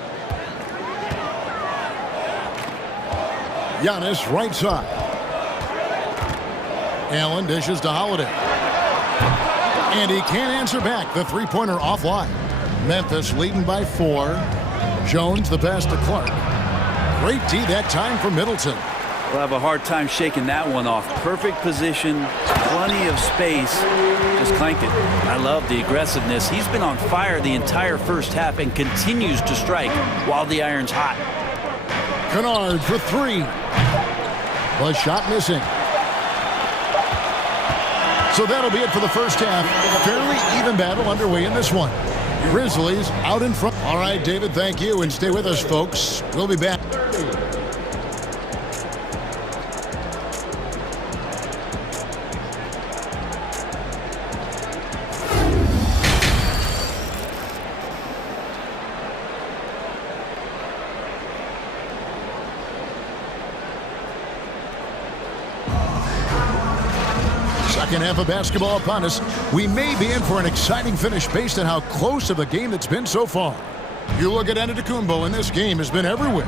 Giannis right side. Allen dishes to Holiday. And he can't answer back. The three-pointer offline. Memphis leading by 4. Jones the pass to Clark. Great D that time for Middleton. We'll have a hard time shaking that one off. Perfect position, plenty of space. Just clanked it. I love the aggressiveness. He's been on fire the entire first half and continues to strike while the iron's hot. Kennard for 3. The shot missing. So that'll be it for the first half. Fairly even battle underway in this one. Grizzlies out in front. All right, David, thank you. And stay with us, folks. We'll be back. Second half of basketball upon us. We may be in for an exciting finish based on how close of a game it's been so far. You look at Antetokounmpo, and this game has been everywhere.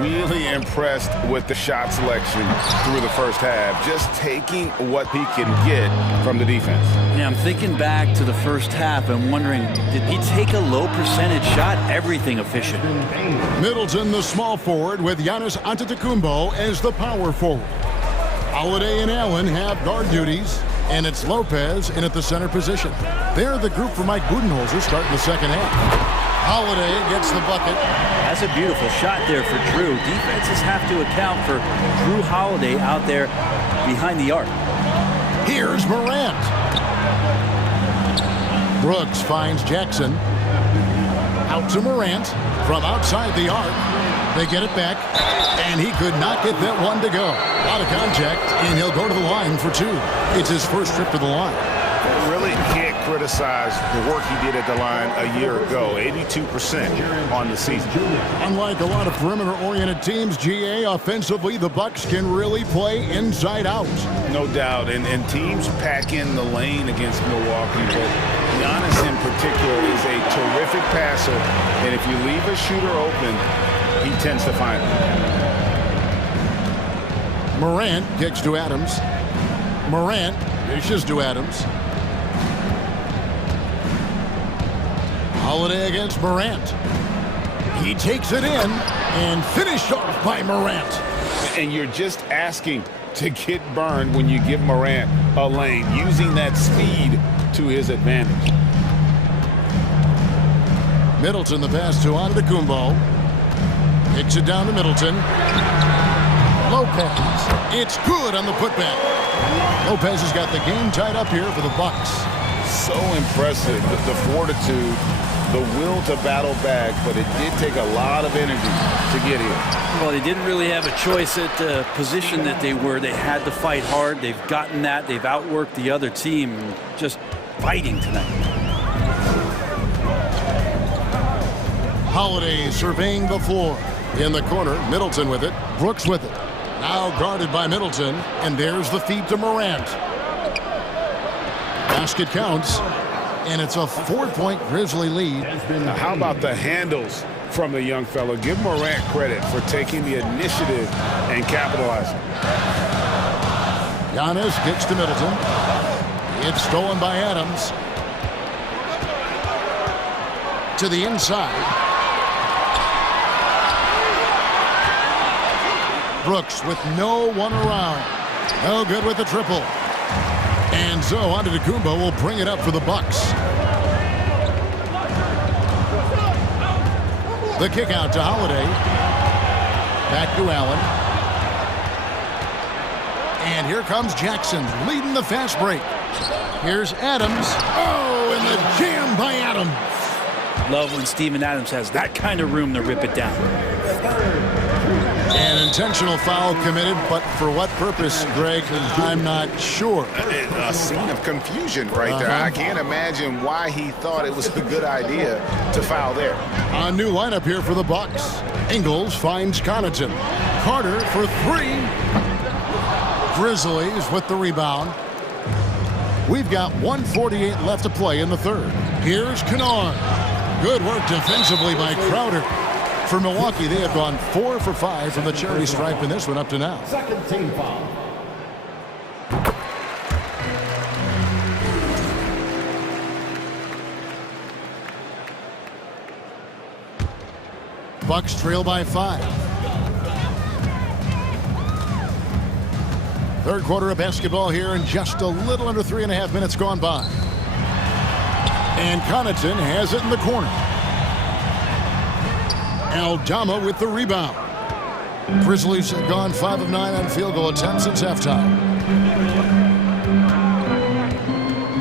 Really impressed with the shot selection through the first half, just taking what he can get from the defense. Yeah, I'm thinking back to the first half and wondering, did he take a low percentage shot? Everything efficient. Middleton, the small forward, with Giannis Antetokounmpo as the power forward. Holiday and Allen have guard duties, and it's Lopez in at the center position. They're the group for Mike Budenholzer starting the second half. Holiday gets the bucket. That's a beautiful shot there for Drew. Defenses have to account for Drew Holiday out there behind the arc. Here's Morant. Brooks finds Jackson. Out to Morant from outside the arc. They get it back, and he could not get that one to go. Out of contact, and he'll go to the line for 2. It's his first trip to the line. Really can't criticize the work he did at the line a year ago. 82% on the season. Unlike a lot of perimeter-oriented teams, GA, offensively, the Bucks can really play inside out. No doubt, and teams pack in the lane against Milwaukee, but Giannis in particular is a terrific passer, and if you leave a shooter open, he tends to find it. Morant kicks to Adams. Morant dishes to Adams. Holiday against Morant. He takes it in and finished off by Morant. And you're just asking to get burned when you give Morant a lane, using that speed to his advantage. Middleton, the pass to Antetokounmpo. Kicks it down to Middleton. Lopez. It's good on the putback. Lopez has got the game tied up here for the Bucks. So impressive, the fortitude, the will to battle back, but it did take a lot of energy to get here. Well, they didn't really have a choice at the position that they were. They had to fight hard. They've gotten that. They've outworked the other team. Just fighting tonight. Holiday surveying the floor. In the corner, Middleton with it. Brooks with it. Now guarded by Middleton, and there's the feed to Morant. Basket counts, and it's a 4-point Grizzly lead. Now, how about the handles from the young fellow? Give Morant credit for taking the initiative and capitalizing. Giannis kicks to Middleton. It's stolen by Adams. To the inside. Brooks with no one around. No good with the triple. And so Antetokounmpo will bring it up for the Bucks. The kick out to Holiday. Back to Allen. And here comes Jackson leading the fast break. Here's Adams. Oh, and the jam by Adams. Love when Steven Adams has that kind of room to rip it down. An intentional foul committed, but for what purpose, Greg, I'm not sure. A scene of confusion right there. I can't imagine why he thought it was a good idea to foul there. A new lineup here for the Bucks. Ingles finds Connaughton. Carter for three. Grizzlies with the rebound. We've got 1:48 left to play in the third. Here's Kennard. Good work defensively by Crowder. For Milwaukee, they have gone 4 for 5 from the charity stripe in this one up to now. Second team foul. Bucks trail by 5. Third quarter of basketball here, and just a little under 3.5 minutes gone by. And Connaughton has it in the corner. Aldama with the rebound. Grizzlies have gone 5 of 9 on field goal attempts since halftime.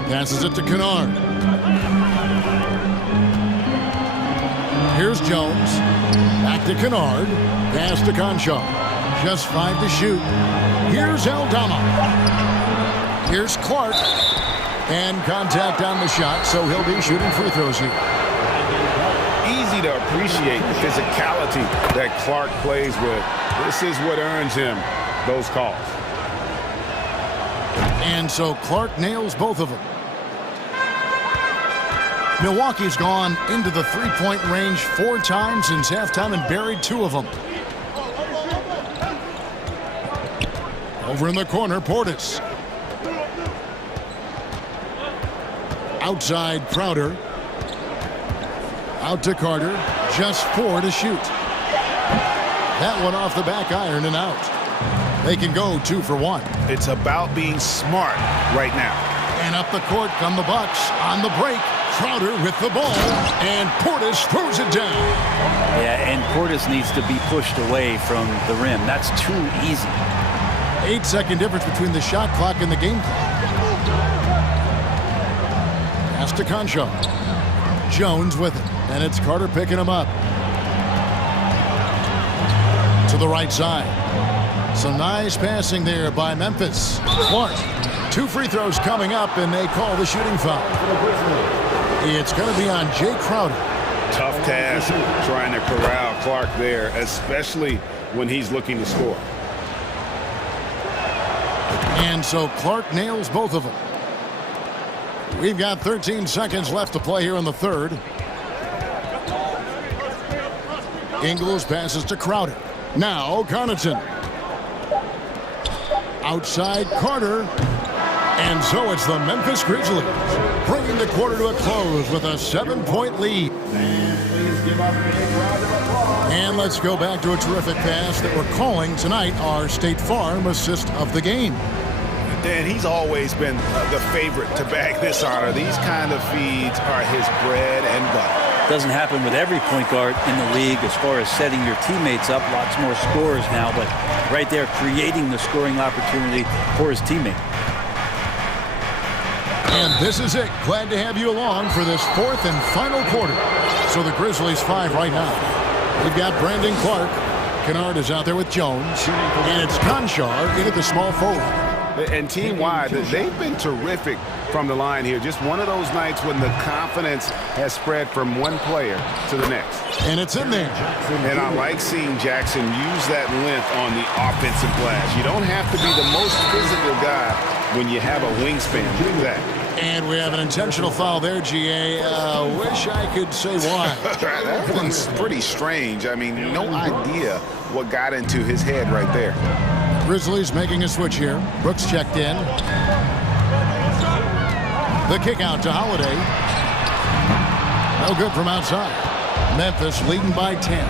Passes it to Kennard. Here's Jones. Back to Kennard. Pass to Conchar. Just 5 to shoot. Here's Aldama. Here's Clark. And contact on the shot, so he'll be shooting free throws here. Easy to appreciate the physicality that Clark plays with. This is what earns him those calls. And so Clark nails both of them. Milwaukee's gone into the three-point range 4 times since halftime and buried 2 of them. Over in the corner, Portis. Outside Crowder. Out to Carter. Just 4 to shoot. That one off the back iron and out. They can go 2 for 1. It's about being smart right now. And up the court come the Bucks on the break. Crowder with the ball, and Portis throws it down. Yeah, and Portis needs to be pushed away from the rim. That's too easy. 8-second difference between the shot clock and the game clock. Pass to Conchar. Jones with it, and it's Carter picking him up. To the right side. Some nice passing there by Memphis. Clark. 2 free throws coming up, and they call the shooting foul. It's going to be on Jay Crowder. Tough task trying to corral Clark there, especially when he's looking to score. And so Clark nails both of them. We've got 13 seconds left to play here in the third. Ingles passes to Crowder. Now Connaughton. Outside Carter. And so it's the Memphis Grizzlies bringing the quarter to a close with a 7-point lead. And let's go back to a terrific pass that we're calling tonight our State Farm assist of the game. Dan, he's always been the favorite to bag this honor. These kind of feeds are his bread and butter. Doesn't happen with every point guard in the league as far as setting your teammates up. Lots more scores now, but right there creating the scoring opportunity for his teammate. And this is it. Glad to have you along for this 4th and final quarter. So the Grizzlies 5 right now. We've got Brandon Clark. Kennard is out there with Jones. And it's Conchar in at the small forward. And team-wide, they've been terrific from the line here. Just one of those nights when the confidence has spread from one player to the next. And it's in there. And I like seeing Jackson use that length on the offensive glass. You don't have to be the most physical guy when you have a wingspan like that. And we have an intentional foul there, GA. Wish I could say why. That one's pretty strange. I mean, no idea what got into his head right there. Grizzlies making a switch here. Brooks checked in. The kick out to Holiday. No good from outside. Memphis leading by 10.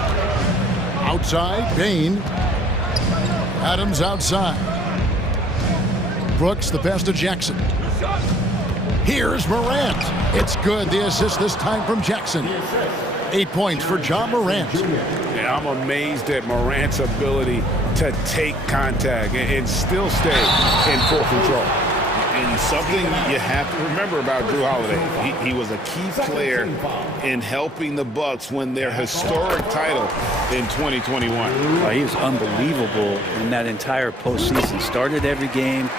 Outside, Bain. Adams outside. Brooks, the pass to Jackson. Here's Morant. It's good. The assist this time from Jackson. 8 points for John Morant. Yeah, I'm amazed at Morant's ability to take contact and still stay in full control. And something you have to remember about Drew Holiday, he was a key player in helping the Bucks win their historic title in 2021. He was unbelievable in that entire postseason. Started every game,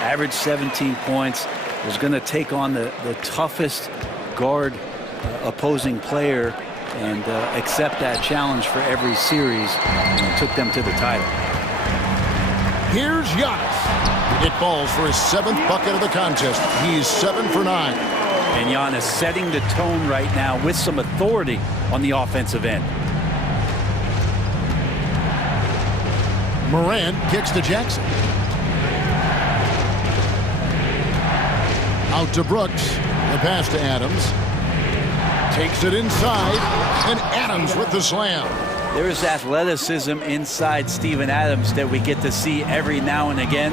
averaged 17 points, was going to take on the toughest guard opposing player and accept that challenge for every series, and took them to the title. Here's Giannis. It falls for his 7th bucket of the contest. He's 7 for 9. And Giannis setting the tone right now with some authority on the offensive end. Morant kicks to Jackson. Out to Brooks. The pass to Adams. Takes it inside, and Adams with the slam. There is athleticism inside Steven Adams that we get to see every now and again.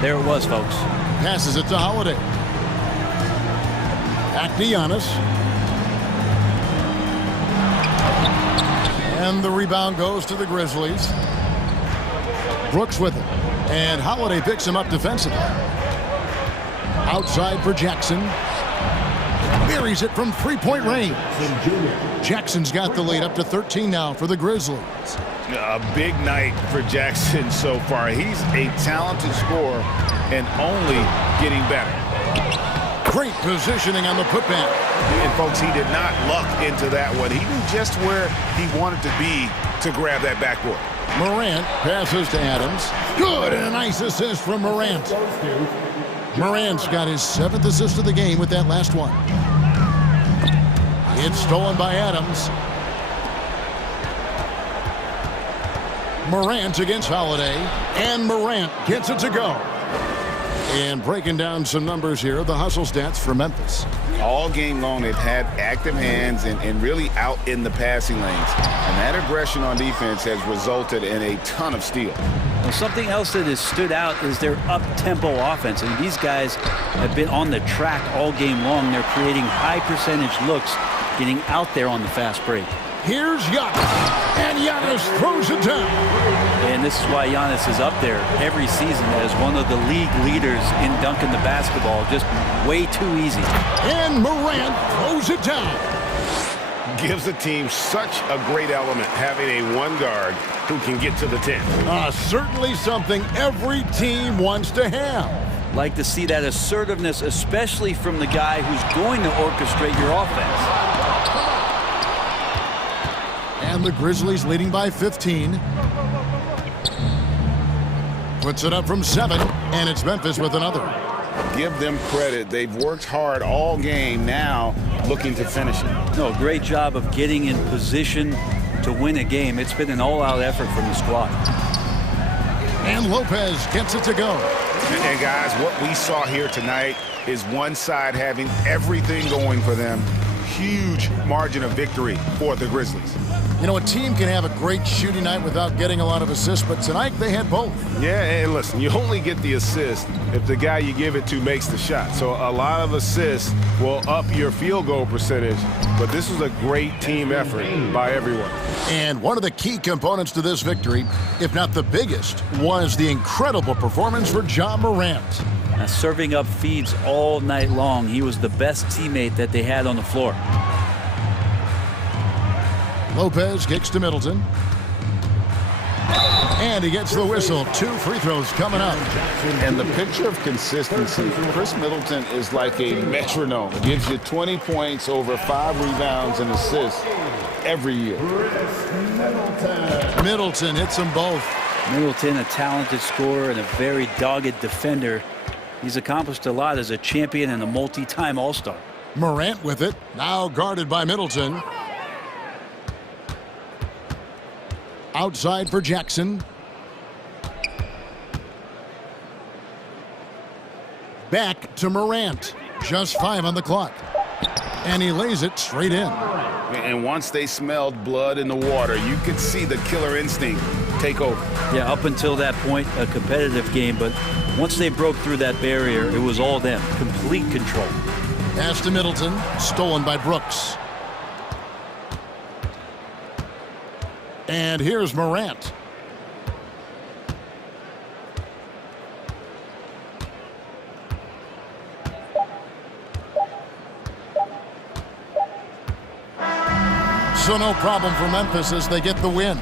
There it was, folks. Passes it to Holiday. Back to Giannis. And the rebound goes to the Grizzlies. Brooks with it. And Holiday picks him up defensively. Outside for Jackson. Buries it from three-point range. Jackson's got the lead up to 13 now for the Grizzlies. A big night for Jackson so far. He's a talented scorer and only getting better. Great positioning on the putback. And folks, he did not luck into that one. He knew just where he wanted to be to grab that backboard. Morant passes to Adams. Good, and a nice assist from Morant. Morant's got his 7th assist of the game with that last one. It's stolen by Adams. Morant against Holiday, and Morant gets it to go. And breaking down some numbers here, the hustle stats for Memphis. All game long, they've had active hands and really out in the passing lanes. And that aggression on defense has resulted in a ton of steals. Well, something else that has stood out is their up-tempo offense. And these guys have been on the track all game long. They're creating high-percentage looks, getting out there on the fast break. Here's Giannis, and Giannis throws it down. And this is why Giannis is up there every season as one of the league leaders in dunking the basketball. Just way too easy. And Morant throws it down. Gives the team such a great element having a one guard who can get to the 10. Certainly something every team wants to have. Like to see that assertiveness, especially from the guy who's going to orchestrate your offense. And the Grizzlies leading by 15. Puts it up from 7, and it's Memphis with another. Give them credit. They've worked hard all game, now looking to finish it. No, great job of getting in position to win a game. It's been an all-out effort from the squad. And Lopez gets it to go. And guys, what we saw here tonight is one side having everything going for them. Huge margin of victory for the Grizzlies. You know, a team can have a great shooting night without getting a lot of assists, but tonight they had both. Yeah, and listen, you only get the assist if the guy you give it to makes the shot. So a lot of assists will up your field goal percentage, but this was a great team effort by everyone. And one of the key components to this victory, if not the biggest, was the incredible performance for John Morant. Serving up feeds all night long. He was the best teammate that they had on the floor. Lopez kicks to Middleton. And he gets the whistle. 2 free throws coming up. And the picture of consistency, Chris Middleton is like a metronome. Gives you 20 points, over 5 rebounds and assists every year. Middleton hits them both. Middleton, a talented scorer and a very dogged defender. He's accomplished a lot as a champion and a multi-time All-Star. Morant with it. Now guarded by Middleton. Outside for Jackson. Back to Morant. Just 5 on the clock. And he lays it straight in. And once they smelled blood in the water, you could see the killer instinct take over. Yeah, up until that point, a competitive game, but once they broke through that barrier, it was all them. Complete control. Pass to Middleton. Stolen by Brooks. And here's Morant. So no problem for Memphis as they get the win.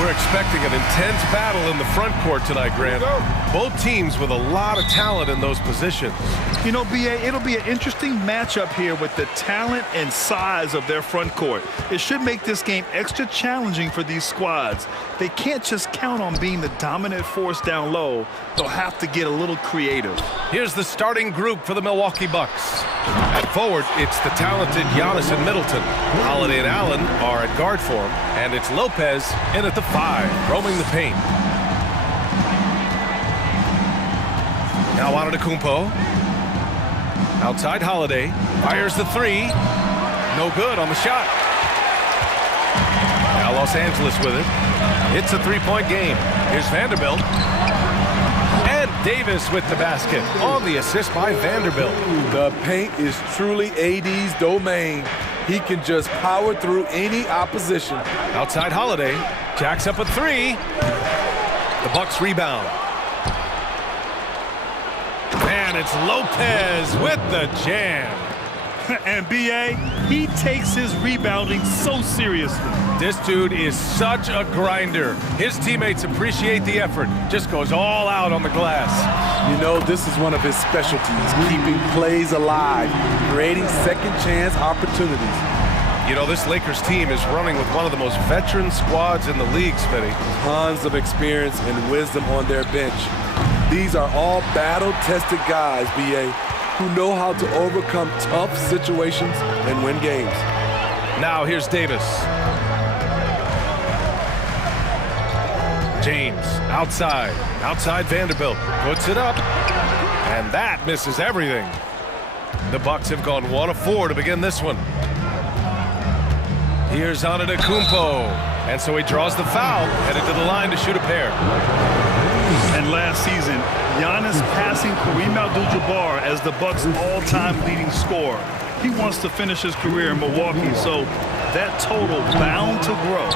We're expecting an intense battle in the front court tonight, Grant. Both teams with a lot of talent in those positions. You know, B.A., it'll be an interesting matchup here with the talent and size of their front court. It should make this game extra challenging for these squads. They can't just count on being the dominant force down low. They'll have to get a little creative. Here's the starting group for the Milwaukee Bucks. At forward, it's the talented Giannis and Middleton. Holiday and Allen are at guard for him, and it's Lopez in at the 5, roaming the paint. Now Antetokounmpo. Outside Holiday. Fires the 3. No good on the shot. Now Los Angeles with it. It's a 3-point game. Here's Vanderbilt. And Davis with the basket on the assist by Vanderbilt. The paint is truly AD's domain. He can just power through any opposition. Outside Holiday. Jacks up a 3. The Bucks rebound. And it's Lopez with the jam. And B.A., he takes his rebounding so seriously. This dude is such a grinder. His teammates appreciate the effort. Just goes all out on the glass. You know, this is one of his specialties, keeping plays alive, creating second chance opportunities. You know, this Lakers team is running with one of the most veteran squads in the league, Smitty. Tons of experience and wisdom on their bench. These are all battle-tested guys, B.A., who know how to overcome tough situations and win games. Now here's Davis. James, outside Vanderbilt, puts it up, and that misses everything. The Bucks have gone 1 of 4 to begin this one. Here's Antetokounmpo, and so he draws the foul, headed to the line to shoot a pair. And last season, Giannis passing Kareem Abdul-Jabbar as the Bucks' all-time leading scorer. He wants to finish his career in Milwaukee, so that total bound to grow.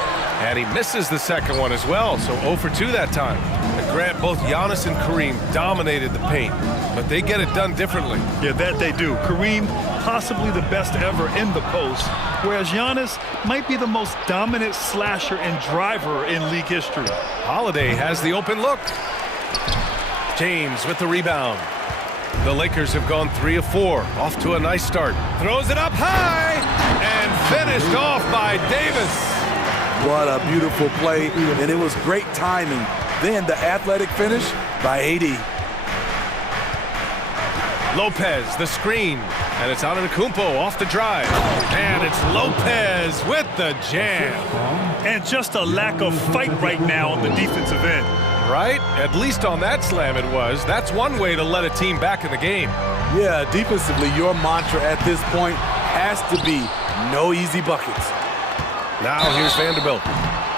And he misses the second one as well, so 0 for 2 that time. And Grant, both Giannis and Kareem dominated the paint, but they get it done differently. Yeah, that they do. Kareem, possibly the best ever in the post, whereas Giannis might be the most dominant slasher and driver in league history. Holiday has the open look. James with the rebound. The Lakers have gone 3 of 4, off to a nice start. Throws it up high, and finished off by Davis. What a beautiful play, and it was great timing. Then the athletic finish by AD. Lopez, the screen, and it's Antetokounmpo off the drive. And it's Lopez with the jam. And just a lack of fight right now on the defensive end. Right? At least on that slam it was. That's one way to let a team back in the game. Yeah, defensively, your mantra at this point has to be no easy buckets. Now here's Vanderbilt.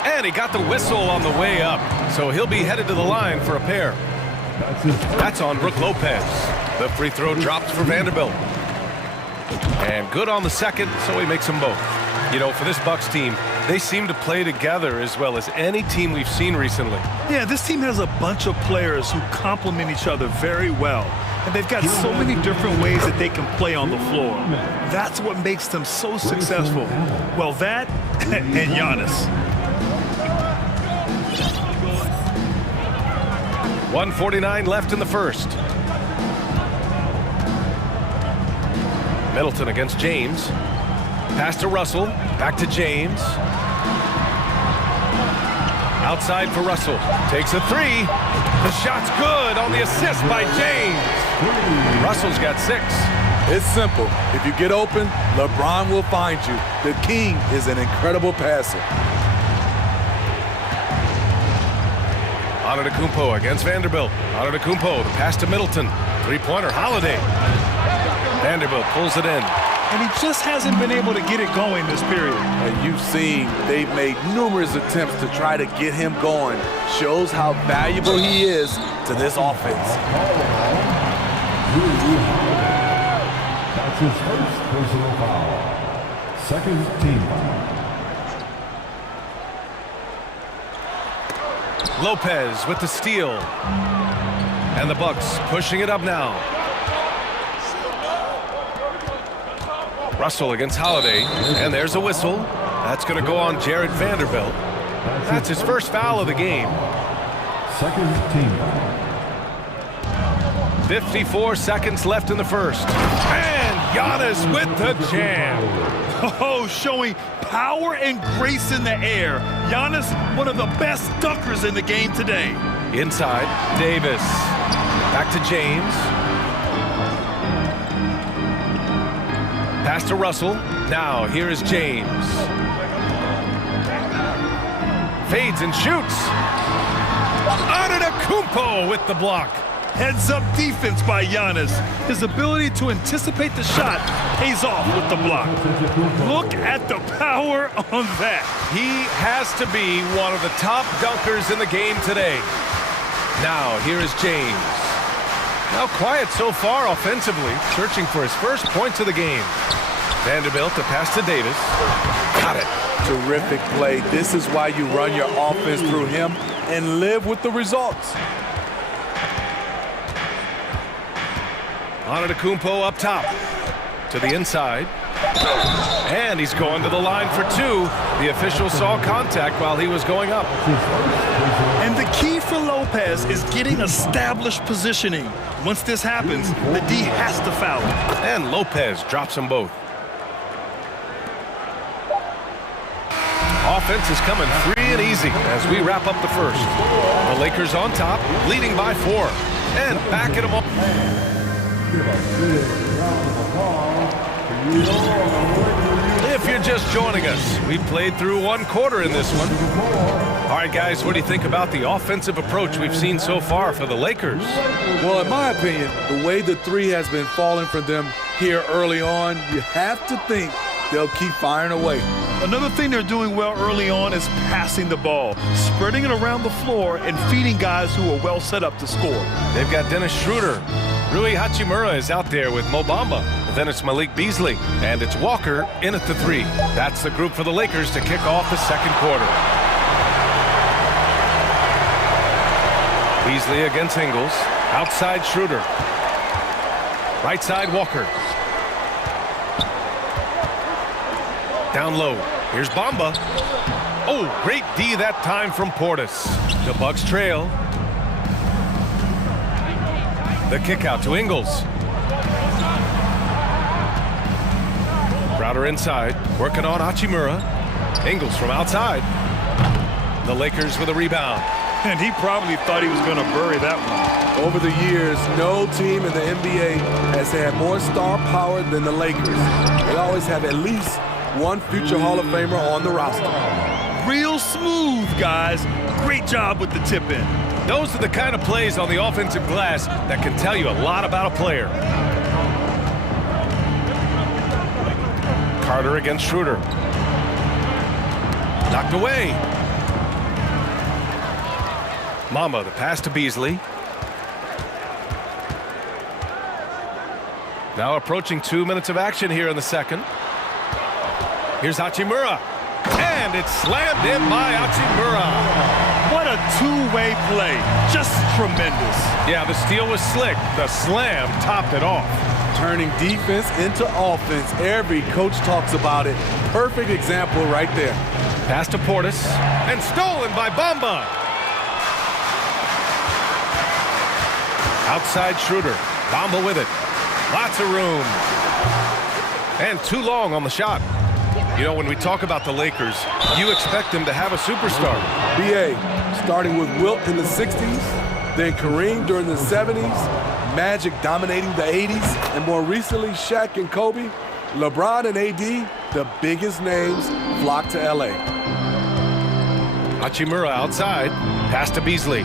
And he got the whistle on the way up, so he'll be headed to the line for a pair. That's on Brook Lopez. The free throw drops for Vanderbilt. And good on the second, so he makes them both. You know, for this Bucks team, they seem to play together as well as any team we've seen recently. Yeah, this team has a bunch of players who complement each other very well. And they've got so many different ways that they can play on the floor. That's what makes them so successful. Well, that and Giannis. 1:49 left in the first. Middleton against James. Pass to Russell. Back to James. Outside for Russell. Takes a 3. The shot's good on the assist by James. Russell's got 6. It's simple. If you get open, LeBron will find you. The king is an incredible passer. Antetokounmpo against Vanderbilt. Antetokounmpo, the pass to Middleton. Three-pointer, Holiday. Vanderbilt pulls it in. And he just hasn't been able to get it going this period. And you've seen they've made numerous attempts to try to get him going. Shows how valuable he is to this offense. That's his first personal foul. Second team foul. Lopez with the steal. And the Bucks pushing it up now. Russell against Holiday, and there's a whistle. That's going to go on Jared Vanderbilt. That's his first foul of the game. Second team. 54 seconds left in the first. And Giannis with the jam. Oh, showing power and grace in the air. Giannis, one of the best dunkers in the game today. Inside, Davis. Back to James. Pass to Russell. Now, here is James. Fades and shoots. Antetokounmpo with the block. Heads-up defense by Giannis. His ability to anticipate the shot pays off with the block. Look at the power on that. He has to be one of the top dunkers in the game today. Now, here is James. Now quiet so far offensively, searching for his first points of the game. Vanderbilt to pass to Davis. Got it. Terrific play. This is why you run your offense through him and live with the results. Antetokounmpo up top. To the inside. And he's going to the line for two. The official saw contact while he was going up. And the key for Lopez is getting established positioning. Once this happens, the D has to foul him. And Lopez drops them both. Offense is coming free and easy as we wrap up the first. The Lakers on top, leading by 4. And back at them all. If you're just joining us, we played through one quarter in this one. All right, guys, what do you think about the offensive approach we've seen so far for the Lakers? Well, in my opinion, the way the three has been falling for them here early on, you have to think they'll keep firing away. Another thing they're doing well early on is passing the ball, spreading it around the floor and feeding guys who are well set up to score. They've got Dennis Schroeder. Rui Hachimura is out there with Mo Bamba. Then it's Malik Beasley. And it's Walker in at the 3. That's the group for the Lakers to kick off the second quarter. Beasley against Ingles. Outside Schroeder. Right side Walker. Down low. Here's Bamba. Oh, great D that time from Portis. The Bucks trail. The kick out to Ingles. Crowder inside, working on Hachimura. Ingles from outside. The Lakers with a rebound. And he probably thought he was going to bury that one. Over the years, no team in the NBA has had more star power than the Lakers. They always have at least one future Hall of Famer on the roster. Real smooth, guys. Great job with the tip-in. Those are the kind of plays on the offensive glass that can tell you a lot about a player. Carter against Schroeder. Knocked away. Mamba, the pass to Beasley. Now approaching 2 minutes of action here in the second. Here's Hachimura. And it's slammed in by Hachimura. What a two-way play. Just tremendous. Yeah, the steal was slick. The slam topped it off. Turning defense into offense. Every coach talks about it. Perfect example right there. Pass to Portis. And stolen by Bamba. Outside Schroeder. Bamba with it. Lots of room. And too long on the shot. You know, when we talk about the Lakers, you expect them to have a superstar. B.A. starting with Wilt in the 60s, then Kareem during the 70s, Magic dominating the 80s, and more recently Shaq and Kobe, LeBron and A.D., the biggest names flocked to L.A. Hachimura outside, pass to Beasley.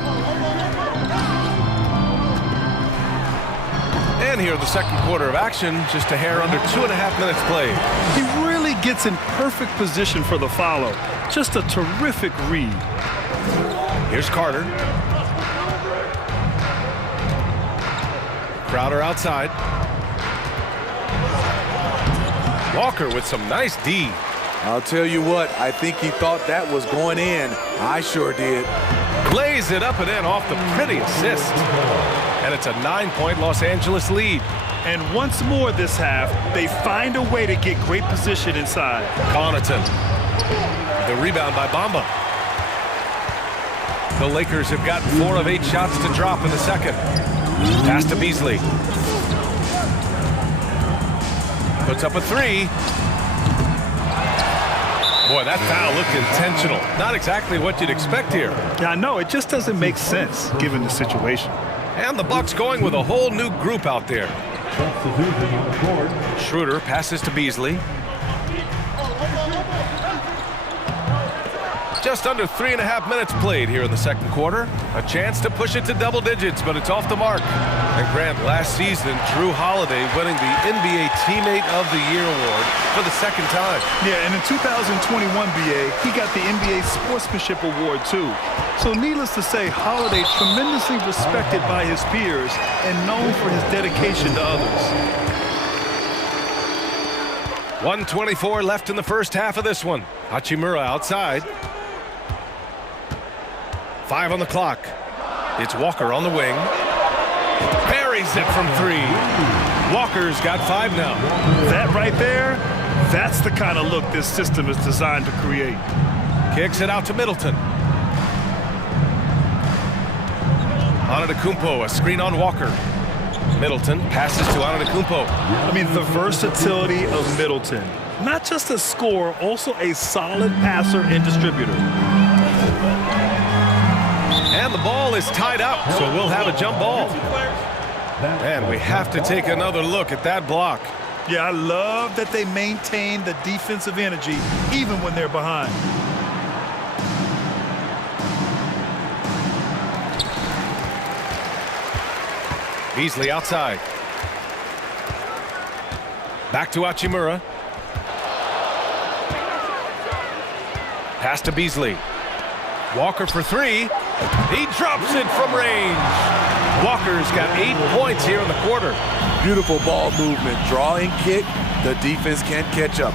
And here in the second quarter of action, just a hair under 2.5 minutes played. He really gets in perfect position for the follow. Just a terrific read. Here's Carter. Crowder outside. Walker with some nice D. I'll tell you what, I think he thought that was going in. I sure did. Lays it up and in off the pretty assist. And it's a 9-point Los Angeles lead. And once more this half, they find a way to get great position inside. Connaughton. The rebound by Bamba. The Lakers have gotten 4 of 8 shots to drop in the second. Pass to Beasley. Puts up a 3. Boy, that foul looked intentional. Not exactly what you'd expect here. Yeah, I know. It just doesn't make sense given the situation. And the Bucks going with a whole new group out there. Schroeder passes to Beasley. Just under 3.5 minutes played here in the second quarter. A chance to push it to double digits, but it's off the mark. And Grant, last season, Drew Holiday winning the NBA Teammate of the Year award for the second time. Yeah, and in 2021, BA, he got the NBA Sportsmanship Award, too. So needless to say, Holiday tremendously respected by his peers and known for his dedication to others. 1:24 left in the first half of this one. Hachimura outside. 5 on the clock. It's Walker on the wing. Buries it from 3. Walker's got 5 now. That right there, that's the kind of look this system is designed to create. Kicks it out to Middleton. Antetokounmpo, a screen on Walker. Middleton passes to Antetokounmpo. I mean, the versatility of Middleton. Not just a scorer, also a solid passer and distributor. And the ball is tied up, so we'll have a jump ball. And we have to take another look at that block. Yeah, I love that they maintain the defensive energy even when they're behind. Beasley outside. Back to Hachimura. Pass to Beasley. Walker for 3. He drops it from range. Walker's got 8 points here in the quarter. Beautiful ball movement. Drawing kick. The defense can't catch up.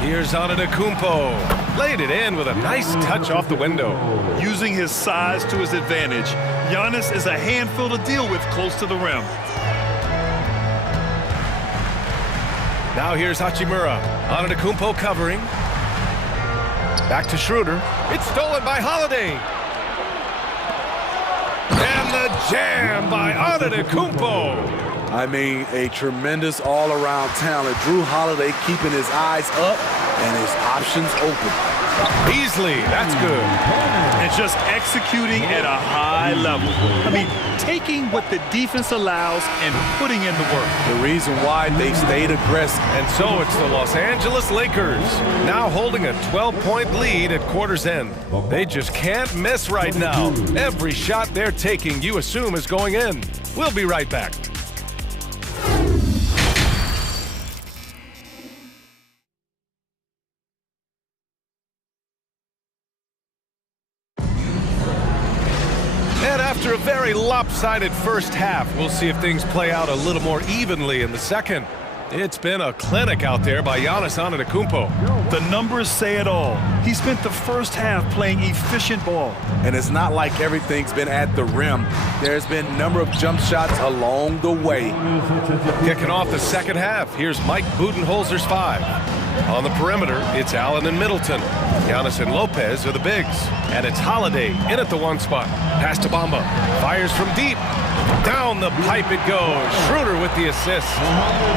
Here's Antetokounmpo. Laid it in with a nice touch off the window. Using his size to his advantage, Giannis is a handful to deal with close to the rim. Now here's Hachimura. Antetokounmpo covering. Back to Schroeder. It's stolen by Holiday. And the jam by Antetokounmpo. I mean, a tremendous all-around talent. Drew Holiday keeping his eyes up and his options open. Beasley, that's good. And just executing at a high level. I mean, taking what the defense allows and putting in the work. The reason why they stayed aggressive. And so it's the Los Angeles Lakers now holding a 12-point lead at quarter's end. They just can't miss right now. Every shot they're taking, you assume, is going in. We'll be right back. And after a very lopsided first half, we'll see if things play out a little more evenly in the second. It's been a clinic out there by Giannis Antetokounmpo. The numbers say it all. He spent the first half playing efficient ball. And it's not like everything's been at the rim. There's been a number of jump shots along the way. Kicking off the second half, here's Mike Budenholzer's 5. On the perimeter, it's Allen and Middleton. Giannis and Lopez are the bigs. And it's Holiday in at the 1 spot. Pass to Bamba. Fires from deep. Down the pipe it goes. Schroeder with the assist.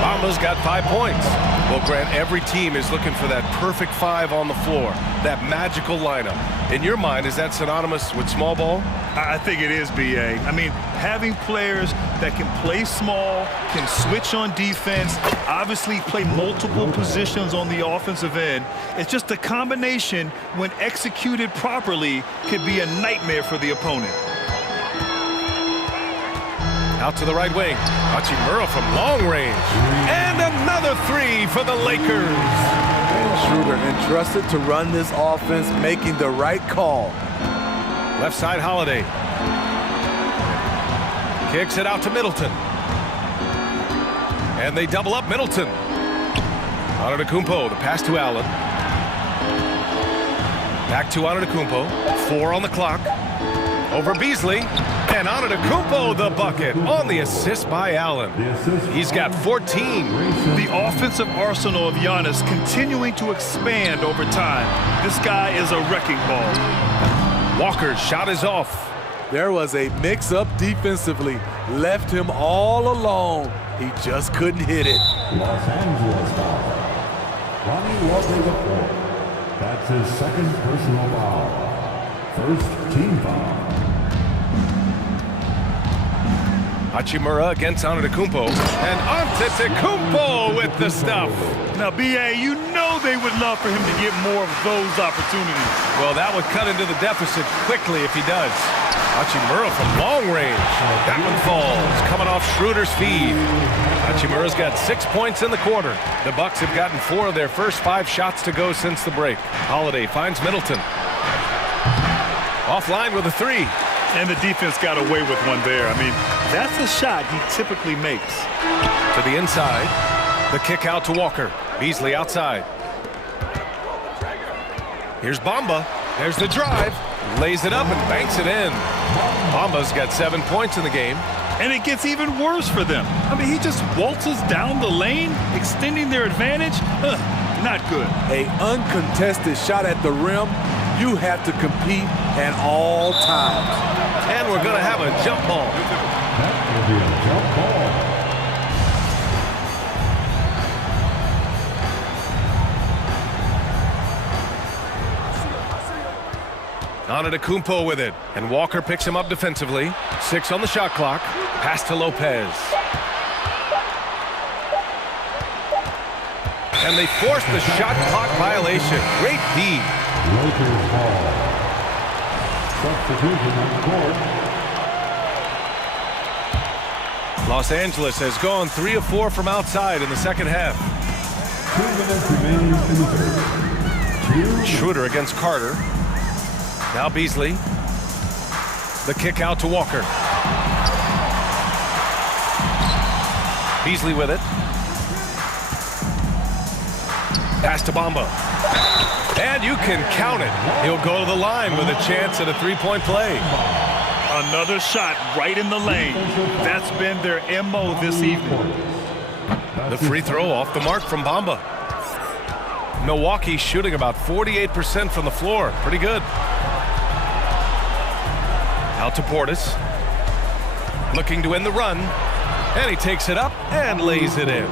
Bamba's got 5 points. Well, Grant, every team is looking for that perfect 5 on the floor. That magical lineup. In your mind, is that synonymous with small ball? I think it is, BA. I mean, having players that can play small, can switch on defense, obviously play multiple positions on the offensive end. It's just a combination, when executed properly, could be a nightmare for the opponent. Out to the right wing. Hachimura from long range. And another 3 for the Lakers. Schroeder entrusted to run this offense, making the right call. Left side Holiday. Kicks it out to Middleton. And they double up Middleton. Antetokounmpo, the pass to Allen. Back to Antetokounmpo. 4 on the clock. Over Beasley. And Antetokounmpo the bucket on the assist by Allen. He's got 14. The offensive arsenal of Giannis continuing to expand over time. This guy is a wrecking ball. Walker's shot is off. There was a mix-up defensively. Left him all alone. He just couldn't hit it. Los Angeles foul. Ronnie Walker IV. That's his second personal foul. First team foul. Hachimura against Antetokounmpo. And Antetokounmpo with the stuff. Now, B.A., you know they would love for him to get more of those opportunities. Well, that would cut into the deficit quickly if he does. Hachimura from long range. That one falls, coming off Schroeder's feed. Hachimura's got 6 points in the quarter. The Bucks have gotten 4 of their first 5 shots to go since the break. Holiday finds Middleton. Offline with a 3. And the defense got away with one there. I mean, that's a shot he typically makes. To the inside. The kick out to Walker. Beasley outside. Here's Bamba. There's the drive. Lays it up and banks it in. Bamba's got 7 points in the game. And it gets even worse for them. I mean, he just waltzes down the lane, extending their advantage. Not good. An uncontested shot at the rim. You have to compete at all times. And we're going to have a jump ball. That will be a jump ball. Antetokounmpo with it. And Walker picks him up defensively. 6 on the shot clock. Pass to Lopez. And they force the shot clock violation. Great D. Lakers ball. Substitution on court. Los Angeles has gone 3 of 4 from outside in the second half. 2 minutes remaining in the third. Schroeder against Carter. Now Beasley. The kick out to Walker. Beasley with it. Pass to Bamba. And you can count it. He'll go to the line with a chance at a 3-point play. Another shot right in the lane. That's been their MO this evening. The free throw off the mark from Bamba. Milwaukee shooting about 48% from the floor. Pretty good. Out to Portis. Looking to end the run. And he takes it up and lays it in.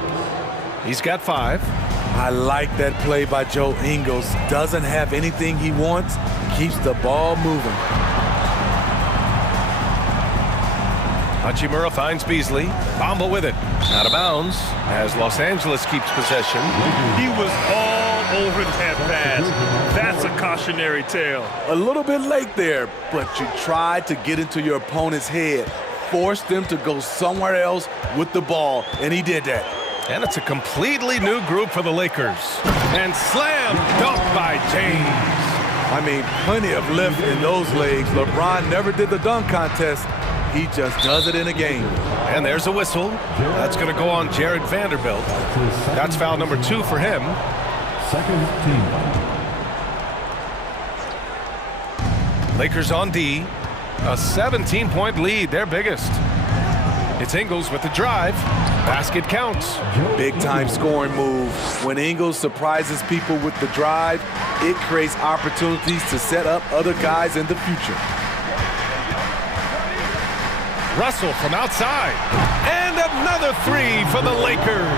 He's got 5. I like that play by Joe Ingles. Doesn't have anything he wants. Keeps the ball moving. Hachimura finds Beasley. Bamba with it. Out of bounds as Los Angeles keeps possession. He was all over that pass. That's a cautionary tale. A little bit late there, but you tried to get into your opponent's head. Forced them to go somewhere else with the ball, and he did that. And it's a completely new group for the Lakers. And slam dunk by James. I mean, plenty of lift in those legs. LeBron never did the dunk contest. He just does it in a game. And there's a whistle. That's going to go on Jared Vanderbilt. That's foul number 2 for him. Second team foul. Lakers on D. A 17-point lead, their biggest. It's Ingles with the drive. Basket counts. Big-time scoring move. When Ingles surprises people with the drive, it creates opportunities to set up other guys in the future. Russell from outside. And another 3 for the Lakers.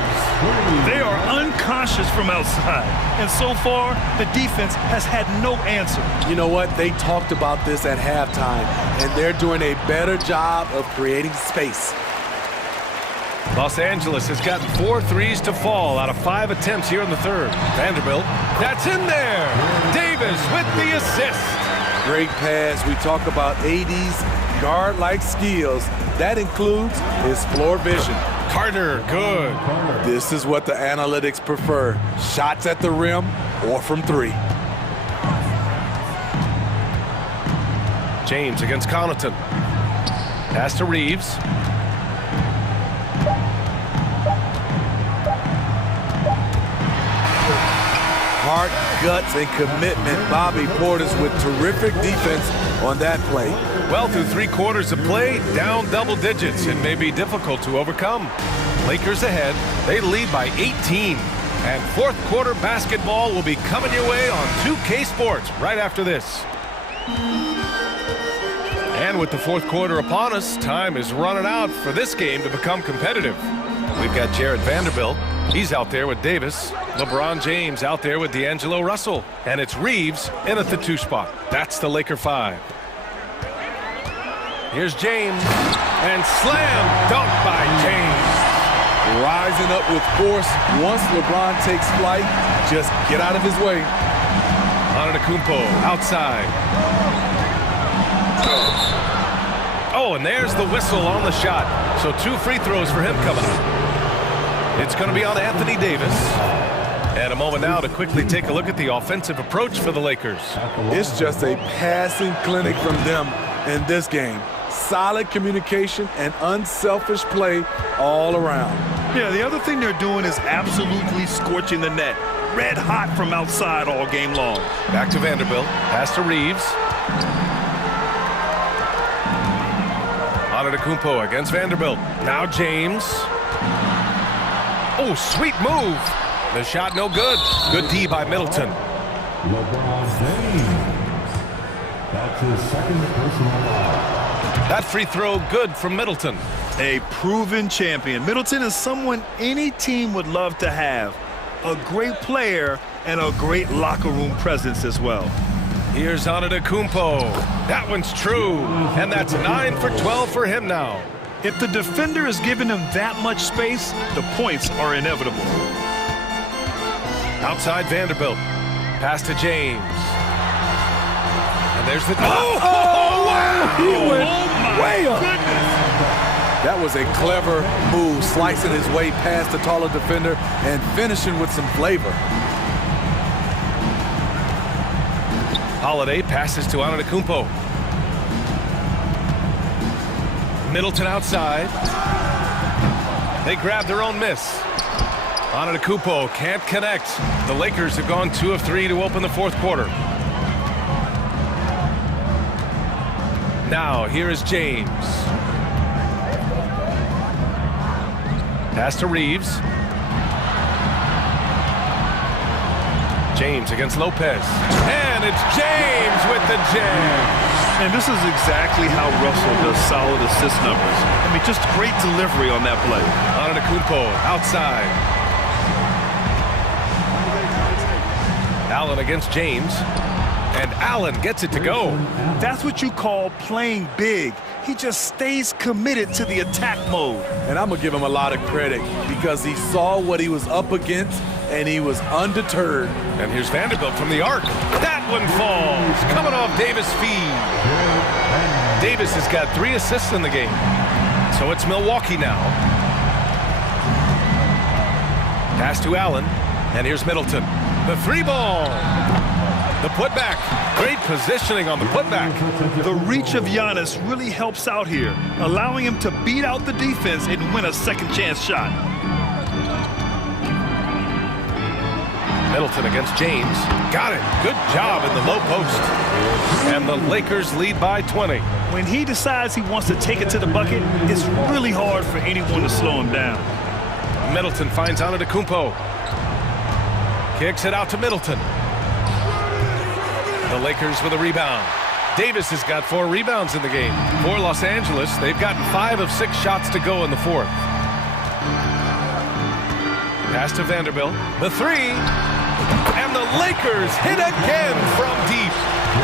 They are unconscious from outside. And so far, the defense has had no answer. You know what? They talked about this at halftime, and they're doing a better job of creating space. Los Angeles has gotten 4 threes to fall out of 5 attempts here in the third. Vanderbilt, that's in there. Davis with the assist. Great pass. We talk about AD's guard-like skills. That includes his floor vision. Carter, good. This is what the analytics prefer. Shots at the rim or from 3. James against Connaughton. Pass to Reeves. Heart, guts, and commitment. Bobby Portis with terrific defense on that play. Well, through 3 quarters of play, down double digits. It may be difficult to overcome. Lakers ahead. They lead by 18. And fourth quarter basketball will be coming your way on 2K Sports right after this. And with the fourth quarter upon us, time is running out for this game to become competitive. We've got Jared Vanderbilt. He's out there with Davis. LeBron James out there with D'Angelo Russell. And it's Reeves in at the 2 spot. That's the Laker 5. Here's James. And slam dunk by James. Rising up with force. Once LeBron takes flight, just get out of his way. Antetokounmpo outside. Oh, and there's the whistle on the shot. So 2 free throws for him coming up. It's going to be on Anthony Davis. And a moment now to quickly take a look at the offensive approach for the Lakers. It's just a passing clinic from them in this game. Solid communication and unselfish play all around. Yeah, the other thing they're doing is absolutely scorching the net. Red hot from outside all game long. Back to Vanderbilt. Pass to Reeves. Antetokounmpo against Vanderbilt. Now James. Oh, sweet move. The shot no good. Good D by Middleton. LeBron James. That's his second personal foul. That free throw good from Middleton. A proven champion. Middleton is someone any team would love to have. A great player and a great locker room presence as well. Here's Antetokounmpo. That one's true. And that's 9 for 12 for him now. If the defender is giving him that much space, the points are inevitable. Outside Vanderbilt. Pass to James. And there's the... wow! He went way up. Goodness. That was a clever move, slicing his way past the taller defender and finishing with some flavor. Holiday passes to Antetokounmpo. Middleton outside. They grab their own miss. Antetokounmpo can't connect. The Lakers have gone 2 of 3 to open the fourth quarter. Now here is James. Pass to Reeves. James against Lopez. And it's James with the jam. And this is exactly how Russell does solid assist numbers. I mean, just great delivery on that play. Antetokounmpo outside. Allen against James. And Allen gets it to go. That's what you call playing big. He just stays committed to the attack mode. And I'm going to give him a lot of credit because he saw what he was up against and he was undeterred. And here's Vanderbilt from the arc. That one falls. Coming off Davis' feed. Davis has got 3 assists in the game. So it's Milwaukee now. Pass to Allen. And here's Middleton. The 3-ball. The putback. Great positioning on the putback. The reach of Giannis really helps out here, allowing him to beat out the defense and win a second chance shot. Middleton against James. Got it. Good job in the low post. And the Lakers lead by 20. When he decides he wants to take it to the bucket, it's really hard for anyone to slow him down. Middleton finds Antetokounmpo. Kicks it out to Middleton. The Lakers with a rebound. Davis has got 4 rebounds in the game. For Los Angeles, they've gotten 5 of 6 shots to go in the fourth. Pass to Vanderbilt. The 3. And the Lakers hit again from deep.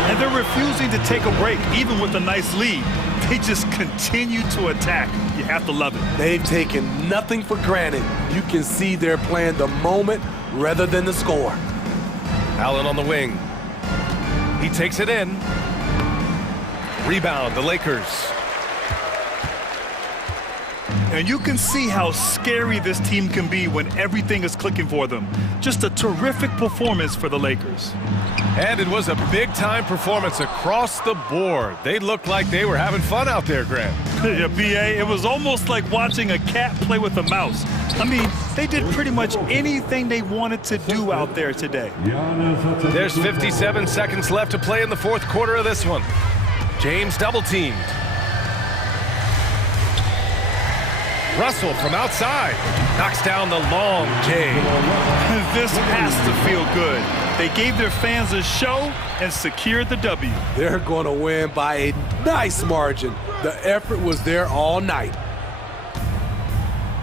And they're refusing to take a break, even with a nice lead. They just continue to attack. You have to love it. They've taken nothing for granted. You can see they're playing the moment rather than the score. Allen on the wing. He takes it in. Rebound, the Lakers. And you can see how scary this team can be when everything is clicking for them. Just a terrific performance for the Lakers. And it was a big-time performance across the board. They looked like they were having fun out there, Grant. Yeah, B.A., it was almost like watching a cat play with a mouse. I mean, they did pretty much anything they wanted to do out there today. There's 57 seconds left to play in the fourth quarter of this one. James double-teamed. Russell from outside knocks down the long J. This has to feel good. They gave their fans a show and secured the W. They're going to win by a nice margin. The effort was there all night.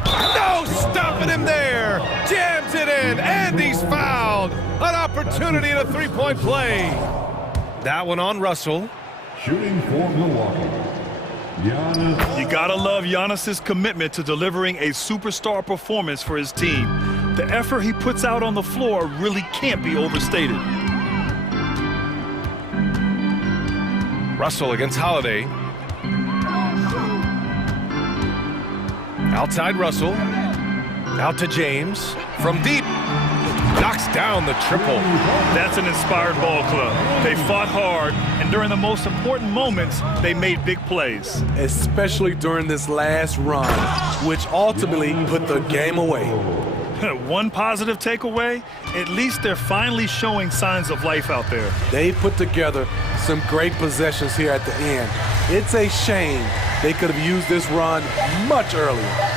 No stopping him there. Jams it in, and he's fouled. An opportunity in a three-point play. That one on Russell. Shooting for Milwaukee. Giannis. You gotta love Giannis's commitment to delivering a superstar performance for his team. The effort he puts out on the floor really can't be overstated. Russell against Holiday. Outside Russell. Out to James. From deep. Knocks down the triple. That's an inspired ball club. They fought hard, and during the most important moments, they made big plays. Especially during this last run, which ultimately put the game away. One positive takeaway, at least they're finally showing signs of life out there. They put together some great possessions here at the end. It's a shame they could have used this run much earlier.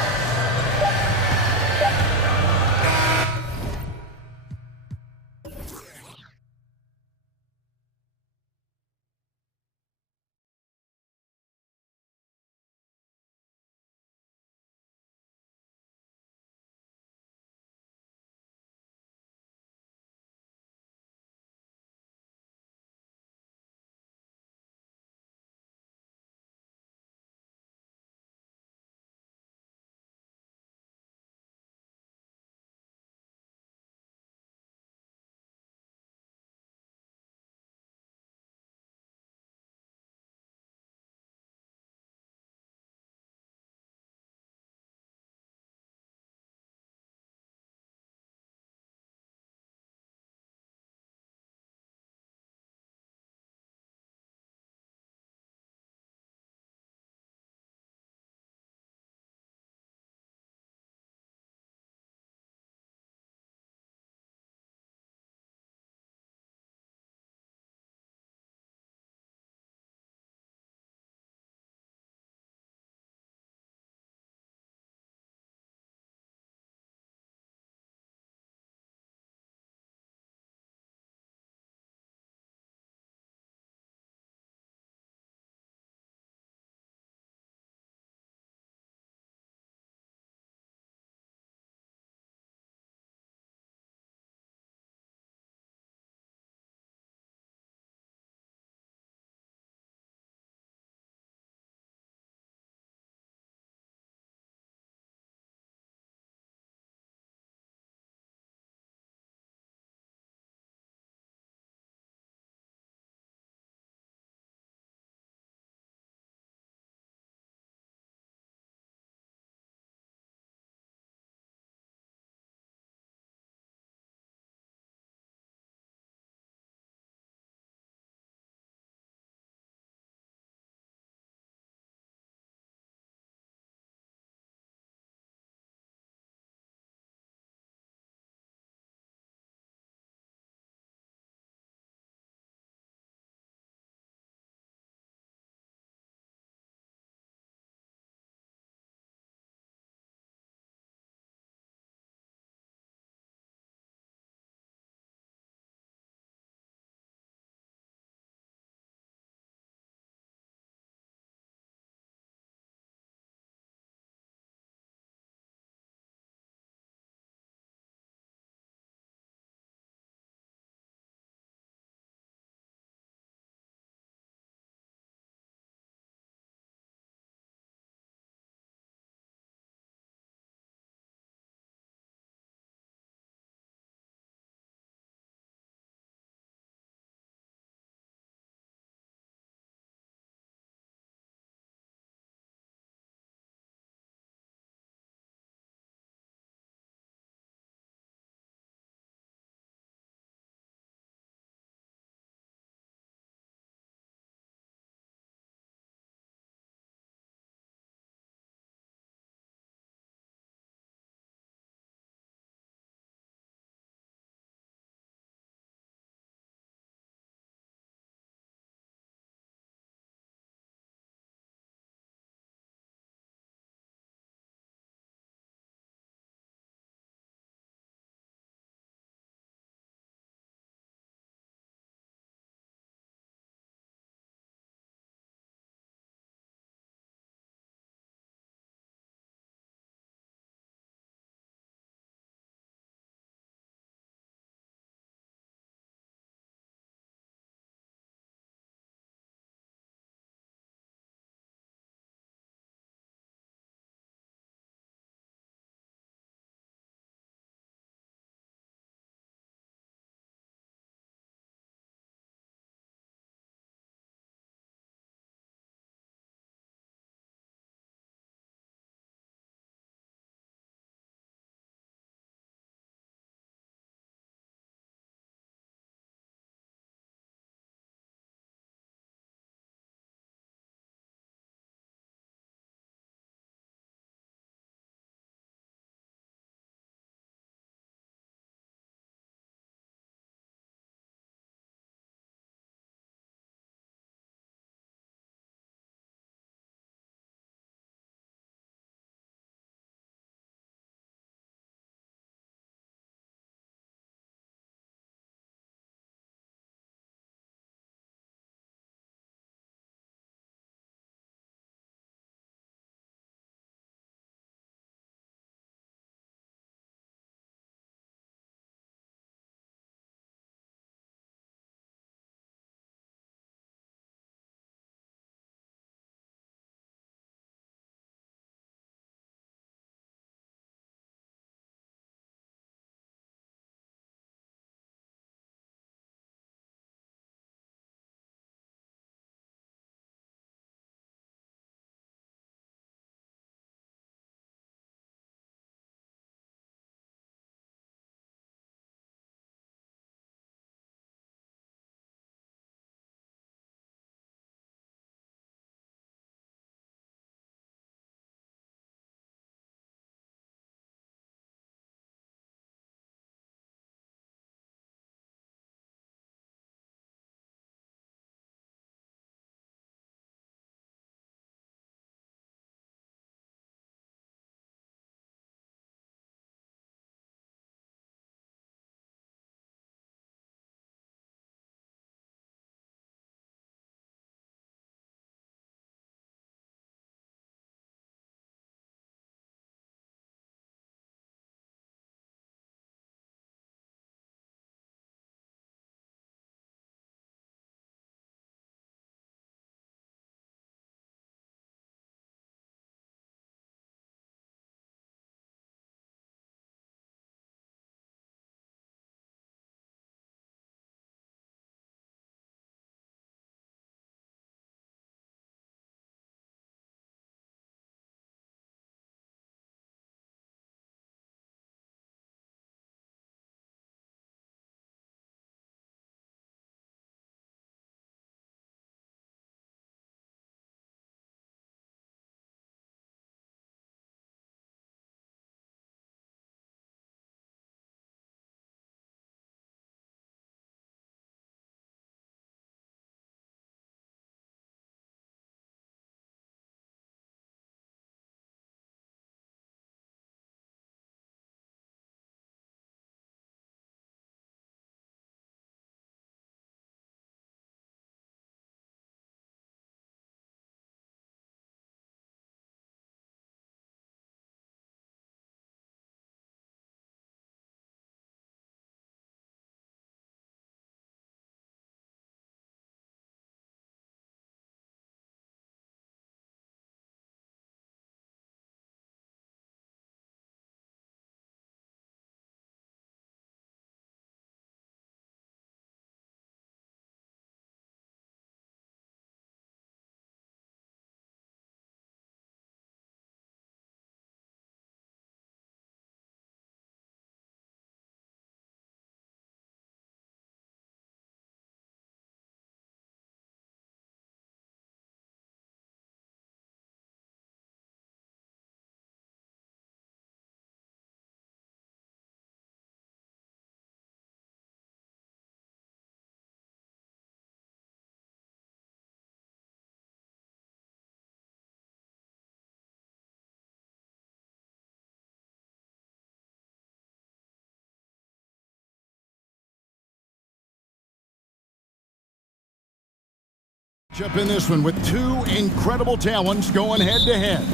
Up in this one with two incredible talents going head-to-head.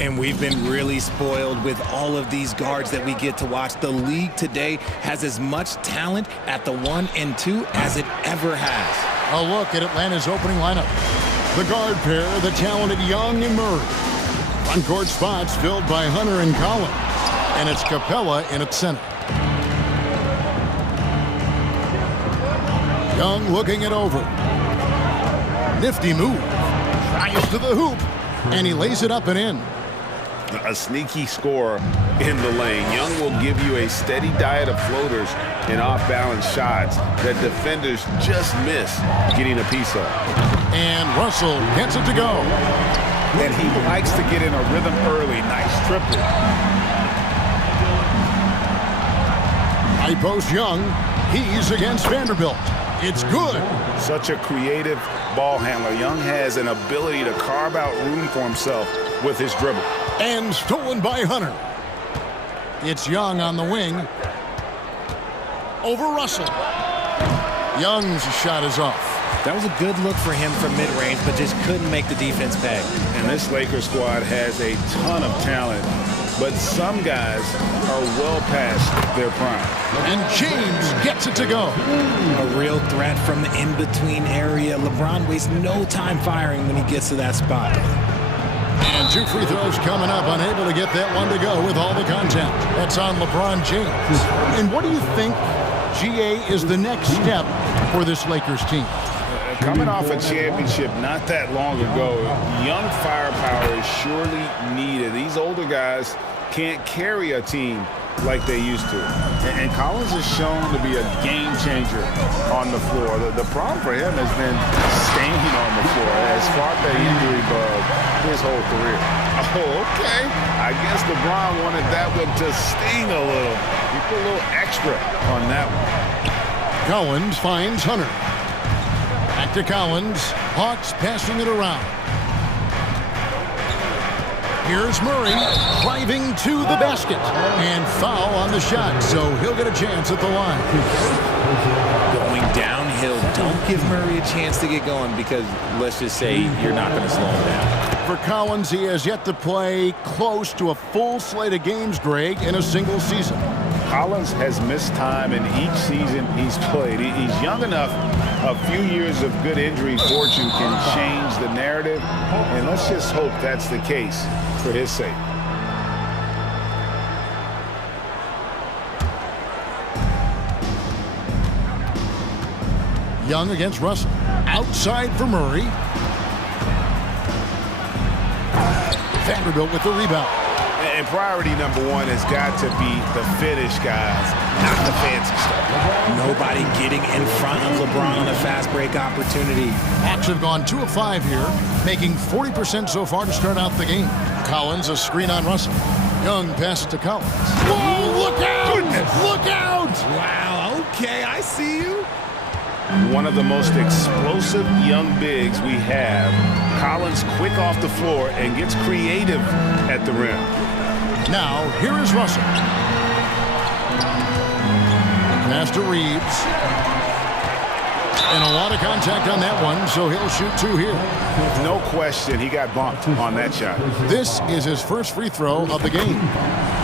And we've been really spoiled with all of these guards that we get to watch. The league today has as much talent at the 1 and 2 as it ever has. A look at Atlanta's opening lineup. The guard pair, the talented Young and Murray. Front court spots filled by Hunter and Collins. And it's Capella in at center. Young looking it over. Nifty move. Tries to the hoop. And he lays it up and in. A sneaky scorer in the lane. Young will give you a steady diet of floaters and off-balance shots that defenders just miss getting a piece of. And Russell gets it to go. And he likes to get in a rhythm early. Nice triple. High post Young. He's against Vanderbilt. It's good. Such a creative ball handler. Young has an ability to carve out room for himself with his dribble. And stolen by Hunter. It's Young on the wing. Over Russell. Young's shot is off. That was a good look for him from mid-range, but just couldn't make the defense pay. And this Lakers squad has a ton of talent, but some guys are well past their prime. And James gets it to go. A real threat from the in-between area. LeBron wastes no time firing when he gets to that spot. And two free throws coming up, unable to get that one to go with all the contact. That's on LeBron James. And what do you think, GA, is the next step for this Lakers team? Coming off a championship not that long ago, young firepower is surely needed. These older guys can't carry a team like they used to. And Collins is shown to be a game changer on the floor. The problem for him has been staying on the floor. Has fought that injury bug his whole career. Oh, okay. I guess LeBron wanted that one to sting a little. He put a little extra on that one. Collins finds Hunter. Back to Collins. Hawks passing it around. Here's Murray driving to the basket. And foul on the shot, so he'll get a chance at the line. Going downhill, don't give Murray a chance to get going because let's just say you're not going to slow him down. For Collins, he has yet to play close to a full slate of games, Greg, in a single season. Collins has missed time in each season he's played. He's young enough. A few years of good injury fortune can change the narrative, and let's just hope that's the case for his sake. Young against Russell. Outside for Murray. Vanderbilt with the rebound. And priority number one has got to be the finish, guys, not the fancy stuff. Nobody getting in front of LeBron on a fast break opportunity. Hawks have gone 2 of 5 here, making 40% so far to start out the game. Collins, a screen on Russell. Young passes to Collins. Whoa, look out! Goodness. Look out! Wow, okay, I see you. One of the most explosive young bigs we have. Collins quick off the floor and gets creative at the rim. Now, here is Russell. Pass to Reeves. And a lot of contact on that one, so he'll shoot 2 here. No question, he got bumped on that shot. This is his first free throw of the game.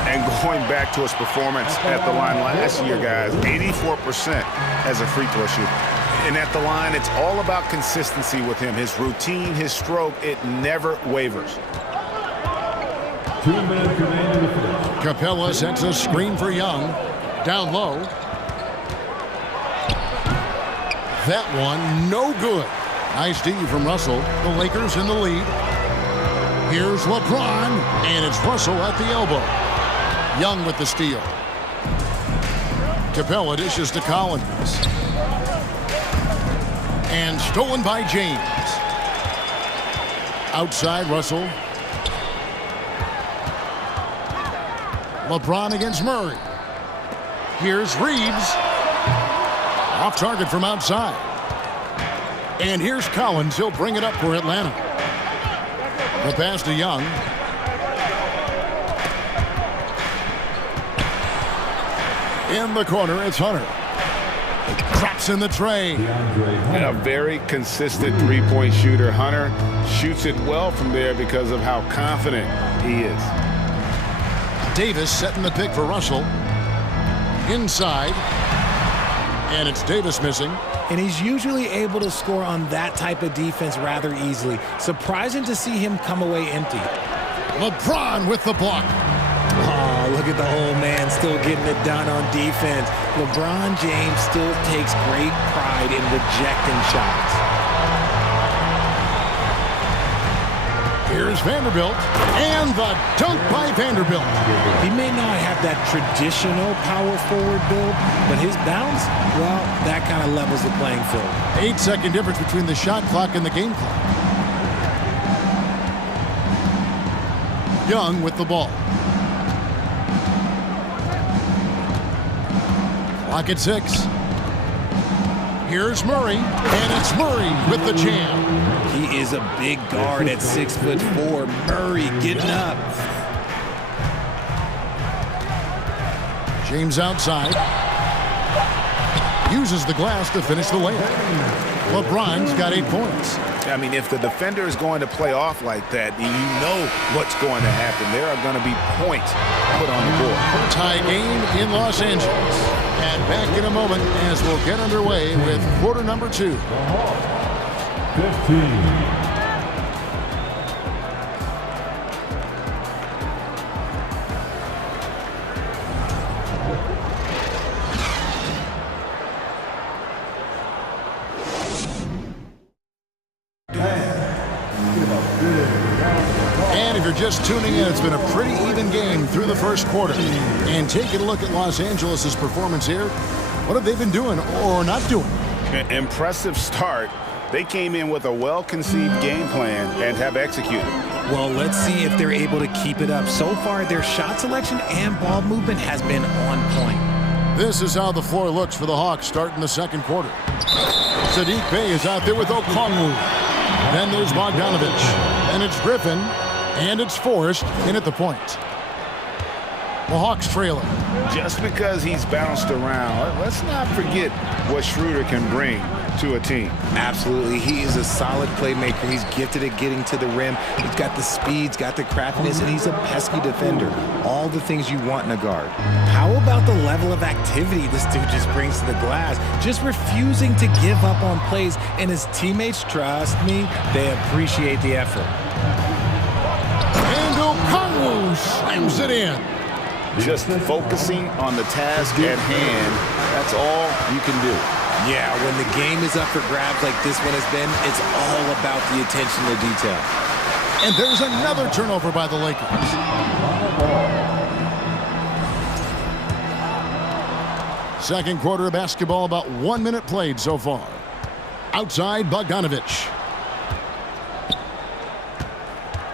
And going back to his performance at the line last year, guys, 84% as a free throw shooter. And at the line, it's all about consistency with him. His routine, his stroke, it never wavers. 2 minutes remaining. Capella sets a screen for Young. Down low. That one, no good. Nice D from Russell. The Lakers in the lead. Here's LeBron, and it's Russell at the elbow. Young with the steal. Capella dishes to Collins. And stolen by James. Outside, Russell. LeBron against Murray. Here's Reeves. Off target from outside. And here's Collins. He'll bring it up for Atlanta. The pass to Young. In the corner, it's Hunter. Drops in the tray. And a very consistent three-point shooter. Hunter shoots it well from there because of how confident he is. Davis setting the pick for Russell. Inside. And it's Davis missing. And he's usually able to score on that type of defense rather easily. Surprising to see him come away empty. LeBron with the block. Oh, look at the old man still getting it done on defense. LeBron James still takes great pride in rejecting shots. Here's Vanderbilt, and the dunk by Vanderbilt. He may not have that traditional power forward build, but his bounce, well, that kind of levels the playing field. 8-second difference between the shot clock and the game clock. Young with the ball. Clock at 6. Here's Murray, and it's Murray with the jam. He is a big guard at 6'4". Murray getting up. James outside. Uses the glass to finish the layup. LeBron's got 8 points. I mean, if the defender is going to play off like that, you know what's going to happen. There are going to be points put on the board. Tie game in Los Angeles. And back in a moment as we'll get underway with quarter number 2. 15. And if you're just tuning in, it's been a pretty even game through the first quarter. And taking a look at Los Angeles' performance here, what have they been doing or not doing? Impressive start. They came in with a well-conceived game plan and have executed. Well, let's see if they're able to keep it up. So far, their shot selection and ball movement has been on point. This is how the floor looks for the Hawks starting the second quarter. Sadiq Bey is out there with Okongwu. Then there's Bogdanovich. And it's Griffin. And it's Forrest in at the point. The Hawks trailing. Just because he's bounced around, let's not forget what Schroeder can bring to a team. Absolutely. He is a solid playmaker. He's gifted at getting to the rim. He's got the speed, he's got the craftiness, and he's a pesky defender. All the things you want in a guard. How about the level of activity this dude just brings to the glass? Just refusing to give up on plays, and his teammates, trust me, they appreciate the effort. And Okongwu slams it in. Just focusing on the task at hand, that's all you can do. Yeah, when the game is up for grabs like this one has been, it's all about the attention to detail. And there's another turnover by the Lakers. Second quarter of basketball, about 1 minute played so far. Outside, Bogdanovich.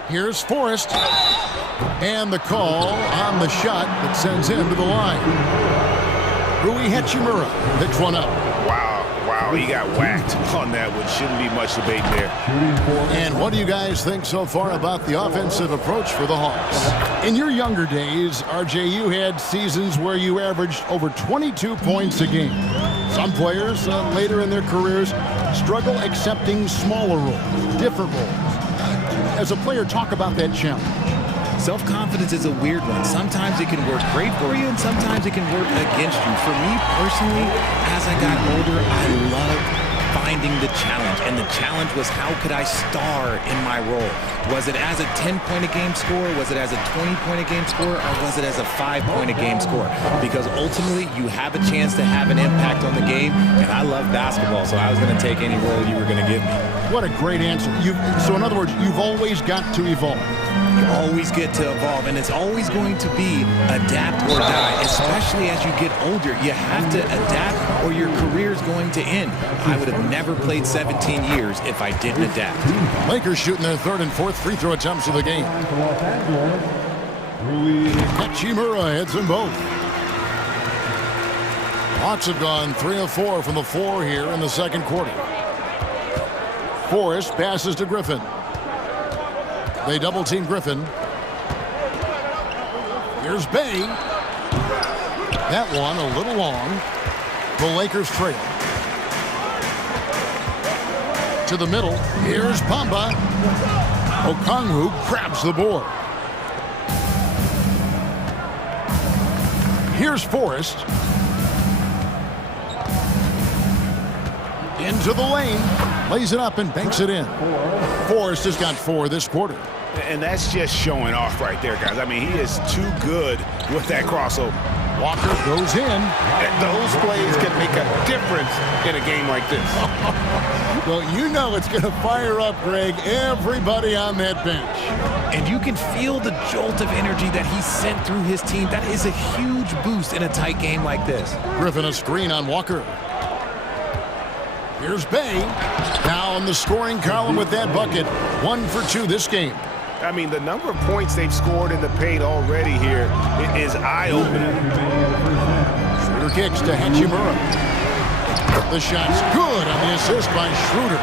Here's Forrest. And the call on the shot that sends him to the line. Rui Hachimura picks one up. Wow, he got whacked on that one. Shouldn't be much debate there. And what do you guys think so far about the offensive approach for the Hawks? In your younger days, RJ, you had seasons where you averaged over 22 points a game. Some players later in their careers struggle accepting smaller roles, different roles. As a player, talk about that challenge. Self-confidence is a weird one. Sometimes it can work great for you, and sometimes it can work against you. For me personally, as I got older, I loved finding the challenge. And the challenge was, how could I star in my role? Was it as a 10-point-a-game scorer? Was it as a 20-point-a-game scorer? Or was it as a 5-point-a-game scorer? Because ultimately, you have a chance to have an impact on the game. And I love basketball, so I was going to take any role you were going to give me. What a great answer. So in other words, you've always got to evolve. You always get to evolve, and it's always going to be adapt or die, especially as you get older. You have to adapt or your career is going to end. I would have never played 17 years if I didn't adapt. Lakers shooting their third and fourth free throw attempts of the game. Hachimura hits them both. Hawks have gone 3 of 4 from the floor here in the second quarter. Forrest passes to Griffin. They double-team Griffin. Here's Bey. That one a little long. The Lakers trail. To the middle. Here's Bamba. Okongwu grabs the board. Here's Forrest. Into the lane. Lays it up and banks it in. Forrest has got 4 this quarter. And that's just showing off right there, guys. I mean, he is too good with that crossover. Walker goes in. And those plays can make a difference in a game like this. Well, you know it's going to fire up, Greg, everybody on that bench. And you can feel the jolt of energy that he sent through his team. That is a huge boost in a tight game like this. Griffin a screen on Walker. Here's Bay. Now in the scoring column with that bucket. 1 for 2 this game. I mean, the number of points they've scored in the paint already here is eye-opening. Schroeder kicks to Hachimura. The shot's good on the assist by Schroeder.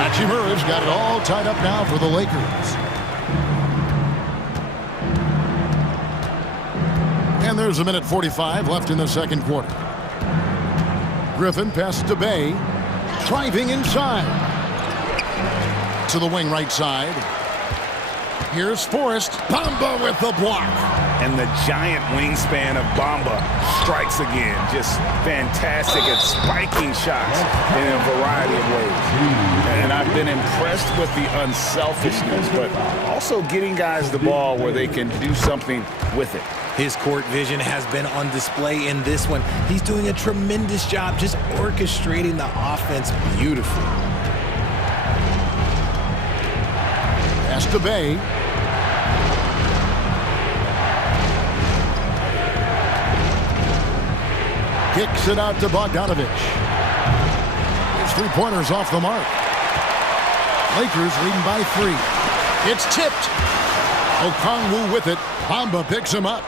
Hachimura's got it all tied up now for the Lakers. And there's 1:45 left in the second quarter. Griffin passes to Bay. Driving inside. To the wing right side. Here's Forrest. Bamba with the block. And the giant wingspan of Bamba strikes again. Just fantastic at spiking shots in a variety of ways. And I've been impressed with the unselfishness, but also getting guys the ball where they can do something with it. His court vision has been on display in this one. He's doing a tremendous job just orchestrating the offense beautifully. Pass to Bay. Kicks it out to Bogdanovich. His 3-pointers off the mark. Lakers leading by 3. It's tipped. Okongwu with it. Bamba picks him up.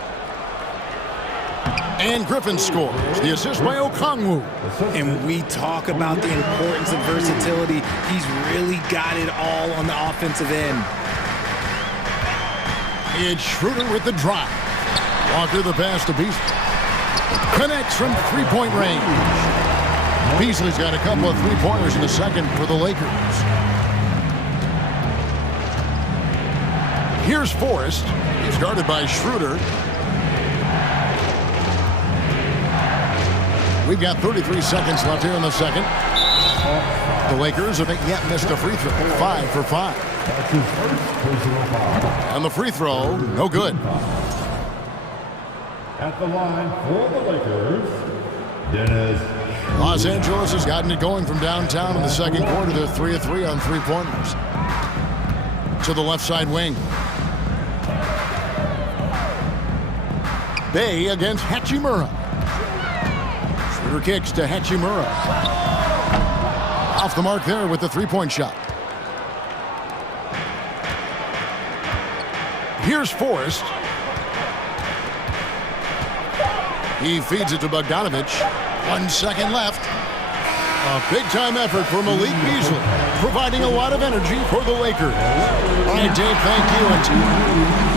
And Griffin scores. The assist by Okongwu. And we talk about the importance of versatility. He's really got it all on the offensive end. It's Schroeder with the drive. Walker the pass to Beasley. Connects from 3-point range. Beasley's got a couple of 3-pointers in the second for the Lakers. Here's Forrest. He's guarded by Schroeder. We've got 33 seconds left here in the second. The Lakers haven't yet missed a free throw. 5 for 5. That's his first personal foul. And the free throw, no good. At the line for the Lakers, Dennis. Los Angeles has gotten it going from downtown in the second quarter. They're 3 of 3 on 3-pointers. To the left side wing. Bay against Hachimura. Schroeder kicks to Hachimura. Off the mark there with the 3-point shot. Here's Forrest. He feeds it to Bogdanovich. 1 second left. A big-time effort for Malik Beasley, providing a lot of energy for the Lakers. All right, Dave, thank you.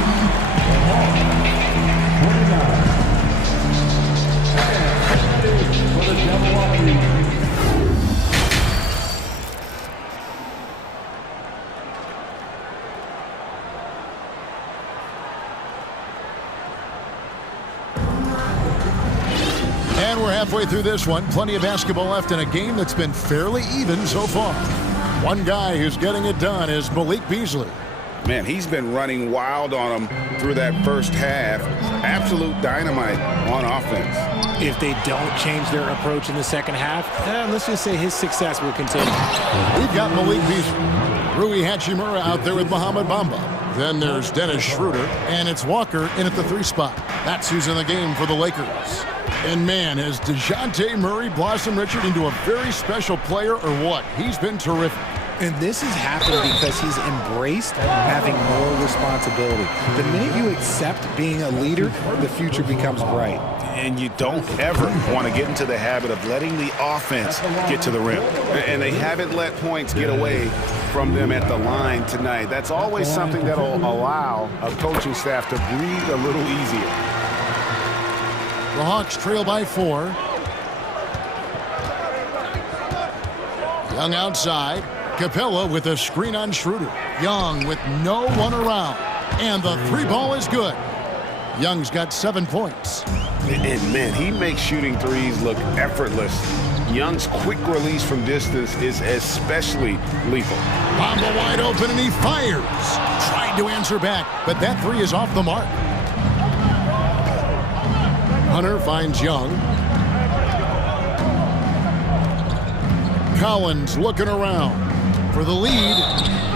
And we're halfway through this one. Plenty of basketball left in a game that's been fairly even so far. One guy who's getting it done is Malik Beasley. Man, he's been running wild on him through that first half. Absolute dynamite on offense. If they don't change their approach in the second half, let's just say his success will continue. We've got Malik Beasley. Rui Hachimura out there with Mohamed Bamba. Then there's Dennis Schroeder, and it's Walker in at the 3 spot. That's who's in the game for the Lakers. And man, has DeJounte Murray blossomed, Richard, into a very special player or what? He's been terrific. And this has happened because he's embraced having more responsibility. The minute you accept being a leader, the future becomes bright. And you don't ever want to get into the habit of letting the offense get to the rim. And they haven't let points get away from them at the line tonight. That's always something that will allow a coaching staff to breathe a little easier. The Hawks trail by 4. Young outside. Capella with a screen on Schroeder. Young with no one around. And the three ball is good. Young's got 7 points. And man, he makes shooting threes look effortless. Young's quick release from distance is especially lethal. Bamba wide open and he fires. Tried to answer back, but that three is off the mark. Hunter finds Young. Collins looking around for the lead,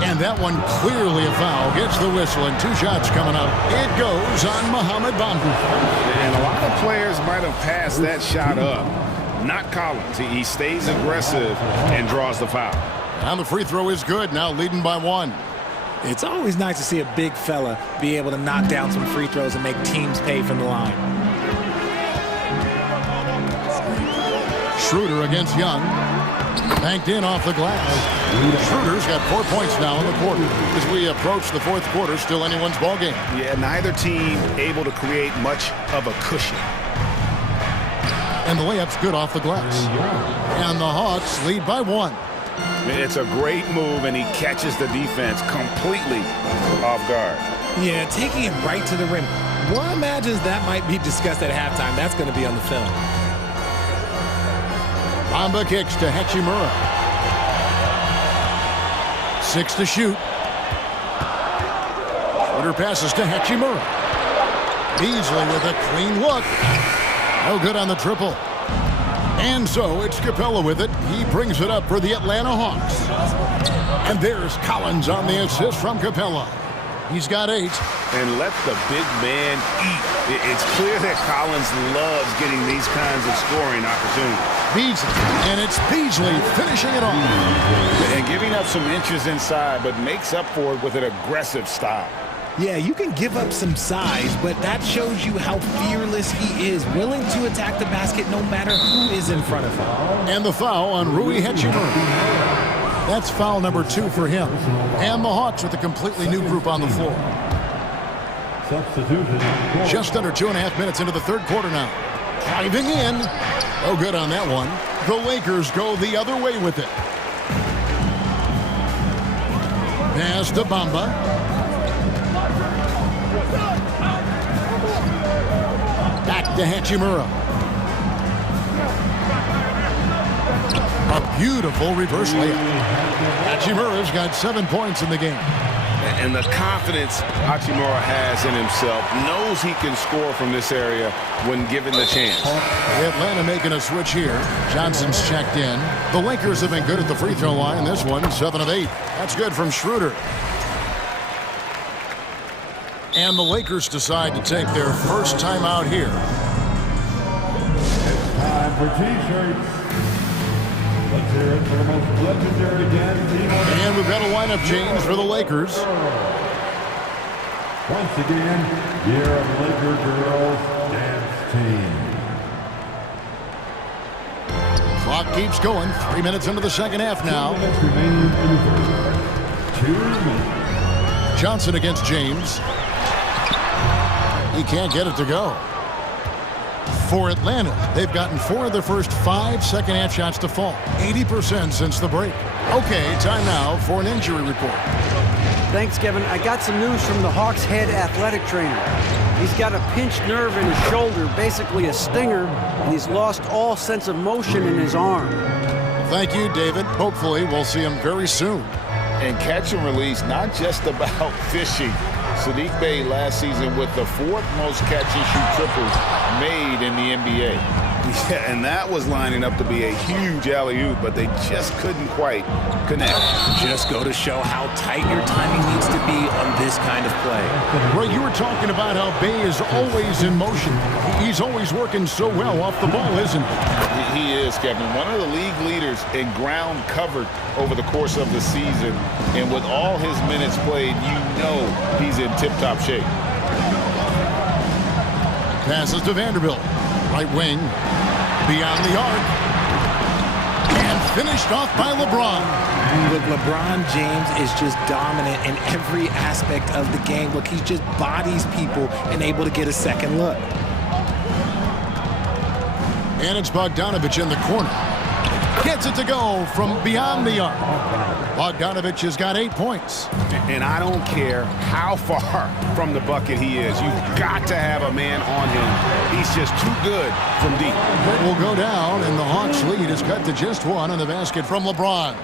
and that one clearly a foul. Gets the whistle, and 2 shots coming up. It goes on Mohamed Bamba. And a lot of players might have passed that shot up. Not Collins. He stays aggressive and draws the foul. And the free throw is good, now leading by 1. It's always nice to see a big fella be able to knock down some free throws and make teams pay from the line. Schroeder against Young. Banked in off the glass. Schroeder's got 4 points now in the quarter. As we approach the fourth quarter, still anyone's ball game. Yeah, neither team able to create much of a cushion. And the layup's good off the glass. And the Hawks lead by 1. It's a great move, and he catches the defense completely off guard. Yeah, taking it right to the rim. One imagines that might be discussed at halftime. That's going to be on the film. Bamba kicks to Hachimura. 6 to shoot. Schroeder passes to Hachimura. Beasley with a clean look. No good on the triple. And so it's Capella with it. He brings it up for the Atlanta Hawks. And there's Collins on the assist from Capella. He's got 8. And let the big man eat. It's clear that Collins loves getting these kinds of scoring opportunities. Beasley, and it's Beasley finishing it off. And giving up some inches inside, but makes up for it with an aggressive style. Yeah, you can give up some size, but that shows you how fearless he is, willing to attack the basket no matter who is in front of him. And the foul on Rui Hachimura. That's foul number 2 for him. And the Hawks with a completely new group on the floor. Just under 2.5 minutes into the third quarter now. Driving in. No good on that one. The Lakers go the other way with it. Pass to Bamba. Back to Hachimura. A beautiful reverse layup. Hachimura's got 7 points in the game. And the confidence Hachimura has in himself, knows he can score from this area when given the chance. Atlanta making a switch here. Johnson's checked in. The Lakers have been good at the free throw line. This one, 7 of 8. That's good from Schroeder. And the Lakers decide to take their first time out here. Time for T-shirts. Let's hear it for the most legendary dance team. And we've got a lineup change for the Lakers. Once again, year of Laker girls dance team. Clock keeps going. 3 minutes into the second half now. 2 minutes remaining in the first. 2 minutes. Johnson against James. He can't get it to go. For Atlanta, they've gotten 4 of their first 5 second-half shots to fall. 80% since the break. Okay, time now for an injury report. Thanks, Kevin. I got some news from the Hawks' head athletic trainer. He's got a pinched nerve in his shoulder, basically a stinger, and he's lost all sense of motion in his arm. Thank you, David. Hopefully, we'll see him very soon. And catch and release, not just about fishing. Sadiq Bey last season with the 4th most catch and shoot triples made in the NBA. Yeah, and that was lining up to be a huge alley-oop, but they just couldn't quite connect. Just go to show how tight your timing needs to be on this kind of play. Well, you were talking about how Bey is always in motion. He's always working so well off the ball, isn't he? He is, Kevin. One of the league leaders in ground covered over the course of the season. And with all his minutes played, you know he's in tip-top shape. Passes to Vanderbilt. Right wing. Beyond the arc. And finished off by LeBron. Look, LeBron James is just dominant in every aspect of the game. Look, he just bodies people and able to get a second look. And it's Bogdanovich in the corner. Gets it to go from beyond the arc. Bogdanovich has got 8 points. And I don't care how far from the bucket he is. You've got to have a man on him. He's just too good from deep. It will go down, and the Hawks' lead is cut to just 1 on the basket from LeBron.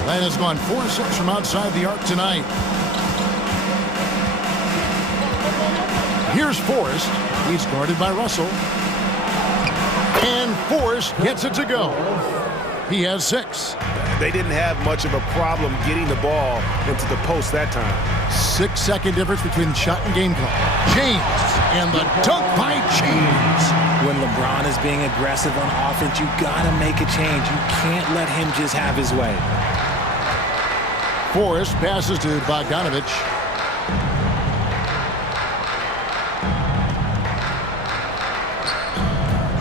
Atlanta's gone 4-6 from outside the arc tonight. Here's Forrest. He's guarded by Russell. And Forrest gets it to go. He has 6. They didn't have much of a problem getting the ball into the post that time. 6-second difference between the shot and game clock. James, and the dunk by James. When LeBron is being aggressive on offense, you gotta make a change. You can't let him just have his way. Forrest passes to Bogdanovich.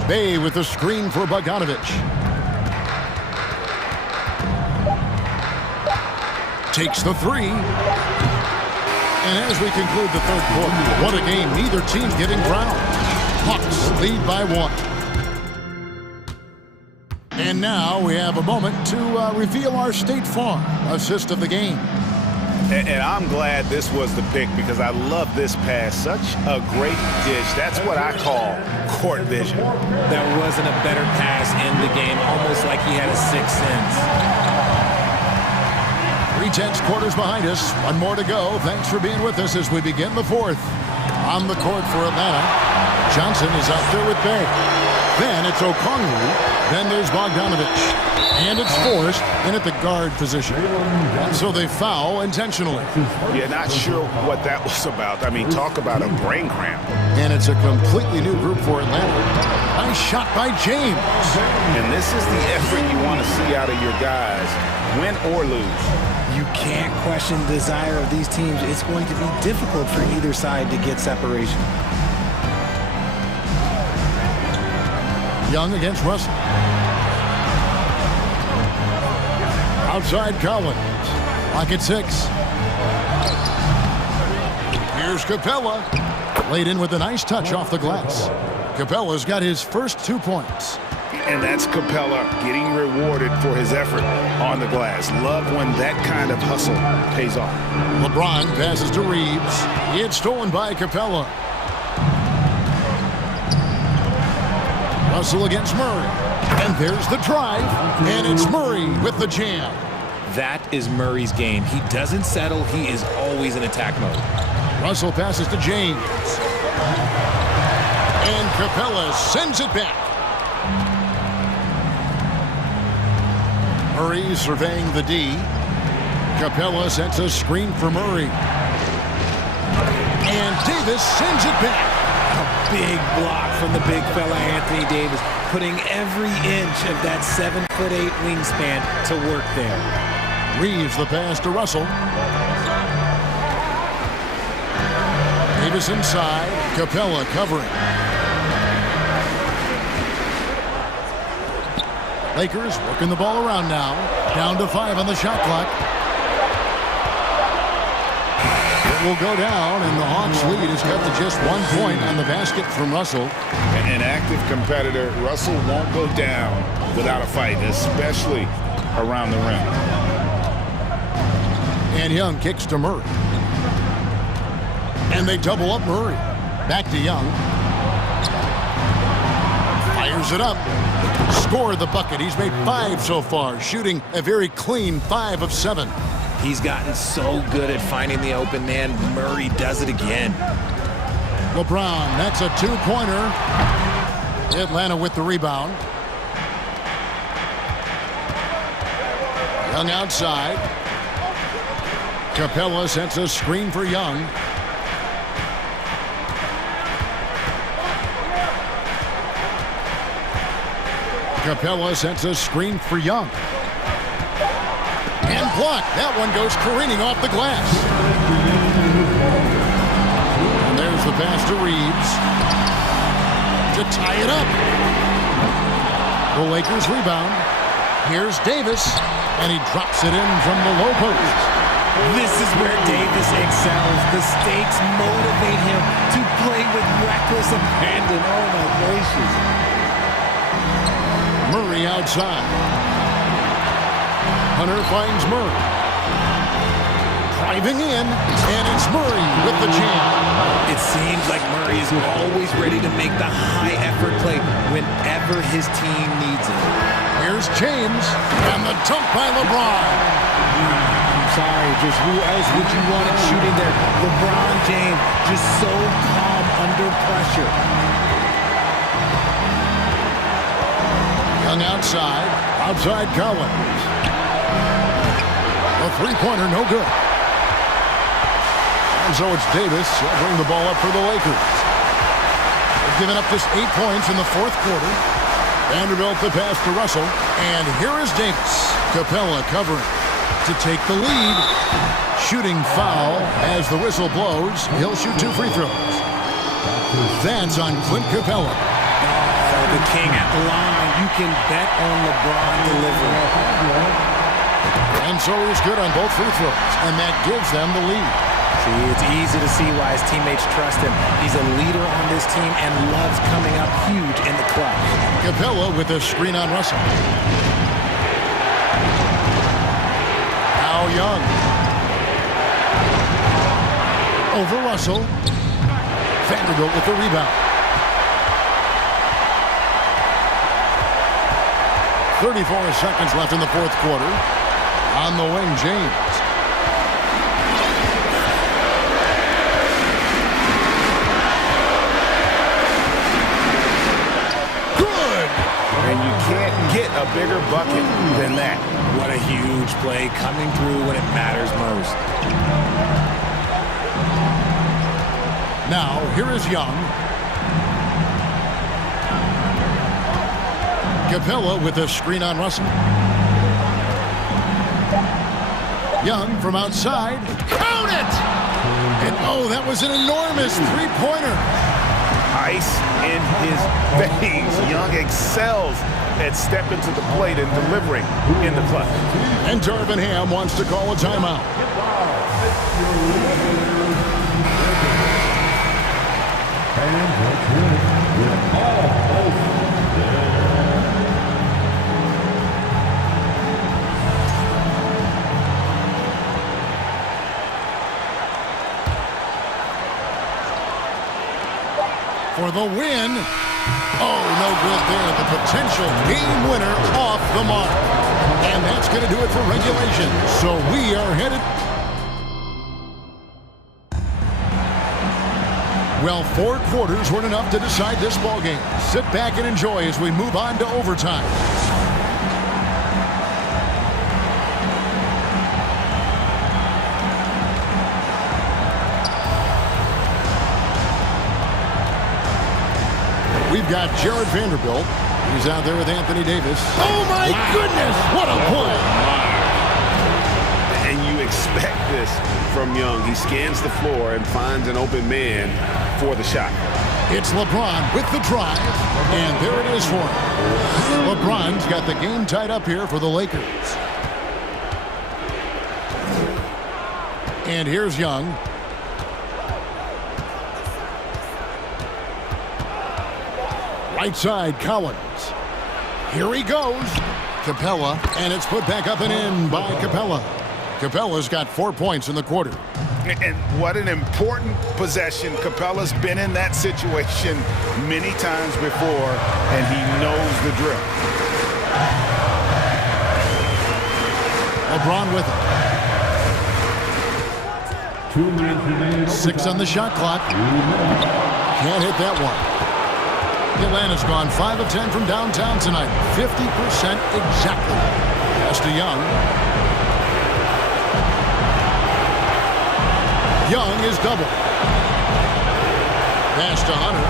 Bay with the screen for Bogdanovich. Takes the 3. And as we conclude the third quarter, what a game. Neither team getting ground. Hawks lead by 1. And now we have a moment to reveal our State Farm assist of the game. And I'm glad this was the pick because I love this pass. Such a great dish. That's what I call court vision. There wasn't a better pass in the game, almost like he had a 6th sense. 3/10 quarters behind us. 1 more to go. Thanks for being with us as we begin the 4th. On the court for Atlanta, Johnson is out there with Bay. Then it's Okongwu. Then there's Bogdanovich. And it's Forrest in at the guard position. And so they foul intentionally. Yeah, not sure what that was about. I mean, talk about a brain cramp. And it's a completely new group for Atlanta. Nice shot by James. And this is the effort you want to see out of your guys, win or lose. You can't question the desire of these teams. It's going to be difficult for either side to get separation. Young against Russell. Outside Collins. Lock at 6. Here's Capella. Laid in with a nice touch off the glass. Capella's got his first 2 points. And that's Capella getting rewarded for his effort on the glass. Love when that kind of hustle pays off. LeBron passes to Reeves. It's stolen by Capella. Russell against Murray. And there's the drive. And it's Murray with the jam. That is Murray's game. He doesn't settle. He is always in attack mode. Russell passes to James. And Capella sends it back. Murray surveying the D. Capella sets a screen for Murray. And Davis sends it back. A big block from the big fella Anthony Davis, putting every inch of that 7'8" wingspan to work there. Reeves the pass to Russell. Davis inside. Capella covering. Lakers working the ball around now. Down to 5 on the shot clock. It will go down, and the Hawks' lead is cut to just 1 point on the basket from Russell. An active competitor, Russell won't go down without a fight, especially around the rim. And Young kicks to Murray. And they double up Murray. Back to Young. Fires it up. Scored the bucket. He's made 5 so far, shooting a very clean 5 of 7. He's gotten so good at finding the open man. Murray does it again. LeBron, that's a 2-pointer. Atlanta with the rebound. Young outside. Capella sets a screen for Young. Capella sets a screen for Young. And blocked. That one goes careening off the glass. And there's the pass to Reeves to tie it up. The Lakers rebound. Here's Davis, and he drops it in from the low post. This is where Davis excels. The stakes motivate him to play with reckless abandon. Oh, my gracious. Murray outside. Hunter finds Murray. Driving in, and it's Murray with the jam. It seems like Murray is always ready to make the high-effort play whenever his team needs it. Here's James, and the dunk by LeBron. I'm sorry, just who else would you want it shooting there? LeBron James, just so calm under pressure. Young outside Collins. A three-pointer, no good. And so it's Davis. He'll bring the ball up for the Lakers. They've given up just 8 points in the fourth quarter. Vanderbilt the pass to Russell. And here is Davis. Capella covering to take the lead. Shooting foul as the whistle blows. He'll shoot 2 free throws. That's on Clint Capella. Oh, the king at the line. You can bet on LeBron delivering. And so he's good on both free throws. And that gives them the lead. See, it's easy to see why his teammates trust him. He's a leader on this team and loves coming up huge in the clutch. Capella with a screen on Russell. Now Young. Over Russell. Vanderbilt with the rebound. 34 seconds left in the fourth quarter. On the wing, James. And you can't get a bigger bucket than that. What a huge play coming through when it matters most. Now, here is Young. Capella with a screen on Russell. Young from outside. Count it! And oh, that was an enormous three-pointer. Ice in his veins. Young excels at stepping to the plate and delivering in the clutch. And Darvin Ham wants to call a timeout. For the win. Oh, no good there. The potential game winner off the mark. And that's going to do it for regulation. So we are headed. Well, 4 quarters weren't enough to decide this ballgame. Sit back and enjoy as we move on to overtime. We've got Jared Vanderbilt. He's out there with Anthony Davis. Oh, my goodness! What a play! And you expect this from Young. He scans the floor and finds an open man for the shot. It's LeBron with the drive, and there it is for him. LeBron's got the game tied up here for the Lakers. And here's Young. Right side, Collins. Here he goes. Capella, and it's put back up and in by Capella. Capella's got 4 points in the quarter. And what an important possession. Capella's been in that situation many times before, and he knows the drill. LeBron with it. 6 on the shot clock. Can't hit that one. Atlanta's gone 5 of 10 from downtown tonight. 50% exactly. Pass to Young. Young is double. Pass to Hunter.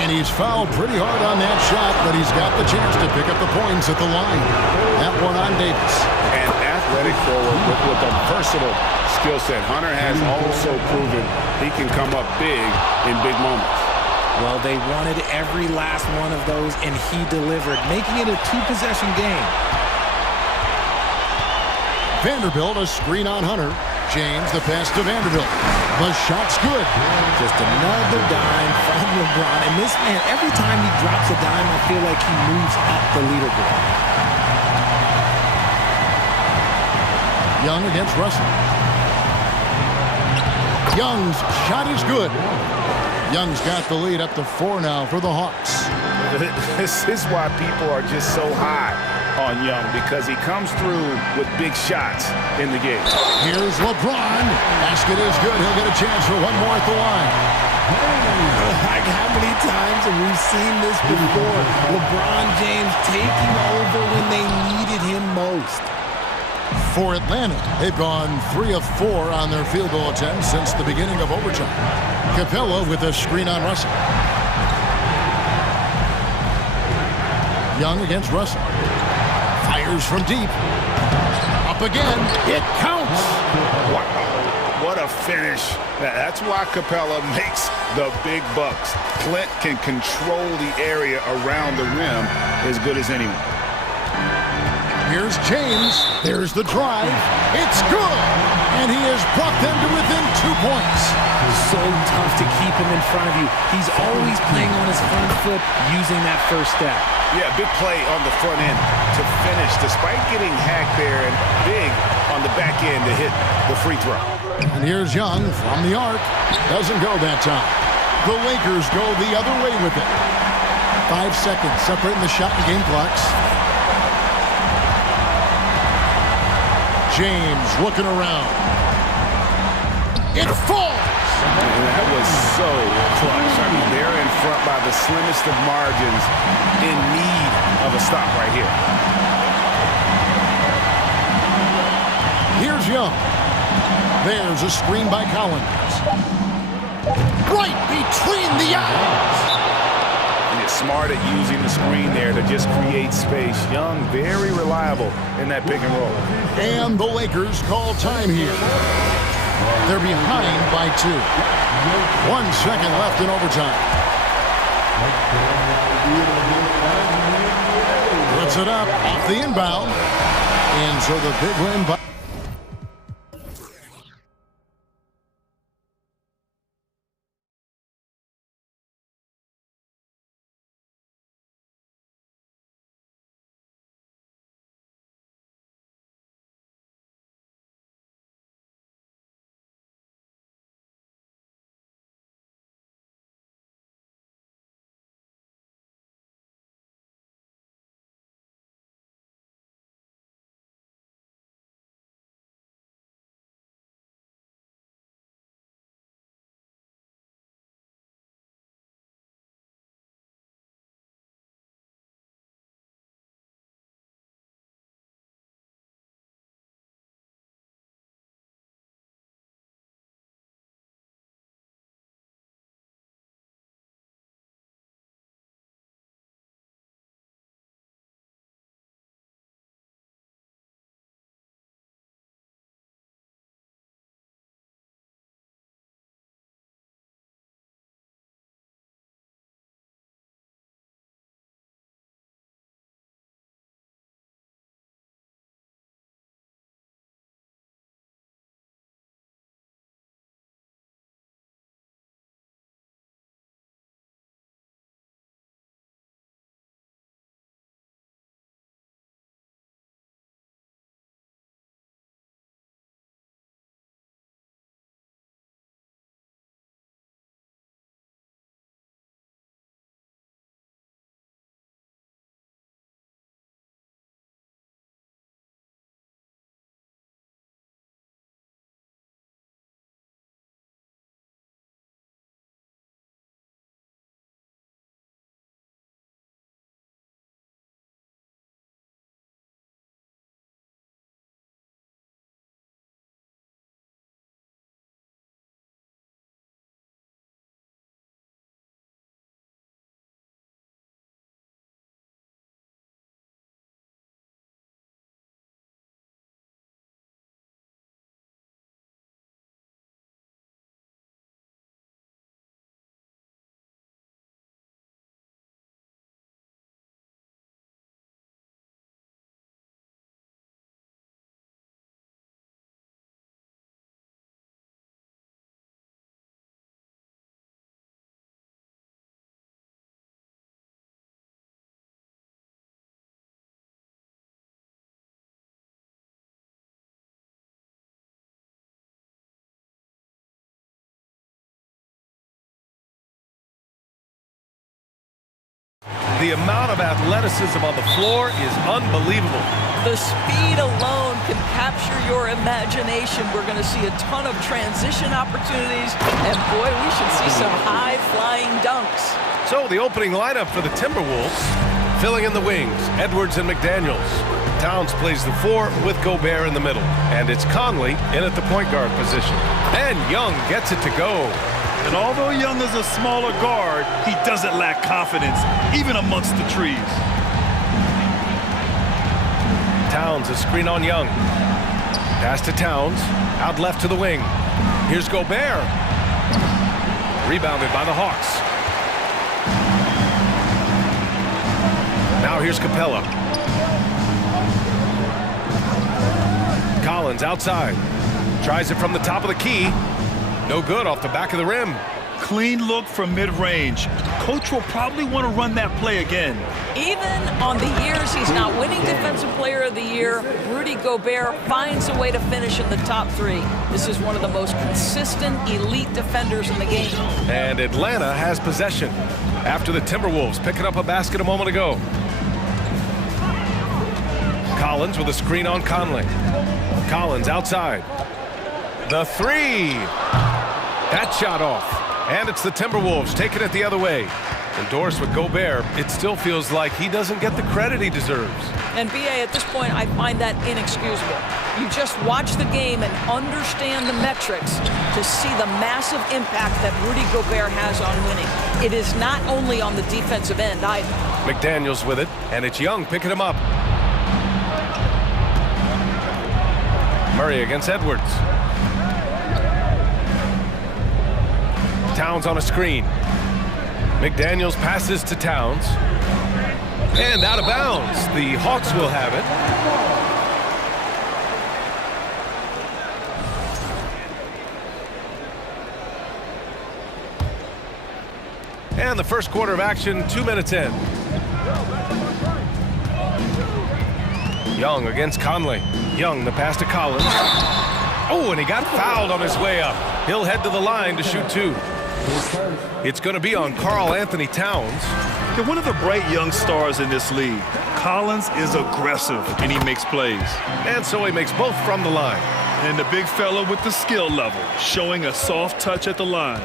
And he's fouled pretty hard on that shot, but he's got the chance to pick up the points at the line. That one on Davis. An athletic forward with a versatile skill set. Hunter has also proven he can come up big in big moments. Well, they wanted every last one of those, and he delivered, making it a 2-possession game. Vanderbilt, a screen on Hunter. James, the pass to Vanderbilt. The shot's good. Just another dime from LeBron. And this man, every time he drops a dime, I feel like he moves up the leaderboard. Young against Russell. Young's shot is good. Young's got the lead up to 4 now for the Hawks. This is why people are just so high on Young, because he comes through with big shots in the game. Here's LeBron. Basket is good. He'll get a chance for one more at the line. Like, how many times have we seen this before? LeBron James taking over when they needed him most. For Atlanta, they've gone 3 of 4 on their field goal attempts since the beginning of overtime. Capella with a screen on Russell. Young against Russell. Fires from deep. Up again. It counts. Wow. What a finish. That's why Capella makes the big bucks. Clint can control the area around the rim as good as anyone. Here's James. There's the drive. It's good. And he has brought them to within 2 points. So tough to keep him in front of you. He's always playing on his front foot using that first step. Yeah, big play on the front end to finish, despite getting hacked there, and big on the back end to hit the free throw. And here's Young from the arc. Doesn't go that time. The Lakers go the other way with it. 5 seconds separating the shot and game clocks. James looking around. It falls! That was so clutch. I mean, they're in front by the slimmest of margins, in need of a stop right here. Here's Young. There's a screen by Collins. Right between the eyes. And it's smart at using the screen there to just create space. Young, very reliable in that pick and roll. And the Lakers call time here. They're behind by 2. 1 second left in overtime. Puts it up off the inbound. And so the big win by The amount of athleticism on the floor is unbelievable. The speed alone can capture your imagination. We're going to see a ton of transition opportunities, and boy, we should see some high-flying dunks. So the opening lineup for the Timberwolves, filling in the wings, Edwards and McDaniels. Towns plays the 4 with Gobert in the middle, and it's Conley in at the point guard position. And Young gets it to go. And although Young is a smaller guard, he doesn't lack confidence, even amongst the trees. Towns, a screen on Young. Pass to Towns, out left to the wing. Here's Gobert. Rebounded by the Hawks. Now here's Capella. Collins outside. Tries it from the top of the key. No good off the back of the rim. Clean look from mid-range. Coach will probably want to run that play again. Even on the years he's not winning Defensive Player of the Year, Rudy Gobert finds a way to finish in the top 3. This is one of the most consistent elite defenders in the game. And Atlanta has possession after the Timberwolves picking up a basket a moment ago. Collins with a screen on Conley. Collins outside. The 3. That shot off. And it's the Timberwolves taking it the other way. Endorsed with Gobert, it still feels like he doesn't get the credit he deserves. And BA, at this point, I find that inexcusable. You just watch the game and understand the metrics to see the massive impact that Rudy Gobert has on winning. It is not only on the defensive end either. McDaniels with it, and it's Young picking him up. Murray against Edwards. Towns on a screen. McDaniels passes to Towns. And out of bounds. The Hawks will have it. And the first quarter of action, 2 minutes in. Young against Conley. Young, the pass to Collins. Oh, and he got fouled on his way up. He'll head to the line to shoot 2. It's going to be on Karl Anthony Towns. They're one of the bright young stars in this league. Collins is aggressive, and he makes plays. And so he makes both from the line. And the big fella with the skill level, showing a soft touch at the line.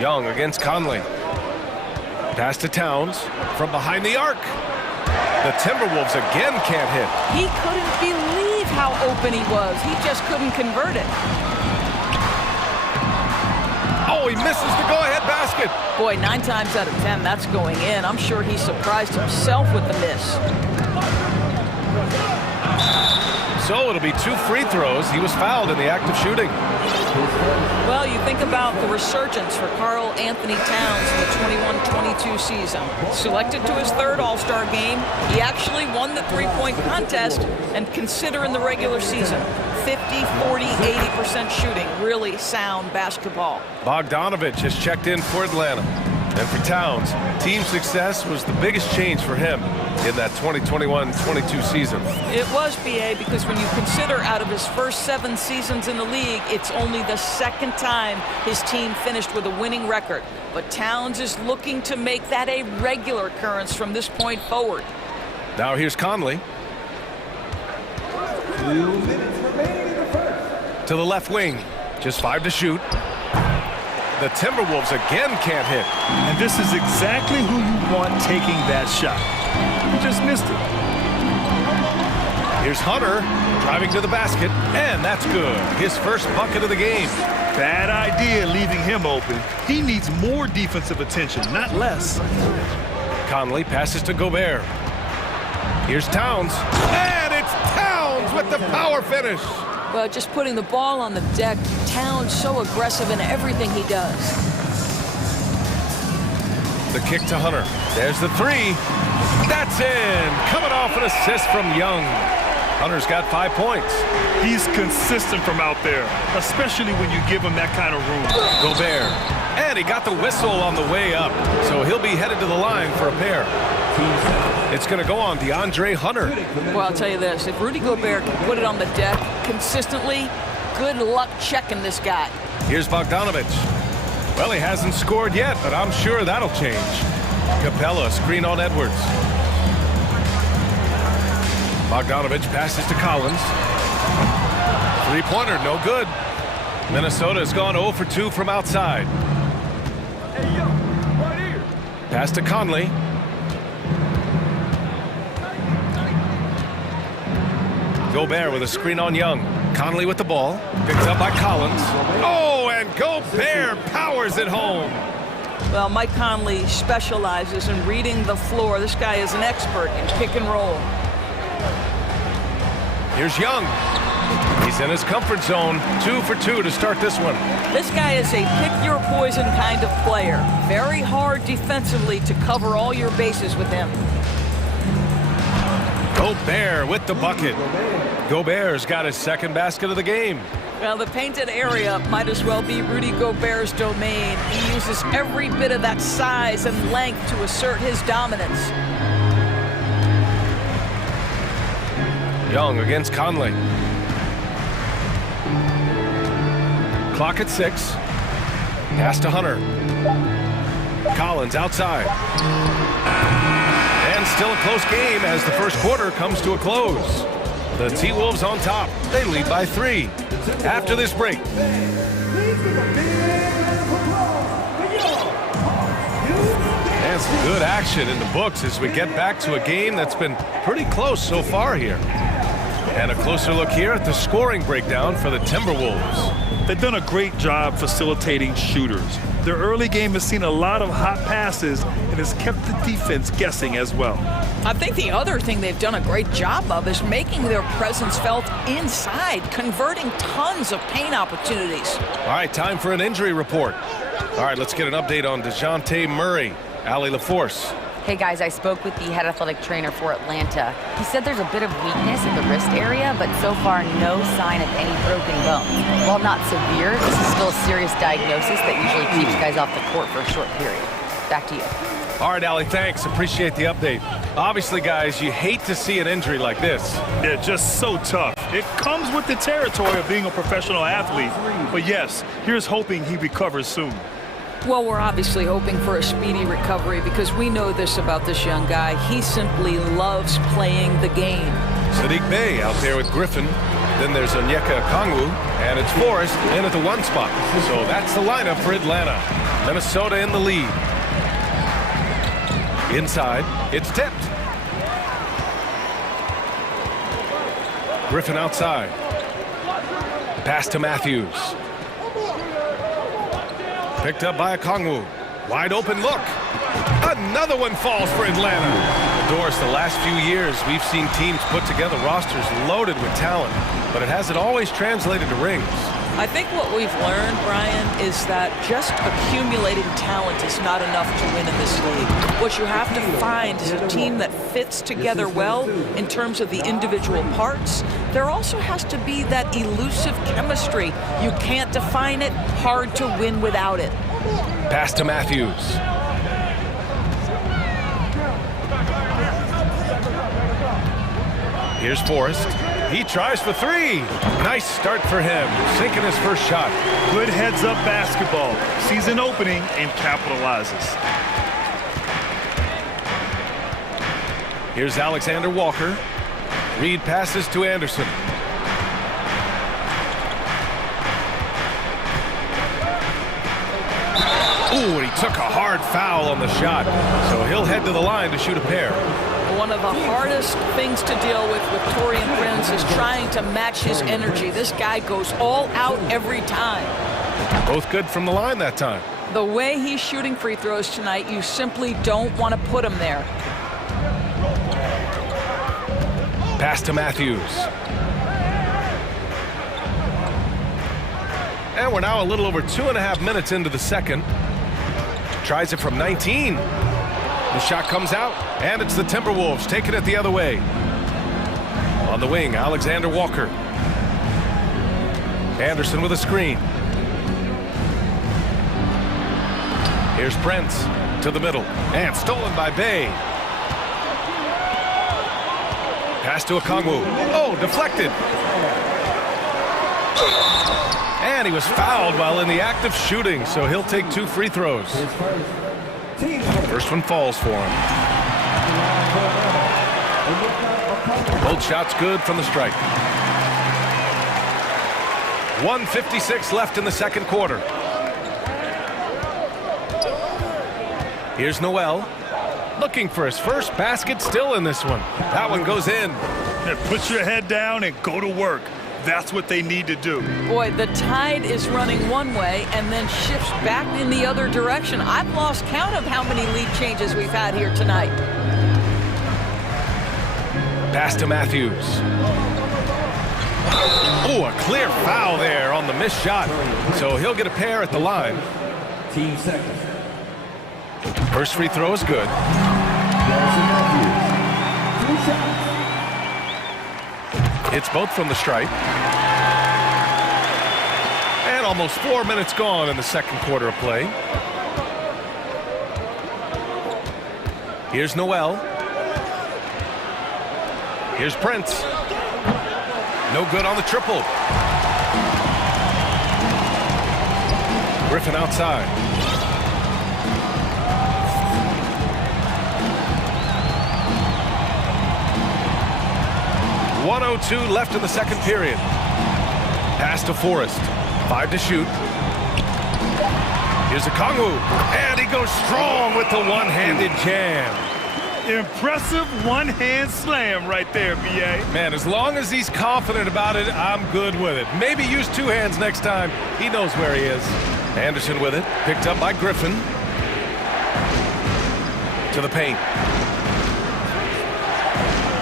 Young against Conley. Pass to Towns from behind the arc. The Timberwolves again can't hit. He couldn't believe how open he was. He just couldn't convert it. Oh, he misses the go-ahead basket. Boy, 9 times out of 10, that's going in. I'm sure he surprised himself with the miss. So it'll be 2 free throws. He was fouled in the act of shooting. Well, you think about the resurgence for Karl Anthony Towns in the 21-22 season. Selected to his 3rd All-Star game, he actually won the 3-point contest, and consider in the regular season, 50, 40, 80% shooting. Really sound basketball. Bogdanovich has checked in for Atlanta. And for Towns, team success was the biggest change for him in that 2021-22 season. It was, BA, because when you consider out of his first 7 seasons in the league, it's only the 2nd time his team finished with a winning record. But Towns is looking to make that a regular occurrence from this point forward. Now here's Conley. 2 minutes remaining in the first. To the left wing. Just 5 to shoot. The Timberwolves again can't hit. And this is exactly who you want taking that shot. He just missed it. Here's Hunter driving to the basket, and that's good. His first bucket of the game. Bad idea leaving him open. He needs more defensive attention, not less. Conley passes to Gobert. Here's Towns, and it's Towns with the power finish. But just putting the ball on the deck, Towns so aggressive in everything he does. The kick to Hunter. There's the 3. That's in. Coming off an assist from Young. Hunter's got 5 points. He's consistent from out there, especially when you give him that kind of room. Gobert. And he got the whistle on the way up, so he'll be headed to the line for a pair. It's going to go on DeAndre Hunter. Well, I'll tell you this. If Rudy Gobert can put it on the deck consistently, good luck checking this guy. Here's Bogdanovich. Well, he hasn't scored yet, but I'm sure that'll change. Capella, screen on Edwards. Bogdanovich passes to Collins. Three-pointer, no good. Minnesota has gone 0 for 2 from outside. Pass to Conley. Gobert with a screen on Young. Conley with the ball. Picked up by Collins. Oh, and Gobert powers it home. Well, Mike Conley specializes in reading the floor. This guy is an expert in pick and roll. Here's Young. He's in his comfort zone. 2 for 2 to start this one. This guy is a pick-your-poison kind of player. Very hard defensively to cover all your bases with him. Gobert with the bucket. Gobert's got his second basket of the game. Well, the painted area might as well be Rudy Gobert's domain. He uses every bit of that size and length to assert his dominance. Young against Conley. Clock at 6. Pass to Hunter. Collins outside. And still a close game as the first quarter comes to a close. The T-Wolves on top. They lead by 3. After this break. And some good action in the books as we get back to a game that's been pretty close so far here. And a closer look here at the scoring breakdown for the Timberwolves. They've done a great job facilitating shooters. Their early game has seen a lot of hot passes and has kept the defense guessing as well. I think the other thing they've done a great job of is making their presence felt inside, converting tons of paint opportunities. All right, time for an injury report. All right, let's get an update on DeJounte Murray. Allie LaForce. Hey guys, I spoke with the head athletic trainer for Atlanta. He said there's a bit of weakness at the wrist area, but so far no sign of any broken bones. While not severe, this is still a serious diagnosis that usually keeps guys off the court for a short period. Back to you. All right, Allie, thanks. Appreciate the update. Obviously, guys, you hate to see an injury like this. Yeah, just so tough. It comes with the territory of being a professional athlete. But yes, here's hoping he recovers soon. Well, we're obviously hoping for a speedy recovery because we know this about this young guy. He simply loves playing the game. Sadiq Bey out there with Griffin. Then there's Onyeka Okongwu, and it's Forrest in at the 1 spot. So that's the lineup for Atlanta. Minnesota in the lead. Inside, it's tipped. Griffin outside. Pass to Matthews. Picked up by Okongwu. Wide open look. Another one falls for Atlanta. Doris, the last few years, we've seen teams put together rosters loaded with talent, but it hasn't always translated to rings. I think what we've learned, Brian, is that just accumulating talent is not enough to win in this league. What you have to find is a team that fits together well in terms of the individual parts. There also has to be that elusive chemistry. You can't define it, hard to win without it. Pass to Matthews. Here's Forrest. He tries for 3. Nice start for him, sinking his first shot. Good heads-up basketball. Sees an opening and capitalizes. Here's Alexander Walker. Reed passes to Anderson. Ooh, and he took a hard foul on the shot, so he'll head to the line to shoot a pair. One of the hardest things to deal with Taurean Prince is trying to match his energy. This guy goes all out every time. Both good from the line that time. The way he's shooting free throws tonight, you simply don't want to put him there. Pass to Matthews. And we're now a little over 2.5 minutes into the second. Tries it from 19. The shot comes out, and it's the Timberwolves taking it the other way. On the wing, Alexander Walker. Anderson with a screen. Here's Prince to the middle, and stolen by Bey. Pass to Okongwu. Oh, deflected. And he was fouled while in the act of shooting, so he'll take 2 free throws. First one falls for him. Both shots good from the stripe. 1:56 left in the second quarter. Here's Noel, looking for his first basket, still in this one. That one goes in. And put your head down and go to work. That's what they need to do. Boy, the tide is running one way and then shifts back in the other direction. I've lost count of how many lead changes we've had here tonight. Pass to Matthews. Oh, a clear foul there on the missed shot. So he'll get a pair at the line. Team second. First free throw is good. It's both from the stripe. And almost 4 minutes gone in the second quarter of play. Here's Noel. Here's Prince. No good on the triple. Griffin outside. .102 left in the second period. Pass to Forrest. 5 to shoot. Here's a Kongwu. And he goes strong with the one-handed jam. Impressive one-hand slam right there, B.A. Man, as long as he's confident about it, I'm good with it. Maybe use 2 hands next time. He knows where he is. Anderson with it. Picked up by Griffin. To the paint.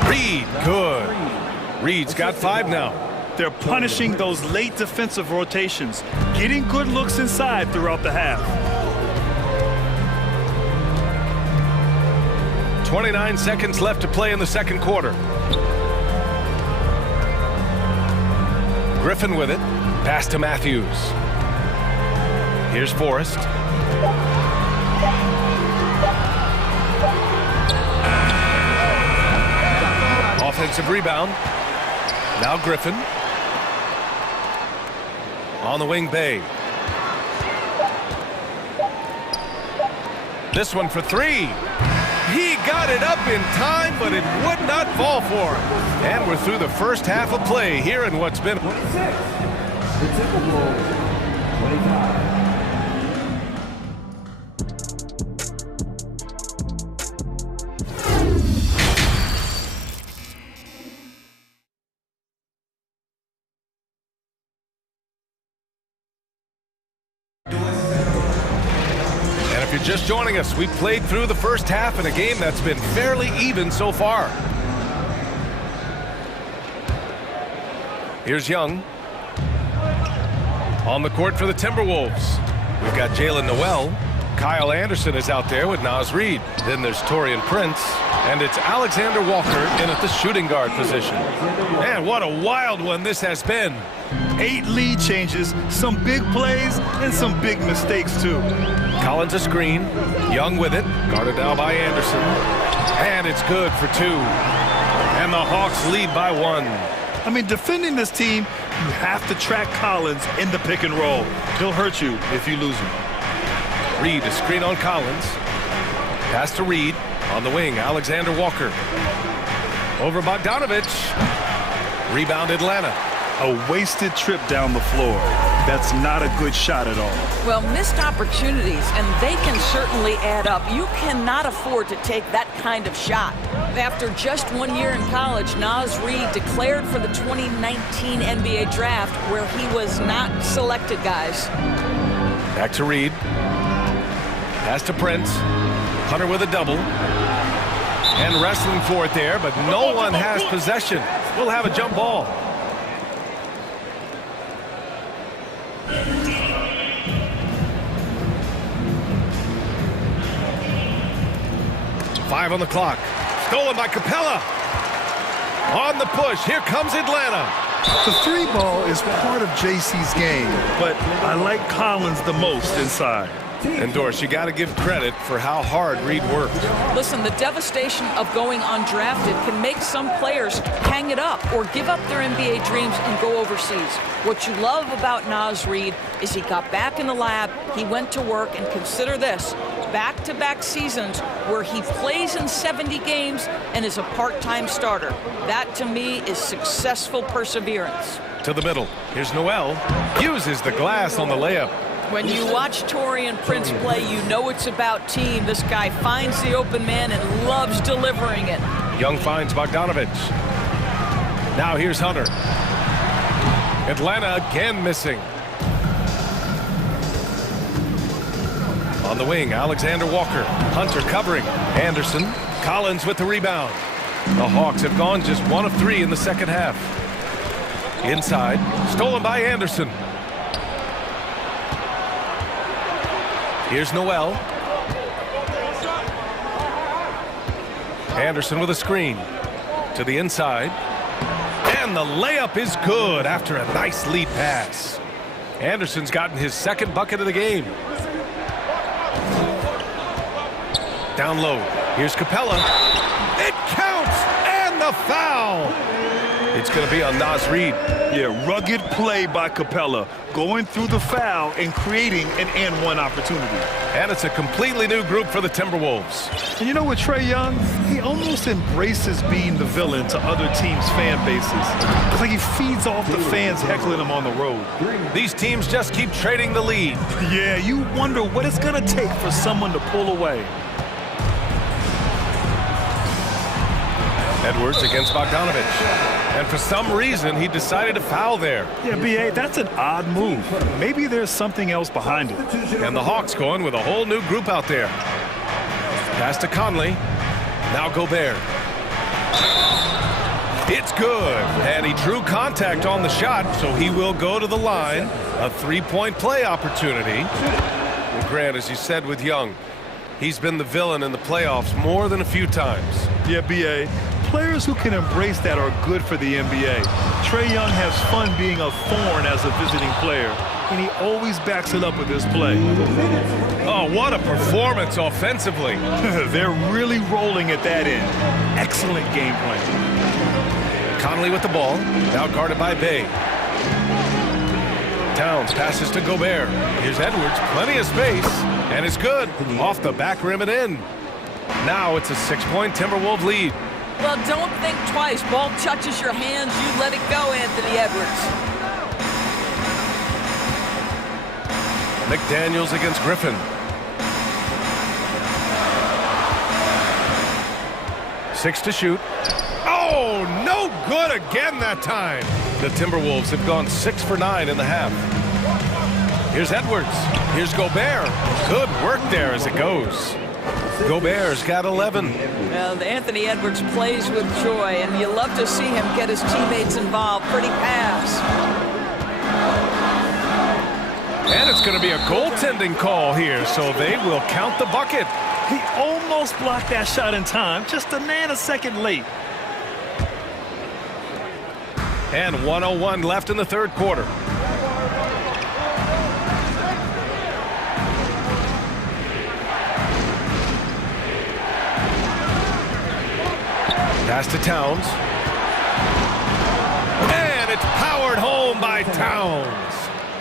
Reed, good. Reed's got 5 now. They're punishing those late defensive rotations, getting good looks inside throughout the half. 29 seconds left to play in the second quarter. Griffin with it. Pass to Matthews. Here's Forrest. Offensive rebound. Now Griffin. On the wing, Bay. This one for 3. He got it up in time, but it would not fall for him. And we're through the first half of play here in what's been... 26. The typical 25. If you're just joining us, we've played through the first half in a game that's been fairly even so far. Here's Young. On the court for the Timberwolves. We've got Jalen Noel. Kyle Anderson is out there with Naz Reid. Then there's Torian Prince. And it's Alexander Walker in at the shooting guard position. Man, what a wild one this has been. 8 lead changes, some big plays, and some big mistakes, too. Collins a screen. Young with it. Guarded now by Anderson. And it's good for 2. And the Hawks lead by 1. I mean, defending this team, you have to track Collins in the pick and roll. He'll hurt you if you lose him. Reed, a screen on Collins. Pass to Reed. On the wing, Alexander Walker. Over Bogdanovich. Rebound Atlanta. A wasted trip down the floor. That's not a good shot at all. Well, missed opportunities, and they can certainly add up. You cannot afford to take that kind of shot. After just 1 year in college, Naz Reid declared for the 2019 NBA draft, where he was not selected, guys. Back to Reed. Pass to Prince. Hunter with a double. And wrestling for it there, but no one has possession. We'll have a jump ball. Five on the clock. Stolen by Capella. On the push. Here comes Atlanta. The 3 ball is part of JC's game, but I like Collins the most inside. And Doris, you got to give credit for how hard Reed worked. Listen, the devastation of going undrafted can make some players hang it up or give up their NBA dreams and go overseas. What you love about Naz Reid is he got back in the lab, he went to work, and consider this, back-to-back seasons where he plays in 70 games and is a part-time starter. That, to me, is successful perseverance. To the middle. Here's Noel. Uses the glass on the layup. When you watch Torian Prince play, you know it's about team. This guy finds the open man and loves delivering it. Young finds Bogdanovich. Now here's Hunter. Atlanta again missing. On the wing, Alexander Walker. Hunter covering. Anderson. Collins with the rebound. The Hawks have gone just 1 of 3 in the second half. Inside. Stolen by Anderson. Here's Noel. Anderson with a screen. To the inside. And the layup is good after a nice lead pass. Anderson's gotten his second bucket of the game. Down low. Here's Capella. It counts! And the foul! It's going to be on Naz Reid. Yeah, rugged play by Capella, going through the foul and creating an and-one opportunity. And it's a completely new group for the Timberwolves. And you know what, Trae Young? He almost embraces being the villain to other teams' fan bases. It's like he feeds off the fans heckling him on the road. These teams just keep trading the lead. Yeah, you wonder what it's going to take for someone to pull away. Edwards against Bogdanovich. And for some reason, he decided to foul there. Yeah, B.A., that's an odd move. Maybe there's something else behind it. And the Hawks going with a whole new group out there. Pass to Conley. Now Gobert. It's good. And he drew contact on the shot, so he will go to the line. A three-point play opportunity. And Grant, as you said with Young, he's been the villain in the playoffs more than a few times. Yeah, B.A., players who can embrace that are good for the NBA. Trae Young has fun being a thorn as a visiting player, and he always backs it up with his play. Oh, what a performance offensively. They're really rolling at that end. Excellent game plan. Conley with the ball, now guarded by Bay. Towns passes to Gobert. Here's Edwards, plenty of space, and it's good. Off the back rim and in. Now it's a 6-point Timberwolves lead. Well, don't think twice. Ball touches your hands, you let it go, Anthony Edwards. McDaniels against Griffin. Six to shoot. Oh, no good again that time. The Timberwolves have gone 6 for 9 in the half. Here's Edwards. Here's Gobert. Good work there as it goes. Gobert's got 11. Well, Anthony Edwards plays with joy, and you love to see him get his teammates involved. Pretty pass. And it's going to be a goaltending call here, so they will count the bucket. He almost blocked that shot in time, just a nanosecond late. And 1:01 left in the third quarter. Pass to Towns. And it's powered home by Towns.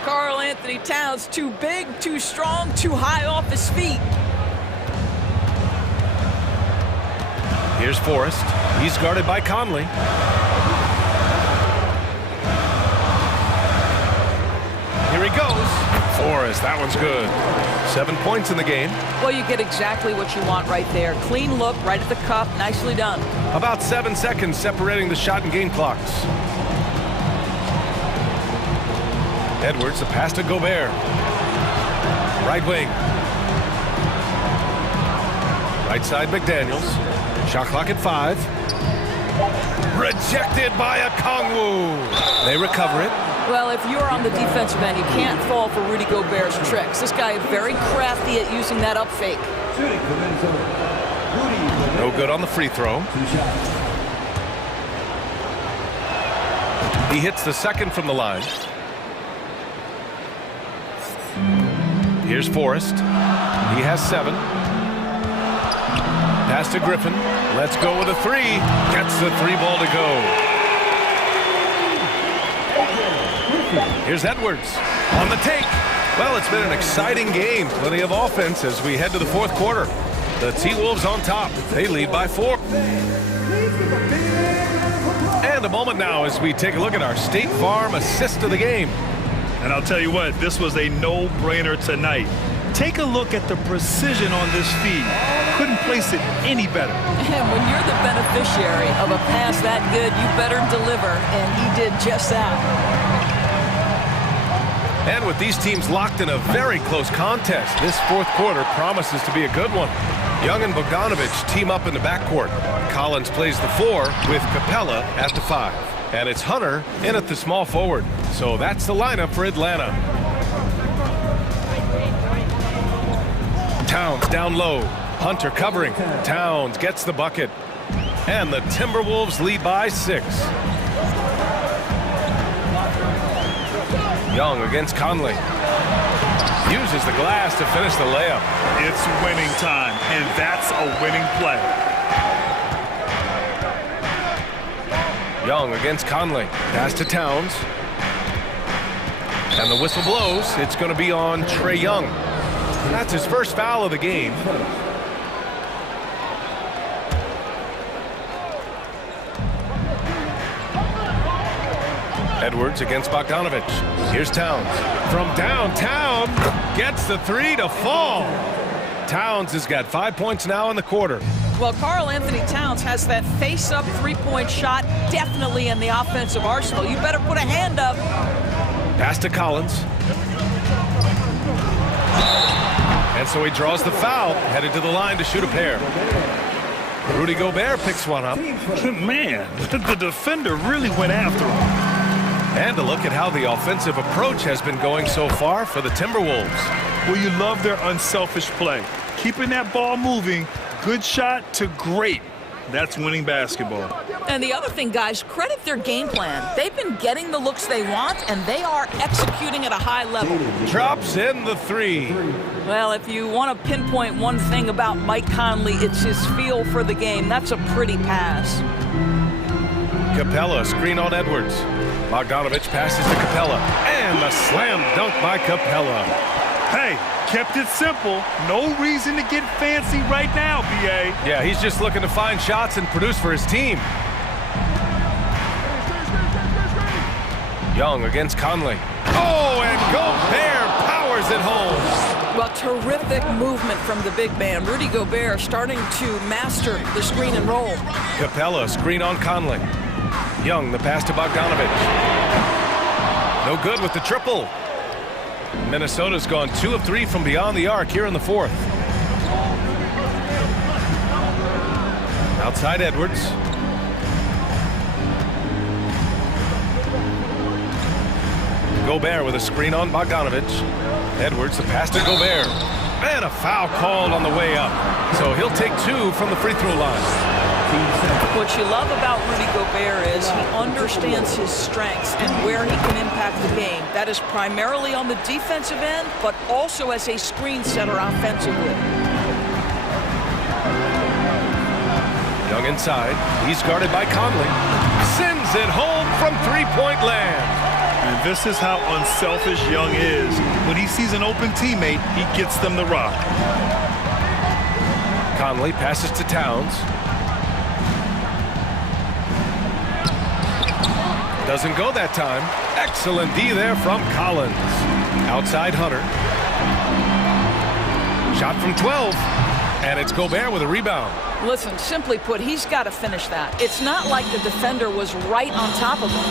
Karl Anthony Towns, too big, too strong, too high off his feet. Here's Forrest. He's guarded by Conley. Here he goes. Forrest, that one's good. 7 points in the game. Well, you get exactly what you want right there. Clean look, right at the cup, nicely done. About 7 seconds separating the shot and game clocks. Edwards, the pass to Gobert. Right wing. Right side, McDaniels. Shot clock at 5. Rejected by Okongwu. They recover it. Well, if you're on the defensive end, you can't fall for Rudy Gobert's tricks. This guy is very crafty at using that up fake. No good on the free throw. He hits the second from the line. Here's Forrest. He has 7. Pass to Griffin. Let's go with a 3. Gets the 3 ball to go. Here's Edwards on the take. Well, it's been an exciting game. Plenty of offense as we head to the 4th quarter. The T-Wolves on top. They lead by 4. And a moment now as we take a look at our State Farm assist of the game. And I'll tell you what, this was a no-brainer tonight. Take a look at the precision on this feed. Couldn't place it any better. And when you're the beneficiary of a pass that good, you better deliver, and he did just that. And with these teams locked in a very close contest, this 4th quarter promises to be a good one. Young and Bogdanovich team up in the backcourt. Collins plays the 4 with Capella at the 5. And it's Hunter in at the small forward. So that's the lineup for Atlanta. Towns down low. Hunter covering. Towns gets the bucket. And the Timberwolves lead by 6. Young against Conley. Uses the glass to finish the layup. It's winning time, and that's a winning play. Young against Conley. Pass to Towns. And the whistle blows. It's going to be on Trae Young. That's his first foul of the game. Edwards against Bogdanovich. Here's Towns. From downtown, gets the 3 to fall. Towns has got 5 points now in the quarter. Well, Karl Anthony Towns has that face-up three-point shot definitely in the offensive arsenal. You better put a hand up. Pass to Collins. And so he draws the foul, headed to the line to shoot a pair. Rudy Gobert picks one up. Man, the defender really went after him. And a look at how the offensive approach has been going so far for the Timberwolves. Well, you love their unselfish play. Keeping that ball moving, good shot to great. That's winning basketball. And the other thing, guys, credit their game plan. They've been getting the looks they want, and they are executing at a high level. Drops in the 3. Well, if you want to pinpoint one thing about Mike Conley, it's his feel for the game. That's a pretty pass. Capella, screen on Edwards. Bogdanovich passes to Capella. And the slam dunk by Capella. Hey, kept it simple. No reason to get fancy right now, B.A. Yeah, he's just looking to find shots and produce for his team. Young against Conley. Oh, and Gobert powers it home. Well, terrific movement from the big man. Rudy Gobert starting to master the screen and roll. Capella, screen on Conley. Young, the pass to Bogdanovich. No good with the triple. Minnesota's gone 2 of 3 from beyond the arc here in the 4th. Outside Edwards. Gobert with a screen on Bogdanovich. Edwards, the pass to Gobert. And a foul called on the way up. So he'll take 2 from the free throw line. What you love about Rudy Gobert is he understands his strengths and where he can impact the game. That is primarily on the defensive end, but also as a screen setter offensively. Young inside. He's guarded by Conley. Sends it home from three-point land. And this is how unselfish Young is. When he sees an open teammate, he gets them the rock. Conley passes to Towns. Doesn't go that time. Excellent D there from Collins. Outside Hunter. Shot from 12. And it's Gobert with a rebound. Listen, simply put, he's got to finish that. It's not like the defender was right on top of him.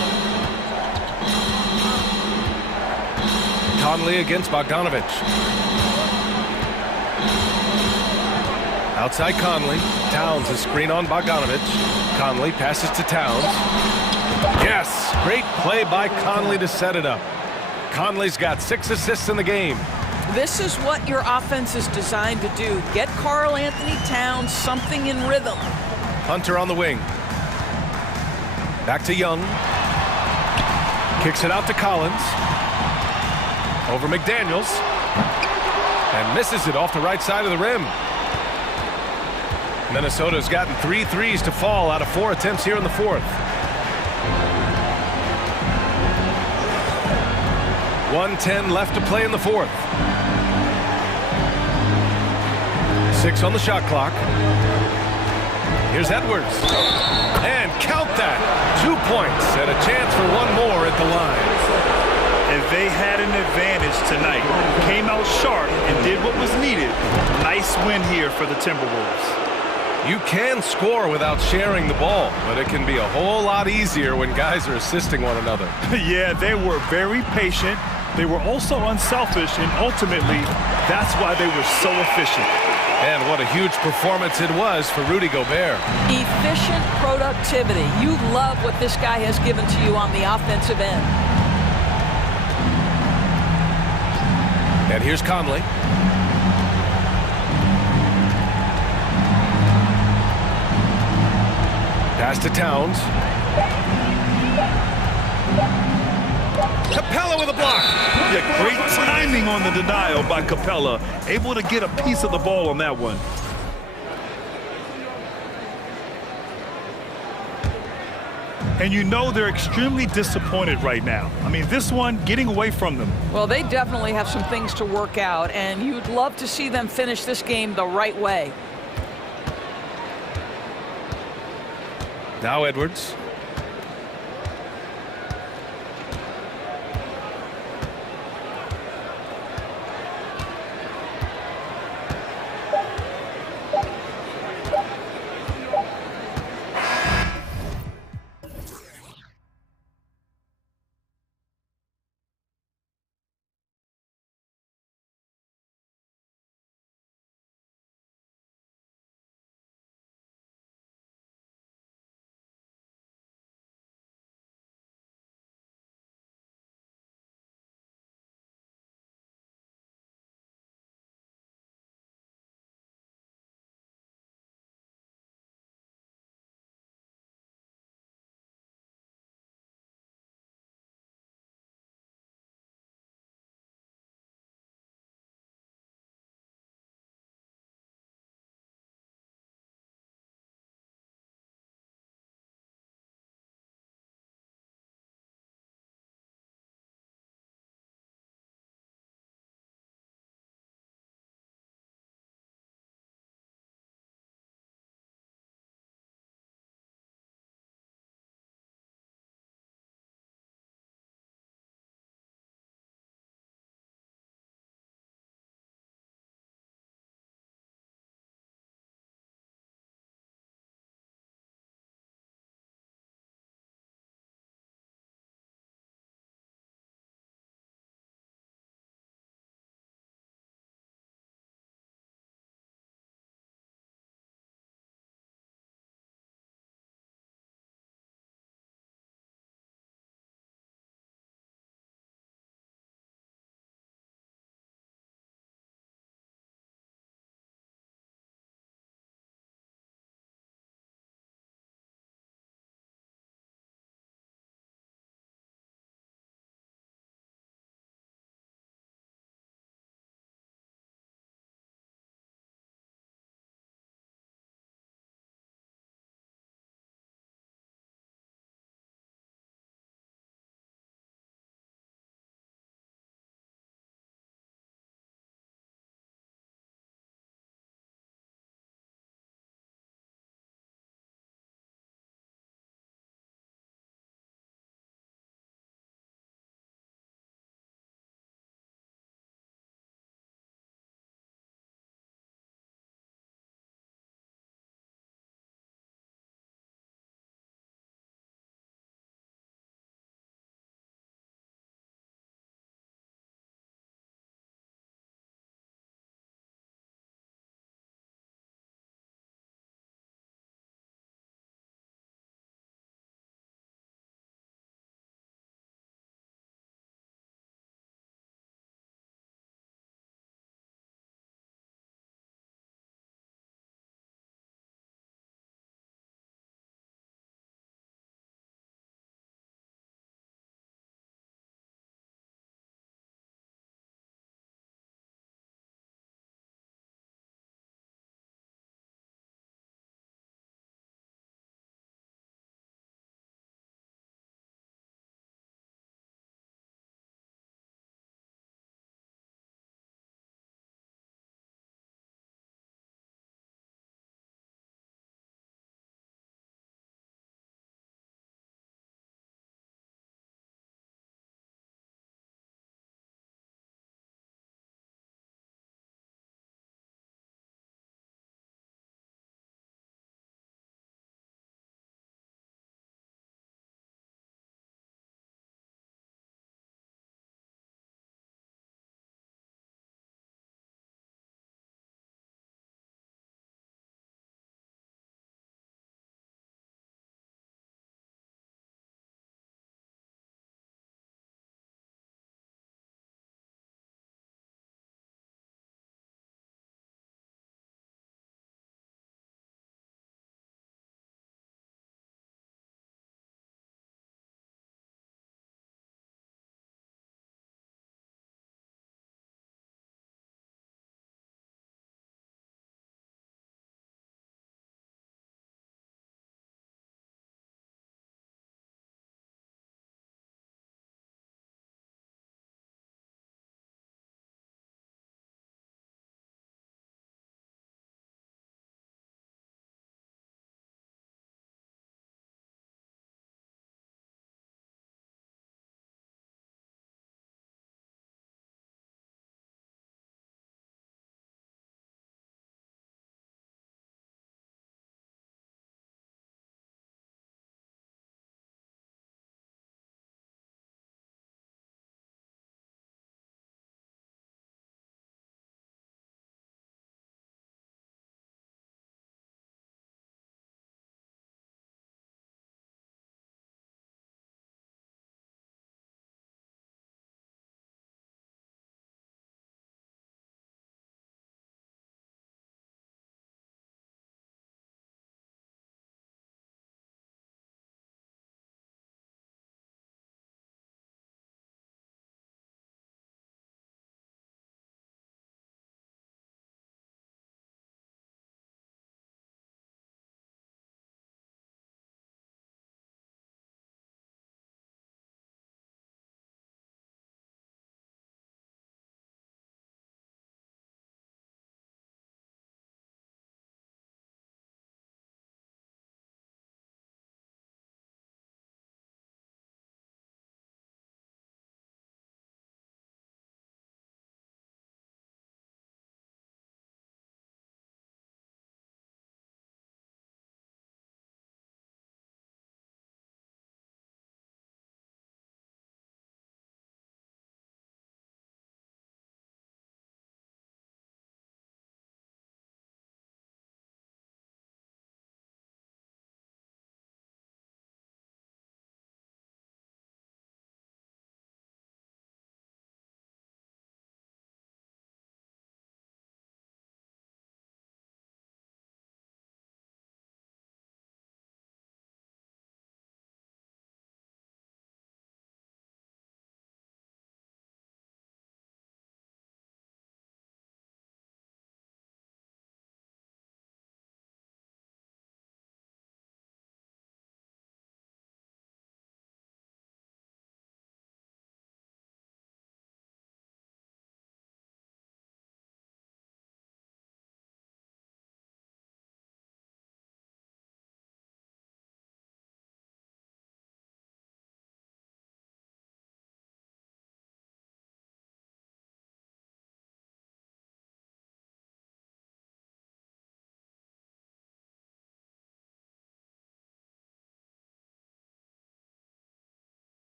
Conley against Bogdanovich. Outside Conley. Towns a screen on Bogdanovich. Conley passes to Towns. Yes, great play by Conley to set it up. Conley's got 6 assists in the game. This is what your offense is designed to do. Get Karl Anthony Towns something in rhythm. Hunter on the wing. Back to Young. Kicks it out to Collins. Over McDaniels. And misses it off the right side of the rim. Minnesota's gotten 3 threes to fall out of 4 attempts here in the fourth. 1:10 left to play in the fourth. 6 on the shot clock. Here's Edwards. And count that. 2 points and a chance for one more at the line. And they had an advantage tonight. Came out sharp and did what was needed. Nice win here for the Timberwolves. You can score without sharing the ball, but it can be a whole lot easier when guys are assisting one another. Yeah, they were very patient. They were also unselfish, and ultimately, that's why they were so efficient. And what a huge performance it was for Rudy Gobert. Efficient productivity. You love what this guy has given to you on the offensive end. And here's Conley. Pass to Towns. Capella with a block. Yeah, great timing on the denial by Capella. Able to get a piece of the ball on that one. And you know they're extremely disappointed right now. I mean, this one getting away from them. Well, they definitely have some things to work out, and you'd love to see them finish this game the right way. Now Edwards.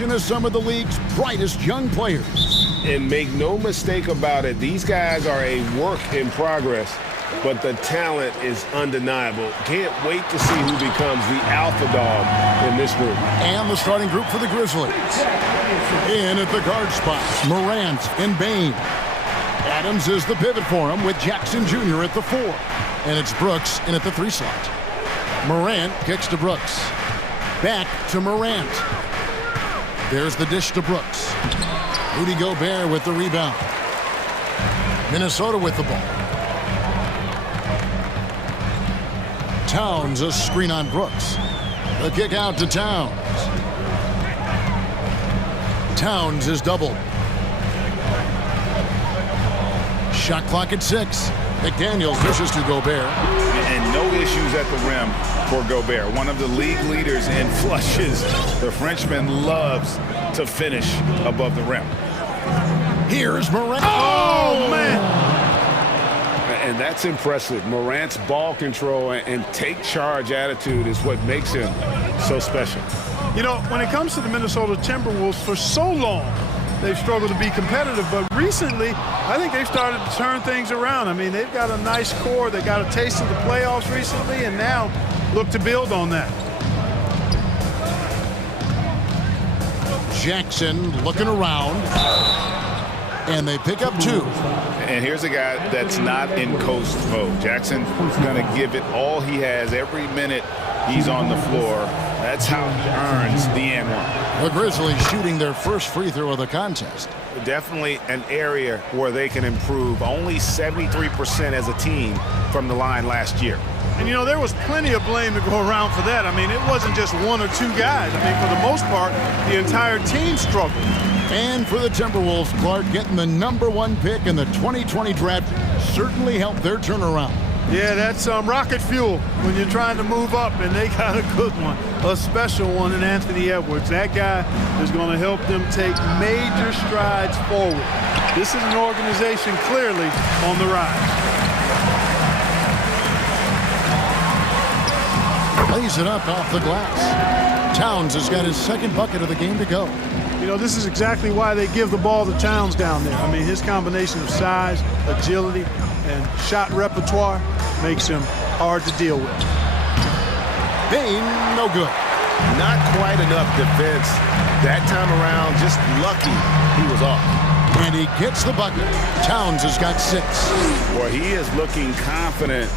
As some of the league's brightest young players. And make no mistake about it, these guys are a work in progress, but the talent is undeniable. Can't wait to see who becomes the alpha dog in this group. And the starting group for the Grizzlies. In at the guard spots, Morant and Bain. Adams is the pivot for him with Jackson Jr. at the 4. And it's Brooks in at the 3 slot. Morant kicks to Brooks. Back to Morant. There's the dish to Brooks. Rudy Gobert with the rebound. Minnesota with the ball. Towns, a screen on Brooks. The kick out to Towns. Towns is doubled. Shot clock at 6. McDaniels dishes to Gobert. And no issues at the rim for Gobert. One of the league leaders in flushes. The Frenchman loves to finish above the rim. Here's Morant. Oh, man! And that's impressive. Morant's ball control and take charge attitude is what makes him so special. You know, when it comes to the Minnesota Timberwolves, for so long, they've struggled to be competitive, but recently, I think they've started to turn things around. I mean, they've got a nice core. They got a taste of the playoffs recently, and now look to build on that. Jackson looking around, and they pick up 2. And here's a guy that's not in coast mode. Jackson's going to give it all he has every minute he's on the floor. That's how he earns the and one. The Grizzlies shooting their first free throw of the contest. Definitely an area where they can improve. Only 73% as a team from the line last year. And, you know, there was plenty of blame to go around for that. I mean, it wasn't just 1 or 2 guys. I mean, for the most part, the entire team struggled. And for the Timberwolves, Clark, getting the #1 pick in the 2020 draft certainly helped their turnaround. Yeah, that's rocket fuel when you're trying to move up, and they got a good one, a special one in Anthony Edwards. That guy is going to help them take major strides forward. This is an organization clearly on the rise. Lays it up off the glass. Towns has got his second bucket of the game to go. You know, this is exactly why they give the ball to Towns down there. I mean, his combination of size, agility, and shot repertoire makes him hard to deal with. Bain, no good. Not quite enough defense that time around. Just lucky he was off. And he gets the bucket. Towns has got 6. Boy, he is looking confident.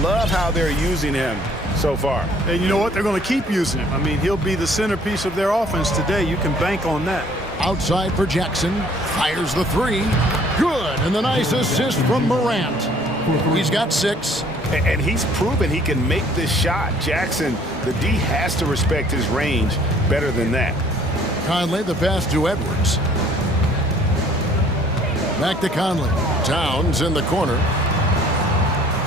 Love how they're using him so far. And you know what? They're going to keep using him. I mean, he'll be the centerpiece of their offense today. You can bank on that. Outside for Jackson. Fires the 3. Good. And the nice assist from Morant. He's got 6. And he's proven he can make this shot. Jackson, the D has to respect his range better than that. Conley, the pass to Edwards. Back to Conley. Towns in the corner.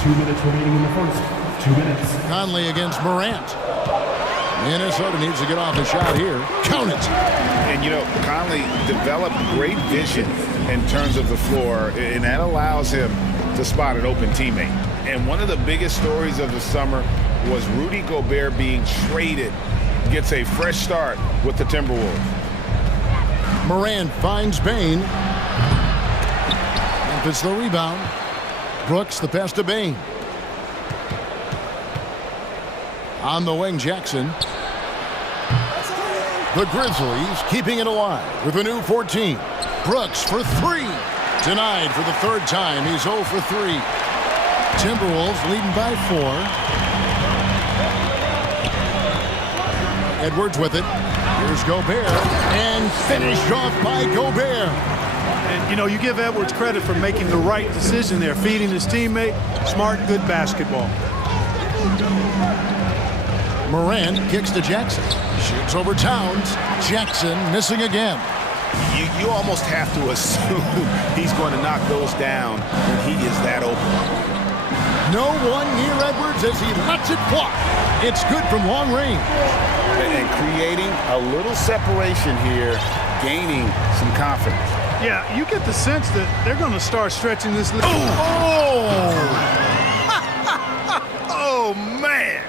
2 minutes remaining in the first. 2 minutes. Conley against Morant. Minnesota needs to get off a shot here. Count it. And, you know, Conley developed great vision in terms of the floor, and that allows him to spot an open teammate. And one of the biggest stories of the summer was Rudy Gobert being traded. Gets a fresh start with the Timberwolves. Morant finds Bain. And it's the rebound. Brooks, the pass to Bain. On the wing, Jackson. The Grizzlies keeping it alive with a new 14. Brooks for 3. Denied for the 3rd time. He's 0 for 3. Timberwolves leading by 4. Edwards with it. Here's Gobert. And finished off by Gobert. And, you know, you give Edwards credit for making the right decision there, feeding his teammate. Smart, good basketball. Morant kicks to Jackson. Shoots over Towns. Jackson missing again. You almost have to assume he's going to knock those down when he is that open. No one near Edwards as he lets it fly. It's good from long range. And creating a little separation here, gaining some confidence. Yeah, you get the sense that they're going to start stretching this lead. Oh! Oh, man!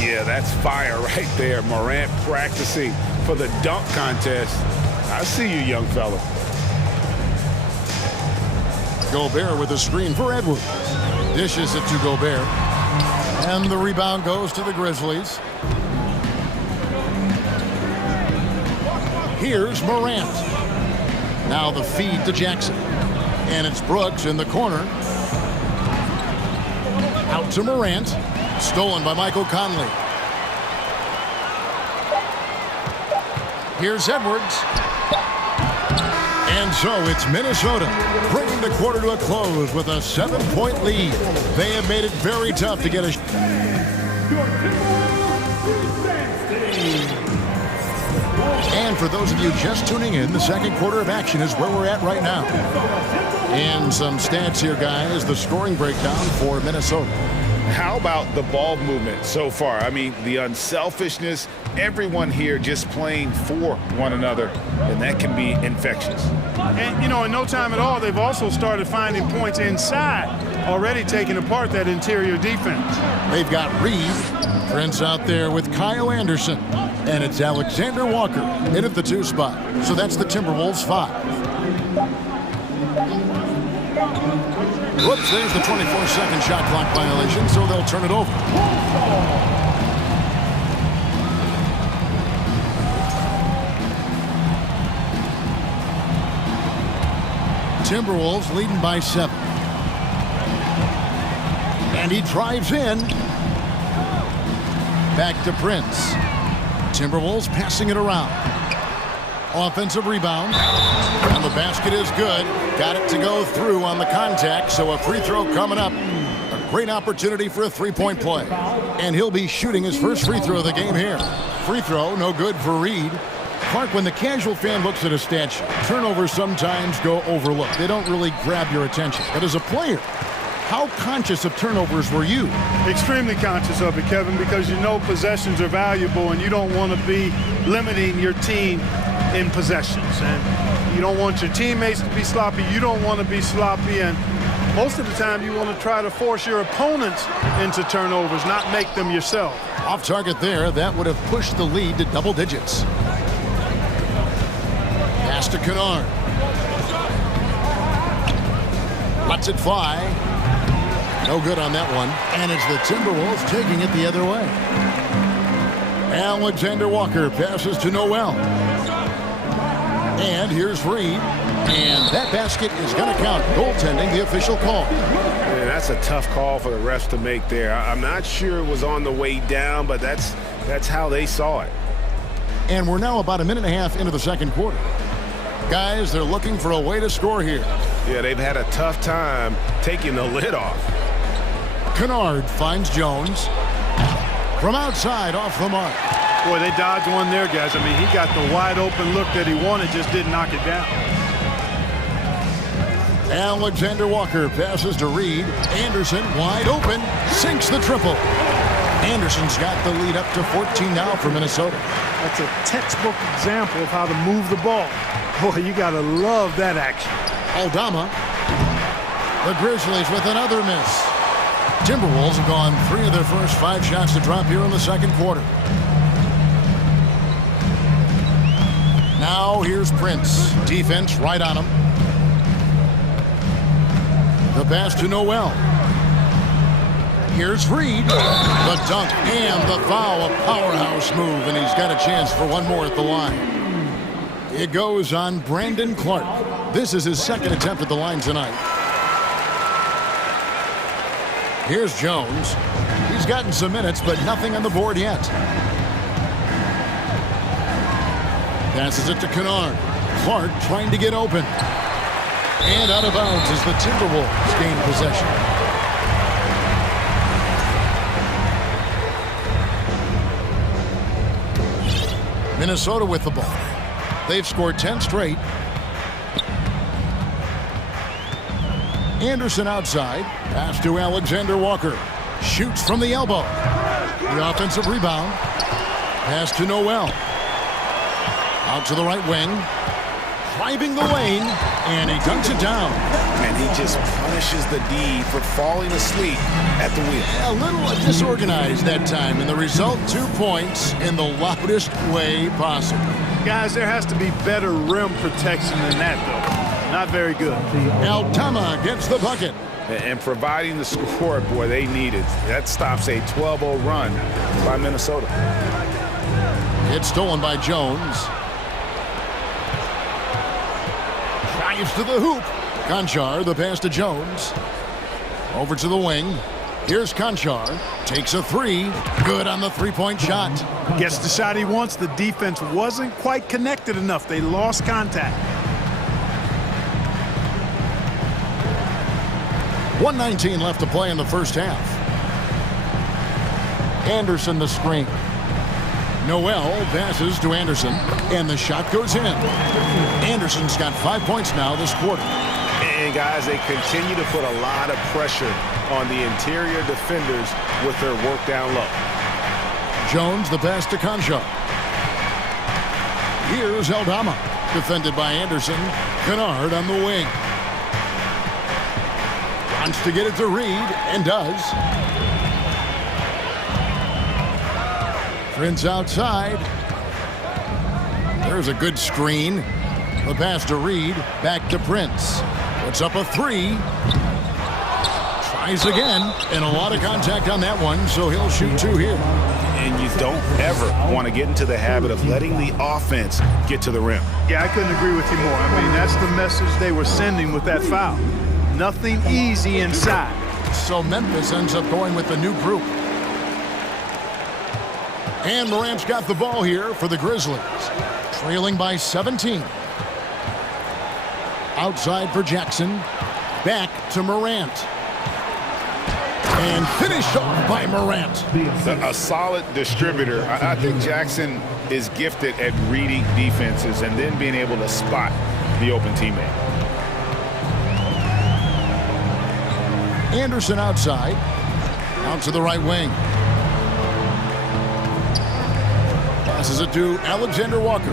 Yeah, Yeah, that's fire right there. Morant practicing for the dunk contest. I see you, young fella. Gobert with a screen for Edwards. Dishes it to Gobert. And the rebound goes to the Grizzlies. Here's Morant. Now the feed to Jackson. And it's Brooks in the corner. Out to Morant. Stolen by Michael Conley. Here's Edwards. And so it's Minnesota bringing the quarter to a close with a 7-point lead. They have made it very tough to get a... And for those of you just tuning in, the second quarter of action is where we're at right now. And some stats here, guys. The scoring breakdown for Minnesota. How about the ball movement so far? I mean, the unselfishness, everyone here just playing for one another, and that can be infectious. And, you know, in no time at all, they've also started finding points inside, already taking apart that interior defense. They've got Reed. Prince out there with Kyle Anderson. And it's Alexander Walker in at the 2 spot. So that's the Timberwolves 5. Whoops, there's the 24-second shot clock violation, so they'll turn it over. Timberwolves leading by 7. And he drives in. Back to Prince. Timberwolves passing it around. Offensive rebound. And the basket is good. Got it to go through on the contact, so a free throw coming up. A great opportunity for a three-point play. And he'll be shooting his first free throw of the game here. Free throw, no good for Reed. Clark, when the casual fan looks at a stat sheet, turnovers sometimes go overlooked. They don't really grab your attention. But as a player, how conscious of turnovers were you? Extremely conscious of it, Kevin, because you know possessions are valuable and you don't want to be limiting your team in possessions. And you don't want your teammates to be sloppy. You don't want to be sloppy. And most of the time you want to try to force your opponents into turnovers, not make them yourself. Off target there. That would have pushed the lead to double digits. Pass to Kennard. Lets it fly. No good on that one. And it's the Timberwolves taking it the other way. Alexander Walker passes to Noel. And here's Reed. And that basket is going to count. Goaltending, the official call. Yeah, that's a tough call for the refs to make there. I'm not sure it was on the way down, but that's how they saw it. And we're now about a minute and a half into the second quarter. Guys, they're looking for a way to score here. Yeah, they've had a tough time taking the lid off. Kennard finds Jones. From outside, off the mark. Boy, they dodged one there, guys. I mean, he got the wide open look that he wanted, just didn't knock it down. Alexander Walker passes to Reed. Anderson wide open, sinks the triple. Anderson's got the lead up to 14 now for Minnesota. That's a textbook example of how to move the ball. Boy, you got to love that action. Aldama. The Grizzlies with another miss. Timberwolves have gone 3 of their first 5 shots to drop here in the second quarter. Now here's Prince. Defense right on him. The pass to Noel. Here's Reed. The dunk and the foul. A powerhouse move, and he's got a chance for one more at the line. It goes on Brandon Clark. This is his second attempt at the line tonight. Here's Jones. He's gotten some minutes, but nothing on the board yet. Passes it to Kennard. Clark trying to get open. And out of bounds as the Timberwolves gain possession. Minnesota with the ball. They've scored 10 straight. Anderson outside. Pass to Alexander Walker. Shoots from the elbow. The offensive rebound. Pass to Noel. Out to the right wing. driving the lane, and he dunks it down. And he just punishes the D for falling asleep at the wheel. A little disorganized that time, and the result, 2 points in the loudest way possible. Guys, there has to be better rim protection than that, though. Not very good. Altama gets the bucket. And providing the scoreboard they needed. That stops a 12-0 run by Minnesota. It's stolen by Jones. Drives to the hoop. Conchar, the pass to Jones. Over to the wing. Here's Conchar. Takes a three. Good on the three-point shot. Gets the shot he wants. The defense wasn't quite connected enough. They lost contact. 1:19 left to play in the first half. Anderson the screen. Noel passes to Anderson, and the shot goes in. Anderson's got 5 points now this quarter. And guys, they continue to put a lot of pressure on the interior defenders with their work down low. Jones the pass to Conchar. Here's Eldama, defended by Anderson. Kennard on the wing. Wants to get it to Reed, and does. Prince outside. There's a good screen. The pass to Reed, back to Prince. Puts up a three. Tries again, and a lot of contact on that one, so he'll shoot two here. And you don't ever want to get into the habit of letting the offense get to the rim. Yeah, I couldn't agree with you more. I mean, that's the message they were sending with that foul. Nothing easy inside. So Memphis ends up going with the new group. And Morant's got the ball here for the Grizzlies. Trailing by 17. Outside for Jackson. Back to Morant. And finished off by Morant. A solid distributor. I think Jackson is gifted at reading defenses and then being able to spot the open teammate. Anderson outside. Out to the right wing. Passes it to Alexander Walker.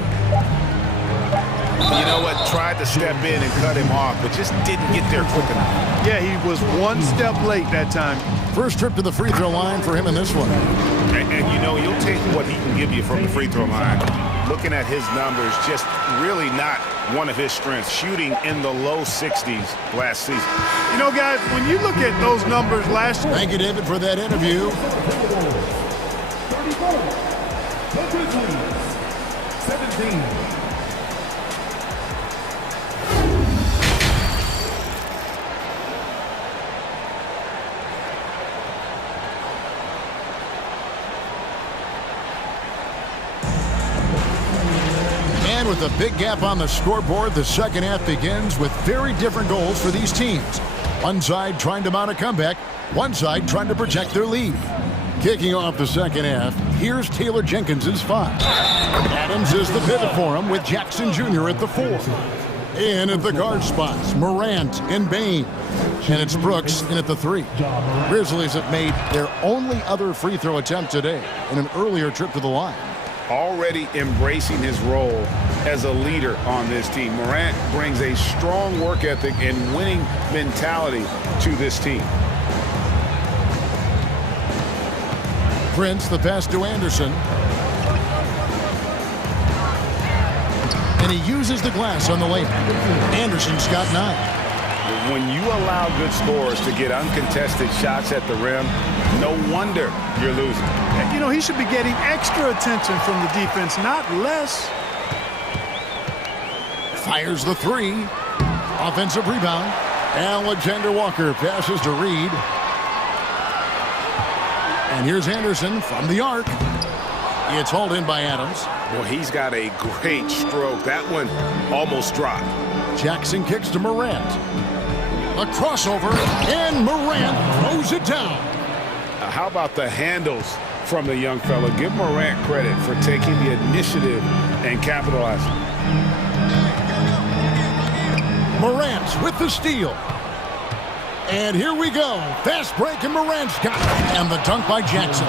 You know what? Tried to step in and cut him off, but just didn't get there quick enough. Yeah, he was one step late that time. First trip to the free throw line for him in this one. And you know, you'll take what he can give you from the free throw line. Looking at his numbers, just really not one of his strengths. Shooting in the low 60s last season. You know, guys, when you look at those numbers last year. Thank you, David, for that interview. 17. And with a big gap on the scoreboard, the second half begins with very different goals for these teams. One side trying to mount a comeback, one side trying to protect their lead. Kicking off the second half, here's Taylor Jenkins' 5. Adams is the pivot for him with Jackson Jr. at the 4. In at the guard spots, Morant and Bain. And it's Brooks in at the 3. Grizzlies have made their only other free throw attempt today in an earlier trip to the line. Already embracing his role as a leader on this team. Morant brings a strong work ethic and winning mentality to this team. Prince, the pass to Anderson. And he uses the glass on the layup. Anderson's got 9. When you allow good scorers to get uncontested shots at the rim, no wonder you're losing. And, you know, he should be getting extra attention from the defense, not less. Fires the 3. Offensive rebound. Alexander Walker passes to Reed. And here's Anderson from the arc. It's hauled in by Adams. Well, he's got a great stroke. That one almost dropped. Jackson kicks to Morant. A crossover, and Morant throws it down. How about the handles from the young fella? Give Morant credit for taking the initiative and capitalizing. Morant with the steal. And here we go. Fast break, and Morant's got it. And the dunk by Jackson.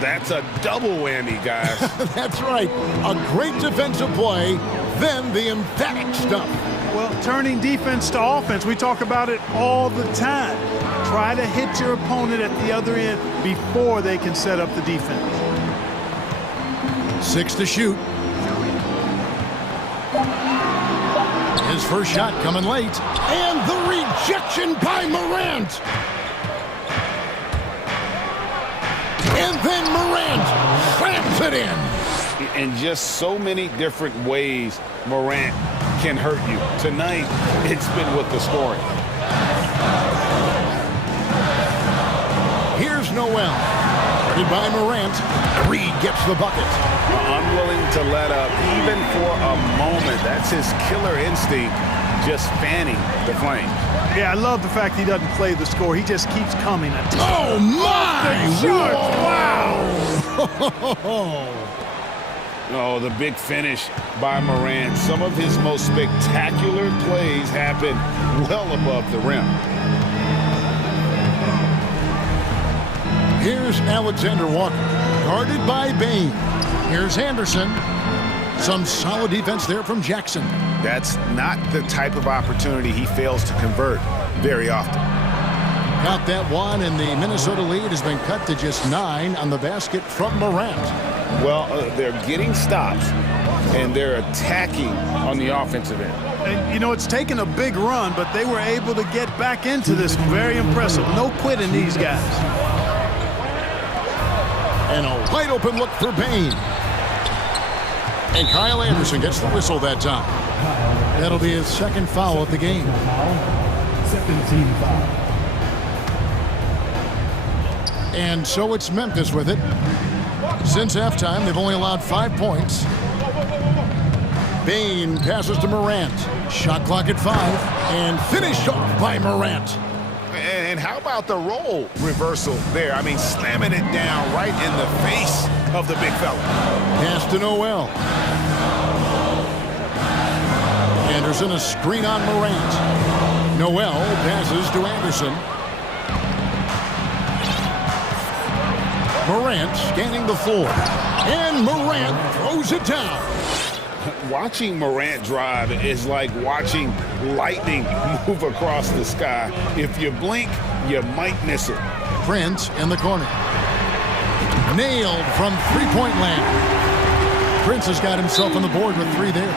That's a double whammy, guys. That's right. A great defensive play then the emphatic stuff. Well, turning defense to offense, we talk about it all the time. Try to hit your opponent at the other end before they can set up the defense. 6 to shoot. His first shot coming late. And the rejection by Morant. And then Morant slams it in. In just so many different ways, Morant can hurt you. Tonight, it's been with the scoring. Here's Noel. Guarded by Morant. Reed gets the bucket. Unwilling to let up even for a moment. That's his killer instinct, just fanning the flame. Yeah, I love the fact he doesn't play the score. He just keeps coming. Oh, my! Wow! Oh, the big finish by Morant. Some of his most spectacular plays happen well above the rim. Here's Alexander Walker, guarded by Bain. Here's Anderson. Some solid defense there from Jackson. That's not the type of opportunity he fails to convert very often. Got that one, and the Minnesota lead has been cut to just 9 on the basket from Morant. Well, they're getting stops, and they're attacking on the offensive end. And, you know, it's taken a big run, but they were able to get back into this. Very impressive. No quitting these guys. And a wide open look for Bain. And Kyle Anderson gets the whistle that time. That'll be his second foul of the game. Second team foul. And so it's Memphis with it. Since halftime, they've only allowed 5 points. Bain passes to Morant. Shot clock at 5. And finished off by Morant. And how about the role reversal there? I mean, slamming it down right in the face of the big fella. Pass to Noel. Anderson, a screen on Morant. Noel passes to Anderson. Morant scanning the floor. And Morant throws it down. Watching Morant drive is like watching lightning move across the sky. If you blink, you might miss it. Prince in the corner. Nailed from three-point land. Prince has got himself on the board with 3 there.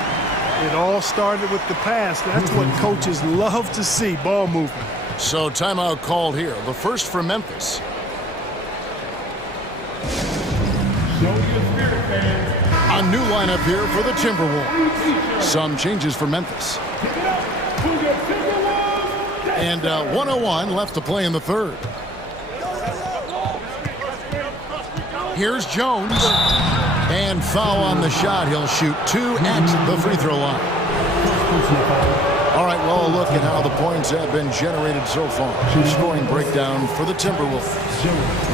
It all started with the pass. That's what coaches love to see, ball movement. So timeout called here. The first for Memphis. A new lineup here for the Timberwolves. Some changes for Memphis. And 1:01 left to play in the third. Here's Jones. And foul on the shot. He'll shoot 2 at the free throw line. All right, well, a look at how the points have been generated so far. Scoring breakdown for the Timberwolves.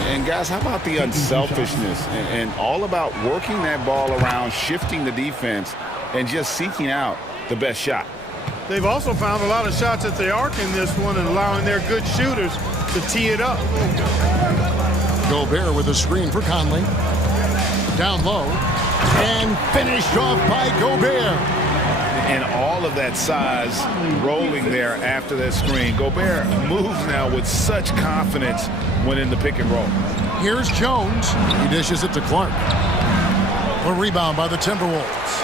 And guys, how about the unselfishness and all about working that ball around, shifting the defense, and just seeking out the best shot. They've also found a lot of shots at the arc in this one and allowing their good shooters to tee it up. Gobert with a screen for Conley. Down low. And finished off by Gobert. And all of that size rolling there after that screen. Gobert moves now with such confidence when in the pick and roll. Here's Jones. He dishes it to Clark. A rebound by the Timberwolves.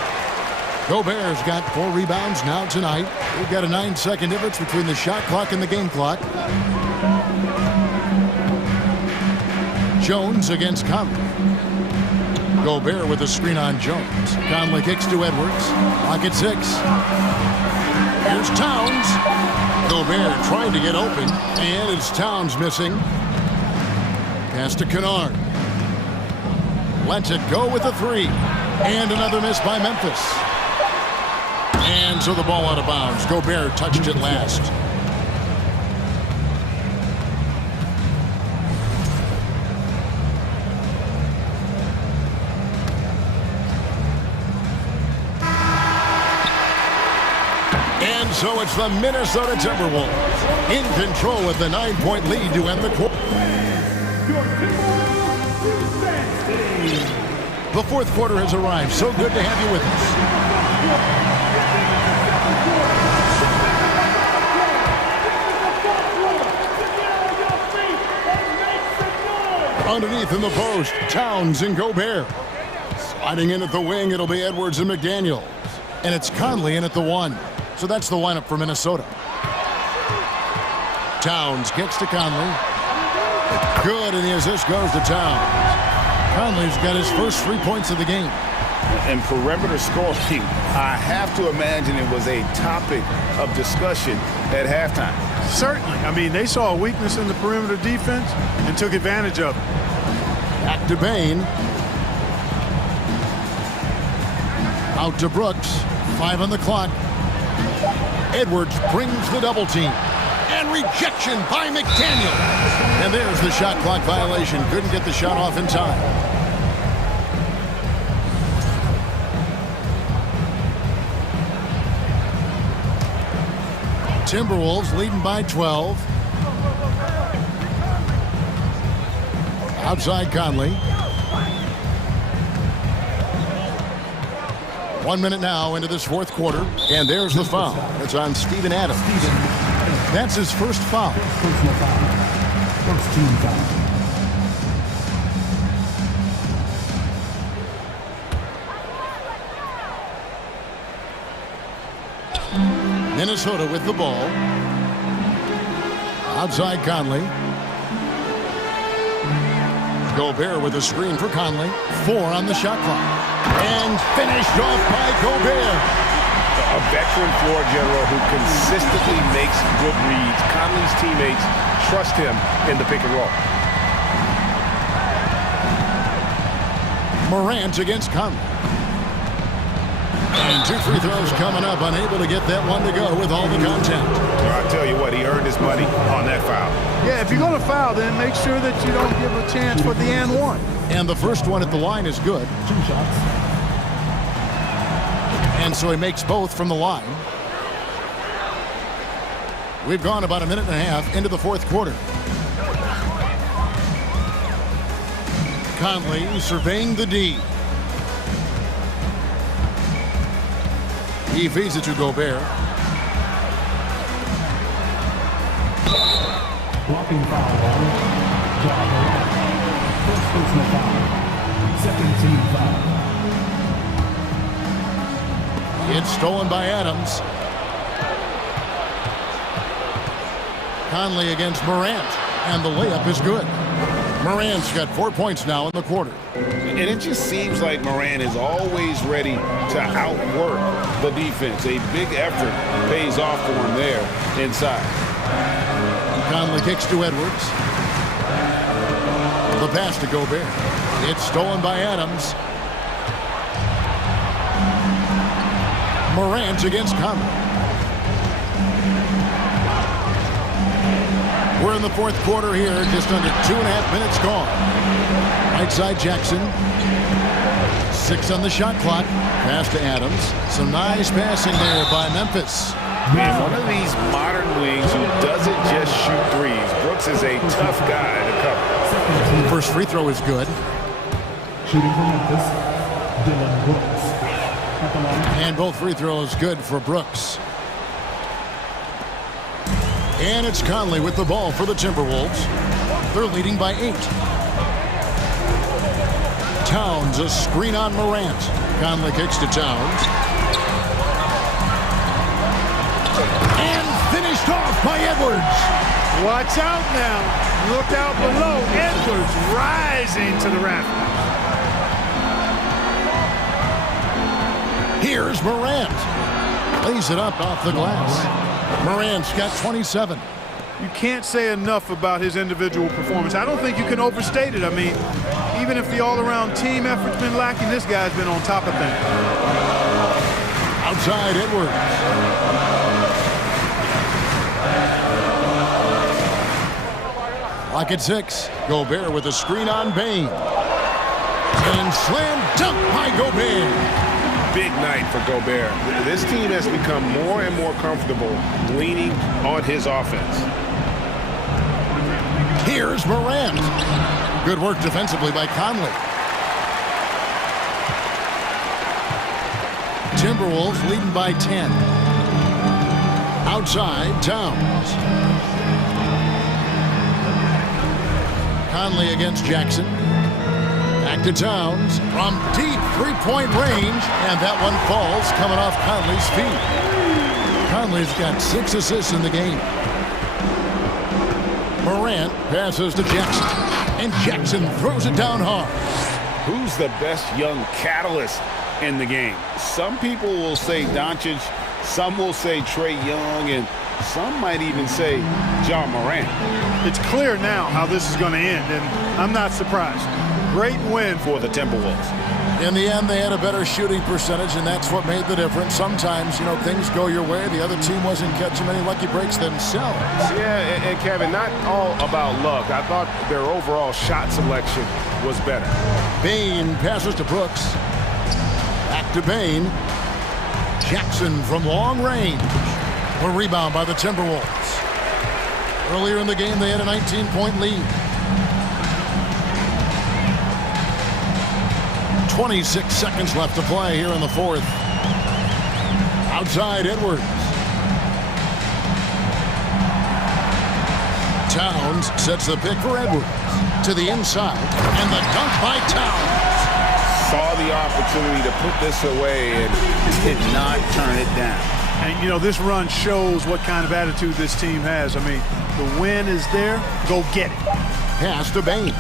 Gobert's got 4 rebounds now tonight. We've got a 9-second difference between the shot clock and the game clock. Jones against Conley. Gobert with a screen on Jones. Conley kicks to Edwards. Clock at 6. Here's Towns. Gobert trying to get open. And it's Towns missing. Pass to Kennard. Lets it go with a 3. And another miss by Memphis. And so the ball out of bounds. Gobert touched it last. And so it's the Minnesota Timberwolves in control with the 9-point lead to end the quarter. The fourth quarter has arrived. So good to have you with us. Underneath in the post, Towns and Gobert. Sliding in at the wing, it'll be Edwards and McDaniel. And it's Conley in at the 1. So that's the lineup for Minnesota. Towns gets to Conley. Good, and the assist goes to Towns. Conley's got his first 3 points of the game. And perimeter scoring, I have to imagine it was a topic of discussion at halftime. Certainly. I mean, they saw a weakness in the perimeter defense and took advantage of it. Back to Bain. Out to Brooks. 5 on the clock. Edwards brings the double team. And rejection by McDaniel. And there's the shot clock violation. Couldn't get the shot off in time. Timberwolves leading by 12. Outside Conley. 1 minute now into this fourth quarter. And there's the foul. It's on Steven Adams. That's his first foul. Personal foul. First team foul. Minnesota with the ball. Outside Conley. Gobert with a screen for Conley. 4 on the shot clock. And finished off by Gobert. A veteran floor general who consistently makes good reads. Conley's teammates trust him in the pick and roll. Morant against Conley. And 2 free throws coming up, unable to get that one to go with all the contact. Well, I tell you what, he earned his money on that foul. Yeah, if you're going to foul, then make sure that you don't give a chance for the and one. And the first one at the line is good. 2 shots. And so he makes both from the line. We've gone about a minute and a half into the fourth quarter. Conley surveying the D. He feeds it to Gobert. Blocking foul. First personal foul. Second team foul. It's stolen by Adams. Conley against Morant. And the layup is good. Morant's got 4 points now in the quarter. And it just seems like Morant is always ready to outwork the defense. A big effort pays off for him there inside. Conley kicks to Edwards. The pass to Gobert. It's stolen by Adams. Morant against Conley. We're in the fourth quarter here, just under 2.5 minutes gone. Right side Jackson. 6 on the shot clock. Pass to Adams. Some nice passing there by Memphis. Man, one of these modern wings who doesn't just shoot threes. Brooks is a tough guy to cover. First free throw is good. Shooting for Memphis, Dylan Brooks. And both free throws good for Brooks. And it's Conley with the ball for the Timberwolves. They're leading by 8. Towns, a screen on Morant. Conley kicks to Towns. And finished off by Edwards. Watch out now. Look out below. Edwards rising to the rafters. Here's Morant. Lays it up off the glass. Morant's got 27. You can't say enough about his individual performance. I don't think you can overstate it. I mean, even if the all-around team effort's been lacking, this guy's been on top of things. Outside Edwards. Lock at 6. Gobert with a screen on Bain. And slam dunk by Gobert. Big night for Gobert. This team has become more and more comfortable leaning on his offense. Here's Morant. Good work defensively by Conley. Timberwolves leading by 10. Outside, Towns. Conley against Jackson. Back to Towns from deep three-point range, and that one falls coming off Conley's feet. Conley's got 6 assists in the game. Morant passes to Jackson, and Jackson throws it down hard. Who's the best young catalyst in the game? Some people will say Doncic, some will say Trae Young, and some might even say John Morant. It's clear now how this is going to end, and I'm not surprised. Great win for the Timberwolves. In the end, they had a better shooting percentage, and that's what made the difference. Sometimes, you know, things go your way. The other team wasn't catching many lucky breaks themselves. Yeah, and Kevin, not all about luck. I thought their overall shot selection was better. Bain passes to Brooks. Back to Bain. Jackson from long range. A rebound by the Timberwolves. Earlier in the game, they had a 19-point lead. 26 seconds left to play here in the fourth. Outside, Edwards. Towns sets the pick for Edwards. To the inside, and the dunk by Towns. Saw the opportunity to put this away and did not turn it down. And, you know, this run shows what kind of attitude this team has. I mean, the win is there. Go get it. Pass to Bain.